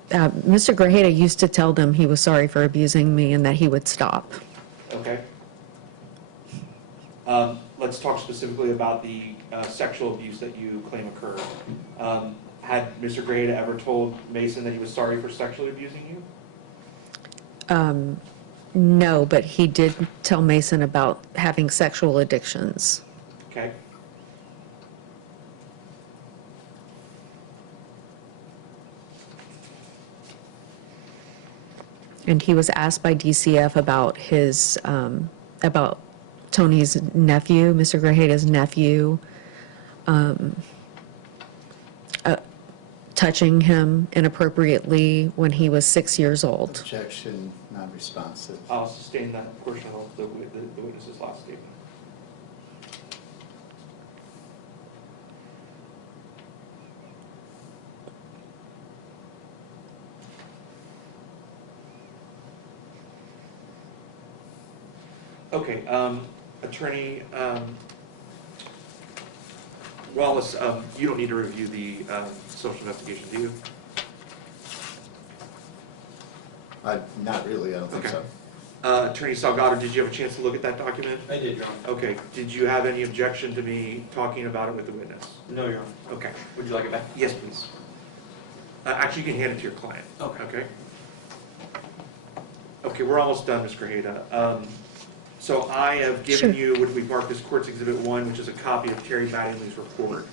Mr. Grajeda used to tell them he was sorry for abusing me and that he would stop. Okay. Let's talk specifically about the sexual abuse that you claim occurred. Had Mr. Grajeda ever told Mason that he was sorry for sexually abusing you? No, but he did tell Mason about having sexual addictions. Okay. And he was asked by DCF about his, about Tony's nephew, Mr. Grajeda's nephew, touching him inappropriately when he was 6 years old. Objection, non-responsive. I'll sustain that portion of the witness's last statement. Okay, Attorney Wallace, you don't need to review the social investigation, do you? Not really, I don't think Okay. so. Attorney Salgado, did you have a chance to look at that document? I did, Your Honor. Okay, did you have any objection to me talking about it with the witness? No, Your Honor. Okay, Would you like it back? yes, please. Actually, you can hand it to your client. Okay. Okay? Okay, we're almost done, Ms. Grajeda. So I have given Sure. you what we've marked as Courts Exhibit 1, which is a copy of Terry Mattingly's report.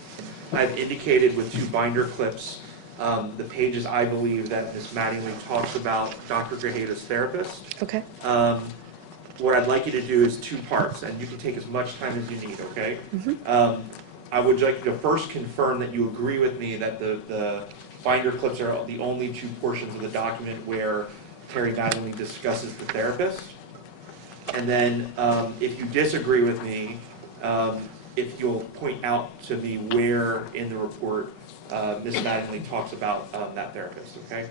I've indicated with 2 binder clips the pages I believe that Ms. Mattingly talks about Dr. Grajeda's therapist. Okay. What I'd like you to do is 2 parts, and you can take as much time as you need, okay? I would like you to first confirm that you agree with me that the binder clips are the only two portions of the document where Terry Mattingly discusses the therapist. And then, if you disagree with me, if you'll point out to me where in the report, Ms. Mattingly talks about, that therapist, okay?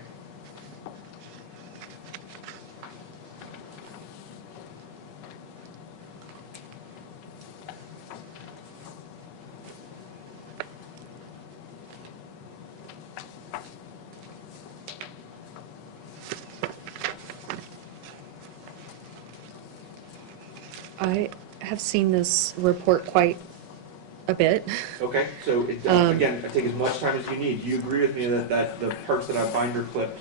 I have seen this report quite a bit. Okay, so it, again, I take as much time as you need. Do you agree with me that the parts that I binder clipped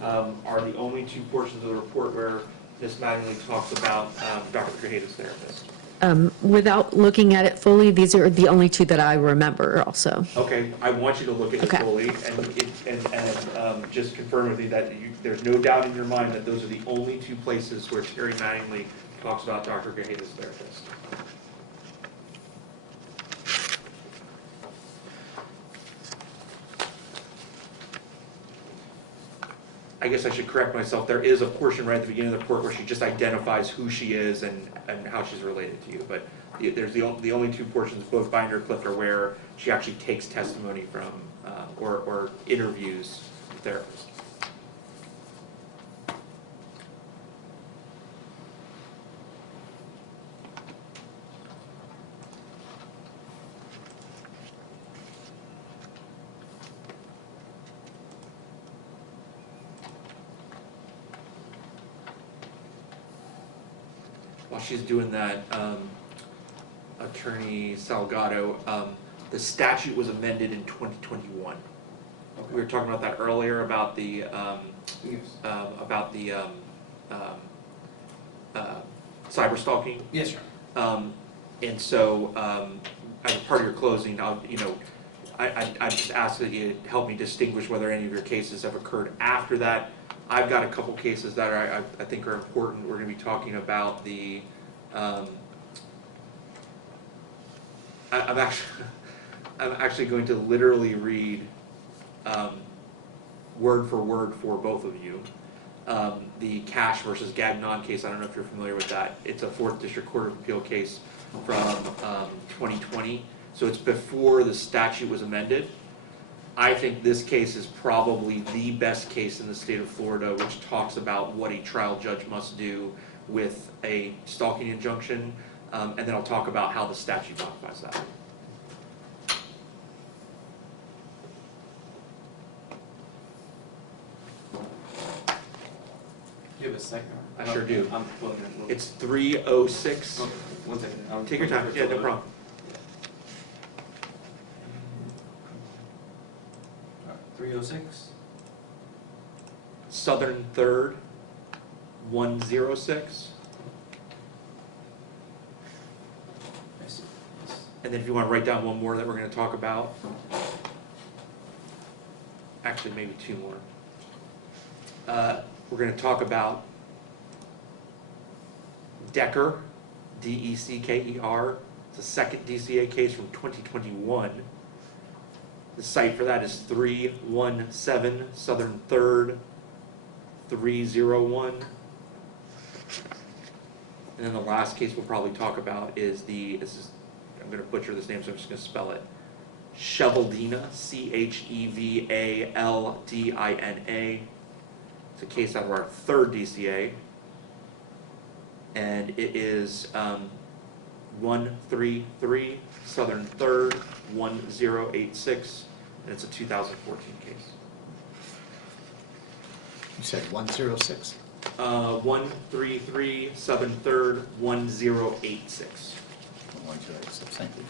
are the only two portions of the report where Ms. Mattingly talks about Dr. Grajeda's therapist? Without looking at it fully, these are the only two that I remember also. Okay, I want you to look at it Okay. fully and just confirm with me that there's no doubt in your mind that those are the only two places where Terry Mattingly talks about Dr. Grajeda's therapist. I guess I should correct myself. There is a portion right at the beginning of the report where she just identifies who she is and how she's related to you. But there's the only two portions, both binder clipped, are where she actually takes testimony from or interviews the therapist. While she's doing that, Attorney Salgado, the statute was amended in 2021. We were talking about that earlier about the Yes. cyber stalking. Yes, sir. And so, as part of your closing, I just ask that you help me distinguish whether any of your cases have occurred after that. I've got a couple cases that I think are important. We're going to be talking about the, I'm actually going to literally read word for word for both of you. The Cash versus Gagnon case, I don't know if you're familiar with that. It's a 4th District Court of Appeal case from 2020. So it's before the statute was amended. I think this case is probably the best case in the state of Florida, which talks about what a trial judge must do with a stalking injunction, and then I'll talk about how the statute modifies that. Do you have a second? I sure do. I'm looking at it. It's 306. Okay, 1 second. I'm Take your time. looking Yeah, for no problem. 306. Southern 3rd, 106. I see. Yes. And then if you want to write down one more that we're going to talk about. Actually, maybe two more. We're going to talk about Decker, D-E-C-K-E-R. It's a second DCA case from 2021. The site for that is 317 Southern 3rd, 301. And then the last case we'll probably talk about is I'm going to butcher this name, so I'm just going to spell it. Chevaldina, Chevaldina. It's a case out of our 3rd DCA. And it is 133 Southern 3rd, 1086. And it's a 2014 case. You said 106? 133 Southern 3rd, 1086. 106, thank you.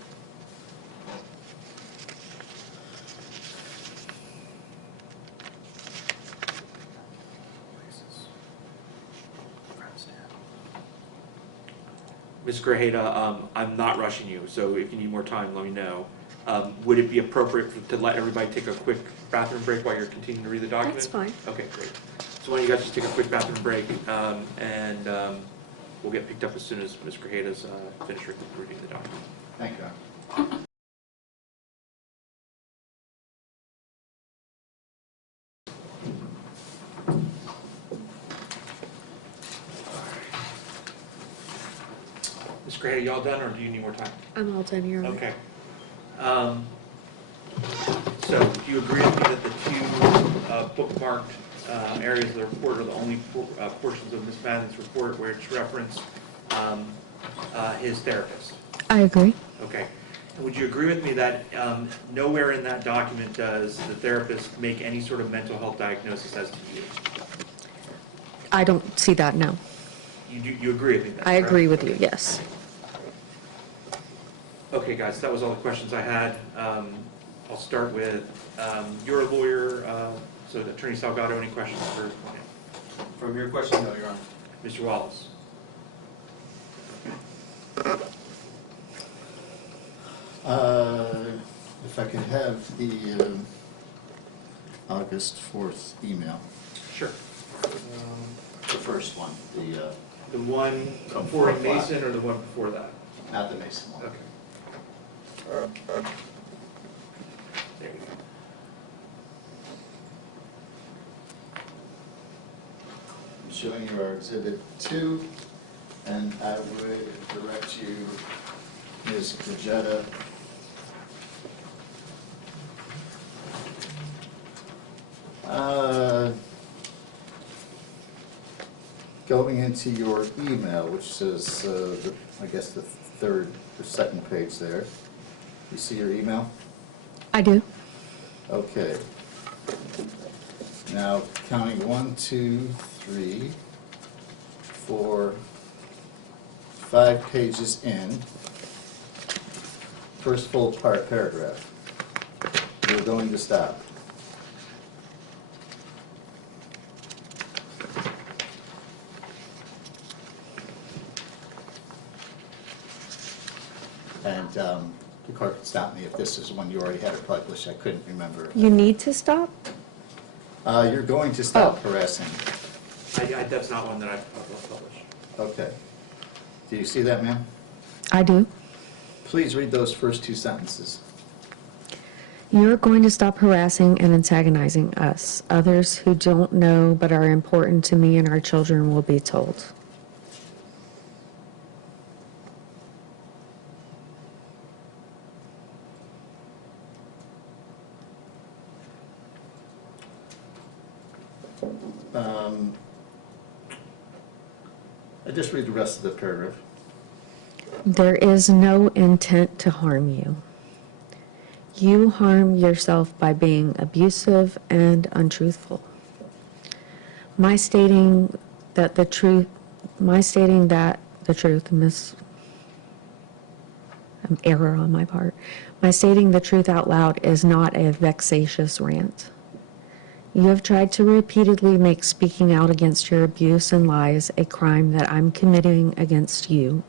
Ms. Grajeda, I'm not rushing you, so if you need more time, let me know. Would it be appropriate to let everybody take a quick bathroom break while you're continuing to read the document? That's fine. Okay, great. So why don't you guys just take a quick bathroom break, and we'll get picked up as soon as Ms. Grajeda's finished reading the document. Thank you. Grady, y'all done, or do you need more time? I'm all done here. Okay. So, do you agree with me that the two bookmarked areas of the report are the only portions of Ms. Madden's report where it's referenced his therapist? I agree. Okay. And would you agree with me that nowhere in that document does the therapist make any sort of mental health diagnosis as to you? I don't see that now. You agree with me? That's I agree correct? with you, yes. Okay, guys, that was all the questions I had. I'll start with, you're a lawyer, so Attorney Salgado, any questions for him? From your question, no, Your Honor. Mr. Wallace? If I could have the August 4th email, Sure. the first one, The one before Mason or the one before that? not the Mason one. Okay. There we go. I'm showing you our Exhibit 2, and I would direct you, Ms. Gajetta, going into your email, which says, I guess the second page there. You see your email? I do. Okay. Now, counting 1, 2, 3, 4, 5 pages in, first full part paragraph, you're going to stop. And the clerk can stop me if this is one you already had it published. I couldn't remember. You need to stop? You're going to stop harassing. That's not one that I've published. Okay. Do you see that, ma'am? I do. Please read those first two sentences. You're going to stop harassing and antagonizing us. Others who don't know but are important to me and our children will be told. I just read the rest of the paragraph. There is no intent to harm you. You harm yourself by being abusive and untruthful. My stating that the truth, error on my part. My stating the truth out loud is not a vexatious rant. You have tried to repeatedly make speaking out against your abuse and lies a crime that I'm committing against you.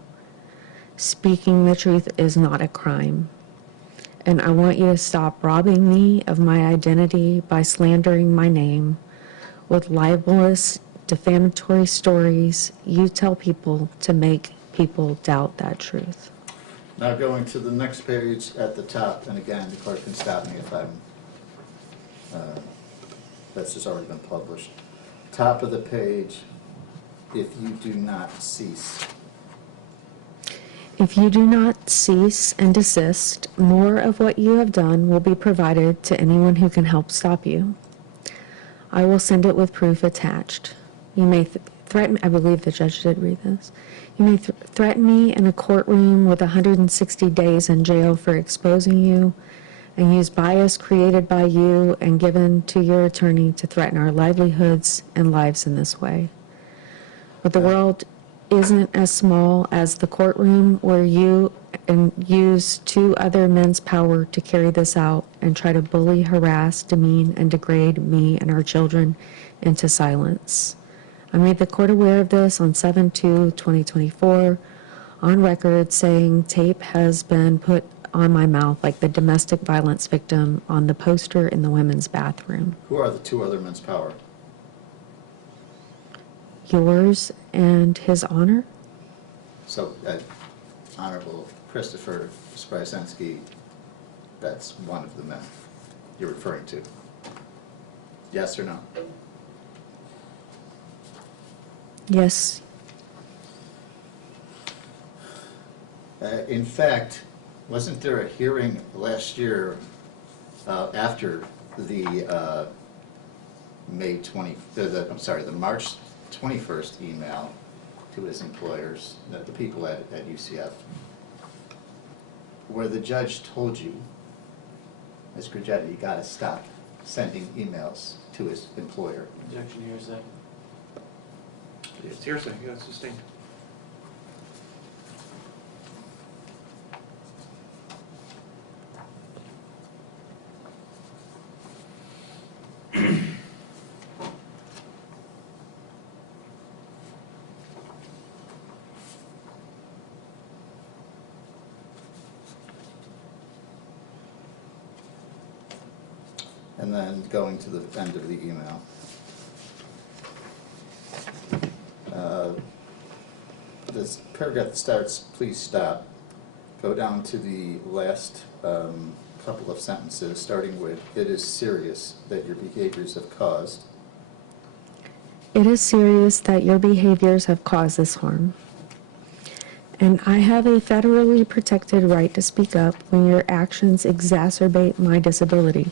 Speaking the truth is not a crime. And I want you to stop robbing me of my identity by slandering my name with libelous, defamatory stories you tell people to make people doubt that truth. Now going to the next page at the top, and again, the clerk can stop me if that's just already been published. Top of the page, if you do not cease. If you do not cease and desist, more of what you have done will be provided to anyone who can help stop you. I will send it with proof attached. You may threaten, I believe the judge did read this. You may threaten me in a courtroom with 160 days in jail for exposing you, and use bias created by you and given to your attorney to threaten our livelihoods and lives in this way. But the world isn't as small as the courtroom where you use two other men's power to carry this out and try to bully, harass, demean, and degrade me and our children into silence. I made the court aware of this on 7/2/2024 on record, saying tape has been put on my mouth like the domestic violence victim on the poster in the women's bathroom. Who are the two other men's power? Yours and his honor? So, Honorable Christopher Sprycensky, that's one of the men you're referring to. Yes or no? Yes. In fact, wasn't there a hearing last year after the the March 21st email to his employers, the people at UCF, where the judge told you, Ms. Grigetta, you gotta stop sending emails to his employer. Objection, hearsay. It's hearsay, yeah, it's sustained. And then going to the end of the email. This paragraph that starts, please stop. Go down to the last couple of sentences, starting with, it is serious that your behaviors have caused. It is serious that your behaviors have caused this harm. And I have a federally protected right to speak up when your actions exacerbate my disability.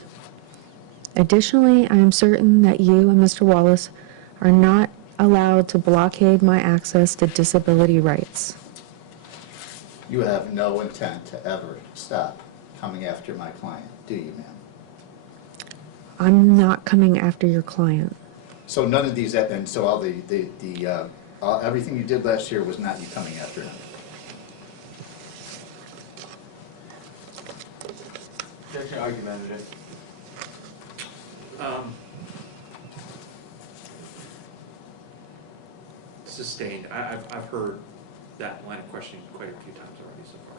Additionally, I am certain that you and Mr. Wallace are not allowed to blockade my access to disability rights. You have no intent to ever stop coming after my client, do you, ma'am? I'm not coming after your client. So none of these, and so all everything you did last year was not you coming after him? Objection, argumentative. Sustained. I've heard that line of questioning quite a few times already so far.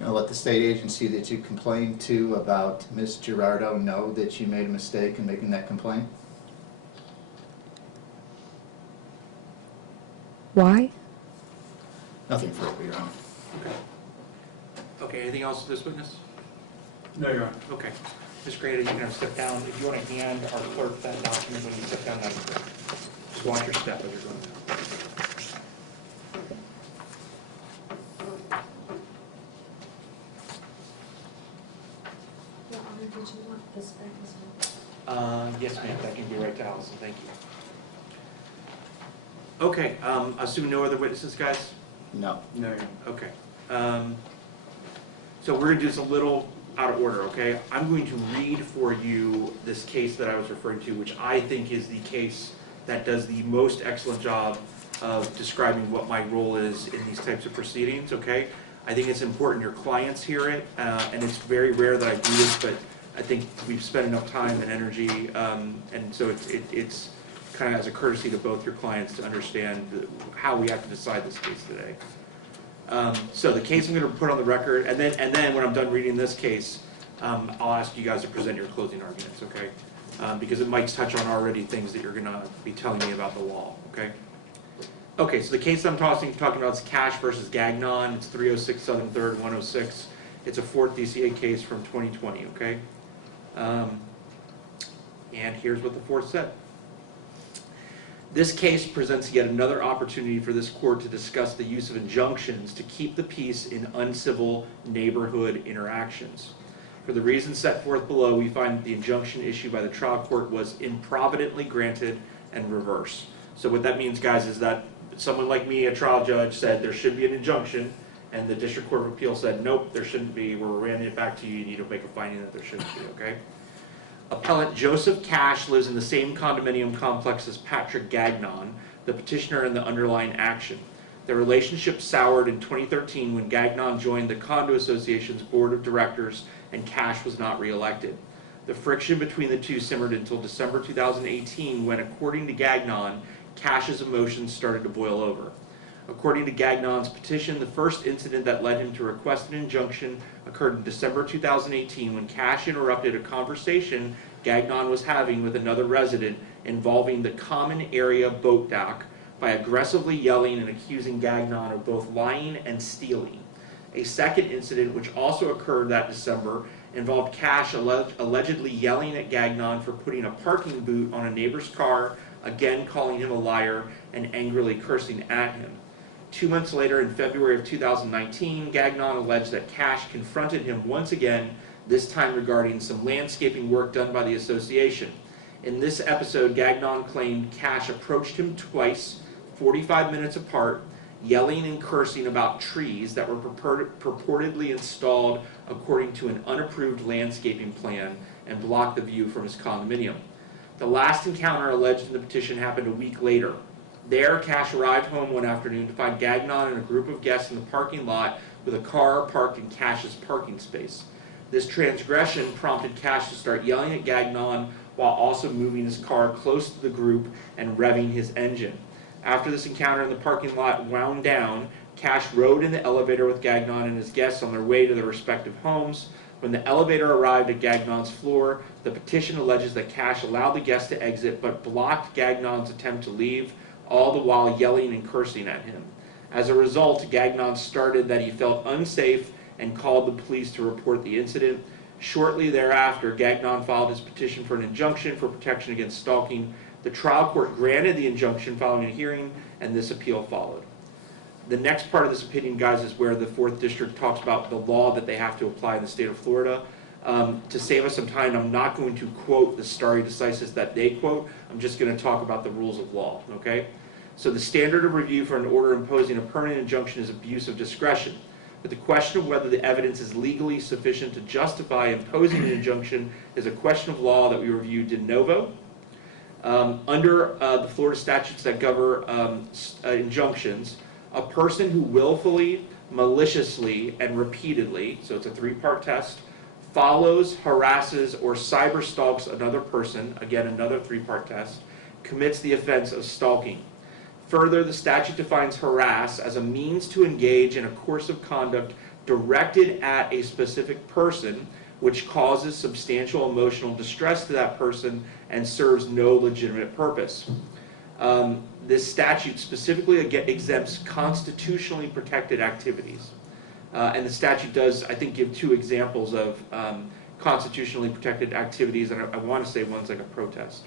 You know, let the state agency that you complained to about Ms. Gerardo know that you made a mistake in making that complaint? Why? Nothing further, Your Honor. Okay. Okay, anything else to this witness? No, Your Honor. Okay. Ms. Grada, you can step down. If you want to hand our clerk that document when you step down, that'd be great. Just watch your step as you're going down. Yes, ma'am, that can be right to Allison, thank you. Okay, assume no other witnesses, guys? No. No, Your Honor. Okay. So we're gonna do this a little out of order, okay? I'm going to read for you this case that I was referring to, which I think is the case that does the most excellent job of describing what my role is in these types of proceedings, okay? I think it's important your clients hear it, and it's very rare that I do this, but I think we've spent enough time and energy, and so it's kind of as a courtesy to both your clients to understand how we have to decide this case today. So the case I'm going to put on the record, and then when I'm done reading this case, I'll ask you guys to present your closing arguments, okay? Because it might touch on already things that you're going to be telling me about the law, okay? Okay, so the case I'm talking about is Cash versus Gagnon. It's 306 Southern 3rd, 106. It's a 4th DCA case from 2020, okay? And here's what the 4th said. This case presents yet another opportunity for this court to discuss the use of injunctions to keep the peace in uncivil neighborhood interactions. For the reasons set forth below, we find that the injunction issued by the trial court was improvidently granted and reversed. So what that means, guys, is that someone like me, a trial judge, said there should be an injunction, and the District Court of Appeal said, nope, there shouldn't be. We're remanding it back to you. You need to make a finding that there shouldn't be, okay? Appellant Joseph Cash lives in the same condominium complex as Patrick Gagnon, the petitioner in the underlying action. Their relationship soured in 2013 when Gagnon joined the Condo Association's board of directors and Cash was not reelected. The friction between the two simmered until December 2018 when, according to Gagnon, Cash's emotions started to boil over. According to Gagnon's petition, the first incident that led him to request an injunction occurred in December 2018 when Cash interrupted a conversation Gagnon was having with another resident involving the common area boat dock by aggressively yelling and accusing Gagnon of both lying and stealing. A second incident, which also occurred that December, involved Cash allegedly yelling at Gagnon for putting a parking boot on a neighbor's car, again calling him a liar and angrily cursing at him. 2 months later, in February of 2019, Gagnon alleged that Cash confronted him once again, this time regarding some landscaping work done by the association. In this episode, Gagnon claimed Cash approached him twice, 45 minutes apart, yelling and cursing about trees that were purportedly installed according to an unapproved landscaping plan and blocked the view from his condominium. The last encounter alleged in the petition happened a week later. There, Cash arrived home one afternoon to find Gagnon and a group of guests in the parking lot with a car parked in Cash's parking space. This transgression prompted Cash to start yelling at Gagnon while also moving his car close to the group and revving his engine. After this encounter in the parking lot wound down, Cash rode in the elevator with Gagnon and his guests on their way to their respective homes. When the elevator arrived at Gagnon's floor, the petition alleges that Cash allowed the guests to exit but blocked Gagnon's attempt to leave, all the while yelling and cursing at him. As a result, Gagnon started that he felt unsafe and called the police to report the incident. Shortly thereafter, Gagnon filed his petition for an injunction for protection against stalking. The trial court granted the injunction following a hearing, and this appeal followed. The next part of this opinion, guys, is where the 4th District talks about the law that they have to apply in the state of Florida. To save us some time, I'm not going to quote the stare decisis that they quote. I'm just going to talk about the rules of law, okay? So the standard of review for an order imposing a permanent injunction is abuse of discretion. But the question of whether the evidence is legally sufficient to justify imposing an injunction is a question of law that we review de novo. Under the Florida statutes that govern injunctions, a person who willfully, maliciously, and repeatedly, so it's a 3-part test, follows, harasses, or cyberstalks another person, again another 3-part test, commits the offense of stalking. Further, the statute defines harass as a means to engage in a course of conduct directed at a specific person which causes substantial emotional distress to that person and serves no legitimate purpose. This statute specifically exempts constitutionally protected activities. And the statute does, I think, give 2 examples of constitutionally protected activities, and I want to say one's like a protest.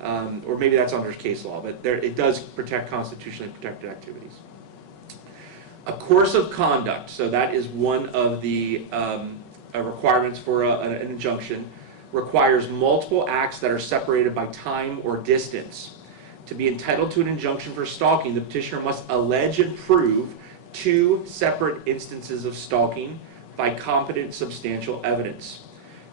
Or maybe that's under case law, but it does protect constitutionally protected activities. A course of conduct, so that is one of the requirements for an injunction, requires multiple acts that are separated by time or distance. To be entitled to an injunction for stalking, the petitioner must allege and prove 2 separate instances of stalking by competent substantial evidence.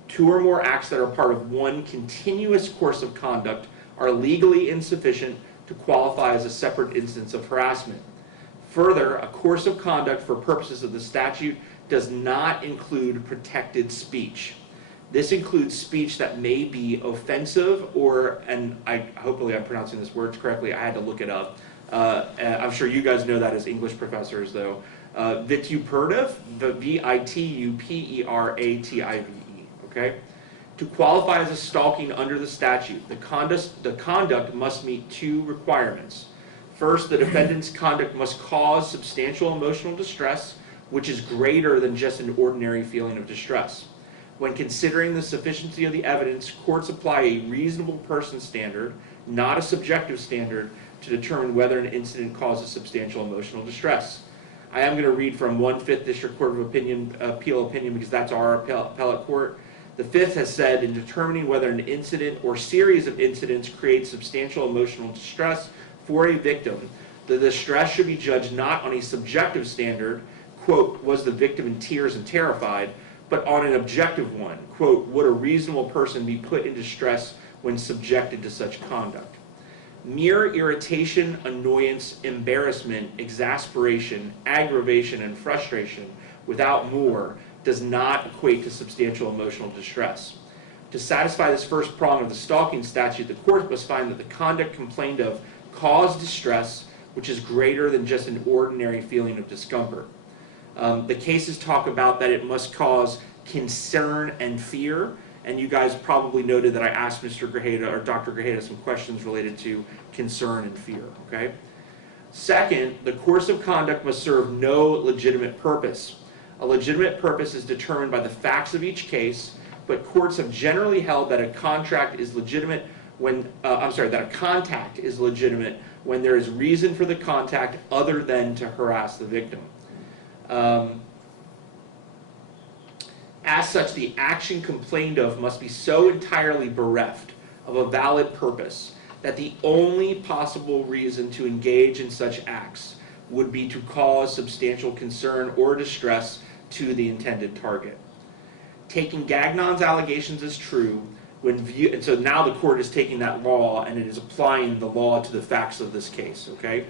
2 or more acts that are part of one continuous course of conduct are legally insufficient to qualify as a separate instance of harassment. Further, a course of conduct for purposes of the statute does not include protected speech. This includes speech that may be offensive or, and hopefully I'm pronouncing this word correctly, I had to look it up. I'm sure you guys know that as English professors though. Vituperative, the V-I-T-U-P-E-R-A-T-I-V-E, okay? To qualify as a stalking under the statute, the conduct must meet 2 requirements. First, the defendant's conduct must cause substantial emotional distress, which is greater than just an ordinary feeling of distress. When considering the sufficiency of the evidence, courts apply a reasonable person standard, not a subjective standard, to determine whether an incident causes substantial emotional distress. I am going to read from 1/5 District Court of Appeal opinion because that's our appellate court. The 5th has said, in determining whether an incident or series of incidents creates substantial emotional distress for a victim, the distress should be judged not on a subjective standard, quote, was the victim in tears and terrified, but on an objective one, quote, would a reasonable person be put in distress when subjected to such conduct? Mere irritation, annoyance, embarrassment, exasperation, aggravation, and frustration without more does not equate to substantial emotional distress. To satisfy this first prong of the stalking statute, the court must find that the conduct complained of caused distress, which is greater than just an ordinary feeling of discomfort. The cases talk about that it must cause concern and fear, and you guys probably noted that I asked Mr. Grajeda or Dr. Grajeda some questions related to concern and fear, okay? Second, the course of conduct must serve no legitimate purpose. A legitimate purpose is determined by the facts of each case, but courts have generally held that a contract is legitimate when, that a contact is legitimate when there is reason for the contact other than to harass the victim. As such, the action complained of must be so entirely bereft of a valid purpose that the only possible reason to engage in such acts would be to cause substantial concern or distress to the intended target. Taking Gagnon's allegations as true, and so now the court is taking that law and it is applying the law to the facts of this case, okay?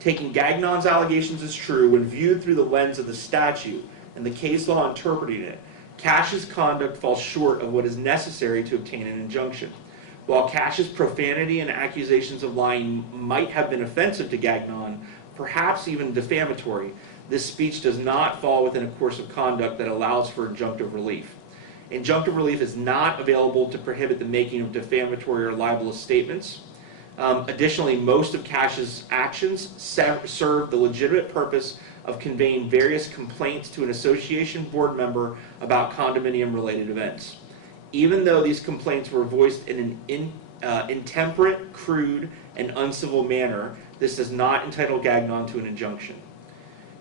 Taking Gagnon's allegations as true, when viewed through the lens of the statute and the case law interpreting it, Cash's conduct falls short of what is necessary to obtain an injunction. While Cash's profanity and accusations of lying might have been offensive to Gagnon, perhaps even defamatory, this speech does not fall within a course of conduct that allows for injunctive relief. Injunctive relief is not available to prohibit the making of defamatory or libelous statements. Additionally, most of Cash's actions serve the legitimate purpose of conveying various complaints to an association board member about condominium-related events. Even though these complaints were voiced in an intemperate, crude, and uncivil manner, this does not entitle Gagnon to an injunction.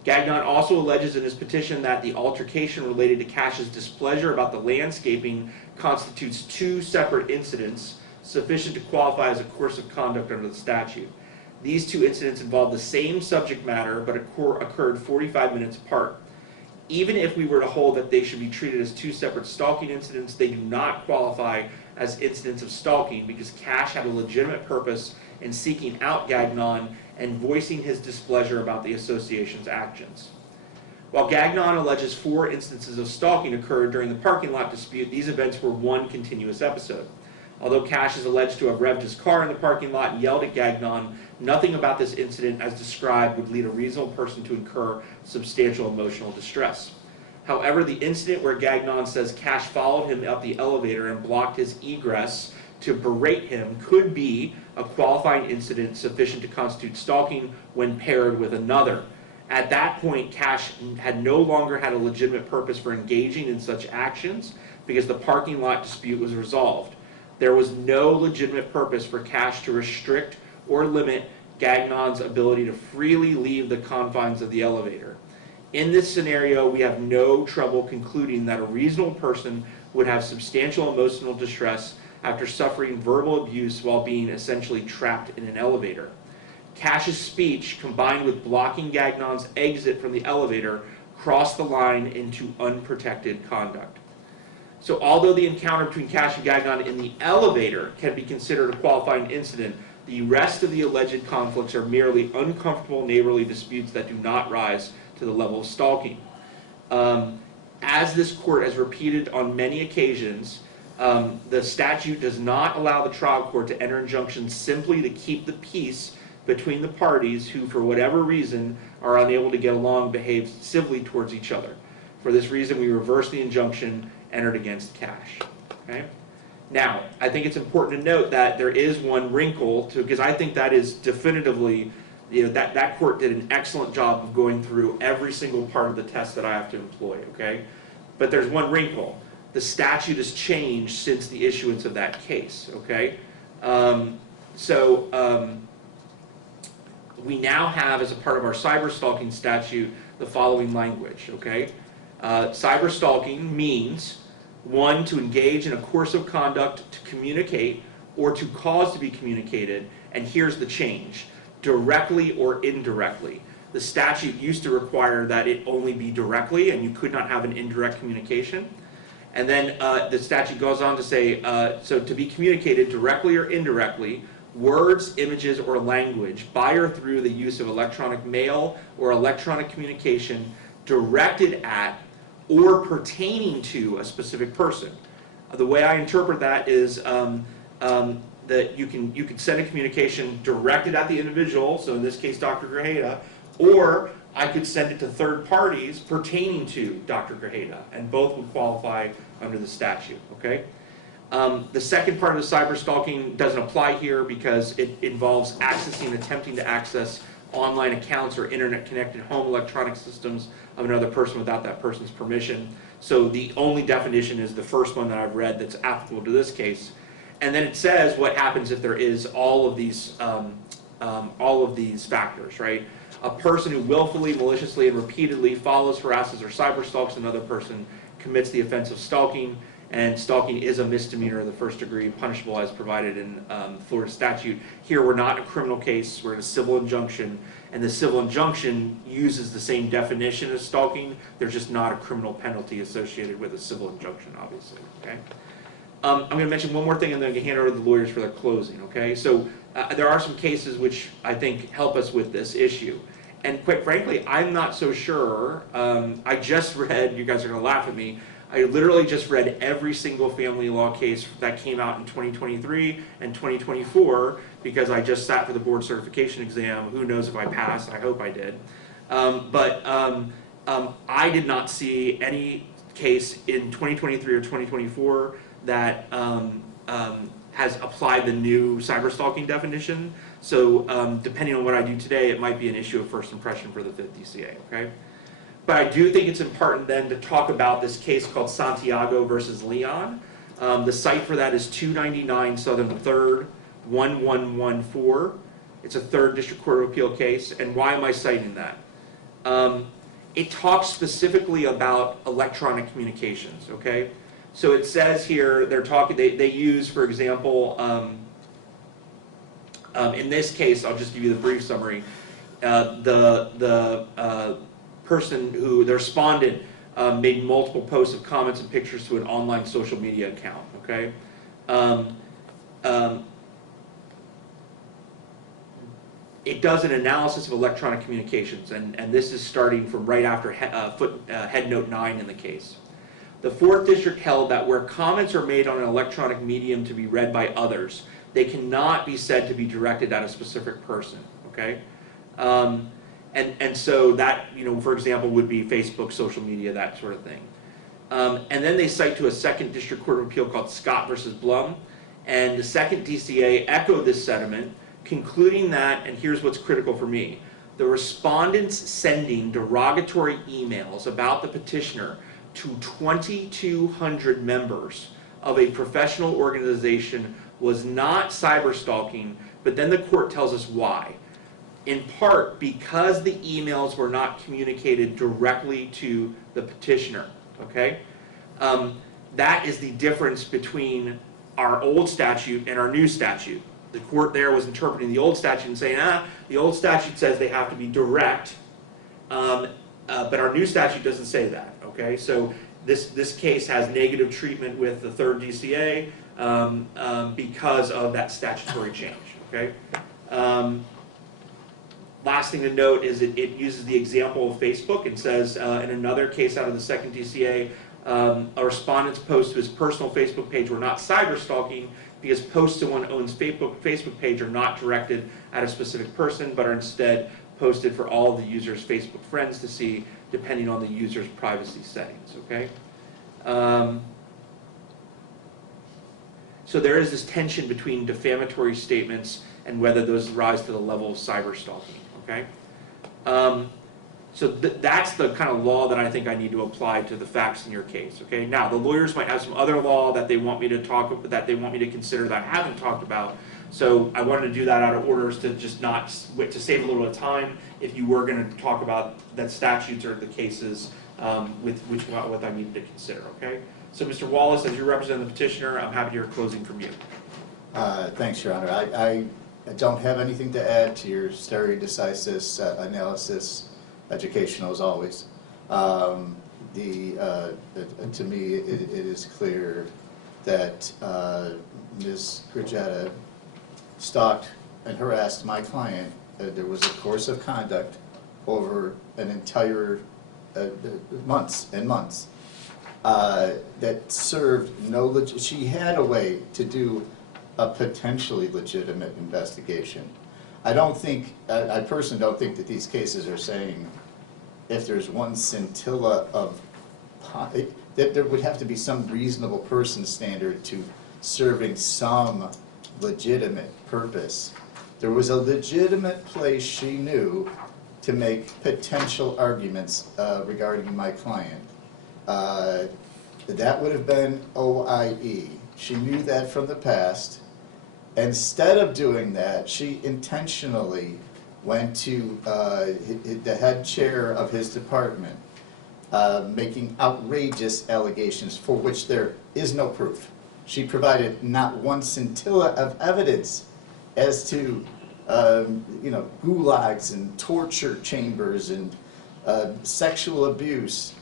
Gagnon also alleges in his petition that the altercation related to Cash's displeasure about the landscaping constitutes two separate incidents sufficient to qualify as a course of conduct under the statute. These two incidents involved the same subject matter but occurred 45 minutes apart. Even if we were to hold that they should be treated as two separate stalking incidents, they do not qualify as incidents of stalking because Cash had a legitimate purpose in seeking out Gagnon and voicing his displeasure about the association's actions. While Gagnon alleges 4 instances of stalking occurred during the parking lot dispute, these events were one continuous episode. Although Cash is alleged to have revved his car in the parking lot and yelled at Gagnon, nothing about this incident as described would lead a reasonable person to incur substantial emotional distress. However, the incident where Gagnon says Cash followed him up the elevator and blocked his egress to berate him could be a qualifying incident sufficient to constitute stalking when paired with another. At that point, Cash had no longer had a legitimate purpose for engaging in such actions because the parking lot dispute was resolved. There was no legitimate purpose for Cash to restrict or limit Gagnon's ability to freely leave the confines of the elevator. In this scenario, we have no trouble concluding that a reasonable person would have substantial emotional distress after suffering verbal abuse while being essentially trapped in an elevator. Cash's speech, combined with blocking Gagnon's exit from the elevator, crossed the line into unprotected conduct. So although the encounter between Cash and Gagnon in the elevator can be considered a qualifying incident, the rest of the alleged conflicts are merely uncomfortable neighborly disputes that do not rise to the level of stalking. As this court has repeated on many occasions, the statute does not allow the trial court to enter injunctions simply to keep the peace between the parties who, for whatever reason, are unable to get along, behave civilly towards each other. For this reason, we reverse the injunction entered against Cash. Okay? Now, I think it's important to note that there is one wrinkle, because I think that is definitively, that court did an excellent job of going through every single part of the test that I have to employ, okay? But there's one wrinkle. The statute has changed since the issuance of that case, okay? We now have, as a part of our cyber stalking statute, the following language, okay? Cyber stalking means, 1, to engage in a course of conduct to communicate or to cause to be communicated, and here's the change, directly or indirectly. The statute used to require that it only be directly, and you could not have an indirect communication. And then the statute goes on to say, so to be communicated directly or indirectly, words, images, or language by or through the use of electronic mail or electronic communication directed at or pertaining to a specific person. The way I interpret that is that you can send a communication directed at the individual, so in this case Dr. Grajeda, or I could send it to third parties pertaining to Dr. Grajeda, and both would qualify under the statute, okay? The second part of the cyber stalking doesn't apply here because it involves attempting to access online accounts or internet-connected home electronic systems of another person without that person's permission. So the only definition is the first one that I've read that's applicable to this case. And then it says what happens if there is all of these factors, right? A person who willfully, maliciously, and repeatedly follows, harasses, or cyberstalks another person commits the offense of stalking, and stalking is a misdemeanor of the first degree, punishable as provided in Florida statute. Here, we're not in a criminal case, we're in a civil injunction, and the civil injunction uses the same definition as stalking. There's just not a criminal penalty associated with a civil injunction, obviously, okay? I'm going to mention one more thing, and then I'm going to hand over to the lawyers for their closing, okay? So there are some cases which I think help us with this issue. And quite frankly, I'm not so sure. I just read, you guys are going to laugh at me, I literally just read every single family law case that came out in 2023 and 2024 because I just sat for the board certification exam. Who knows if I passed? I hope I did. But I did not see any case in 2023 or 2024 that has applied the new cyberstalking definition. So depending on what I do today, it might be an issue of first impression for the 5th DCA, okay? But I do think it's important then to talk about this case called Santiago versus Leon. The site for that is 299 Southern 3rd, 1114. It's a 3rd District Court of Appeal case. And why am I citing that? It talks specifically about electronic communications, okay? So it says here, they use, for example, in this case, I'll just give you the brief summary. The respondent made multiple posts of comments and pictures to an online social media account, okay? It does an analysis of electronic communications, and this is starting from right after head note 9 in the case. The 4th District held that where comments are made on an electronic medium to be read by others, they cannot be said to be directed at a specific person, okay? And so that, for example, would be Facebook, social media, that sort of thing. And then they cite to a 2nd District Court of Appeal called Scott versus Blum, and the 2nd DCA echoed this sentiment, concluding that, and here's what's critical for me, the respondents sending derogatory emails about the petitioner to 2,200 members of a professional organization was not cyberstalking, but then the court tells us why. In part because the emails were not communicated directly to the petitioner, okay? That is the difference between our old statute and our new statute. The court there was interpreting the old statute and saying, the old statute says they have to be direct, but our new statute doesn't say that, okay? So this case has negative treatment with the 3rd DCA because of that statutory change, okay? Last thing to note is it uses the example of Facebook and says in another case out of the 2nd DCA, a respondent's post to his personal Facebook page were not cyberstalking because posts to one owns Facebook page are not directed at a specific person, but are instead posted for all of the user's Facebook friends to see, depending on the user's privacy settings, okay? So there is this tension between defamatory statements and whether those rise to the level of cyberstalking, okay? So that's the kind of law that I think I need to apply to the facts in your case, okay? Now, the lawyers might have some other law that they want me to consider that I haven't talked about. So I wanted to do that out of orders to just not, to save a little bit of time if you were going to talk about that statutes or the cases with what I needed to consider, okay? So Mr. Wallace, as you represent the petitioner, I'm happy to hear closing from you. Thanks, Your Honor. I don't have anything to add to your stare decisis analysis, educational as always. To me, it is clear that Ms. Grigetta stalked and harassed my client. There was a course of conduct over an entire months and months that served no she had a way to do a potentially legitimate investigation. I personally don't think that these cases are saying if there's one scintilla of, that there would have to be some reasonable person standard to serving some legitimate purpose. There was a legitimate place she knew to make potential arguments regarding my client. That would have been OIE. She knew that from the past. Instead of doing that, she intentionally went to the head chair of his department, making outrageous allegations for which there is no proof. She provided not one scintilla of evidence as to, gulags and torture chambers and sexual abuse.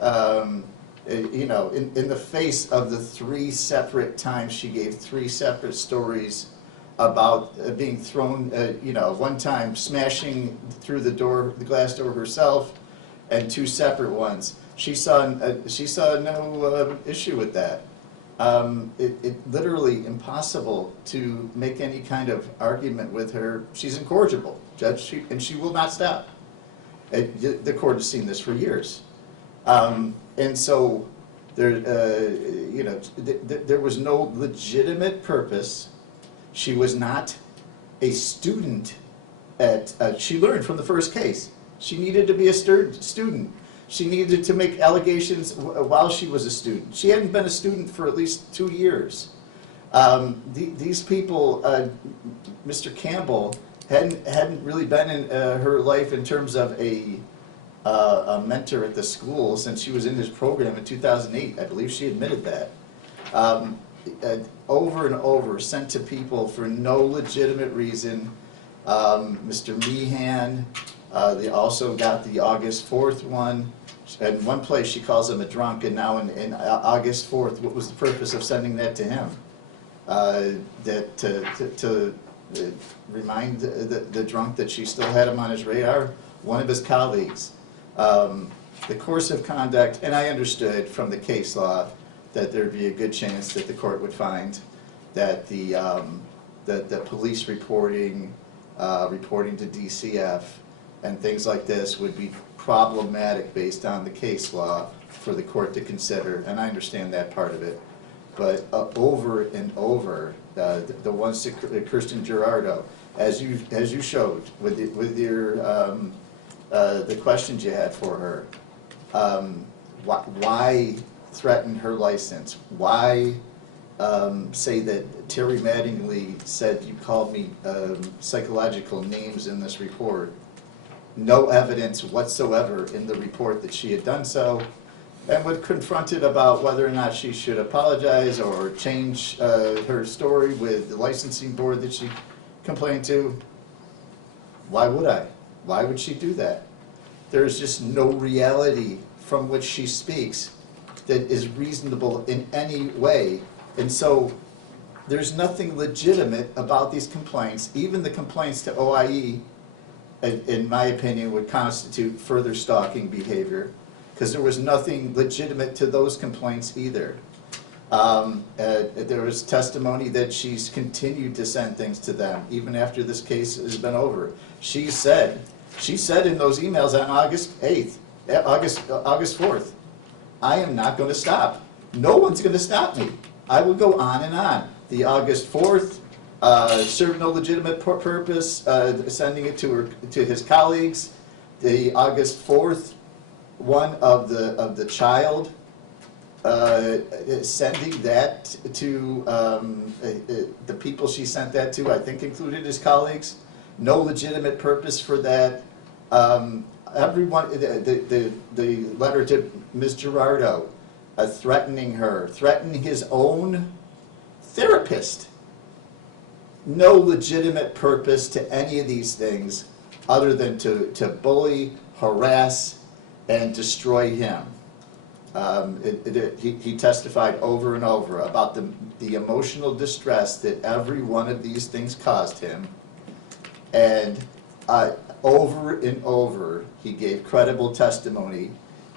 In the face of the 3 separate times she gave 3 separate stories about being thrown, one time smashing through the glass door herself, and 2 separate ones. She saw no issue with that. It literally impossible to make any kind of argument with her. She's incorrigible, Judge, and she will not stop. The court has seen this for years. And so there was no legitimate purpose. She was not a student she learned from the first case. She needed to be a student. She needed to make allegations while she was a student. She hadn't been a student for at least 2 years. These people, Mr. Campbell, hadn't really been in her life in terms of a mentor at the school since she was in his program in 2008. I believe she admitted that. Over and over, sent to people for no legitimate reason. Mr. Meehan, they also got the August 4th one. In one place, she calls him a drunk, and now in August 4th, what was the purpose of sending that to him? To remind the drunk that she still had him on his radar? One of his colleagues. The course of conduct, and I understood from the case law that there'd be a good chance that the court would find that the police reporting to DCF and things like this would be problematic based on the case law for the court to consider, and I understand that part of it. But over and over, the ones to Kirsten Gerardo, as you showed with your the questions you had for her, why threaten her license? Why say that Terry Mattingly said you called me psychological names in this report? No evidence whatsoever in the report that she had done so, and when confronted about whether or not she should apologize or change her story with the licensing board that she complained to, why would I? Why would she do that? There's just no reality from which she speaks that is reasonable in any way. And so there's nothing legitimate about these complaints. Even the complaints to OIE, in my opinion, would constitute further stalking behavior, because there was nothing legitimate to those complaints either. There was testimony that she's continued to send things to them even after this case has been over. She said in those emails on August 4th, I am not going to stop. No one's going to stop me. I will go on and on. The August 4th served no legitimate purpose, sending it to his colleagues. The August 4th one of the child, sending that to the people she sent that to, I think included his colleagues. No legitimate purpose for that. Everyone, the letter to Ms. Gerardo, threatening her, threatening his own therapist. No legitimate purpose to any of these things other than to bully, harass, and destroy him. He testified over and over about the emotional distress that every one of these things caused him. And over and over, he gave credible testimony.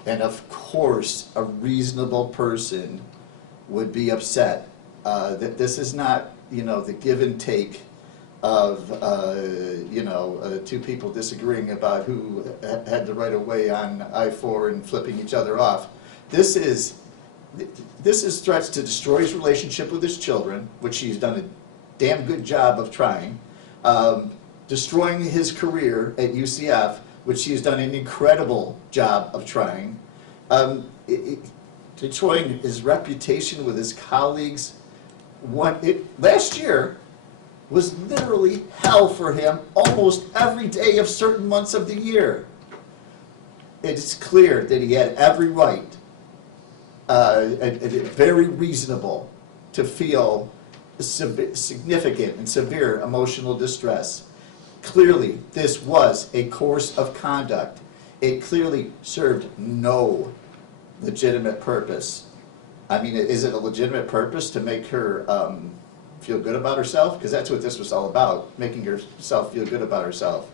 And of course, a reasonable person would be upset. That this is not, the give and take of, two people disagreeing about who had the right of way on I-4 and flipping each other off. This is threats to destroy his relationship with his children, which he's done a damn good job of trying. destroying his career at UCF, which he has done an incredible job of trying, destroying his reputation with his colleagues. Last year was literally hell for him almost every day of certain months of the year. It's clear that he had every right, and very reasonable, to feel significant and severe emotional distress. Clearly, this was a course of conduct. It clearly served no legitimate purpose. I mean, is it a legitimate purpose to make her feel good about herself? Because that's what this was all about, making herself feel good about herself.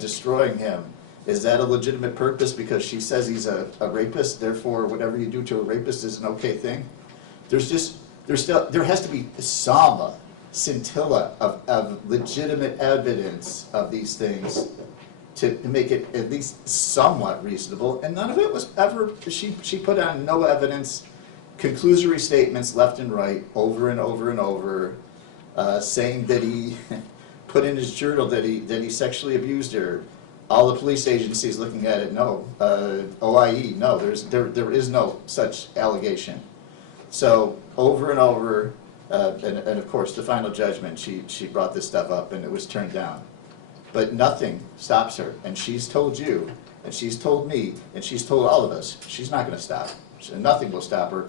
Destroying him. Is that a legitimate purpose because she says he's a rapist, therefore whatever you do to a rapist is an okay thing? There has to be some scintilla of legitimate evidence of these things to make it at least somewhat reasonable, and none of it was ever, she put on no evidence, conclusory statements left and right, over and over and over, saying that he put in his journal that he sexually abused her. All the police agencies looking at it, no. OIE, no, there is no such allegation. So over and over, and of course the final judgment, she brought this stuff up and it was turned down. But nothing stops her, and she's told you, and she's told me, and she's told all of us, she's not gonna stop. Nothing will stop her,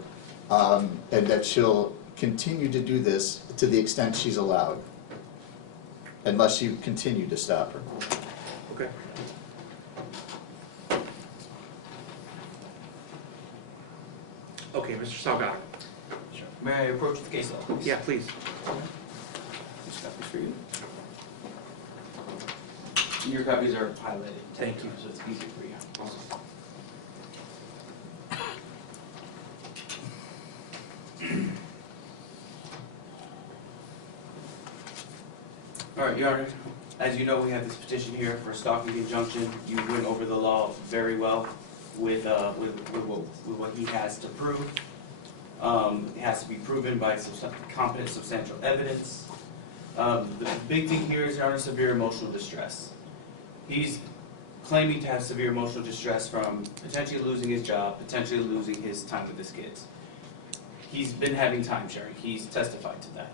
and that she'll continue to do this to the extent she's allowed, unless you continue to stop her. Okay. Okay, Mr. Salgado. May I approach the case level, please? Yeah, please. Just copies for you. Your copies are highlighted. Thank you. So it's easy for you. Awesome. All right, Your Honor, as you know, we have this petition here for stalking injunction. You went over the law very well with what he has to prove. It has to be proven by competent substantial evidence. The big thing here is, Your Honor, severe emotional distress. He's claiming to have severe emotional distress from potentially losing his job, potentially losing his time with his kids. He's been having time sharing. He's testified to that.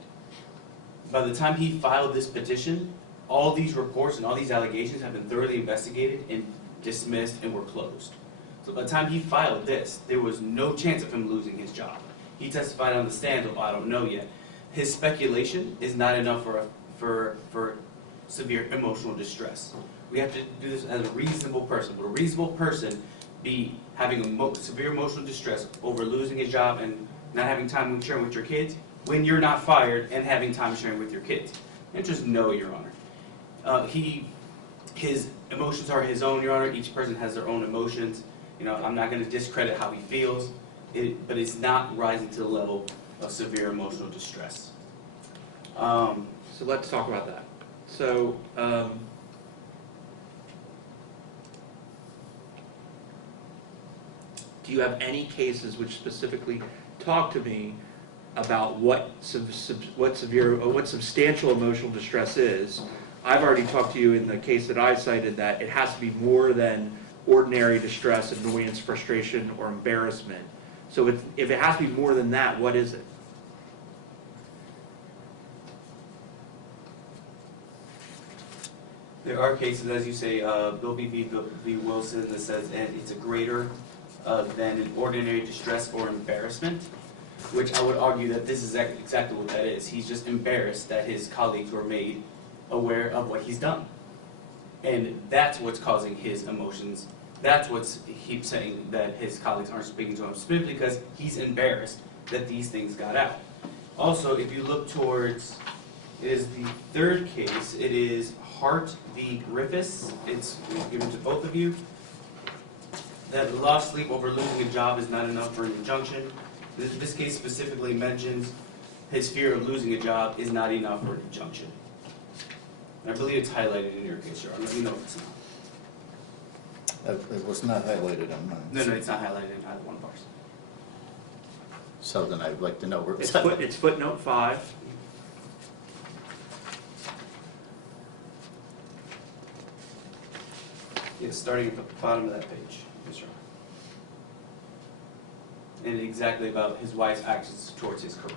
By the time he filed this petition, all these reports and all these allegations have been thoroughly investigated and dismissed and were closed. So by the time he filed this, there was no chance of him losing his job. He testified on the stand, I don't know yet. His speculation is not enough for severe emotional distress. We have to do this as a reasonable person. Would a reasonable person be having severe emotional distress over losing his job and not having time sharing with your kids when you're not fired and having time sharing with your kids? And just no, Your Honor. His emotions are his own, Your Honor. Each person has their own emotions. You know, I'm not going to discredit how he feels, but it's not rising to the level of severe emotional distress. So let's talk about that. So, do you have any cases which specifically talk to me about what substantial emotional distress is? I've already talked to you in the case that I cited that it has to be more than ordinary distress, annoyance, frustration, or embarrassment. So if it has to be more than that, what is it? There are cases, as you say, Bill v. Wilson, that says it's a greater than an ordinary distress or embarrassment, which I would argue that this is exactly what that is. He's just embarrassed that his colleagues were made aware of what he's done. And that's what's causing his emotions. That's what's he's saying that his colleagues aren't speaking to him, simply because he's embarrassed that these things got out. Also, if you look towards, it is the third case, it is Hart v. Griffiths. It's given to both of you. That lost sleep over losing a job is not enough for an injunction. This case specifically mentions his fear of losing a job is not enough for an injunction. And I believe it's highlighted in your case, Your Honor. Let me know if it's not. It was not highlighted on mine. No, it's not highlighted in either one of ours. So then I'd like to know where it's It's footnote 5. Yes, starting at the bottom of that page, Mr. And exactly about his wife's actions towards his career.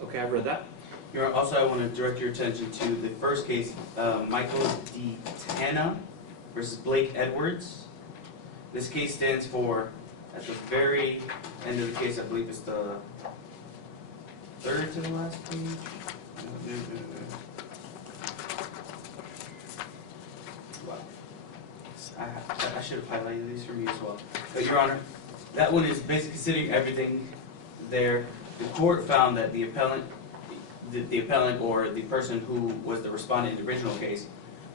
Okay, I've read that. Also, I want to direct your attention to the first case, Michael D. Tana versus Blake Edwards. This case stands for, at the very end of the case, I believe it's the third to the last page. Wow. I should have highlighted these for me as well. But Your Honor, that one is basically considering everything there. The court found that the appellant or the person who was the respondent in the original case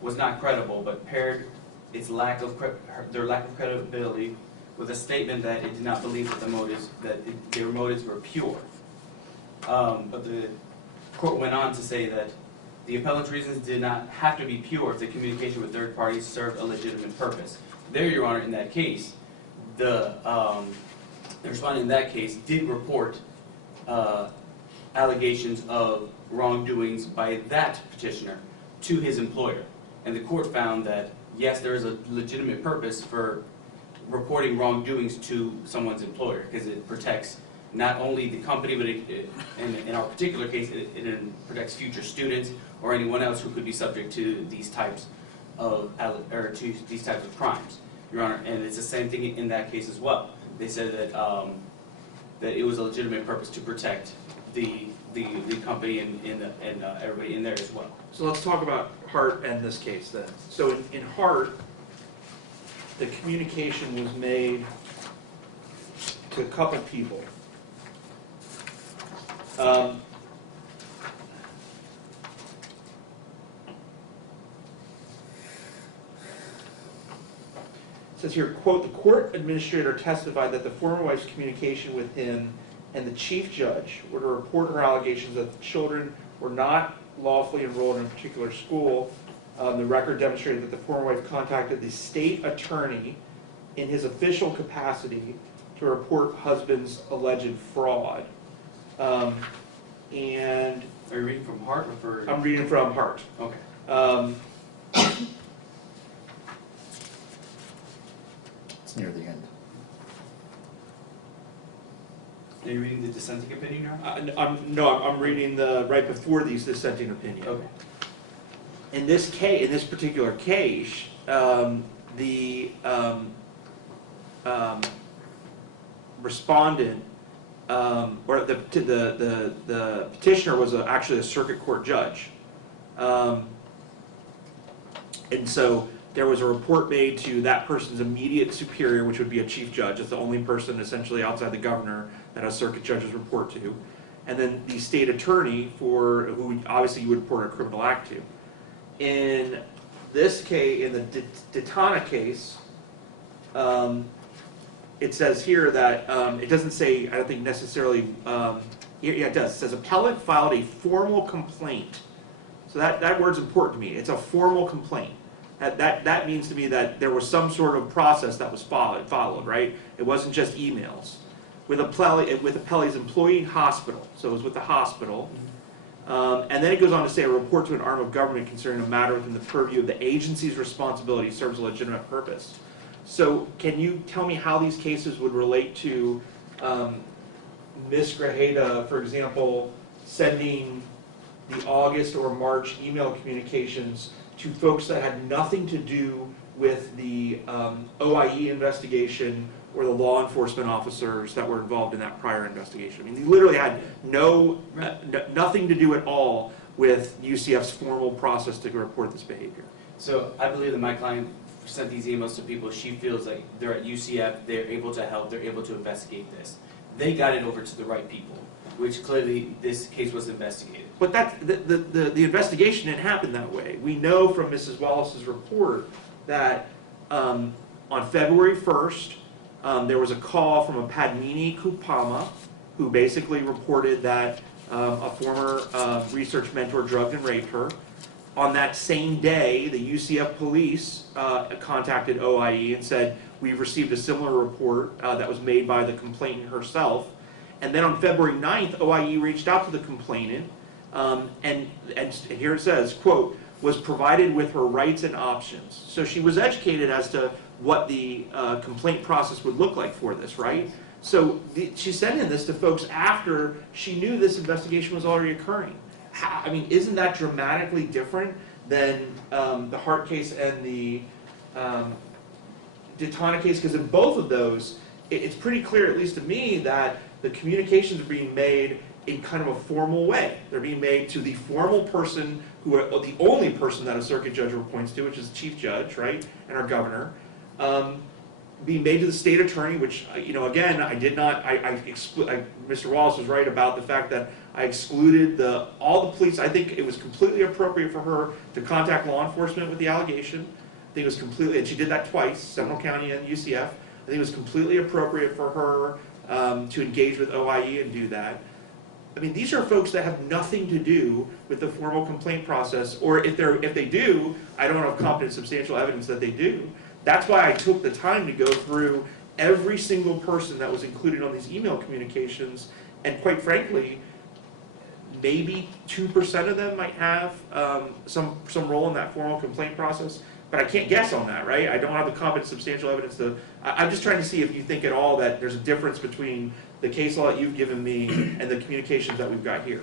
was not credible, but paired its their lack of credibility with a statement that it did not believe that their motives were pure. But the court went on to say that the appellant's reasons did not have to be pure if the communication with third parties served a legitimate purpose. There, Your Honor, in that case, the respondent in that case did report allegations of wrongdoings by that petitioner to his employer. And the court found that, yes, there is a legitimate purpose for reporting wrongdoings to someone's employer, because it protects not only the company, but in our particular case, it protects future students or anyone else who could be subject to these types of crimes, Your Honor. And it's the same thing in that case as well. They said that it was a legitimate purpose to protect the company and everybody in there as well. So let's talk about Hart and this case then. So in Hart, the communication was made to a couple people. It says here, quote, "The court administrator testified that the former wife's communication with him and the chief judge were to report her allegations that the children were not lawfully enrolled in a particular school. The record demonstrated that the former wife contacted the state attorney in his official capacity to report husband's alleged fraud." And Are you reading from Hart or for? I'm reading from Hart. Okay. It's near the end. Are you reading the dissenting opinion now? I'm reading the right before these dissenting opinion. Okay. In this particular case, the respondent or the petitioner was actually a circuit court judge, and so there was a report made to that person's immediate superior, which would be a chief judge. It's the only person essentially outside the governor that a circuit judges report to, and then the state attorney for who obviously you would report a criminal act to. In this case, in the Ditana case, it says here that it doesn't say, I don't think necessarily, yeah, it does. It says appellant filed a formal complaint. So that word's important to me. It's a formal complaint. That means to me that there was some sort of process that was followed, right? It wasn't just emails. With appellee's employee hospital, so it was with the hospital. And then it goes on to say a report to an arm of government concerning a matter within the purview of the agency's responsibility serves a legitimate purpose. So can you tell me how these cases would relate to Ms. Grajeda, for example, sending the August or March email communications to folks that had nothing to do with the OIE investigation or the law enforcement officers that were involved in that prior investigation? I mean, they literally had nothing to do at all with UCF's formal process to report this behavior. So I believe that my client sent these emails to people. She feels like they're at UCF, they're able to help, they're able to investigate this. They got it over to the right people, which clearly this case was investigated. But the investigation didn't happen that way. We know from Mrs. Wallace's report that On February 1st, there was a call from a Padmini Kupama, who basically reported that a former research mentor drugged and raped her. On that same day, the UCF police contacted OIE and said, we've received a similar report that was made by the complainant herself. And then on February 9th, OIE reached out to the complainant, and here it says, quote, was provided with her rights and options. So she was educated as to what the complaint process would look like for this, right? So she's sending this to folks after she knew this investigation was already occurring. I mean, isn't that dramatically different than the Hart case and the Detana case? Because in both of those, it's pretty clear, at least to me, that the communications are being made in kind of a formal way. They're being made to the formal person, the only person that a circuit judge appoints to, which is the chief judge, right, and our governor. Being made to the state attorney, which, again, I did not, Mr. Wallace was right about the fact that I excluded all the police. I think it was completely appropriate for her to contact law enforcement with the allegation. I think it was completely, and she did that twice, Seminole County and UCF. I think it was completely appropriate for her to engage with OIE and do that. I mean, these are folks that have nothing to do with the formal complaint process, or if they do, I don't have competent substantial evidence that they do. That's why I took the time to go through every single person that was included on these email communications, and quite frankly, maybe 2% of them might have some role in that formal complaint process, but I can't guess on that, right? I don't have the competent substantial evidence to. I'm just trying to see if you think at all that there's a difference between the case law that you've given me and the communications that we've got here.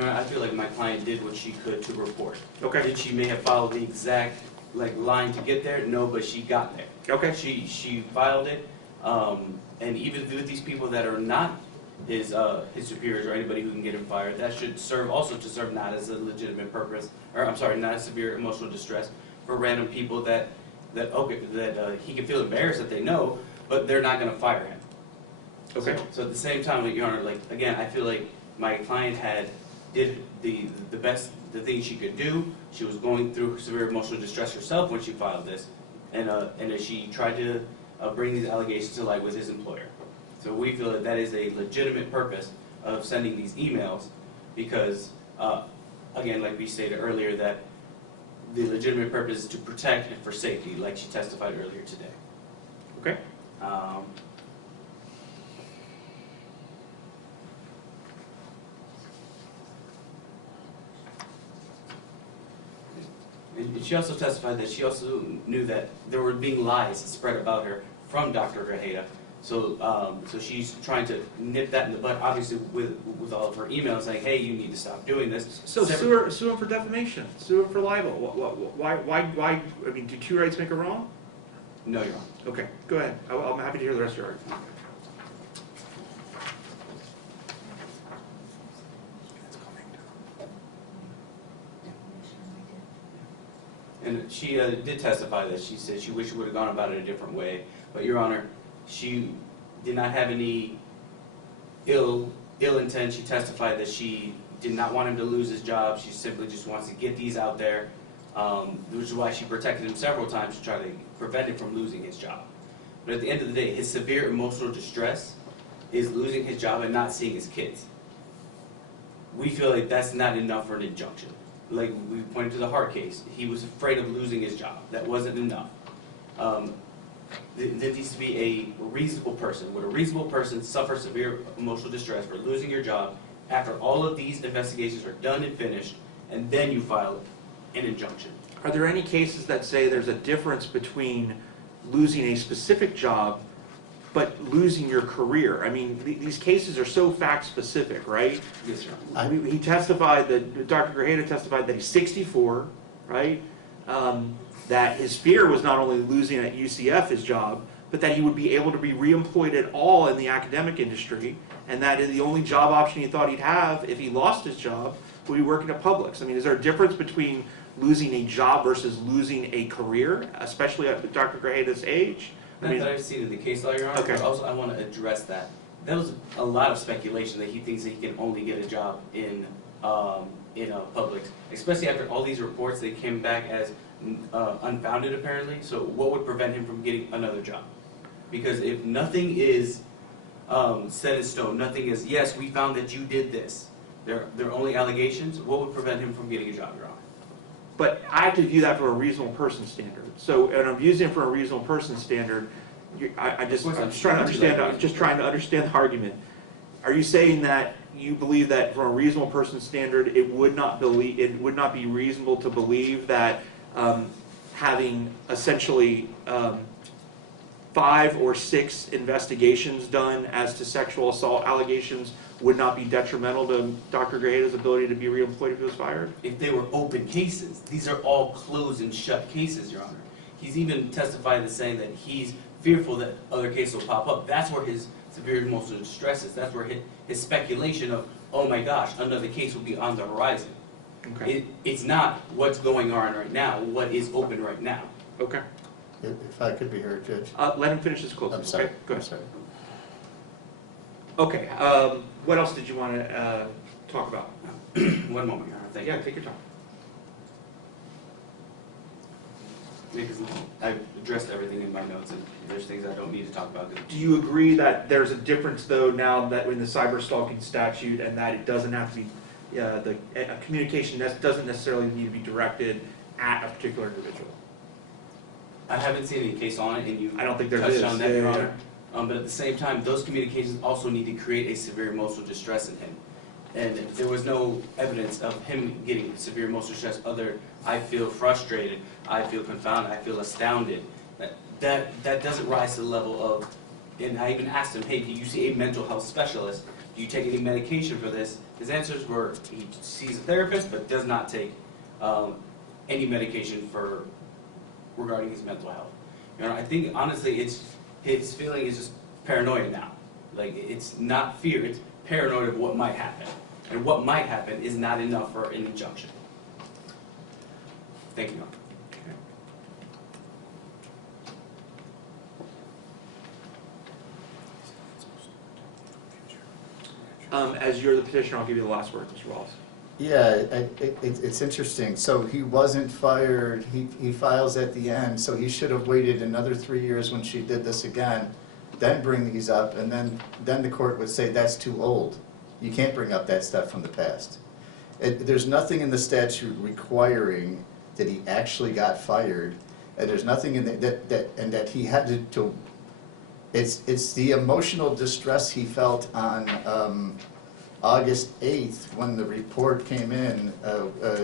I feel like my client did what she could to report. Okay. Did she may have followed the exact line to get there? No, but she got there. Okay. She filed it, and even with these people that are not his superiors or anybody who can get him fired, that should serve not as a legitimate purpose, or I'm sorry, not a severe emotional distress for random people that he can feel embarrassed that they know, but they're not going to fire him. Okay. So at the same time, Your Honor, again, I feel like my client did the thing she could do. She was going through severe emotional distress herself when she filed this, and she tried to bring these allegations to light with his employer. So we feel that is a legitimate purpose of sending these emails, because again, like we stated earlier, that the legitimate purpose is to protect and for safety, like she testified earlier today. Okay. And she also testified that she also knew that there were being lies spread about her from Dr. Grajeda. So she's trying to nip that in the bud, obviously with all of her emails saying, hey, you need to stop doing this. So sue him for defamation, sue him for libel. Why, I mean, do two rights make a wrong? No, Your Honor. Okay, go ahead. I'm happy to hear the rest of your argument. And she did testify that she said she wished she would have gone about it a different way. But Your Honor, she did not have any ill intent. She testified that she did not want him to lose his job. She simply just wants to get these out there, which is why she protected him several times to try to prevent him from losing his job. But at the end of the day, his severe emotional distress is losing his job and not seeing his kids. We feel like that's not enough for an injunction. Like we pointed to the Hart case, he was afraid of losing his job. That wasn't enough. There needs to be a reasonable person. Would a reasonable person suffer severe emotional distress for losing your job after all of these investigations are done and finished, and then you file an injunction? Are there any cases that say there's a difference between losing a specific job but losing your career? I mean, these cases are so fact-specific, right? Yes, sir. He testified that, Dr. Grajeda testified that he's 64, right? That his fear was not only losing at UCF his job, but that he would be able to be reemployed at all in the academic industry, and that the only job option he thought he'd have if he lost his job would be working at Publix. I mean, is there a difference between losing a job versus losing a career, especially at Dr. Grajeda's age? Not that I've seen in the case law, Your Honor, Okay. but also I want to address that. There was a lot of speculation that he thinks that he can only get a job in Publix, especially after all these reports that came back as unfounded apparently. So what would prevent him from getting another job? Because if nothing is set in stone, nothing is, yes, we found that you did this. They're only allegations. What would prevent him from getting a job, Your Honor? But I have to view that from a reasonable person standard. So, and I'm using it from a reasonable person standard. I'm just trying to understand the argument. Are you saying that you believe that from a reasonable person standard, it would not be reasonable to believe that having essentially 5 or 6 investigations done as to sexual assault allegations would not be detrimental to Dr. Grajeda's ability to be reemployed if he was fired? If they were open cases, these are all closed and shut cases, Your Honor. He's even testified as saying that he's fearful that other cases will pop up. That's where his severe emotional distress is. That's where his speculation of, oh my gosh, another case will be on the horizon. Okay. It's not what's going on right now, what is open right now. Okay. If I could be heard, Judge. Let him finish his closing. I'm sorry. Okay, go I'm ahead. sorry. Okay, what else did you want to talk about? One moment, Your Honor. Thank you. Yeah, take your time. Because I've addressed everything in my notes, and there's things I don't need to talk about. Do you agree that there's a difference, though, now that in the cyber stalking statute, and that it doesn't have to be, a communication that doesn't necessarily need to be directed at a particular individual? I haven't seen any case on it, and you I don't think there touched is. on that, Yeah, Your yeah, Honor. But at the same time, those communications also need to create a severe emotional distress in him. And there was no evidence of him getting severe emotional distress other, I feel frustrated, I feel confounded, I feel astounded. That doesn't rise to the level of, and I even asked him, hey, do you see a mental health specialist? Do you take any medication for this? His answers were, he sees a therapist, but does not take any medication regarding his mental health. You know, I think honestly, his feeling is just paranoia now. Like, it's not fear, it's paranoid of what might happen. And what might happen is not enough for an injunction. Thank you, Your Honor. As you're the petitioner, I'll give you the last word, Mr. Wallace. Yeah, it's interesting. So he wasn't fired, he files at the end, so he should have waited another 3 years when she did this again, then bring these up, and then the court would say that's too old. You can't bring up that stuff from the past. There's nothing in the statute requiring that he actually got fired, and there's nothing in that he had to it's the emotional distress he felt on August 8th, when the report came in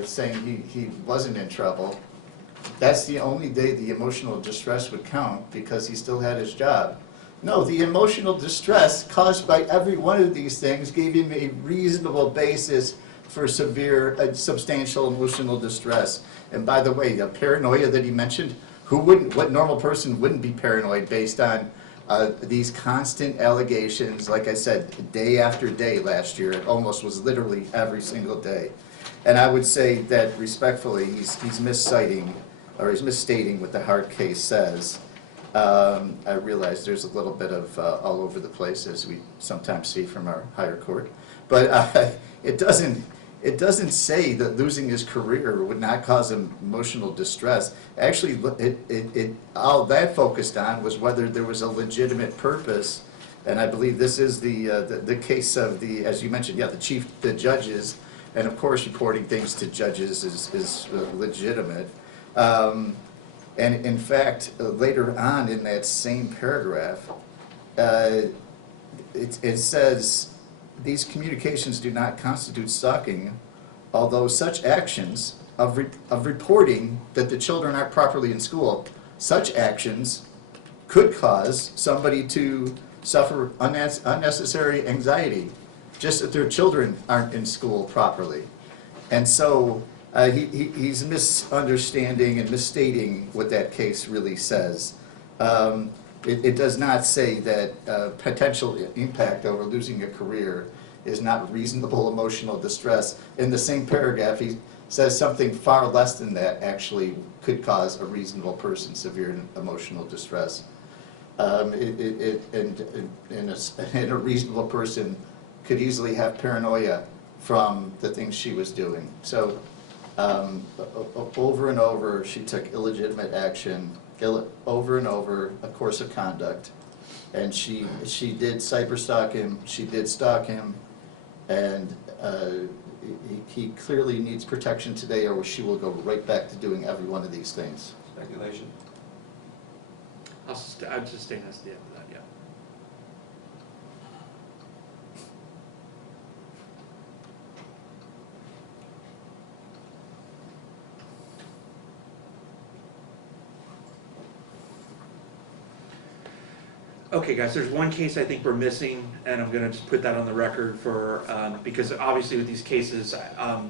saying he wasn't in trouble. That's the only day the emotional distress would count, because he still had his job. No, the emotional distress caused by every one of these things gave him a reasonable basis for severe, substantial emotional distress. And by the way, the paranoia that he mentioned, what normal person wouldn't be paranoid based on these constant allegations, like I said, day after day last year? It almost was literally every single day. And I would say that respectfully, he's misciting, or he's misstating what the Hart case says. I realize there's a little bit of all over the place, as we sometimes see from our higher court. But it doesn't say that losing his career would not cause him emotional distress. Actually, all that focused on was whether there was a legitimate purpose. And I believe this is the case of as you mentioned, the judges, and of course reporting things to judges is legitimate. And in fact, later on in that same paragraph, it says, these communications do not constitute stalking, although such actions of reporting that the children aren't properly in school, such actions could cause somebody to suffer unnecessary anxiety, just that their children aren't in school properly. And so he's misunderstanding and misstating what that case really says. It does not say that potential impact over losing a career is not reasonable emotional distress. In the same paragraph, he says something far less than that actually could cause a reasonable person severe emotional distress. And a reasonable person could easily have paranoia from the things she was doing. So Over and over, she took illegitimate action, over and over, a course of conduct. And she did cyberstalk him, she did stalk him, and he clearly needs protection today, or she will go right back to doing every one of these things. Speculation. I'd sustain that's the end of that, yeah. Okay, guys, there's one case I think we're missing, and I'm gonna just put that on the record for, because obviously with these cases,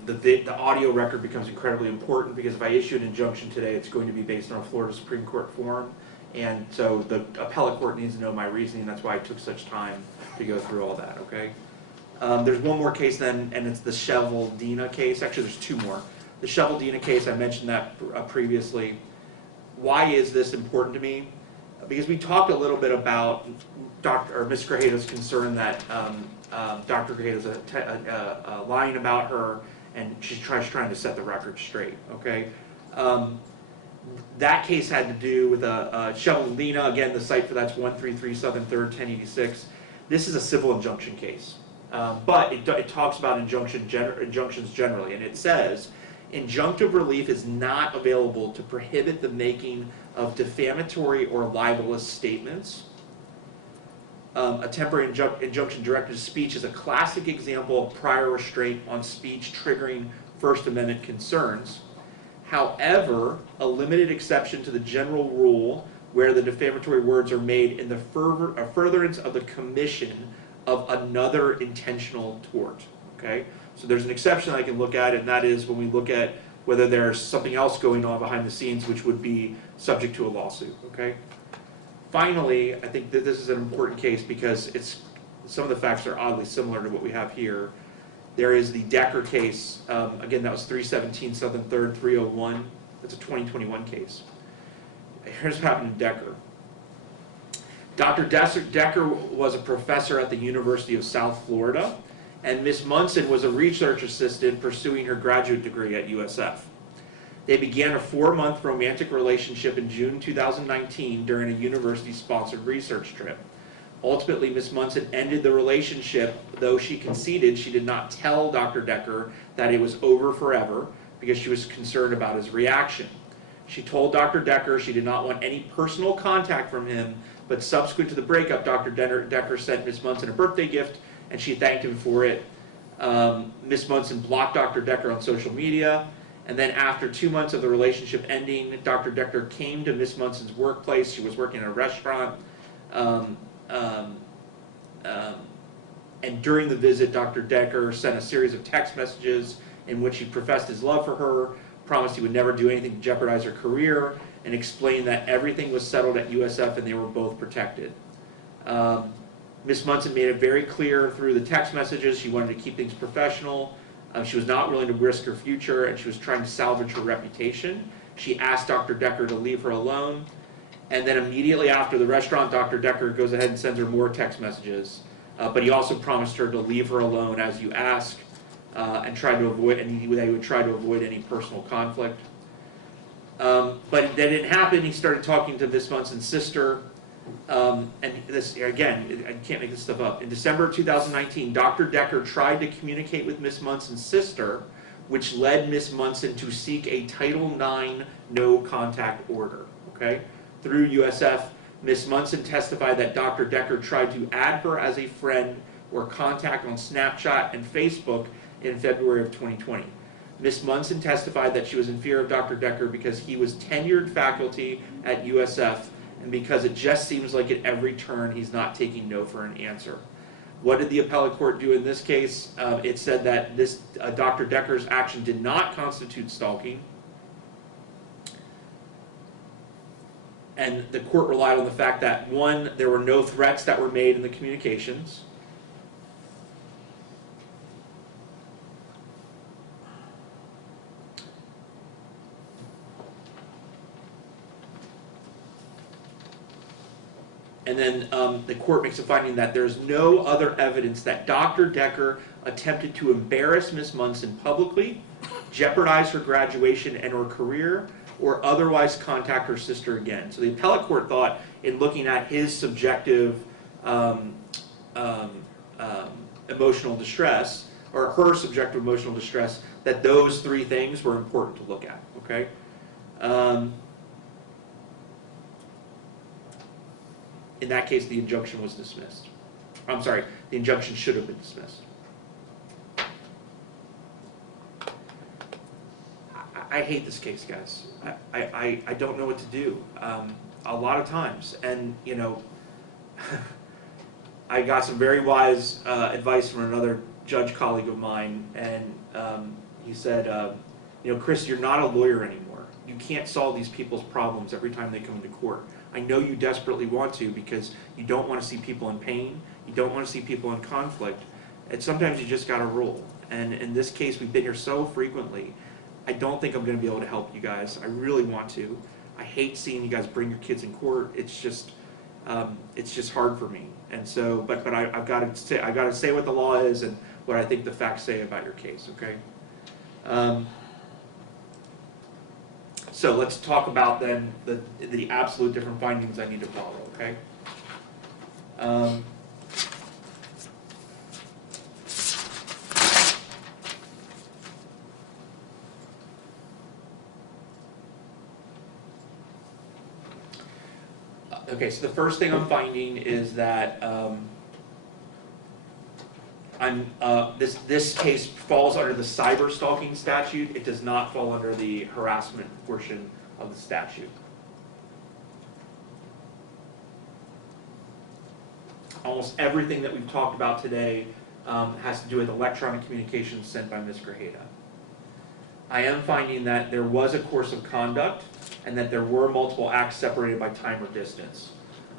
the audio record becomes incredibly important, because if I issue an injunction today, it's going to be based on a Florida Supreme Court form, and so the appellate court needs to know my reasoning, that's why I took such time to go through all that, okay? There's one more case then, and it's the Sheveldina case, actually there's two more. The Sheveldina case, I mentioned that previously. Why is this important to me? Because we talked a little bit about Ms. Grajeda's concern that Dr. Grajeda's lying about her, and she's trying to set the record straight, okay? That case had to do with Sheveldina, again, the site for that's 133 Southern 3rd, 1086. This is a civil injunction case, but it talks about injunctions generally, and it says, injunctive relief is not available to prohibit the making of defamatory or libelous statements. A temporary injunction directed to speech is a classic example of prior restraint on speech triggering First Amendment concerns. However, a limited exception to the general rule where the defamatory words are made in the furtherance of the commission of another intentional tort, okay? So there's an exception I can look at, and that is when we look at whether there's something else going on behind the scenes which would be subject to a lawsuit, okay? Finally, I think that this is an important case because some of the facts are oddly similar to what we have here. There is the Decker case, again, that was 317 Southern 3rd, 301. That's a 2021 case. Here's what happened in Decker. Dr. Decker was a professor at the University of South Florida, and Ms. Munson was a research assistant pursuing her graduate degree at USF. They began a 4-month romantic relationship in June 2019 during a university-sponsored research trip. Ultimately, Ms. Munson ended the relationship, though she conceded she did not tell Dr. Decker that it was over forever because she was concerned about his reaction. She told Dr. Decker she did not want any personal contact from him, but subsequent to the breakup, Dr. Decker sent Ms. Munson a birthday gift, and she thanked him for it. Ms. Munson blocked Dr. Decker on social media, and then after 2 months of the relationship ending, Dr. Decker came to Ms. Munson's workplace. She was working in a restaurant. And during the visit, Dr. Decker sent a series of text messages in which he professed his love for her, promised he would never do anything to jeopardize her career, and explained that everything was settled at USF and they were both protected. Ms. Munson made it very clear through the text messages she wanted to keep things professional. She was not willing to risk her future, and she was trying to salvage her reputation. She asked Dr. Decker to leave her alone. And then immediately after the restaurant, Dr. Decker goes ahead and sends her more text messages. But he also promised her to leave her alone as you ask, and tried to avoid, and they would try to avoid any personal conflict. But that didn't happen. He started talking to Ms. Munson's sister. And this, again, I can't make this stuff up. In December of 2019, Dr. Decker tried to communicate with Ms. Munson's sister, which led Ms. Munson to seek a Title IX no contact order, okay? Through USF, Ms. Munson testified that Dr. Decker tried to add her as a friend or contact on Snapchat and Facebook in February of 2020. Ms. Munson testified that she was in fear of Dr. Decker because he was tenured faculty at USF and because it just seems like at every turn he's not taking no for an answer. What did the appellate court do in this case? It said that this Dr. Decker's action did not constitute stalking. And the court relied on the fact that, one, there were no threats that were made in the communications. And then the court makes a finding that there's no other evidence that Dr. Decker attempted to embarrass Ms. Munson publicly jeopardize her graduation and or career, or otherwise contact her sister again. So the appellate court thought, in looking at his subjective emotional distress, or her subjective emotional distress, that those three things were important to look at, okay? In that case, the injunction was dismissed. I'm sorry, the injunction should have been dismissed. I hate this case, guys. I don't know what to do a lot of times. And, you know, I got some very wise advice from another judge colleague of mine, and he said, you know, Chris, you're not a lawyer anymore. You can't solve these people's problems every time they come into court. I know you desperately want to, because you don't want to see people in pain, you don't want to see people in conflict, and sometimes you just got to rule. And in this case, we've been here so frequently, I don't think I'm going to be able to help you guys. I really want to. I hate seeing you guys bring your kids in court. It's just hard for me. And so, but I've got to say what the law is and what I think the facts say about your case. Okay. So let's talk about then the absolute different findings I need to follow. Okay. Okay, so the first thing I'm finding is that this case falls under the cyber stalking statute. It does not fall under the harassment portion of the statute. Almost everything that we've talked about today has to do with electronic communications sent by Ms. Grajeda. I am finding that there was a course of conduct and that there were multiple acts separated by time or distance.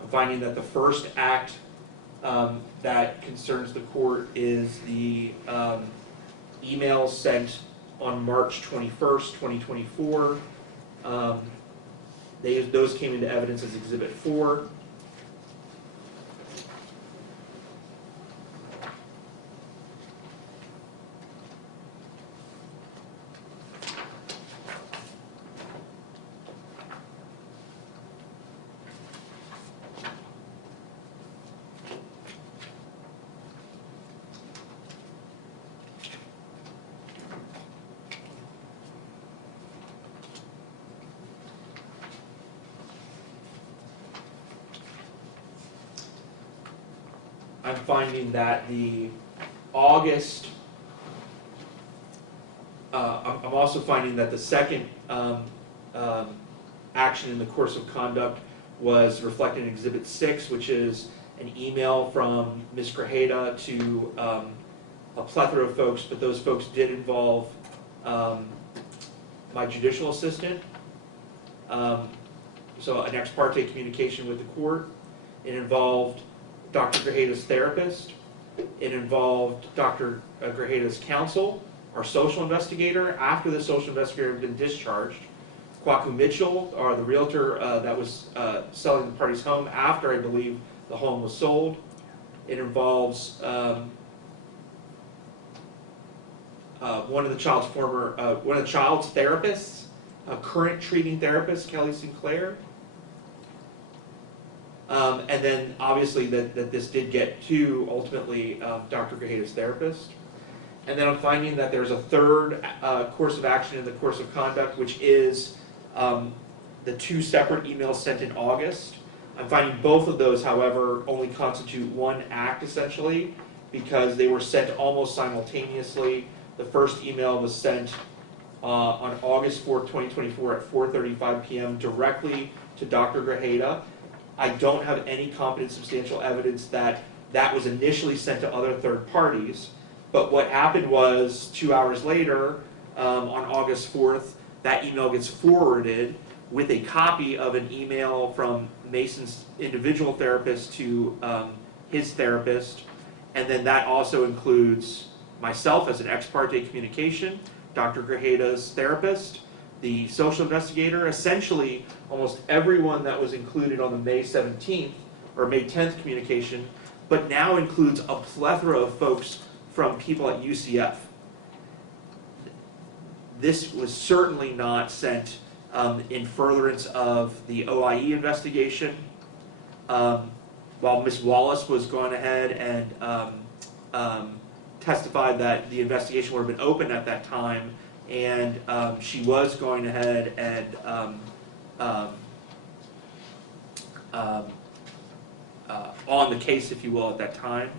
I'm finding that the first act that concerns the court is the email sent on March 21st, 2024. Those came into evidence as Exhibit 4. I'm finding that the August, I'm also finding that the second action in the course of conduct was reflected in Exhibit 6, which is an email from Ms. Grajeda to a plethora of folks, but those folks did involve my judicial assistant. So an ex parte communication with the court. It involved Dr. Grajeda's therapist. It involved Dr. Grajeda's counsel, our social investigator, after the social investigator had been discharged. Kwaku Mitchell, or the realtor that was selling the party's home after, I believe, the home was sold. It involves one of the child's therapists, a current treating therapist, Kelly Sinclair. And then obviously that this did get to ultimately Dr. Grajeda's therapist. And then I'm finding that there's a third course of action in the course of conduct, which is the two separate emails sent in August. I'm finding both of those, however, only constitute one act essentially, because they were sent almost simultaneously. The first email was sent on August 4th, 2024 at 4:35 p.m. directly to Dr. Grajeda. I don't have any competent substantial evidence that that was initially sent to other third parties, but what happened was 2 hours later, on August 4th, that email gets forwarded with a copy of an email from Mason's individual therapist to his therapist, and then that also includes myself as an ex parte communication, Dr. Grajeda's therapist, the social investigator, essentially almost everyone that was included on the May 17th or May 10th communication, but now includes a plethora of folks from people at UCF. This was certainly not sent in furtherance of the OIE investigation. While Ms. Wallace was going ahead and testified that the investigation would have been open at that time, and she was going ahead and on the case, if you will, at that time.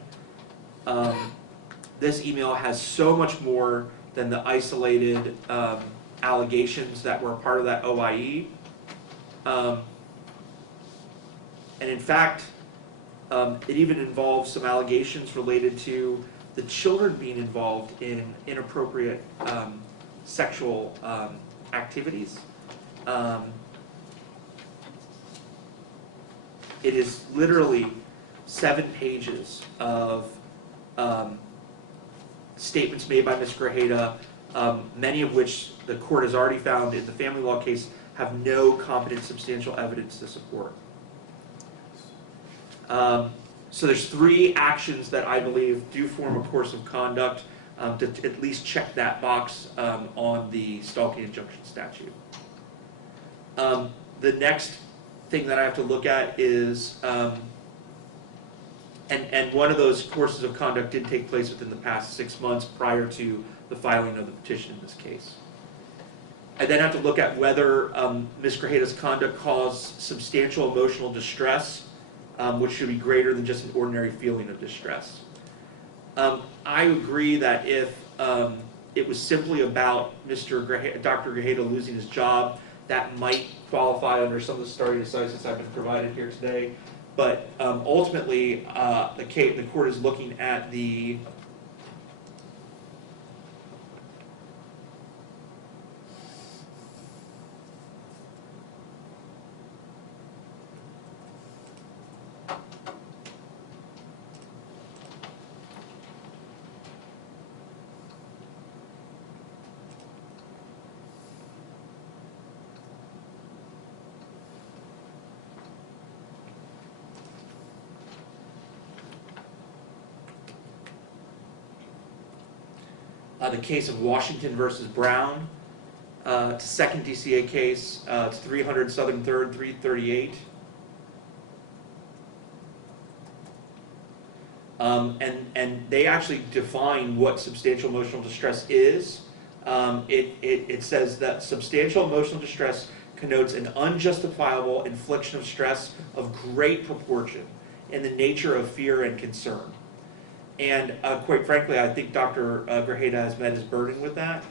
This email has so much more than the isolated allegations that were part of that OIE. And in fact, it even involves some allegations related to the children being involved in inappropriate sexual activities. It is literally 7 pages of statements made by Ms. Grajeda, many of which the court has already found in the family law case have no competent substantial evidence to support. So there's 3 actions that I believe do form a course of conduct to at least check that box on the stalking injunction statute. The next thing that I have to look at is, and one of those courses of conduct did take place within the past 6 months prior to the filing of the petition in this case. I then have to look at whether Ms. Grajeda's conduct caused substantial emotional distress, which should be greater than just an ordinary feeling of distress. I agree that if it was simply about Dr. Grajeda losing his job, that might qualify under some of the stare decisis I've been provided here today. But ultimately, the court is looking at the case of Washington versus Brown. It's a second DCA case. It's 300 Southern 3rd, 338. And they actually define what substantial emotional distress is. It says that substantial emotional distress connotes an unjustifiable infliction of stress of great proportion in the nature of fear and concern. And quite frankly, I think Dr. Grajeda has met his burden with that.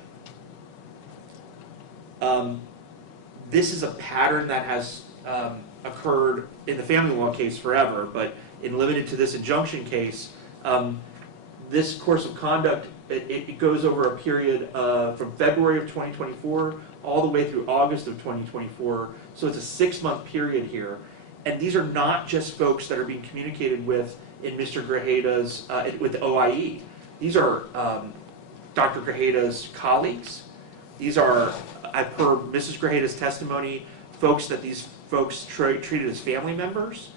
This is a pattern that has occurred in the family law case forever, but limited to this injunction case, this course of conduct, it goes over a period from February of 2024 all the way through August of 2024. So it's a 6-month period here. And these are not just folks that are being communicated with in Mr. Grajeda's, with the OIE. These are Dr. Grajeda's colleagues. These are, per Mrs. Grajeda's testimony, folks that these folks treated as family members.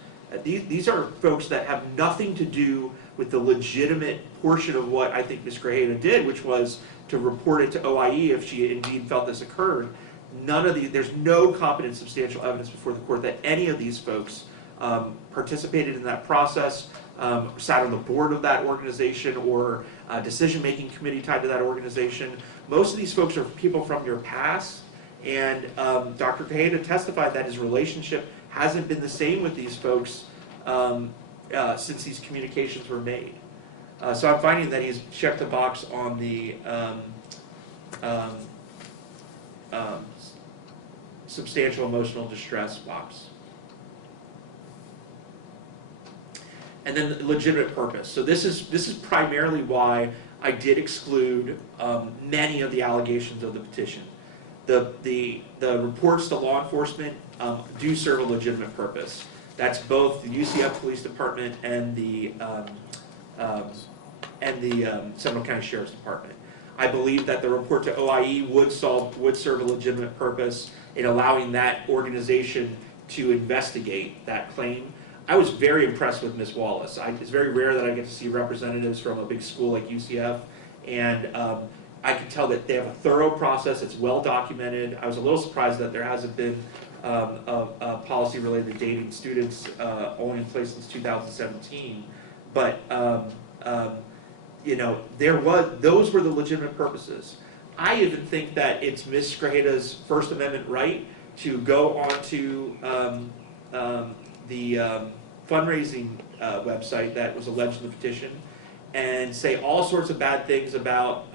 These are folks that have nothing to do with the legitimate portion of what I think Ms. Grajeda did, which was to report it to OIE if she indeed felt this occurred. There's no competent substantial evidence before the court that any of these folks participated in that process, sat on the board of that organization or a decision-making committee tied to that organization. Most of these folks are people from your past, and Dr. Grajeda testified that his relationship hasn't been the same with these folks since these communications were made. So I'm finding that he's checked the box on the substantial emotional distress box. And then the legitimate purpose. So this is primarily why I did exclude many of the allegations of the petition. The reports to law enforcement do serve a legitimate purpose. That's both the UCF Police Department and the Seminole County Sheriff's Department. I believe that the report to OIE would serve a legitimate purpose in allowing that organization to investigate that claim. I was very impressed with Ms. Wallace. It's very rare that I get to see representatives from a big school like UCF, and I can tell that they have a thorough process, it's well documented. I was a little surprised that there hasn't been a policy related to dating students only in place since 2017. But, you know, those were the legitimate purposes. I even think that it's Ms. Grajeda's First Amendment right to go onto the fundraising website that was alleged in the petition and say all sorts of bad things about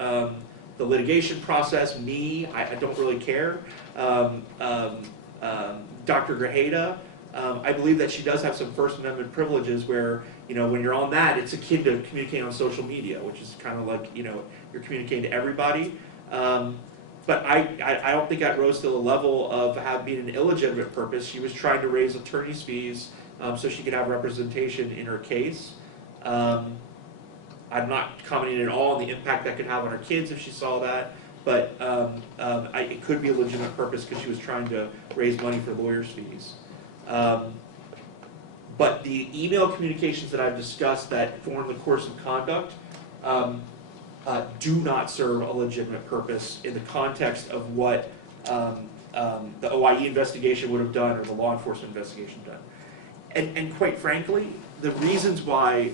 the litigation process, me, I don't really care. Dr. Grajeda, I believe that she does have some First Amendment privileges where, you know, when you're on that, it's akin to communicating on social media, which is kind of like, you know, you're communicating to everybody. But I don't think that rose to the level of being an illegitimate purpose. She was trying to raise attorney's fees so she could have representation in her case. I'm not commenting at all on the impact that could have on her kids if she saw that, but it could be a legitimate purpose because she was trying to raise money for lawyers' fees. But the email communications that I've discussed that form the course of conduct do not serve a legitimate purpose in the context of what the OIE investigation would have done or the law enforcement investigation done. And quite frankly, the reasons why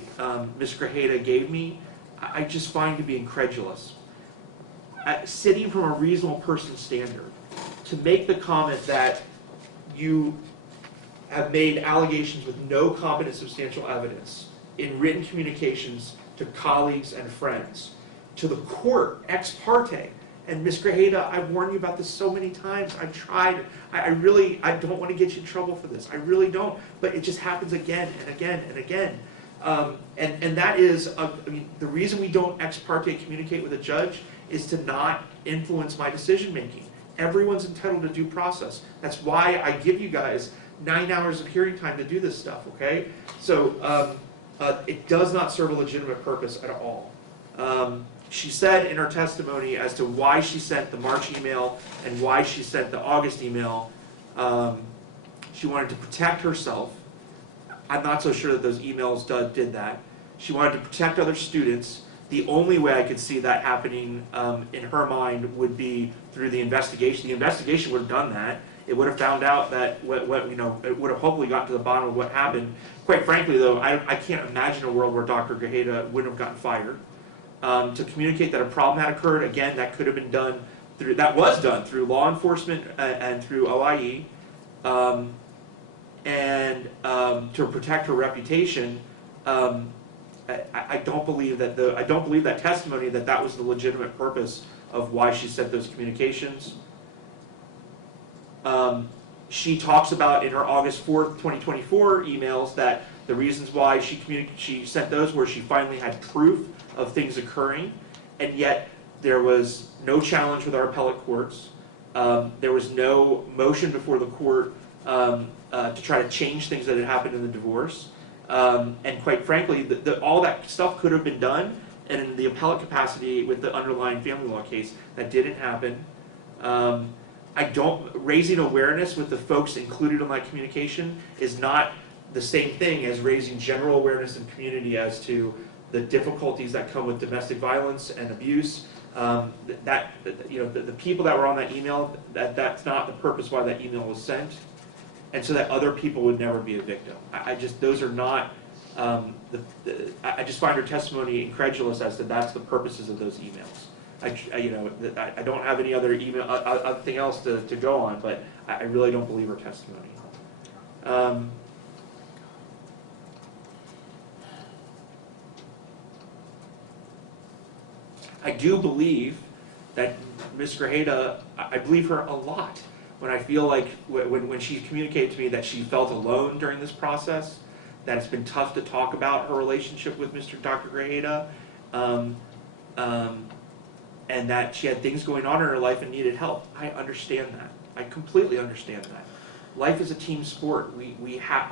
Ms. Grajeda gave me, I just find to be incredulous. Sitting from a reasonable person standard, to make the comment that you have made allegations with no competent substantial evidence in written communications to colleagues and friends, to the court ex parte. And Ms. Grajeda, I've warned you about this so many times. I've tried. I don't want to get you in trouble for this. I really don't. But it just happens again and again and again. And that is, I mean, the reason we don't ex parte communicate with a judge is to not influence my decision making. Everyone's entitled to due process. That's why I give you guys 9 hours of hearing time to do this stuff, okay? So it does not serve a legitimate purpose at all. She said in her testimony as to why she sent the March email and why she sent the August email, she wanted to protect herself. I'm not so sure that those emails did that. She wanted to protect other students. The only way I could see that happening in her mind would be through the investigation. The investigation would have done that. It would have found out that it would have hopefully gotten to the bottom of what happened. Quite frankly, though, I can't imagine a world where Dr. Grajeda wouldn't have gotten fired. To communicate that a problem had occurred, again, that could have been done through, that was done through law enforcement and through OIE, and to protect her reputation. I don't believe that testimony that was the legitimate purpose of why she sent those communications. She talks about in her August 4th, 2024 emails that the reasons why she sent those were she finally had proof of things occurring, and yet there was no challenge with our appellate courts. There was no motion before the court to try to change things that had happened in the divorce. And quite frankly, all that stuff could have been done, and in the appellate capacity with the underlying family law case, that didn't happen. Raising awareness with the folks included in my communication is not the same thing as raising general awareness in community as to the difficulties that come with domestic violence and abuse. The people that were on that email, that's not the purpose why that email was sent, and so that other people would never be a victim. Those are not. I just find her testimony incredulous as to that's the purposes of those emails. I don't have any other email, other thing else to go on, but I really don't believe her testimony. I do believe that Ms. Grajeda, I believe her a lot when I feel like when she communicated to me that she felt alone during this process, that it's been tough to talk about her relationship with Dr. Grajeda, and that she had things going on in her life and needed help. I understand that. I completely understand that. Life is a team sport. We have,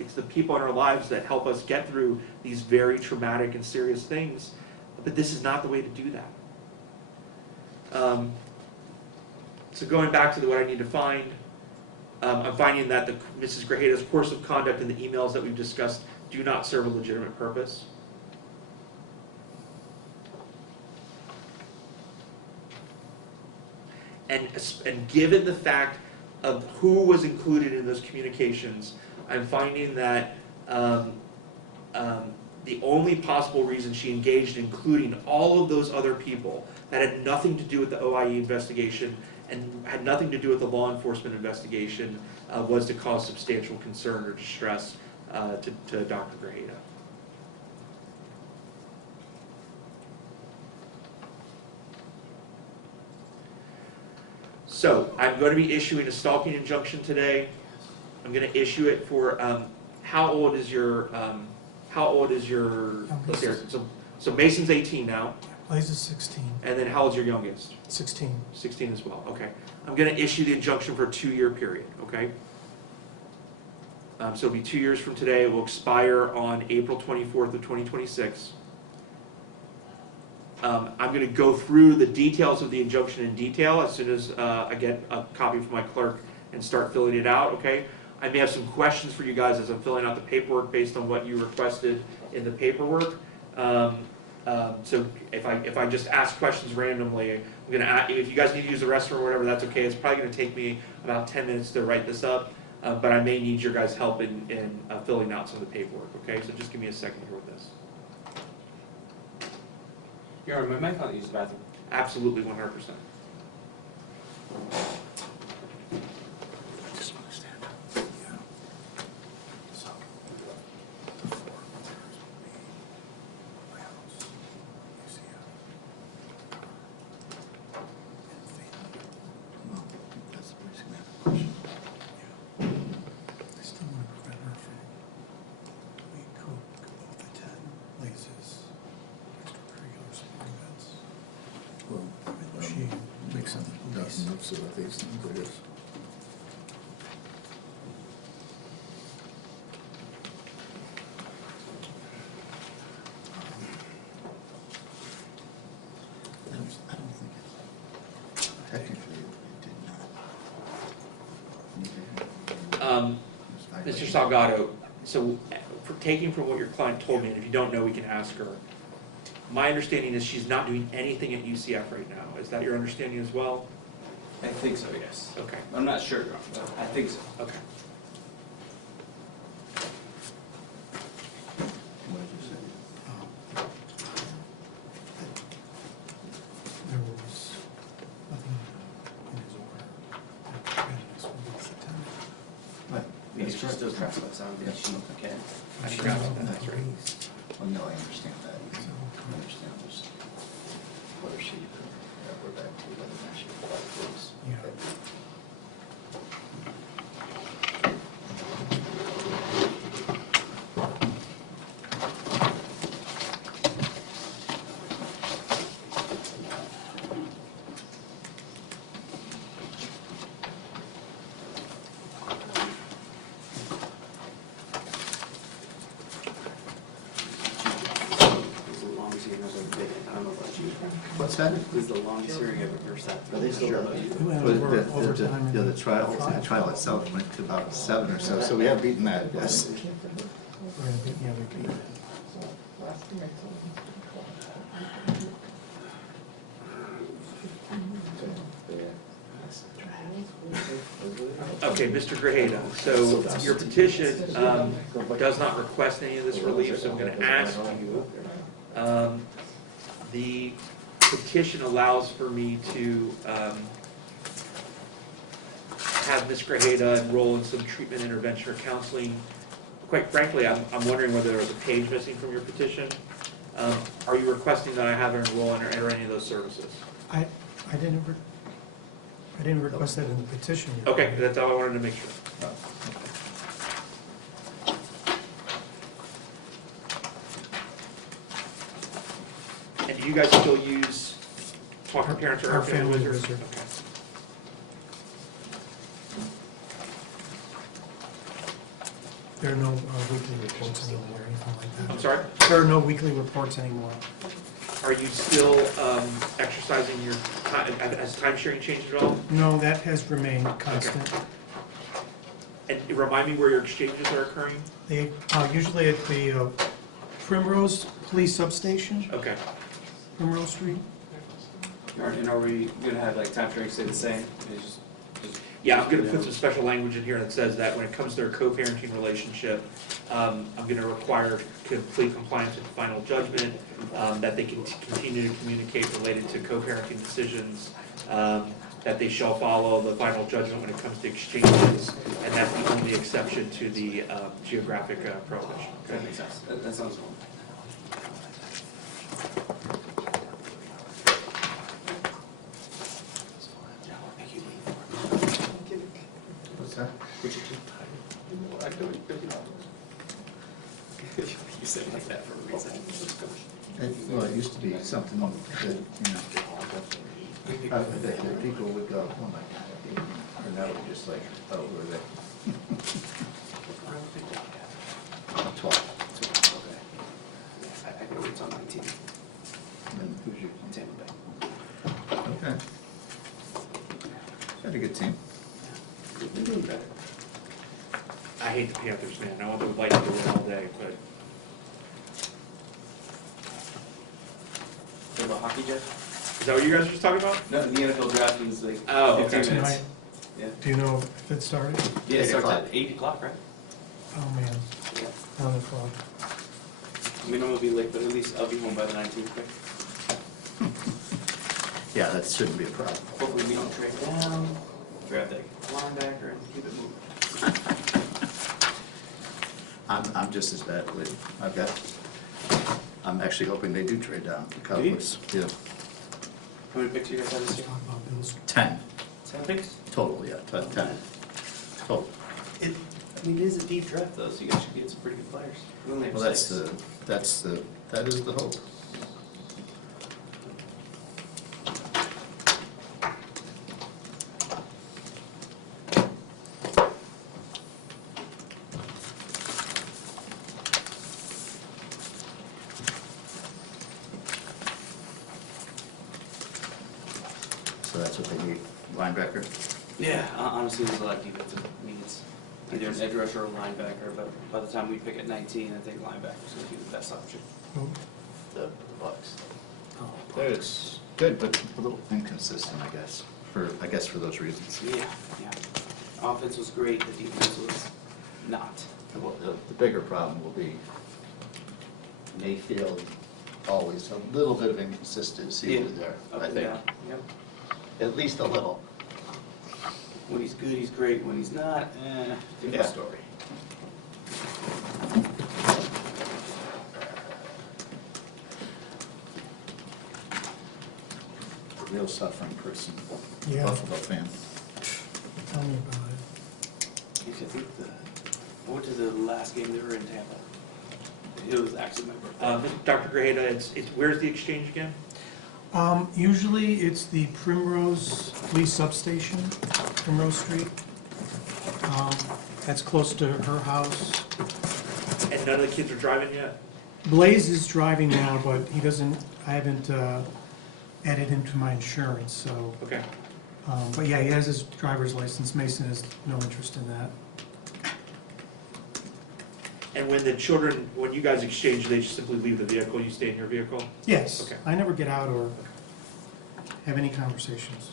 it's the people in our lives that help us get through these very traumatic and serious things. But this is not the way to do that. So going back to what I need to find, I'm finding that Mrs. Grajeda's course of conduct and the emails that we've discussed do not serve a legitimate purpose. and given the fact of who was included in those communications, I'm finding that the only possible reason she engaged in including all of those other people that had nothing to do with the OIE investigation and had nothing to do with the law enforcement investigation was to cause substantial concern or distress to Dr. Grajeda. So I'm going to be issuing a stalking injunction today. I'm going to issue it for how old is your let's see here. So Mason's 18 now, Blaze is 16, and then how old's your youngest? 16. 16 as well. Okay. I'm going to issue the injunction for a 2-year period. Okay. So it'll be 2 years from today. It will expire on April 24th of 2026. I'm going to go through the details of the injunction in detail as soon as I get a copy from my clerk and start filling it out, okay? I may have some questions for you guys as I'm filling out the paperwork based on what you requested in the paperwork. So if I just ask questions randomly, I'm going to ask, if you guys need to use the restroom or whatever, that's okay. It's probably going to take me about 10 minutes to write this up, but I may need your guys' help in filling out some of the paperwork, okay? So just give me a second here with this. Your Honor, my mic can't use the bathroom. Absolutely, 100%. I still want to prevent her from, we could both attend Blazes, extracurricular sporting events. Well, She makes some notes about these things, I guess. I don't think it, technically, it did not. Mr. Salgado, so for taking from what your client told me, and if you don't know, we can ask her. My understanding is she's not doing anything at UCF right now. Is that your understanding as well? I think so, yes. Okay, I'm not sure, Your Honor, but I think so. okay. What did you say? There was nothing in his order that prejudice would be attended. What? Maybe she still trespass on the issue, okay? I forgot about that, that's right. Well, no, I understand that. I understand this. Whether she, we're back to whether or not she applied for this. Yeah. This is the longest hearing I've ever taken. I don't know about you. What's that? This is the longest hearing I've ever sat through. Are they I don't know about you. We went Well, over the overtime and- the trial itself went to about 7 or so we have beaten that, yes. We're gonna beat the other people. Okay, Mr. Grajeda, so your petition does not request any of this relief, so I'm going to ask you. The petition allows for me to have Ms. Grajeda enroll in some treatment, intervention, or counseling. Quite frankly, I'm wondering whether there's a page missing from your petition. Are you requesting that I have her enroll in or enter any of those services? I didn't request that in the petition. Your Okay, Honor. that's all I wanted to make sure. And do you guys still use Talking Parents or Our Our Family Family Wizard? Wizard. Okay. There are no weekly reports anymore, or anything like that. I'm sorry? There are no weekly reports anymore. Are you still exercising your time, has time sharing changed at all? No, that has remained constant. And remind me where your exchanges are occurring? They, usually at the Primrose Police Substation, Okay. Primrose Street. And are we gonna have like time sharing stay the same? It's just- Yeah, I'm gonna put some special language in here that says that when it comes to their co-parenting relationship, I'm gonna require complete compliance with final judgment, that they can continue to communicate related to co-parenting decisions, that they shall follow the final judgment when it comes to exchanges, and that's the only exception to the geographic prohibition. Okay? That makes sense. That sounds cool. What's that? You said it like that for a reason. Well, it used to be something that, you know, that people would go, oh my God. And now we're just like, oh, who are they? 12. Okay. I know it's on 19. And who's your, Tampa Bay. okay. Had a good team. They're doing better. I hate the Panthers, man. I want the Lightning to win all day, but Talk about hockey, Jeff? is that what you guys were just talking about? No, the NFL draft is like Oh, 15 okay. minutes. Tonight, Yeah. do you know if it started? Yeah, it 8 starts o'clock. at 8 o'clock, right? Oh, man, Yeah. on the clock. I mean, I'm gonna be late, but at least I'll be home by the 19th, right? Yeah, that shouldn't be a problem. Hopefully we don't trade down, draft that linebacker, and keep it moving. I'm just as bad with, I'm actually hoping they do trade down, the Do you? Cowboys. Yeah. How many picks do you guys have this year? Talk about Bills. 10 10 picks? total, yeah, 10 total. I mean, it is a deep draft though, so you guys should get some pretty good players. We only have Well, six. that is the hope. So that's what they need, linebacker. Yeah, honestly, there's a lot of defensive needs. Either an edge rusher or a linebacker, but by the time we pick at 19, I think linebacker's gonna be the best option. Who? The Bucks. It's good, but a little inconsistent, I guess, for those reasons. Yeah, yeah. Offense was great, the defense was not. Well, the bigger problem will be Mayfield, always a little bit of inconsistency with there, Up I and think. down, yep. At least a little. When he's good, he's great. When he's not, different Yeah. story. Real suffering person, Yeah. Buffalo fan. Tell me about it. I think I went to the last game they were in Tampa. It was actually my birthday. Dr. Grajeda, it's where's the exchange again? Usually it's the Primrose Police Substation, Primrose Street. That's close to her house. And none of the kids are driving yet? Blaze is driving now, but he doesn't, I haven't added him to my insurance, so. Okay. But yeah, he has his driver's license. Mason has no interest in that. And when the children, when you guys exchange, they just simply leave the vehicle, you stay in your vehicle? Yes, Okay. I never get out or have any conversations.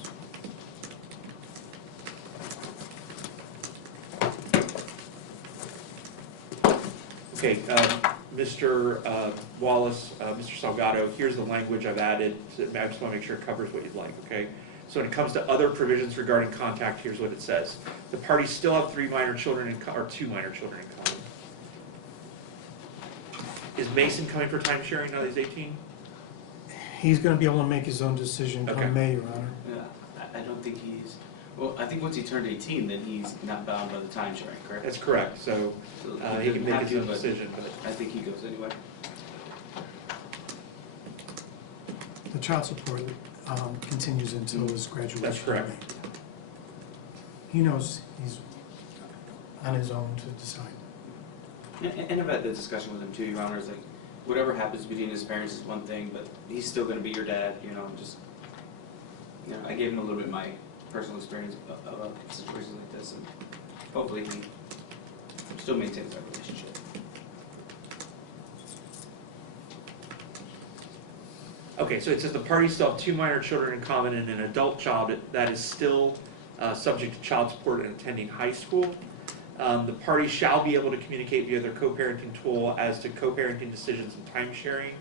Okay, Mr. Wallace, Mr. Salgado, here's the language I've added. I just want to make sure it covers what you'd like, okay? So when it comes to other provisions regarding contact, here's what it says. The parties still have 3 minor children or 2 minor children in common. Is Mason coming for time sharing now that he's 18? He's gonna be able to make his own decision Okay. come May, Your Honor. Yeah, I don't think he's, well, I think once he turned 18, then he's not bound by the time sharing, correct? That's correct, so So he can doesn't make have his to, own but decision, but I think he goes anyway. The child support continues until his graduation. That's correct. He knows he's on his own to decide. And I've had the discussion with him too, Your Honor, is like, whatever happens between his parents is one thing, but he's still gonna be your dad, you know, just, you know, I gave him a little bit of my personal experience about situations like this, and hopefully he still maintains that relationship. Okay, so it says the parties still have 2 minor children in common and an adult child that is still subject to child support and attending high school. The parties shall be able to communicate via their co-parenting tool as to co-parenting decisions and time sharing.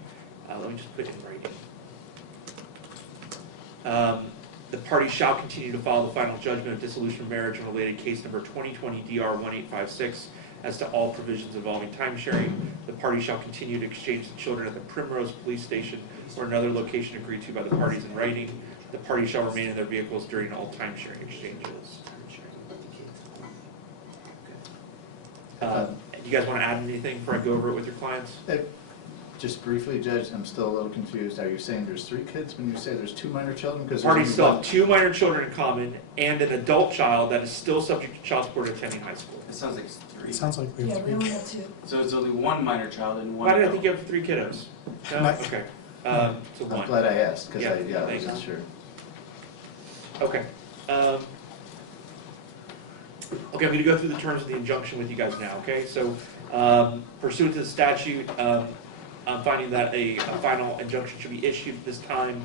Let me just put it in writing. The parties shall continue to follow the final judgment of dissolution of marriage and related case number 2020 DR 1856 as to all provisions involving time sharing. The parties shall continue to exchange the children at the Primrose Police Station or another location agreed to by the parties in writing. The parties shall remain in their vehicles during all time sharing exchanges. Do you guys want to add anything before I go over it with your clients? Just briefly, Judge, I'm still a little confused. Are you saying there's 3 kids when you say there's 2 minor children? Because Parties still have 2 minor children in common and an adult child that is still subject to child support attending high school. It sounds like it's 3. It sounds like we Yeah, have we 3. only have 2. So it's only 1 minor child and 1 Why did I adult. think you have 3 kiddos? No? My- Okay. So I'm 1. glad I asked, because Yeah, I thanks. wasn't sure. Okay. Okay, I'm gonna go through the terms of the injunction with you guys now, okay? So pursuant to the statute, I'm finding that a final injunction should be issued this time.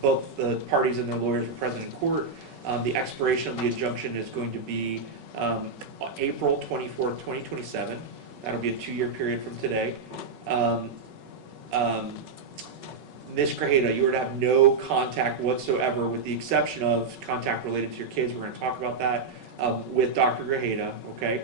Both the parties and their lawyers were present in court. The expiration of the injunction is going to be April 24th, 2027. That'll be a 2-year period from today. Ms. Grajeda, you are to have no contact whatsoever, with the exception of contact related to your kids. We're gonna talk about that with Dr. Grajeda, okay?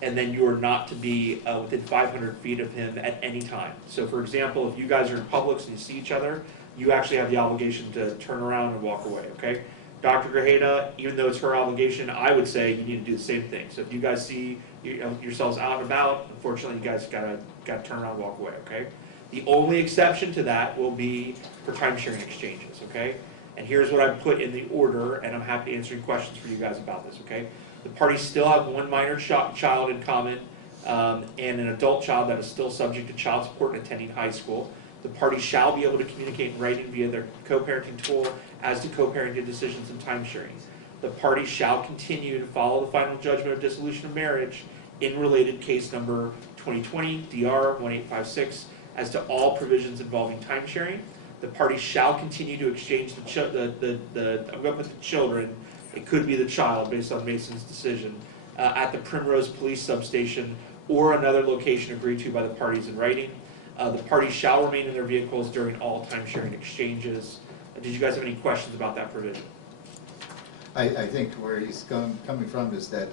And then you are not to be within 500 feet of him at any time. So for example, if you guys are in Publix and you see each other, you actually have the obligation to turn around and walk away, okay? Dr. Grajeda, even though it's her obligation, I would say you need to do the same thing. So if you guys see yourselves out and about, unfortunately, you guys gotta turn around and walk away, okay? The only exception to that will be for time-sharing exchanges, okay? And here's what I put in the order, and I'm happy to answer any questions for you guys about this, okay? The parties still have 1 minor child in common and an adult child that is still subject to child support and attending high school. The parties shall be able to communicate in writing via their co-parenting tool as to co-parenting decisions and time sharing. The parties shall continue to follow the final judgment of dissolution of marriage in related case number 2020 DR 1856 as to all provisions involving time sharing. The parties shall continue to exchange I'm going to put the children, it could be the child based on Mason's decision, at the Primrose Police Substation or another location agreed to by the parties in writing. The parties shall remain in their vehicles during all time-sharing exchanges. Did you guys have any questions about that provision? I think where he's coming from is that,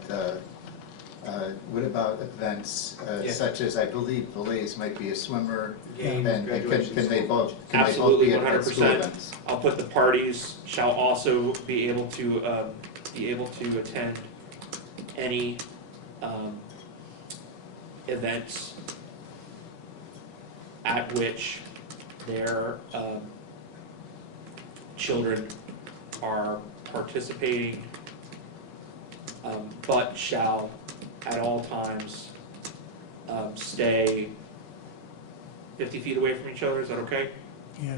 what about events Yeah. such as, I believe Blaze might be a swimmer, Games, and graduations. can they both Absolutely, be at school 100%. events? I'll put the parties shall also be able to attend any events at which their children are participating, but shall at all times stay 50 feet away from each other. Is that okay? Yeah.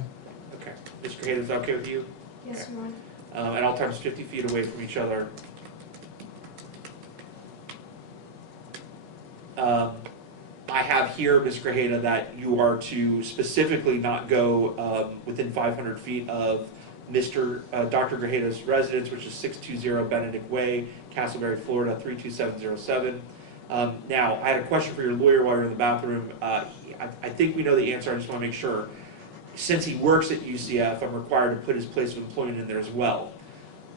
Okay. Ms. Grajeda, is that okay with you? Yes, Ron. At all times 50 feet away from each other. I have here, Ms. Grajeda, that you are to specifically not go within 500 feet of Dr. Grajeda's residence, which is 620 Benedict Way, Castleberry, Florida, 32707. Now, I had a question for your lawyer while you're in the bathroom. I think we know the answer, I just want to make sure. Since he works at UCF, I'm required to put his place of employment in there as well.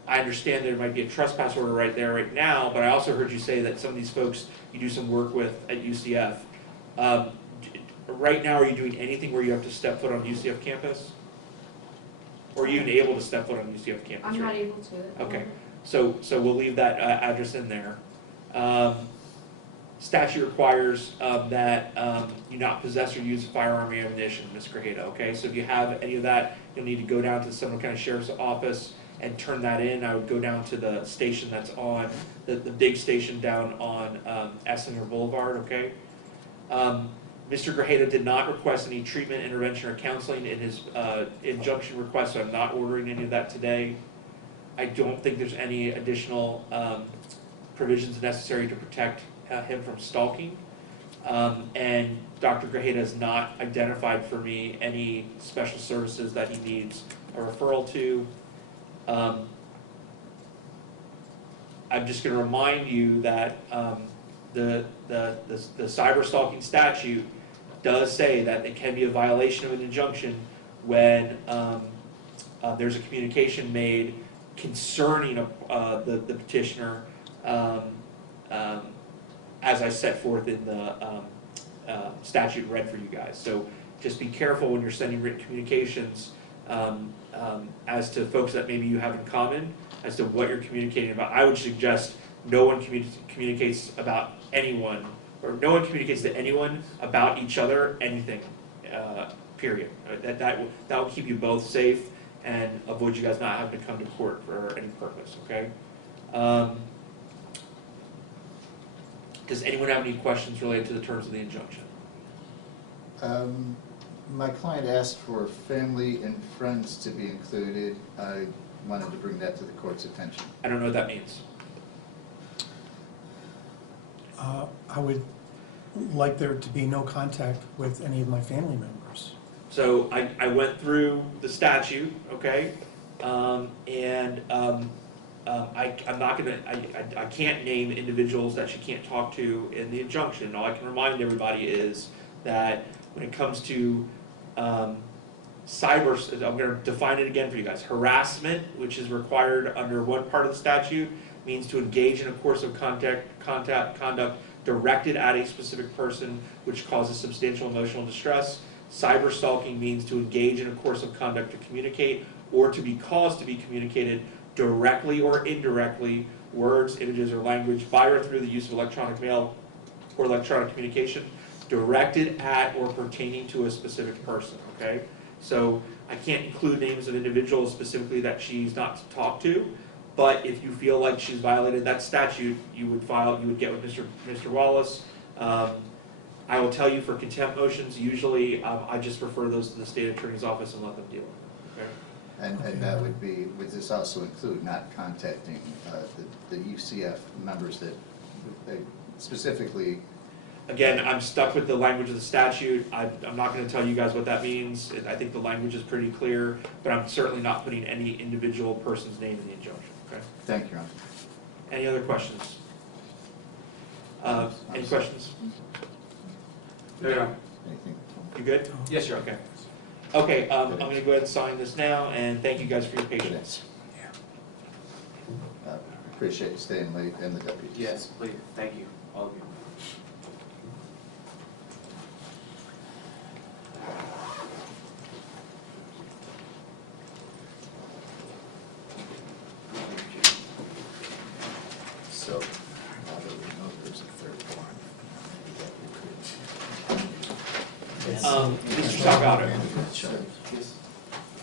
I understand there might be a trespass order right there right now, but I also heard you say that some of these folks you do some work with at UCF. Right now, are you doing anything where you have to step foot on UCF campus? Or are you even able to step foot on UCF campus? I'm right? not able to. Okay. So we'll leave that address in there. Statute requires that you not possess or use a firearm or ammunition, Ms. Grajeda, okay? So if you have any of that, you'll need to go down to the Seminole County Sheriff's Office and turn that in. I would go down to the station that's on, the big station down on Esslinger Boulevard, okay? Mr. Grajeda did not request any treatment, intervention, or counseling in his injunction request, so I'm not ordering any of that today. I don't think there's any additional provisions necessary to protect him from stalking. And Dr. Grajeda has not identified for me any special services that he needs a referral to. I'm just gonna remind you that, the cyber stalking statute does say that it can be a violation of an injunction when, there's a communication made concerning, the petitioner, as I set forth in the, statute read for you guys. So just be careful when you're sending written communications, as to folks that maybe you have in common, as to what you're communicating about. I would suggest no one communicates about anyone, or no one communicates to anyone about each other, anything, period. That will keep you both safe and avoid you guys not having to come to court for any purpose, okay? Does anyone have any questions related to the terms of the injunction? My client asked for family and friends to be included. I wanted to bring that to the court's attention. I don't know what that means. I would like there to be no contact with any of my family members. So I went through the statute, okay? I'm not gonna, I can't name individuals that she can't talk to in the injunction. All I can remind everybody is that when it comes to cyber, I'm gonna define it again for you guys. Harassment, which is required under one part of the statute, means to engage in a course of conduct directed at a specific person which causes substantial emotional distress. Cyber stalking means to engage in a course of conduct to communicate or to be caused to be communicated directly or indirectly, words, images, or language by or through the use of electronic mail or electronic communication directed at or pertaining to a specific person, okay? So I can't include names of individuals specifically that she's not to talk to, but if you feel like she's violated that statute, you would get with Mr. Wallace. I will tell you for contempt motions, usually I just refer those to the state attorney's office and let them deal with it, okay? And that would this also include not contacting the UCF members that they specifically? Again, I'm stuck with the language of the statute. I'm not gonna tell you guys what that means. I think the language is pretty clear, but I'm certainly not putting any individual person's name in the injunction, okay? Thank you, Your Honor. Any other questions? Any questions? No, Your Honor. Anything? You good? Yes, Your Honor. Okay, I'm gonna go ahead and sign this now, and thank you guys for your patience. Appreciate you staying late and the deputies. Yes, please, thank you, all of you. So, now that we know there's a third one, maybe that we could. Mr. Salgado, Yes.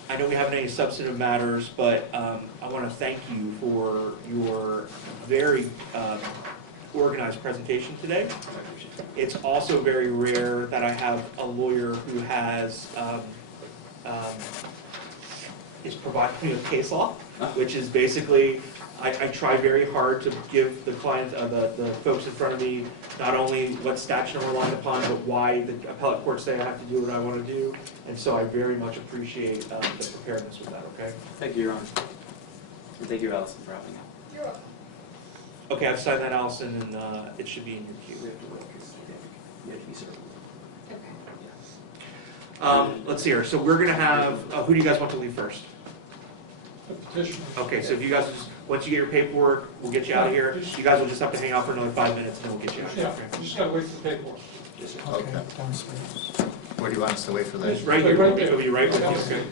I know we haven't any substantive matters, but I want to thank you for your very organized presentation today. It's also very rare that I have a lawyer who has, is providing me with case law, which is basically, I try very hard to give the clients, the folks in front of me, not only what statute I'm relying upon, but why the appellate courts say I have to do what I want to do. And so I very much appreciate the preparedness with that, okay? Thank you, Your Honor. And thank you, Allison, for having me. You're up. Okay, I've signed that, Allison, and it should be in your queue. We have to wait. We have to be served. Okay. Let's see here, so we're gonna have, who do you guys want to leave first? Petitioner. Okay, so if you guys will just, once you get your paperwork, we'll get you out of here. You guys will just have to hang out for another 5 minutes, and then we'll get you out of here. Yeah, you just gotta wait for the paperwork. Yes, sir. Okay. Downstairs. Where do you want us to wait for that? Right here, Right there. it'll be right with you, Okay. okay?